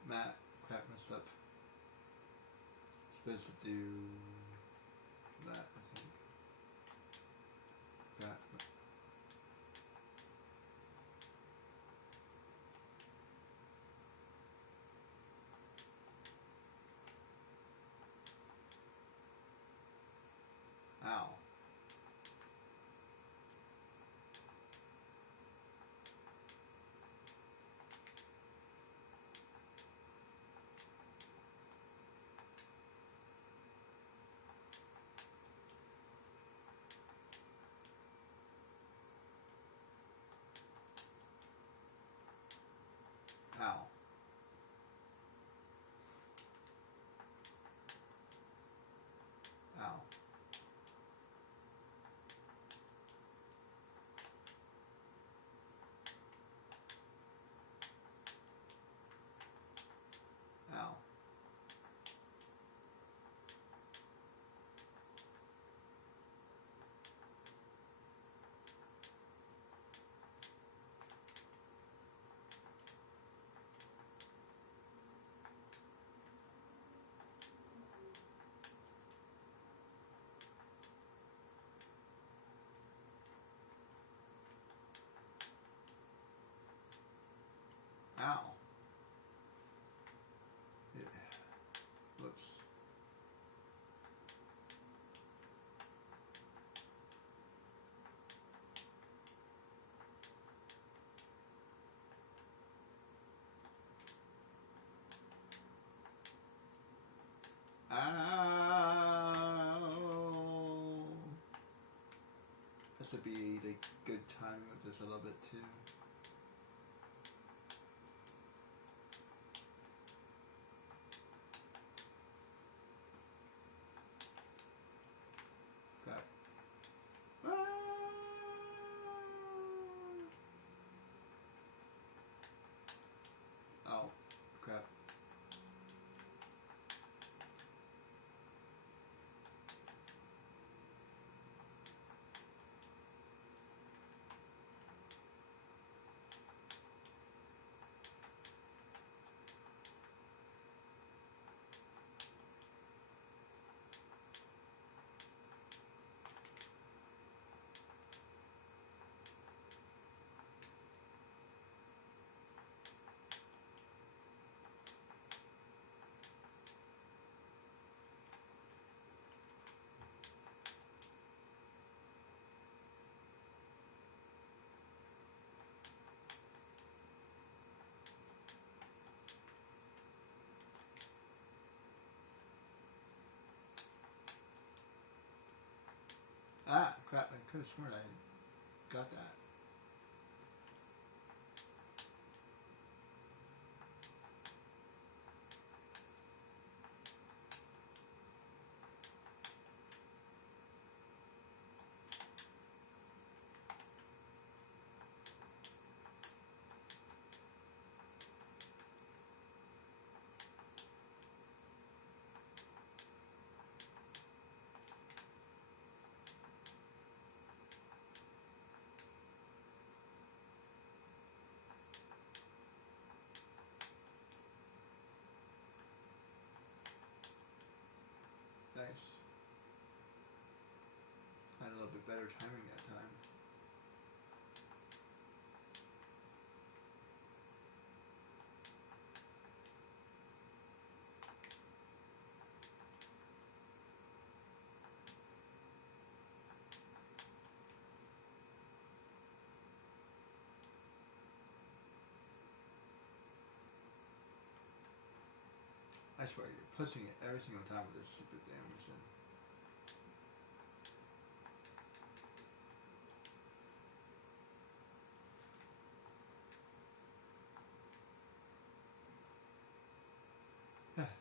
Matt, crap, messed up. Supposed to do that, I think. Crap. Ow. Ow. Ow. Ow. Ow. Yeah. Whoops. Ow. This would be the good time with this a little bit too. Crap. Oh, crap. Ah, crap, I could have sworn I got that. better timing that time. I swear, you're pushing it every single time with this stupid damn machine. There.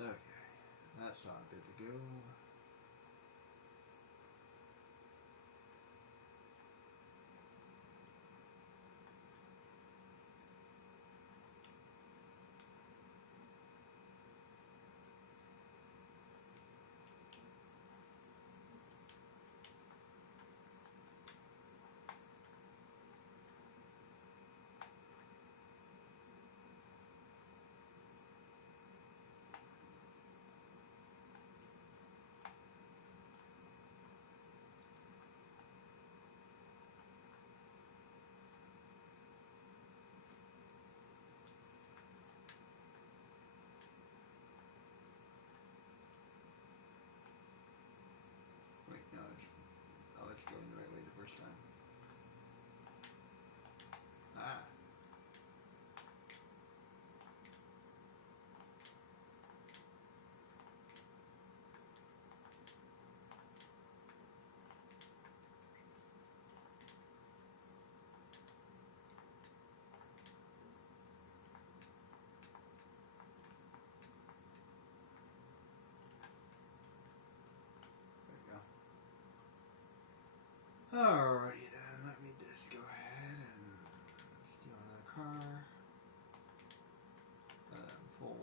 Okay, that's all good to go. Wait, no, it's going the right way the first time. Ah. There we go. Alrighty then, let me just go ahead and steal another car. Full.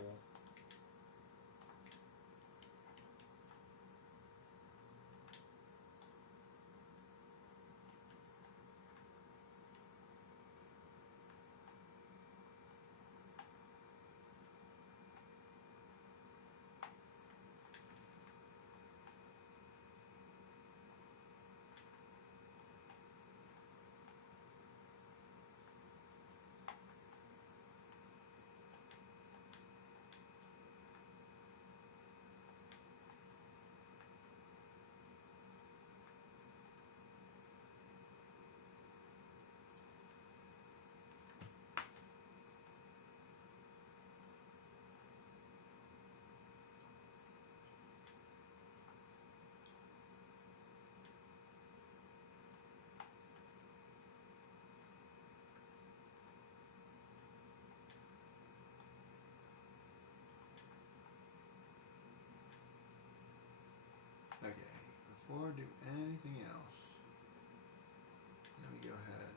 Okay, before I do anything else, let me go ahead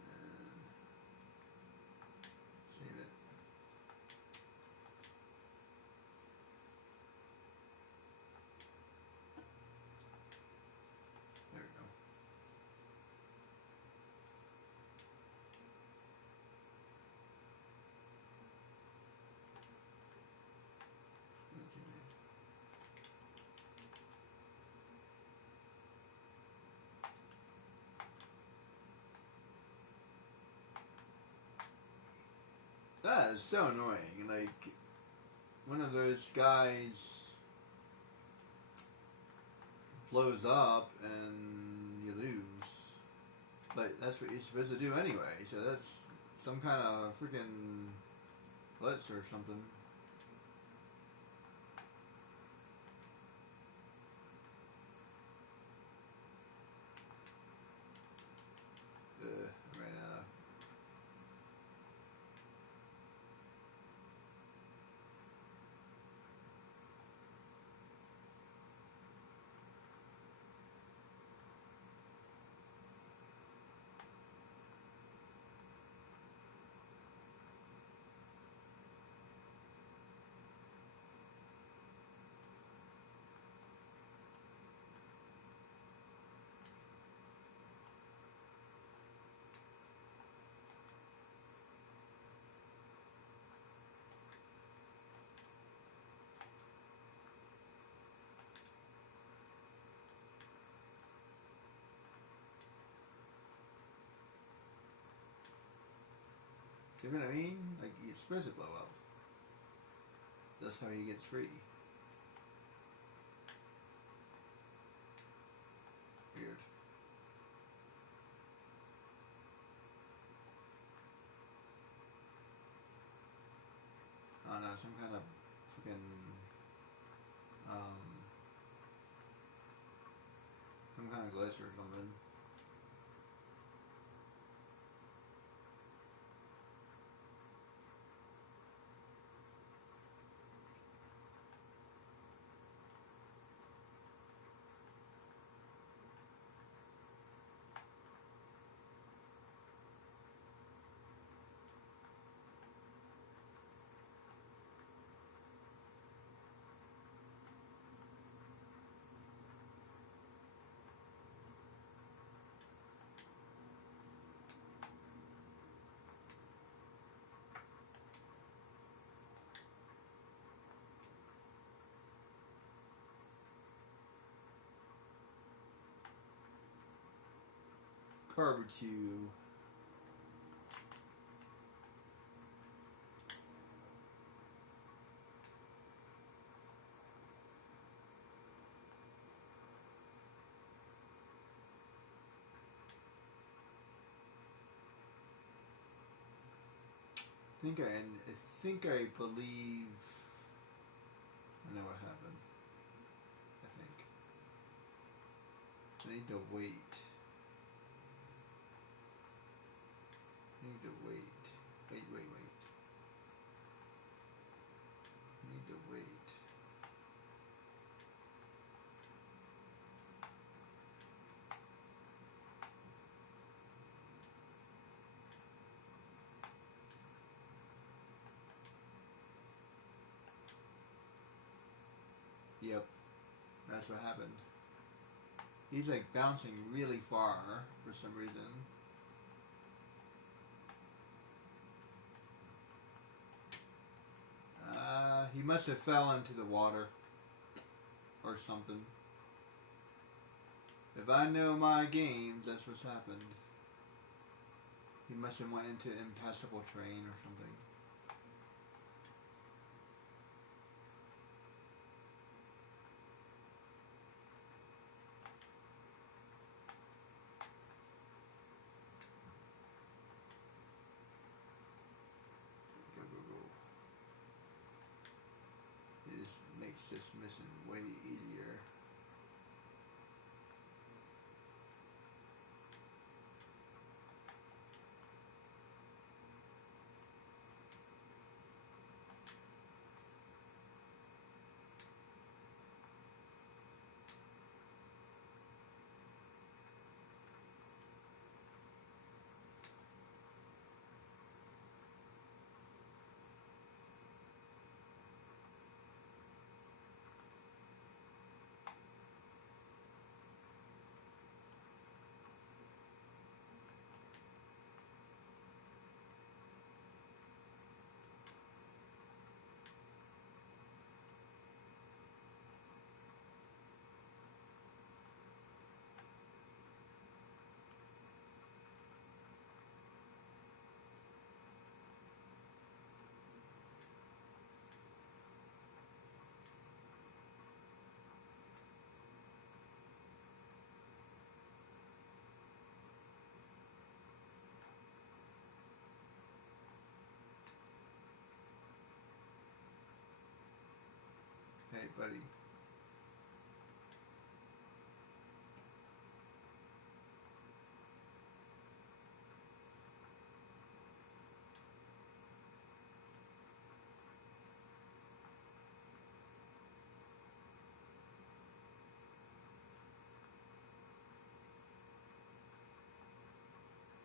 and save it. There we go. Okay. That is so annoying. Like, one of those guys blows up and you lose. But that's what you're supposed to do anyway. So that's some kind of freaking glitch or something. I ran out of See what I mean? Like, he's supposed to blow up. That's how he gets free. Weird. I don't know, some kind of freaking some kind of glitch or something. Barbecue. I believe I know what happened. I need to wait. Wait. Need to wait. Yep, that's what happened. He's like bouncing really far for some reason. He must have fell into the water or something. If I know my games, that's what's happened. He must have went into impassable terrain or something. Go. It just makes this mission way easier. Hey, buddy.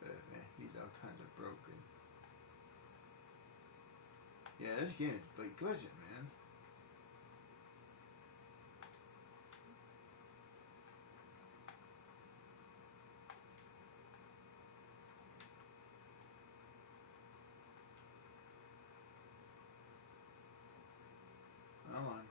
Man, he's all kinds of broken. Yeah, this game is like glitching, man. Come on.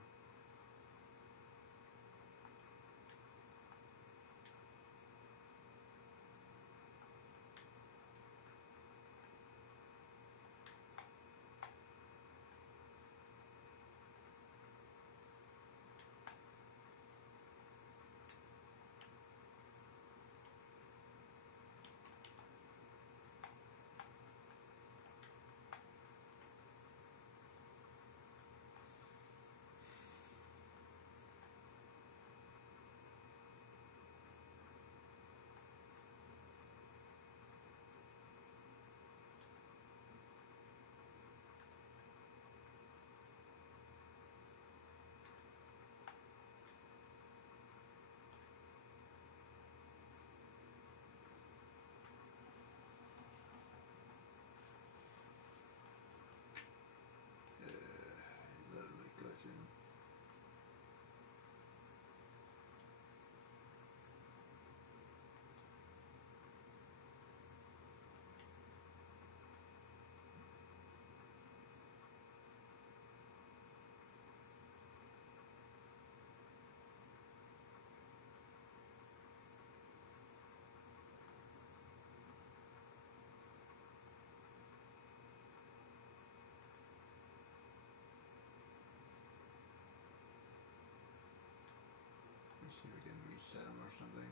reset them or something.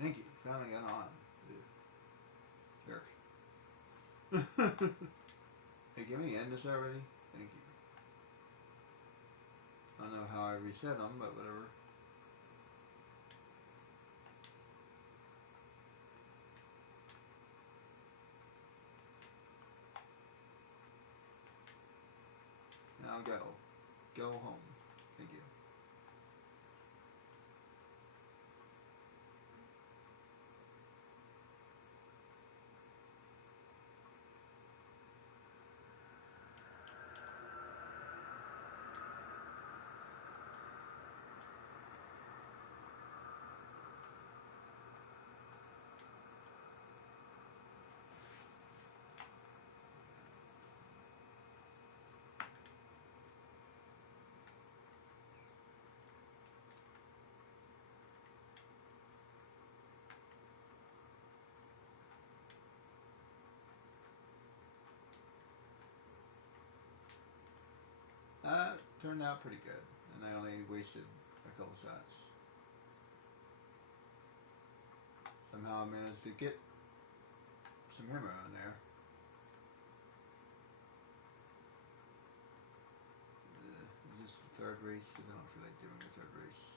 Thank you. Finally got on. Jerk. Hey, can we end this already? Thank you. I don't know how I reset them, but whatever. Now go. Go home. Thank you. Turned out pretty good, and I only wasted a couple shots. Somehow I managed to get some hammer on there. Is this the third race? Because I don't feel like doing a third race.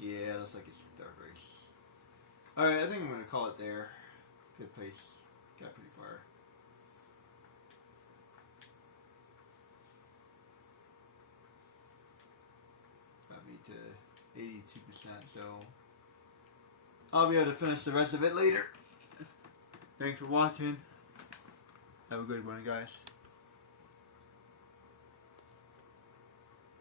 Yeah, looks like it's the third race. Alright, I think I'm going to call it there. Good pace. Got pretty far. Got me to 82%, so I'll be able to finish the rest of it later. Thanks for watching. Have a good one, guys.